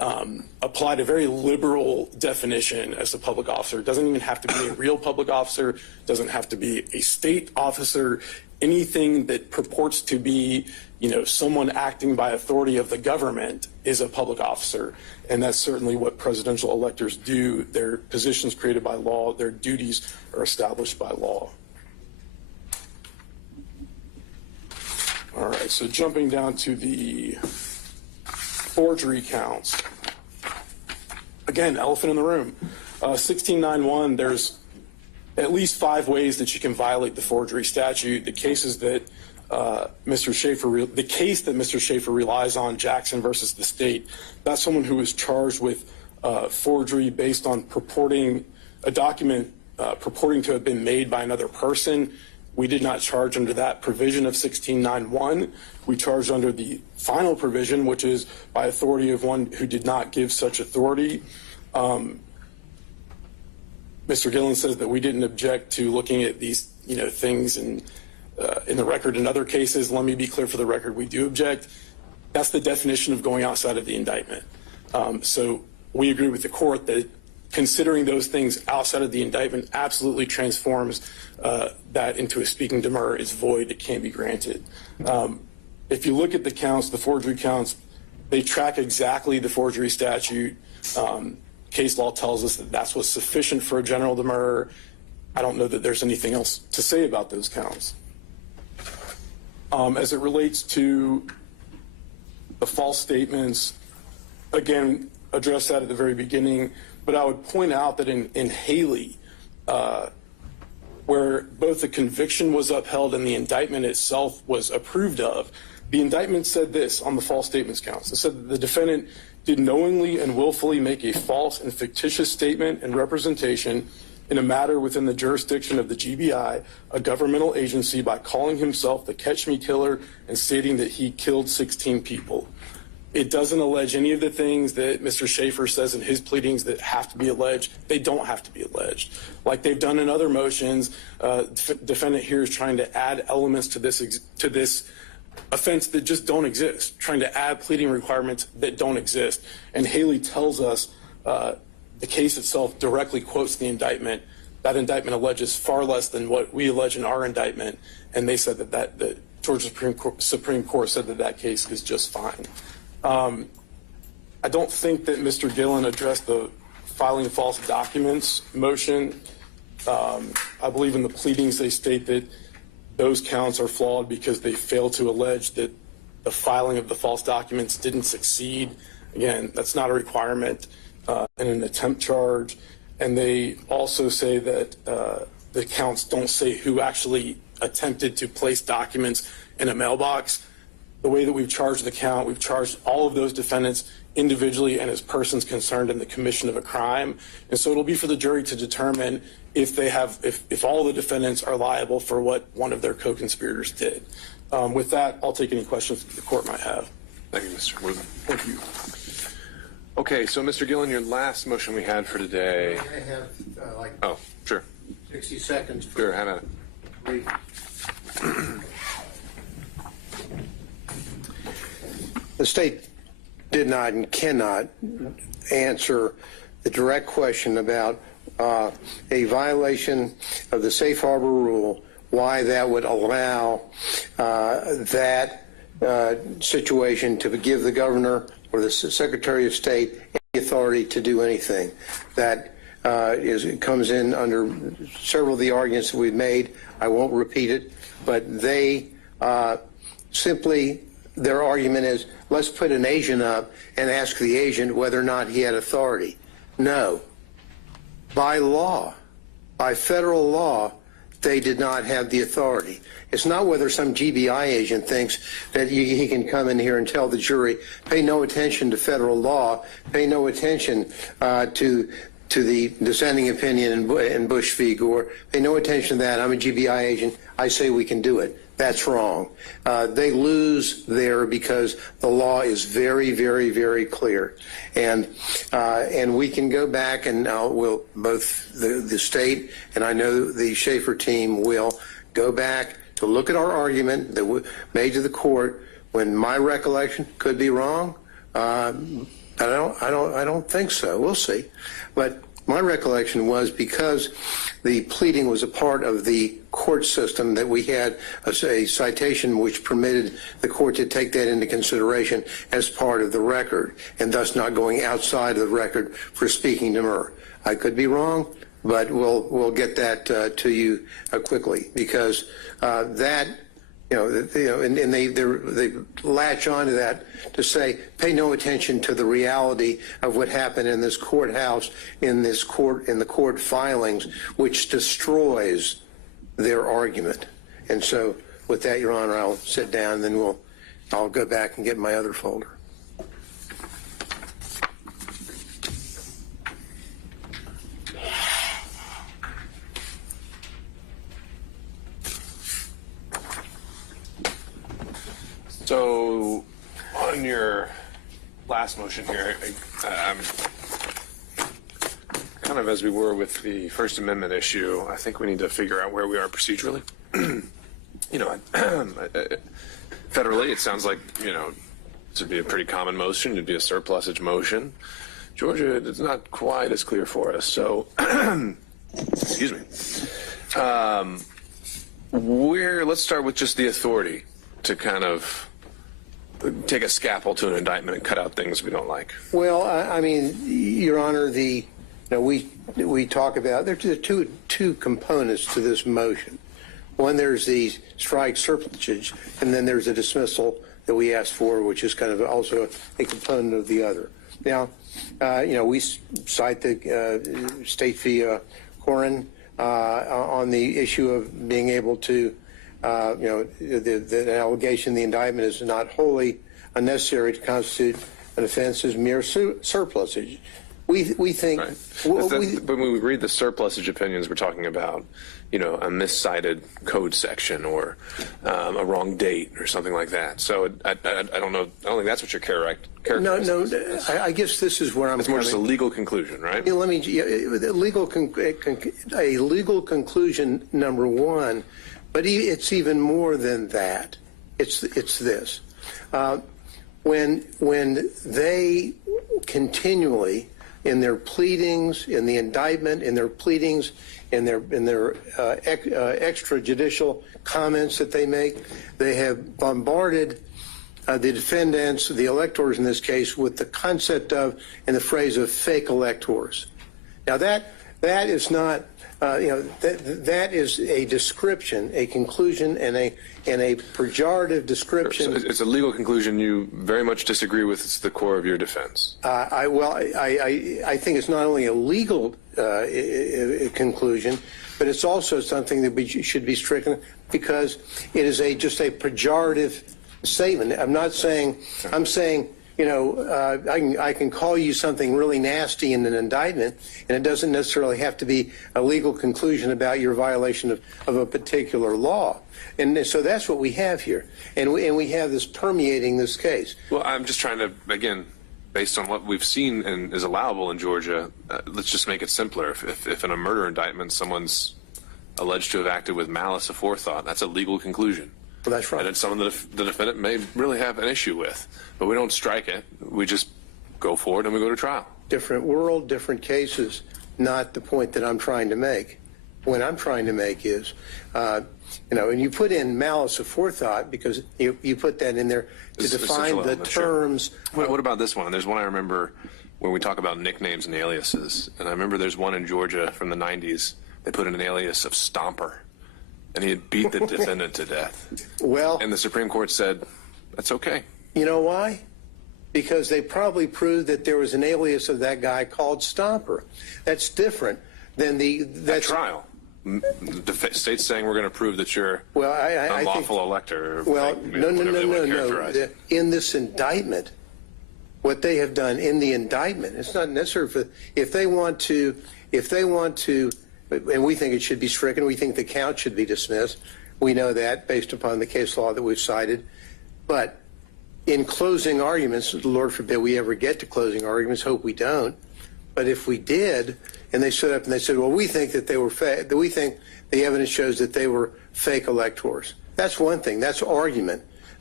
applied a very liberal definition as a public officer. It doesn't even have to be a real public officer, it doesn't have to be a state officer. Anything that purports to be, someone acting by authority of the government is a public officer. And that's certainly what presidential electors do. Their positions created by law, their duties are established by law. All right, so jumping down to the forgery counts. Again, elephant in the room. 1691, there's at least 5 ways that you can violate the forgery statute. The cases that Mr. Schaefer relies on, Jackson versus the state, that's someone who was charged with forgery based on purporting a document purporting to have been made by another person. We did not charge under that provision of 1691. We charged under the final provision, which is by authority of one who did not give such authority. Mr. Gillen says that we didn't object to looking at these, things in the record in other cases. Let me be clear for the record, we do object. That's the definition of going outside of the indictment. So we agree with the court that considering those things outside of the indictment absolutely transforms that into a speaking demur. It's void, it can't be granted. If you look at the counts, the forgery counts, they track exactly the forgery statute. Case law tells us that that's what's sufficient for a general demur. I don't know that there's anything else to say about those counts. As it relates to the false statements, again, addressed that at the very beginning, but I would point out that in Haley, where both the conviction was upheld and the indictment itself was approved of, the indictment said this on the false statements counts. It said that the defendant did knowingly and willfully make a false and fictitious statement and representation in a matter within the jurisdiction of the GBI, a governmental agency, by calling himself the Catch Me Killer and stating that he killed 16 people. It doesn't allege any of the things that Mr. Schaefer says in his pleadings that have to be alleged. They don't have to be alleged. Like they've done in other motions, defendant here is trying to add elements to this offense that just don't exist, trying to add pleading requirements that don't exist. And Haley tells us the case itself directly quotes the indictment. That indictment alleges far less than what we allege in our indictment, and they said that the Georgia Supreme Court said that case is just fine. I don't think that Mr. Gillen addressed the filing false documents motion. I believe in the pleadings they state that those counts are flawed because they fail to allege that the filing of the false documents didn't succeed. Again, that's not a requirement in an attempt charge. And they also say that the counts don't say who actually attempted to place documents in a mailbox. The way that we've charged the count, we've charged all of those defendants individually and as persons concerned in the commission of a crime. And so it'll be for the jury to determine if all the defendants are liable for what one of their co-conspirators did. With that, I'll take any questions that the court might have. Thank you, Mr. Worthen. Thank you. Okay, so Mr. Gillen, your last motion we had for today. I have Oh, sure. 60 seconds. Sure, have at it. The state did not and cannot answer the direct question about a violation of the safe harbor rule, why that would allow that situation to give the governor or the Secretary of State any authority to do anything. That comes in under several of the arguments that we've made. I won't repeat it, but they simply, their argument is, let's put an agent up and ask the agent whether or not he had authority. No. By law, by federal law, they did not have the authority. It's not whether some GBI agent thinks that he can come in here and tell the jury, pay no attention to federal law, pay no attention to the dissenting opinion in Bush v. Gore, pay no attention to that. I'm a GBI agent. I say we can do it. That's wrong. They lose there because the law is very, very, very clear. And we can go back and we'll, both the state and I know the Schaefer team will go back to look at our argument that we made to the court when my recollection could be wrong. I I don't think so. We'll see. But my recollection was because the pleading was a part of the court system that we had a citation which permitted the court to take that into consideration as part of the record and thus not going outside of the record for speaking demur. I could be wrong, but we'll get that to you quickly because that. And they latch on to that to say, pay no attention to the reality of what happened in this courthouse, in the court filings, which destroys their argument. And so with that, Your Honor, I'll sit down and then I'll go back and get my other folder. So, on your last motion here, kind of as we were with the First Amendment issue, I think we need to figure out where we are procedurally. Federally, it sounds like, this would be a pretty common motion. It'd be a surplusage motion. Georgia, it's not quite as clear for us. So, excuse me. Let's start with just the authority to kind of take a scalpel to an indictment and cut out things we don't like. Well, I mean, Your Honor, we talk about there are two components to this motion. One, there's the strike surplusage, and then there's a dismissal that we asked for, which is kind of also a component of the other. Now, we cite the State v. Corin on the issue of being able to the allegation in the indictment is not wholly unnecessary to constitute an offense as mere surplusage. We think... Right. But when we read the surplusage opinions, we're talking about, a miscited code section or a wrong date or something like that. So I don't know. I don't think that's what you're characterizing. No. I guess this is where I'm. It's more just a legal conclusion, right? Let me. A legal conclusion, number one, but it's even more than that. It's this. When they continually, in their pleadings, in the indictment, in their pleadings, in their extrajudicial comments that they make, they have bombarded the defendants, the electors in this case, with the concept of and the phrase of fake electors. Now that is not. That is a description, a conclusion, and a pejorative description. So it's a legal conclusion you very much disagree with. It's the core of your defense. I think it's not only a legal conclusion, but it's also something that should be stricken because it is just a pejorative statement. I'm not saying. I'm saying. I can call you something really nasty in an indictment, and it doesn't necessarily have to be a legal conclusion about your violation of a particular law. And so that's what we have here. And we have this permeating this case. Well, I'm just trying to, again, based on what we've seen and is allowable in Georgia, let's just make it simpler. If in a murder indictment someone's alleged to have acted with malice aforethought, that's a legal conclusion. Well, that's right. And it's something that the defendant may really have an issue with. But we don't strike it. We just go forward and we go to trial. Different world, different cases, not the point that I'm trying to make. What I'm trying to make is, and you put in malice aforethought because you put that in there to define the terms. Sure. What about this one? There's one I remember when we talk about nicknames and aliases. And I remember there's one in Georgia from the 90s. They put in an alias of Stomper. And he had beat the defendant to death. Well, and the Supreme Court said, that's okay. You know why? Because they probably proved that there was an alias of that guy called Stomper. That's different than the trial. The state's saying we're going to prove that you're unlawful elector. Well, no. In this indictment, what they have done in the indictment, it's not necessary for if they want to. And we think it should be stricken. We think the count should be dismissed. We know that based upon the case law that we've cited. But in closing arguments, Lord forbid we ever get to closing arguments, hope we don't. But if we did, and they stood up and they said, well, we think that they were we think the evidence shows that they were fake electors. That's one thing. That's argument.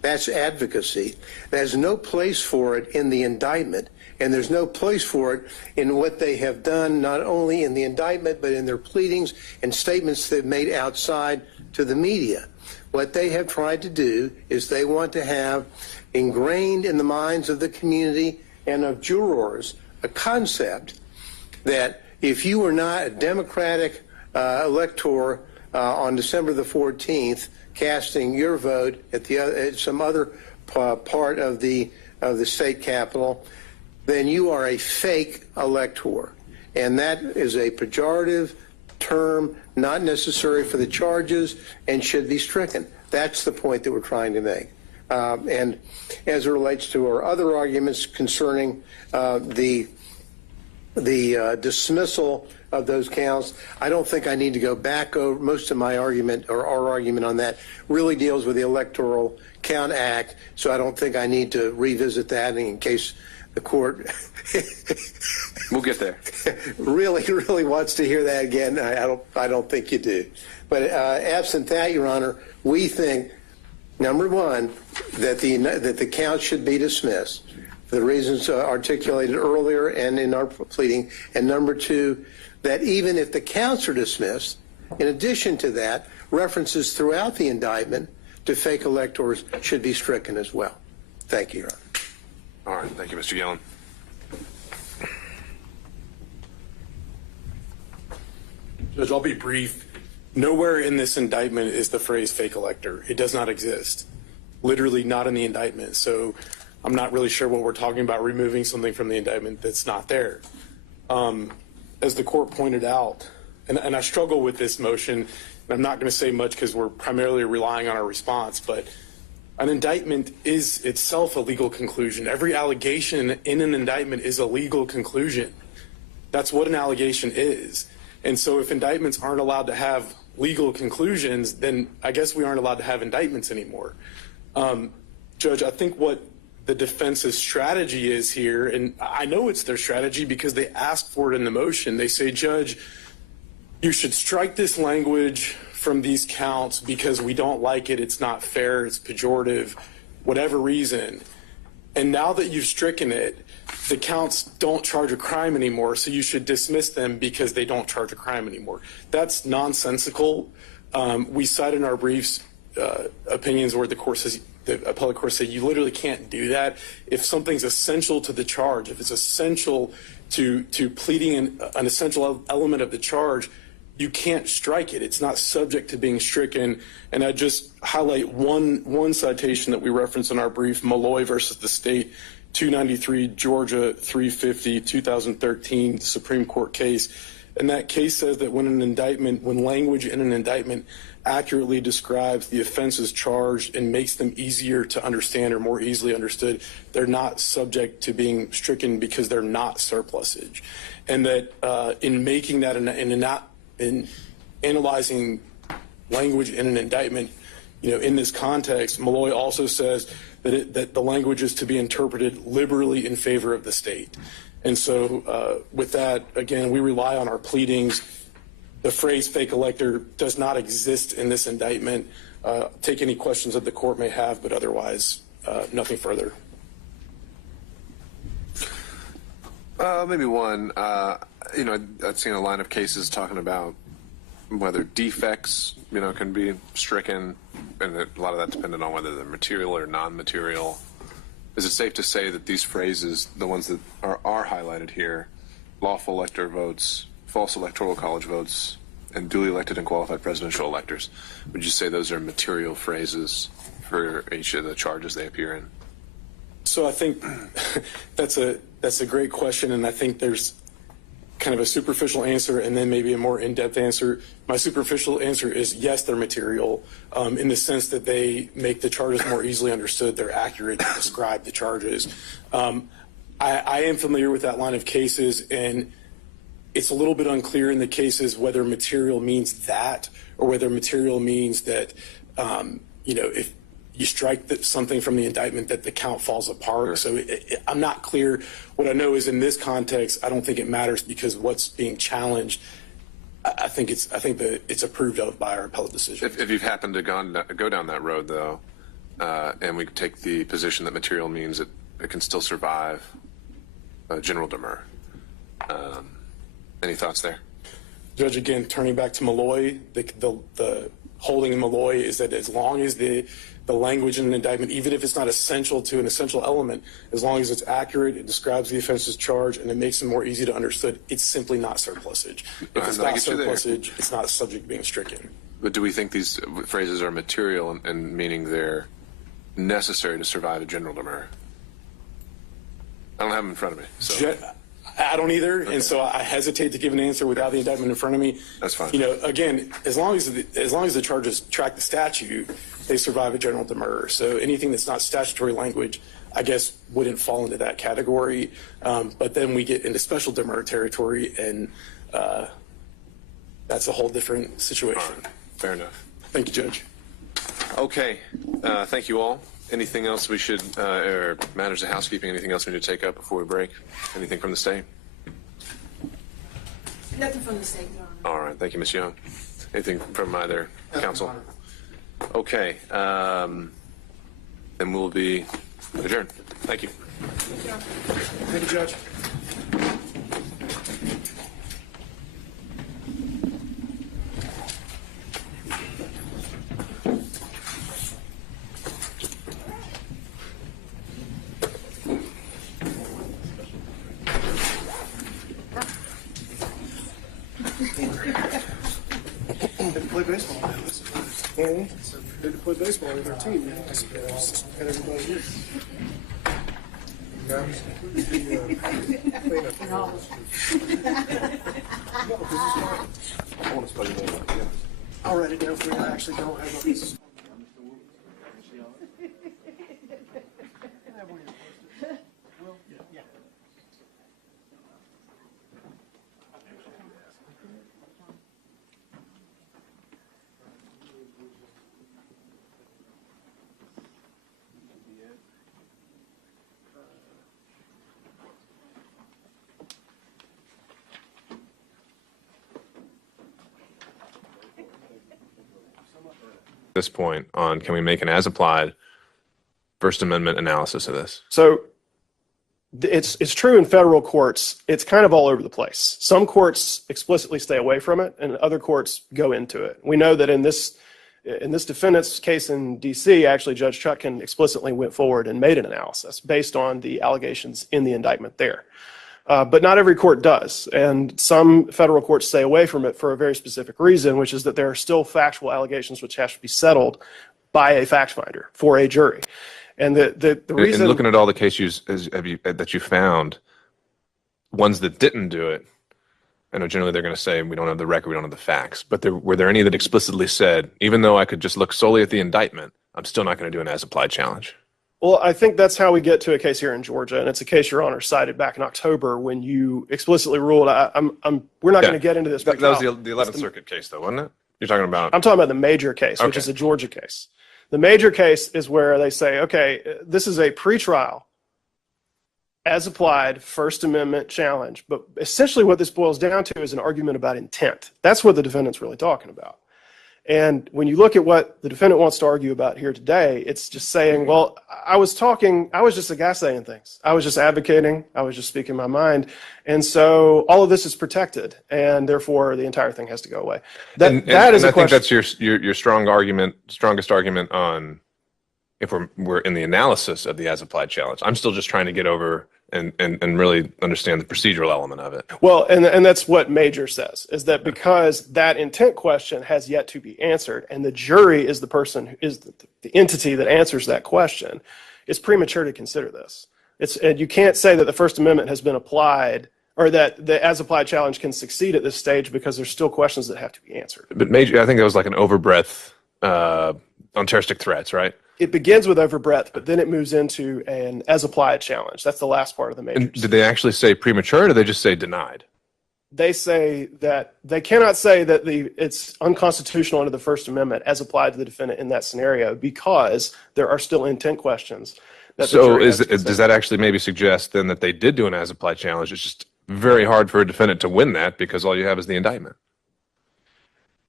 That's advocacy. There's no place for it in the indictment, and there's no place for it in what they have done, not only in the indictment, but in their pleadings and statements they've made outside to the media. What they have tried to do is they want to have ingrained in the minds of the community and of jurors a concept that if you were not a Democratic elector on December the 14th, casting your vote at some other part of the state capitol, then you are a fake elector, and that is a pejorative term, not necessary for the charges, and should be stricken. That's the point that we're trying to make. And as it relates to our other arguments concerning the dismissal of those counts, I don't think I need to go back over most of my argument, or our argument on that really deals with the Electoral Count Act, so I don't think I need to revisit that in case the court We'll get there. really wants to hear that again. I don't think you do. But absent that, Your Honor, we think, number one, that the count should be dismissed for the reasons articulated earlier and in our pleading, and number two, that even if the counts are dismissed, in addition to that, references throughout the indictment to fake electors should be stricken as well. Thank you, Your Honor. All right. Thank you, Mr. Yellen. Judge, I'll be brief. Nowhere in this indictment is the phrase fake elector. It does not exist. Literally not in the indictment. So I'm not really sure what we're talking about, removing something from the indictment that's not there. As the court pointed out, and I struggle with this motion, and I'm not going to say much because we're primarily relying on our response, but an indictment is itself a legal conclusion. Every allegation in an indictment is a legal conclusion. That's what an allegation is. And so if indictments aren't allowed to have legal conclusions, then I guess we aren't allowed to have indictments anymore. Judge, I think what the defense's strategy is here, and I know it's their strategy because they asked for it in the motion. They say, Judge, you should strike this language from these counts because we don't like it, it's not fair, it's pejorative, whatever reason. And now that you've stricken it, the counts don't charge a crime anymore, so you should dismiss them because they don't charge a crime anymore. That's nonsensical. We cite in our briefs opinions where the appellate court said you literally can't do that. If something's essential to the charge, if it's essential to pleading an essential element of the charge, you can't strike it. It's not subject to being stricken. And I just highlight one citation that we reference in our brief, Malloy versus the state, 293 Georgia 350 2013 Supreme Court case. And that case says that when language in an indictment accurately describes the offenses charged and makes them easier to understand or more easily understood, they're not subject to being stricken because they're not surplusage. And that in making that in analyzing language in an indictment, in this context, Malloy also says that the language is to be interpreted liberally in favor of the state. And so with that, again, we rely on our pleadings. The phrase fake elector does not exist in this indictment. Take any questions that the court may have, but otherwise, nothing further. Maybe one. I've seen a line of cases talking about whether defects, can be stricken, and a lot of that dependent on whether they're material or non-material. Is it safe to say that these phrases, the ones that are highlighted here, lawful elector votes, false electoral college votes, and duly elected and qualified presidential electors, would you say those are material phrases for each of the charges they appear in? So I think that's a great question, and I think there's kind of a superficial answer and then maybe a more in-depth answer. My superficial answer is yes, they're material in the sense that they make the charges more easily understood. They're accurate to describe the charges. I am familiar with that line of cases, and it's a little bit unclear in the cases whether material means that or whether material means that, if you strike something from the indictment that the count falls apart. So I'm not clear. What I know is in this context, I don't think it matters because what's being challenged, I think that it's approved of by our appellate decision. If you've happened to go down that road, though, and we take the position that material means it can still survive a general demur. Any thoughts there? Judge, again, turning back to Malloy, the holding in Malloy is that as long as the language in an indictment, even if it's not essential to an essential element, as long as it's accurate, it describes the offense's charge, and it makes it more easy to understand, it's simply not surplusage. If it's not surplusage, it's not subject to being stricken. But do we think these phrases are material and meaning they're necessary to survive a general demur? I don't have them in front of me. So. I don't either, and so I hesitate to give an answer without the indictment in front of me. That's fine. You know, again, as long as the charges track the statute, they survive a general demur. So anything that's not statutory language, I guess, wouldn't fall into that category. But then we get into special demur territory, and that's a whole different situation. Right. Fair enough. Thank you, Judge. Okay. Thank you all. Anything else we should, or matters of housekeeping, anything else we need to take up before we break? Anything from the state? Nothing from the state, Your Honor. All right. Thank you, Ms. Young. Anything from either counsel? Okay. Then we'll be adjourned. Thank you. Thank you, Judge. Play baseball. They play baseball with their team. Man. Just got everybody here. I'll write it down for you. I actually don't have a this point on can we make an as applied First Amendment analysis of this? So it's true in federal courts. It's kind of all over the place. Some courts explicitly stay away from it, and other courts go into it. We know that in this defendant's case in D.C., actually Judge Chutkan explicitly went forward and made an analysis based on the allegations in the indictment there. But not every court does, and some federal courts stay away from it for a very specific reason, which is that there are still factual allegations which have to be settled by a fact finder for a jury. And the reason... And looking at all the cases that you found, ones that didn't do it, I know generally they're going to say, we don't have the record, we don't have the facts, but were there any that explicitly said, even though I could just look solely at the indictment, I'm still not going to do an as-applied challenge? Well, I think that's how we get to a case here in Georgia, and it's a case Your Honor cited back in October when you explicitly ruled. We're not going to get into this. That was the 11th Circuit case, though, wasn't it? You're talking about? I'm talking about the major case, which is a Georgia case. The major case is where they say, okay, this is a pretrial, as applied First Amendment challenge, but essentially what this boils down to is an argument about intent. That's what the defendant's really talking about. And when you look at what the defendant wants to argue about here today, it's just saying, well, I was just a guy saying things. I was just advocating. I was just speaking my mind. And so all of this is protected, and therefore the entire thing has to go away. That is a question. I think that's your strongest argument on if we're in the analysis of the as-applied challenge. I'm still just trying to get over and really understand the procedural element of it. Well, and that's what Major says, is that because that intent question has yet to be answered, and the jury is the person who is the entity that answers that question, it's premature to consider this. And you can't say that the First Amendment has been applied, or that the as-applied challenge can succeed at this stage because there's still questions that have to be answered. But Major, I think that was like an overbreadth on terroristic threats, right? It begins with overbreadth, but then it moves into an as-applied challenge. That's the last part of the Major. And did they actually say premature, or did they just say denied? They say that they cannot say that it's unconstitutional under the First Amendment as applied to the defendant in that scenario because there are still intent questions. So does that actually maybe suggest then that they did do an as-applied challenge? It's just very hard for a defendant to win that because all you have is the indictment.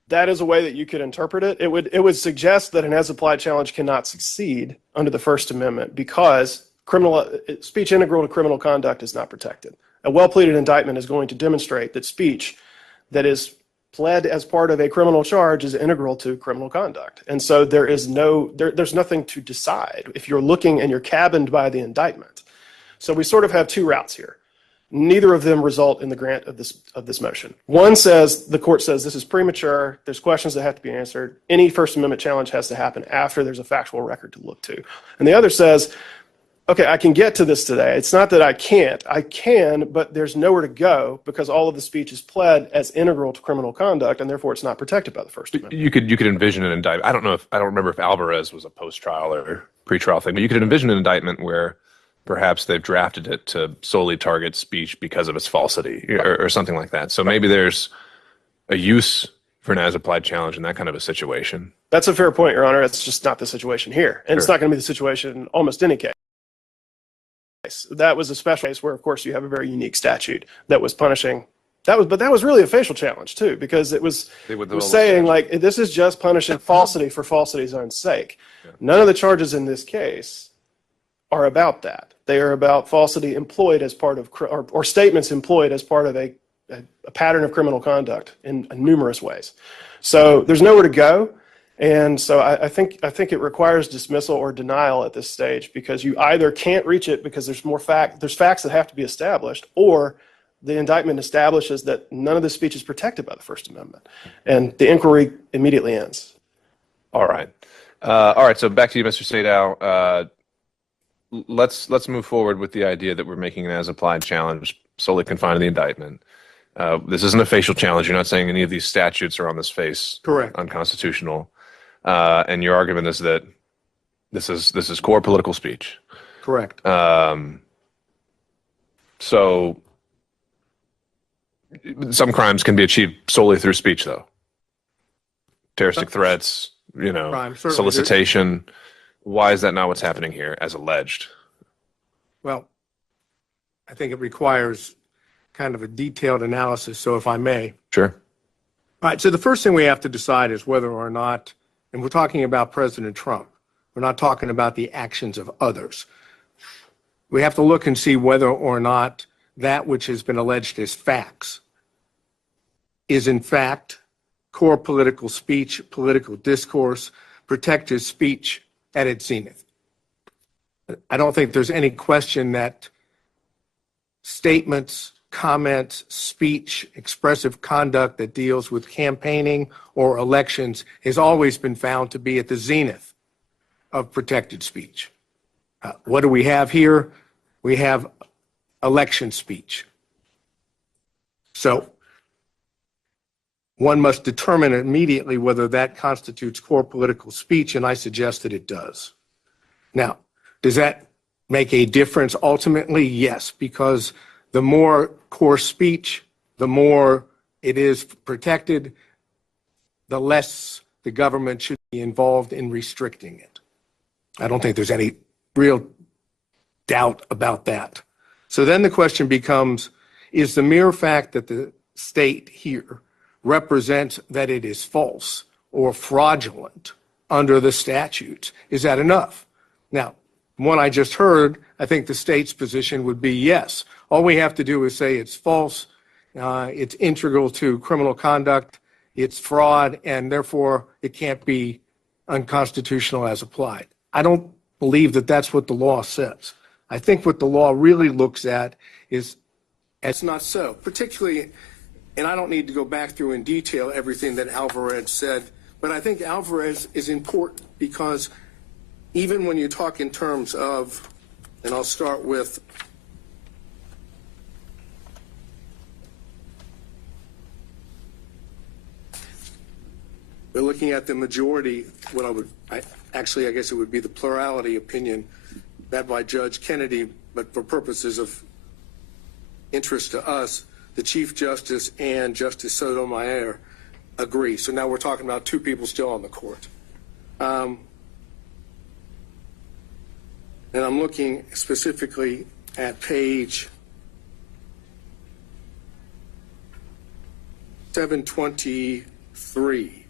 That is a way that you could interpret it. It would suggest that an as-applied challenge cannot succeed under the First Amendment because speech integral to criminal conduct is not protected. A well-pleaded indictment is going to demonstrate that speech that is pled as part of a criminal charge is integral to criminal conduct. And so there's nothing to decide if you're looking and you're cabined by the indictment. So we sort of have two routes here. Neither of them result in the grant of this motion. One says, the court says this is premature, there's questions that have to be answered, any First Amendment challenge has to happen after there's a factual record to look to. And the other says, okay, I can get to this today. It's not that I can't. I can, but there's nowhere to go because all of the speech is pled as integral to criminal conduct, and therefore it's not protected by the First Amendment. You could envision an indictment. I don't remember if Alvarez was a post-trial or pre-trial thing, but you could envision an indictment where perhaps they've drafted it to solely target speech because of its falsity or something like that. So maybe there's a use for an as-applied challenge in that kind of a situation. That's a fair point, Your Honor. It's just not the situation here. And It's not going to be the situation in almost any case. That was a special case where, of course, you have a very unique statute that was punishing. But that was really a facial challenge, too, because it was saying, like, this is just punishing falsity for falsity's own sake. Yeah. None of the charges in this case are about that. They are about falsity employed as part of, or statements employed as part of a pattern of criminal conduct in numerous ways. So there's nowhere to go. And so I think it requires dismissal or denial at this stage because you either can't reach it because there's facts that have to be established, or the indictment establishes that none of the speech is protected by the First Amendment. And the inquiry immediately ends. All right. So back to you, Mr. Sadow. Let's move forward with the idea that we're making an as-applied challenge solely confined to the indictment. This isn't a facial challenge. You're not saying any of these statutes are on this face Correct. Unconstitutional. And your argument is that this is core political speech. Correct. So some crimes can be achieved solely through speech, though. Terroristic threats, solicitation. Why is that not what's happening here, as alleged? Well, I think it requires kind of a detailed analysis, so if I may. Sure. All right, so the first thing we have to decide is whether or not, and we're talking about President Trump, we're not talking about the actions of others. We have to look and see whether or not that which has been alleged as facts is in fact core political speech, political discourse, protected speech at its zenith. I don't think there's any question that statements, comments, speech, expressive conduct that deals with campaigning or elections has always been found to be at the zenith of protected speech. What do we have here? We have election speech. So one must determine immediately whether that constitutes core political speech, and I suggest that it does. Now, does that make a difference ultimately? Yes, because the more core speech, the more it is protected, the less the government should be involved in restricting it. I don't think there's any real doubt about that. So then the question becomes, is the mere fact that the state here represents that it is false or fraudulent under the statutes, is that enough? Now, from what I just heard, I think the state's position would be yes. All we have to do is say it's false, it's integral to criminal conduct, it's fraud, and therefore it can't be unconstitutional as applied. I don't believe that that's what the law says. I think what the law really looks at is, it's not so, particularly, and I don't need to go back through in detail everything that Alvarez said, but I think Alvarez is important because even when you talk in terms of, and I'll start with we're looking at the majority, I guess it would be the plurality opinion that by Judge Kennedy, but for purposes of interest to us, the Chief Justice and Justice Sotomayor agree. So now we're talking about two people still on the court. And I'm looking specifically at page 723.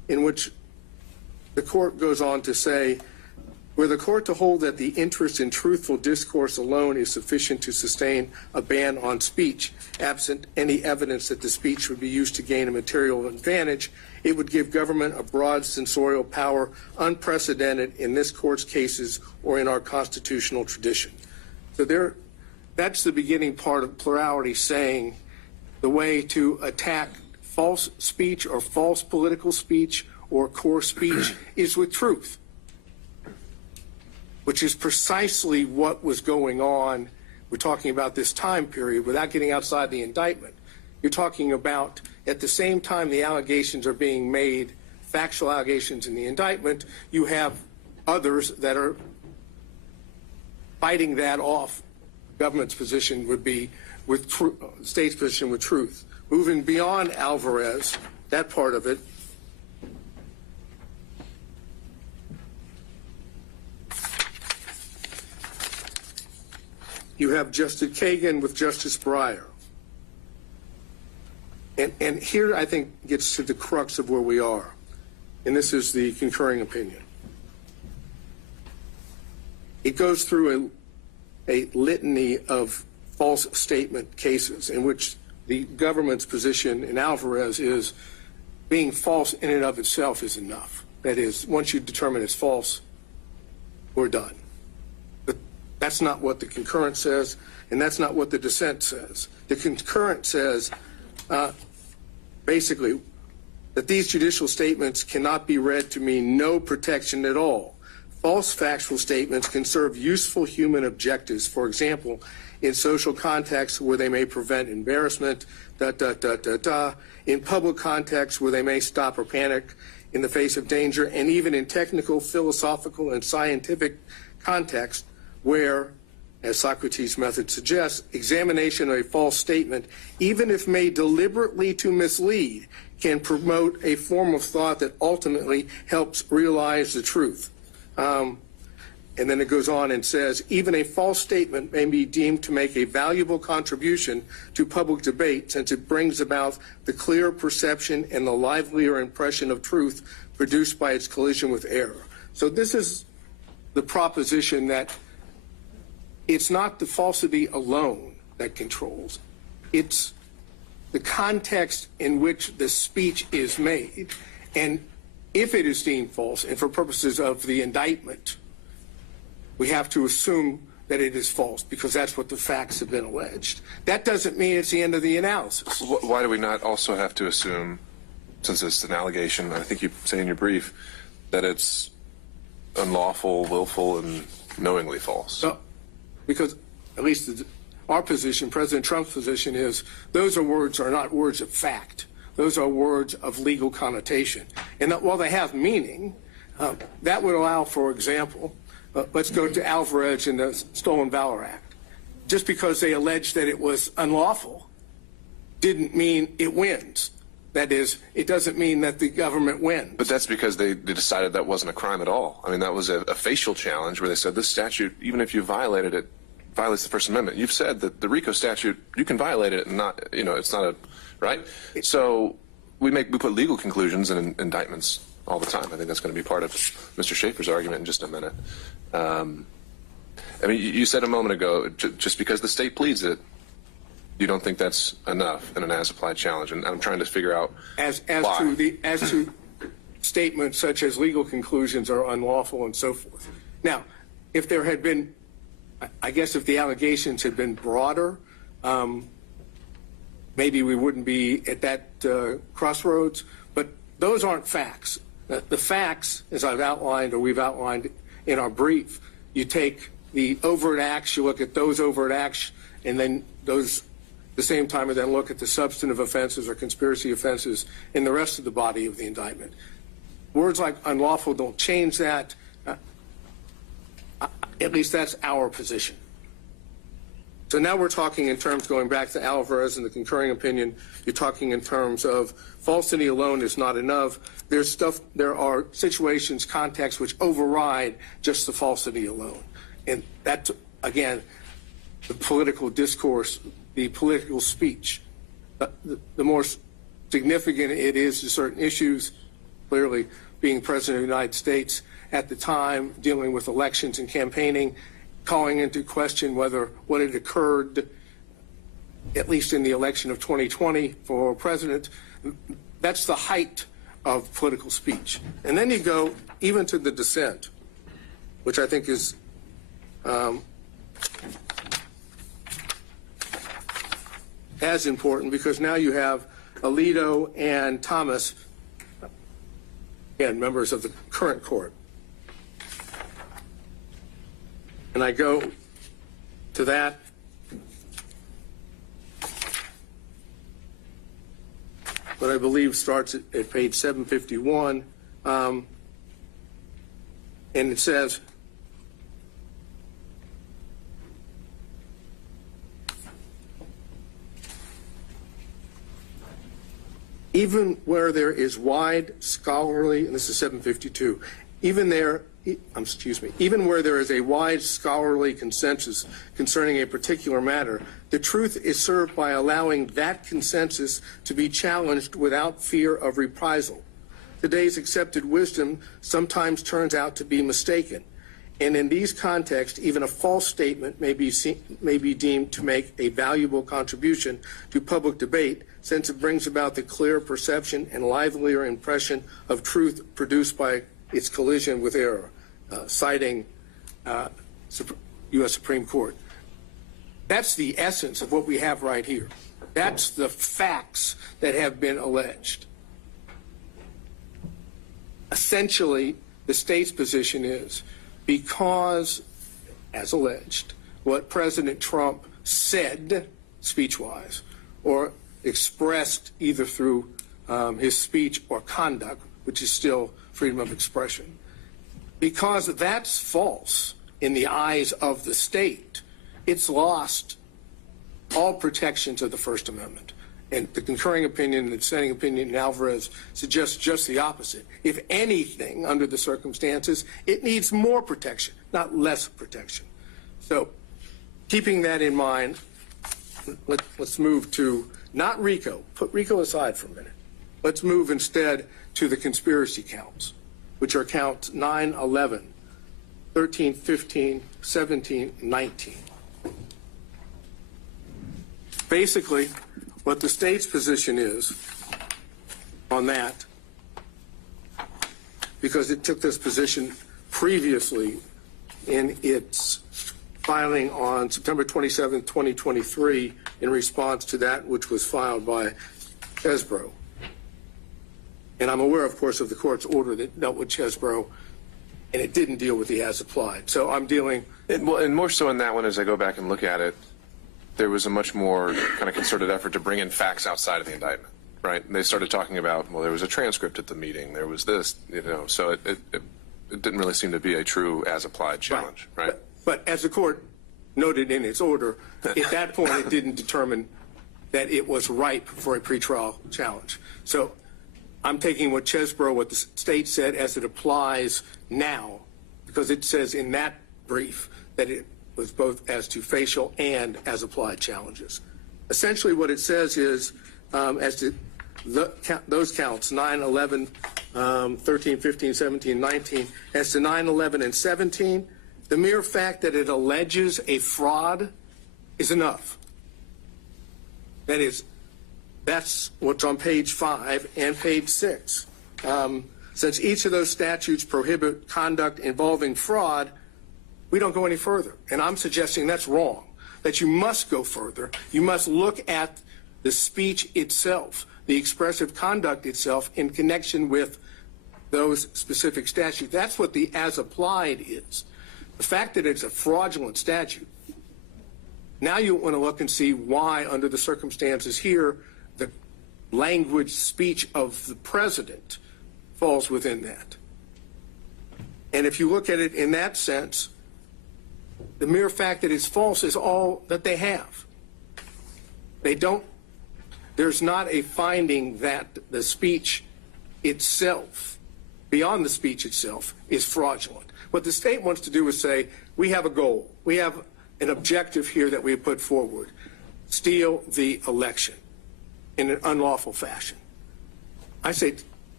in which the court goes on to say, were the court to hold that the interest in truthful discourse alone is sufficient to sustain a ban on speech, absent any evidence that the speech would be used to gain a material advantage, it would give government a broad censorial power unprecedented in this court's cases or in our constitutional tradition. So that's the beginning part of plurality, saying the way to attack false speech or false political speech or core speech is with truth, which is precisely what was going on. We're talking about this time period without getting outside the indictment. You're talking about at the same time the allegations are being made, factual allegations in the indictment, you have others that are fighting that off. Government's position would be with state's position with truth. Moving beyond Alvarez, that part of it, you have Justice Kagan with Justice Breyer. And here I think gets to the crux of where we are. And this is the concurring opinion. It goes through a litany of false statement cases in which the government's position in Alvarez is being false in and of itself is enough. That is, once you determine it's false, we're done. But that's not what the concurrent says, and that's not what the dissent says. The concurrent says basically that these judicial statements cannot be read to mean no protection at all. False factual statements can serve useful human objectives, for example, in social contexts where they may prevent embarrassment, in public contexts where they may stop or panic in the face of danger, and even in technical, philosophical, and scientific contexts where, as Socrates' method suggests, examination of a false statement, even if made deliberately to mislead, can promote a form of thought that ultimately helps realize the truth. And then it goes on and says, even a false statement may be deemed to make a valuable contribution to public debate since it brings about the clear perception and the livelier impression of truth produced by its collision with error. So this is the proposition that it's not the falsity alone that controls. It's the context in which the speech is made. And if it is deemed false, and for purposes of the indictment, we have to assume that it is false because that's what the facts have been alleged. That doesn't mean it's the end of the analysis. Why do we not also have to assume, since it's an allegation, I think you say in your brief, that it's unlawful, willful, and knowingly false? No, because at least our position, President Trump's position, is those are not words of fact. Those are words of legal connotation. And that while they have meaning, that would allow, for example, let's go to Alvarez and the Stolen Valor Act. Just because they alleged that it was unlawful didn't mean it wins. That is, it doesn't mean that the government wins. But that's because they decided that wasn't a crime at all. I mean, that was a facial challenge where they said this statute, even if you violated it, violates the First Amendment. You've said that the RICO statute, you can violate it and not, it's not a, right? So we put legal conclusions in indictments all the time. I think that's going to be part of Mr. Schaefer's argument in just a minute. I mean, you said a moment ago, just because the state pleads it, you don't think that's enough in an as-applied challenge, and I'm trying to figure out as to statements such as legal conclusions are unlawful and so forth. Now, if there had been, I guess, if the allegations had been broader, maybe we wouldn't be at that crossroads. But those aren't facts. The facts, as I've outlined or we've outlined in our brief, you take the overt acts, you look at those overt acts, and then those. At the same time, and then look at the substantive offenses or conspiracy offenses in the rest of the body of the indictment. Words like unlawful don't change that. At least that's our position. So now we're talking in terms, going back to Alvarez and the concurring opinion, you're talking in terms of falsity alone is not enough. There are situations, contexts which override just the falsity alone. And that, again, the political discourse, the political speech, the more significant it is to certain issues, clearly being president of the United States at the time, dealing with elections and campaigning, calling into question whether what had occurred, at least in the election of 2020 for president, that's the height of political speech. And then you go even to the dissent, which I think is as important, because now you have Alito and Thomas, again, members of the current court. And I go to that. What I believe starts at page 751, and it says, even where there is wide scholarly, and this is 752, even where there is a wide scholarly consensus concerning a particular matter, the truth is served by allowing that consensus to be challenged without fear of reprisal. Today's accepted wisdom sometimes turns out to be mistaken, and in these contexts, even a false statement may be deemed to make a valuable contribution to public debate, since it brings about the clear perception and livelier impression of truth produced by its collision with error, citing U.S. Supreme Court. That's the essence of what we have right here. That's the facts that have been alleged. Essentially, the state's position is because, as alleged, what President Trump said speech-wise or expressed either through his speech or conduct, which is still freedom of expression, because that's false in the eyes of the state, it's lost all protections of the First Amendment. And the concurring opinion and the dissenting opinion in Alvarez suggests just the opposite. If anything, under the circumstances, it needs more protection, not less protection. So keeping that in mind, let's move to not RICO. Put RICO aside for a minute. Let's move instead to the conspiracy counts, which are counts 9, 11, 13, 15, 17, 19. Basically, what the state's position is on that, because it took this position previously in its filing on September 27, 2023, in response to that which was filed by Chesbrough. And I'm aware, of course, of the court's order that dealt with Chesbrough, and it didn't deal with the as applied. So I'm dealing. And more so in that one, as I go back and look at it, there was a much more kind of concerted effort to bring in facts outside of the indictment, right? And they started talking about, well, there was a transcript at the meeting, there was this, so it didn't really seem to be a true as applied challenge, right? But as the court noted in its order, at that point it didn't determine that it was ripe for a pretrial challenge. So I'm taking what Chesbrough, what the state said as it applies now, because it says in that brief that it was both as to facial and as applied challenges. Essentially what it says is, as to those counts, 9, 11, 13, 15, 17, 19, as to 9, 11, and 17, the mere fact that it alleges a fraud is enough. That's what's on page 5 and page 6. Since each of those statutes prohibit conduct involving fraud, we don't go any further. And I'm suggesting that's wrong, that you must go further. You must look at the speech itself, the expressive conduct itself in connection with those specific statutes. That's what the as applied is. The fact that it's a fraudulent statute, now you want to look and see why, under the circumstances here, the language speech of the president falls within that. And if you look at it in that sense, the mere fact that it's false is all that they have. There's not a finding that the speech itself, beyond the speech itself, is fraudulent. What the state wants to do is say, we have a goal. We have an objective here that we have put forward. Steal the election in an unlawful fashion. I say,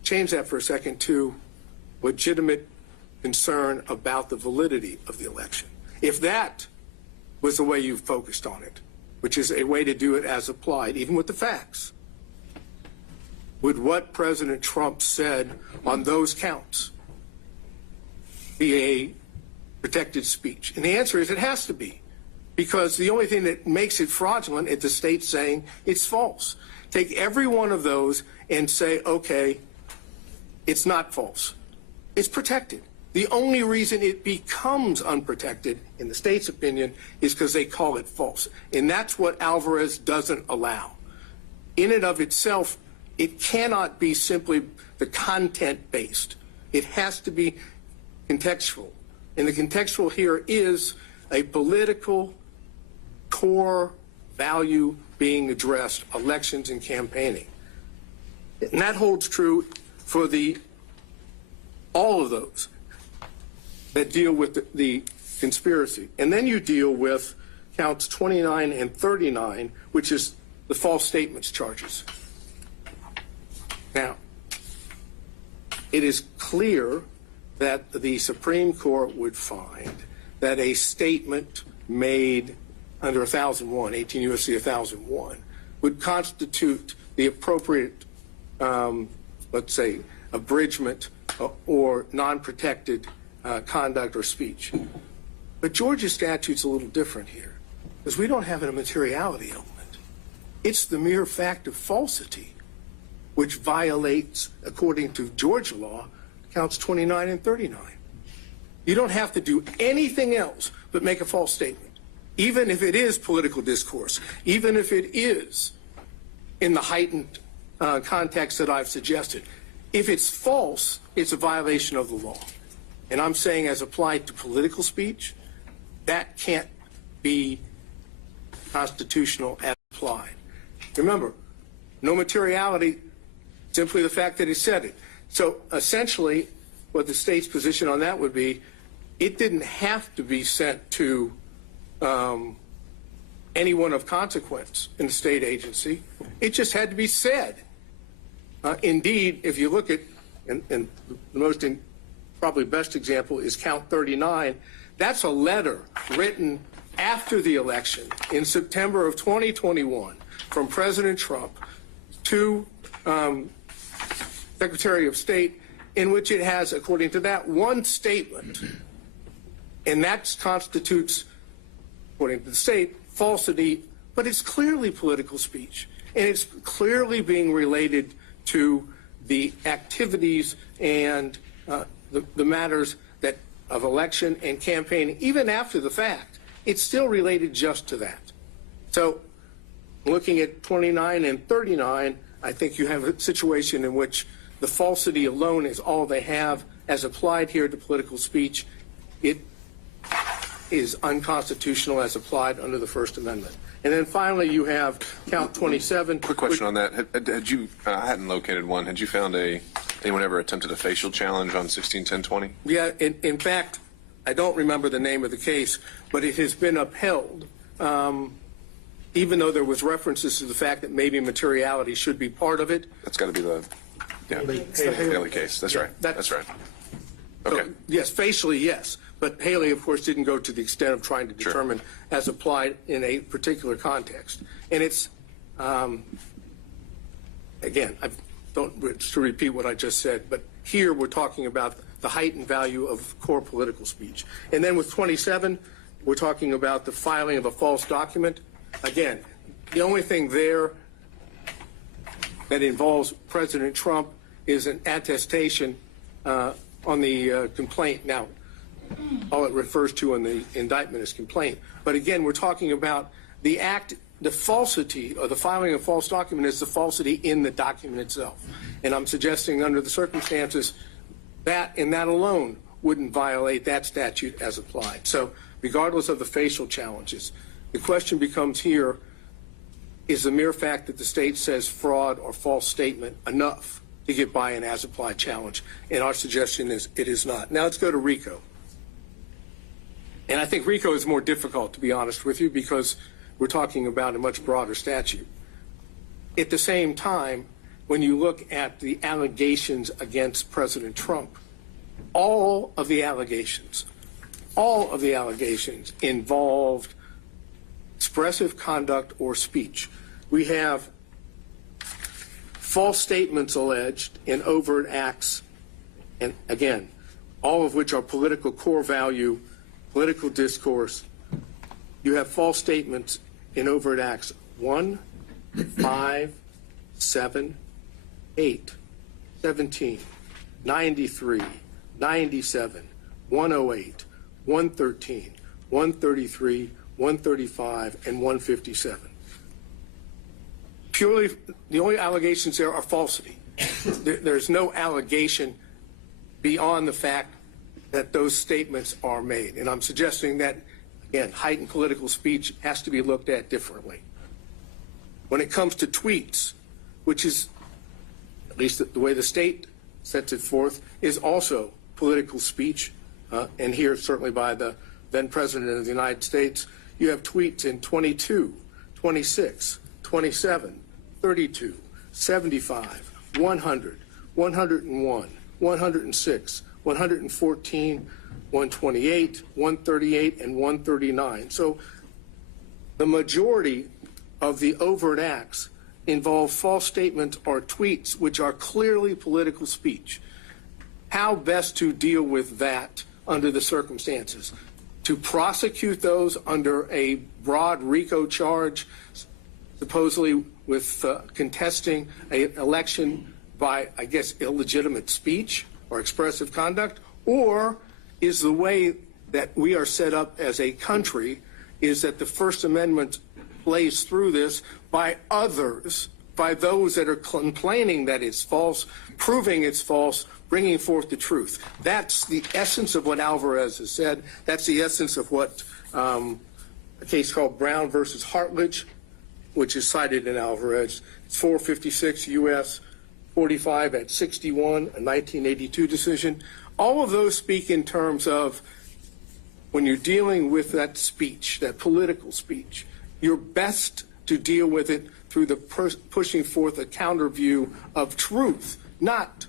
change that for a second to legitimate concern about the validity of the election. If that was the way you focused on it, which is a way to do it as applied, even with the facts, would what President Trump said on those counts be a protected speech? And the answer is it has to be, because the only thing that makes it fraudulent is the state saying it's false. Take every one of those and say, okay, it's not false. It's protected. The only reason it becomes unprotected, in the state's opinion, is because they call it false. And that's what Alvarez doesn't allow. In and of itself, it cannot be simply the content-based. It has to be contextual. And the contextual here is a political core value being addressed, elections and campaigning. And that holds true for all of those that deal with the conspiracy. And then you deal with counts 29 and 39, which is the false statements charges. Now, it is clear that the Supreme Court would find that a statement made under 1001, 18 U.S.C. 1001, would constitute the appropriate, let's say, abridgment or non-protected conduct or speech. But Georgia's statute's a little different here, because we don't have a materiality element. It's the mere fact of falsity, which violates, according to Georgia law, counts 29 and 39. You don't have to do anything else but make a false statement, even if it is political discourse, even if it is in the heightened context that I've suggested. If it's false, it's a violation of the law. And I'm saying, as applied to political speech, that can't be constitutional as applied. Remember, no materiality, simply the fact that he said it. So essentially, what the state's position on that would be, it didn't have to be sent to anyone of consequence in the state agency. It just had to be said. Indeed, if you look at, and the most probably best example is count 39, that's a letter written after the election in September of 2021 from President Trump to Secretary of State, in which it has, according to that, one statement, and that constitutes, according to the state, falsity, but it's clearly political speech, and it's clearly being related to the activities and the matters that of election and campaigning. Even after the fact, it's still related just to that. So looking at 29 and 39, I think you have a situation in which the falsity alone is all they have. As applied here to political speech, it is unconstitutional as applied under the First Amendment. And then finally, you have count 27. Quick question on that. Had you, I hadn't located one. Had you found anyone ever attempted a facial challenge on 161020? Yeah, in fact, I don't remember the name of the case, but it has been upheld, even though there was references to the fact that maybe materiality should be part of it. That's got to be the Haley case. That's right. That's right. Okay. So, yes, facially, yes. But Haley, of course, didn't go to the extent of trying to determine as applied in a particular context. And it's, again, I don't to repeat what I just said, but here we're talking about the heightened value of core political speech. And then with 27, we're talking about the filing of a false document. Again, the only thing there that involves President Trump is an attestation on the complaint. Now, all it refers to in the indictment is complaint. But again, we're talking about the act, the falsity, or the filing of a false document is the falsity in the document itself. And I'm suggesting under the circumstances that and that alone wouldn't violate that statute as applied. So regardless of the facial challenges, the question becomes here, is the mere fact that the state says fraud or false statement enough to get by an as applied challenge? And our suggestion is it is not. Now let's go to RICO. And I think RICO is more difficult, to be honest with you, because we're talking about a much broader statute. At the same time, when you look at the allegations against President Trump, all of the allegations involved expressive conduct or speech. We have false statements alleged in overt acts, and again, all of which are political core value, political discourse. You have false statements in overt acts 1, 5, 7, 8, 17, 93, 97, 108, 113, 133, 135, and 157. Purely, the only allegations there are falsity. There's no allegation beyond the fact that those statements are made. And I'm suggesting that, again, heightened political speech has to be looked at differently. When it comes to tweets, which is, at least the way the state sets it forth, is also political speech, and here certainly by the then President of the United States, you have tweets in 22, 26, 27, 32, 75, 100, 101, 106, 114, 128, 138, and 139. So the majority of the overt acts involve false statements or tweets which are clearly political speech. How best to deal with that under the circumstances? To prosecute those under a broad RICO charge, supposedly with contesting an election by, I guess, illegitimate speech or expressive conduct? Or is the way that we are set up as a country is that the First Amendment plays through this by others, by those that are complaining that it's false, proving it's false, bringing forth the truth? That's the essence of what Alvarez has said. That's the essence of what a case called Brown versus Hartledge, which is cited in Alvarez. It's 456 U.S. 45 at 61, a 1982 decision. All of those speak in terms of when you're dealing with that speech, that political speech, you're best to deal with it through the pushing forth a counter view of truth, not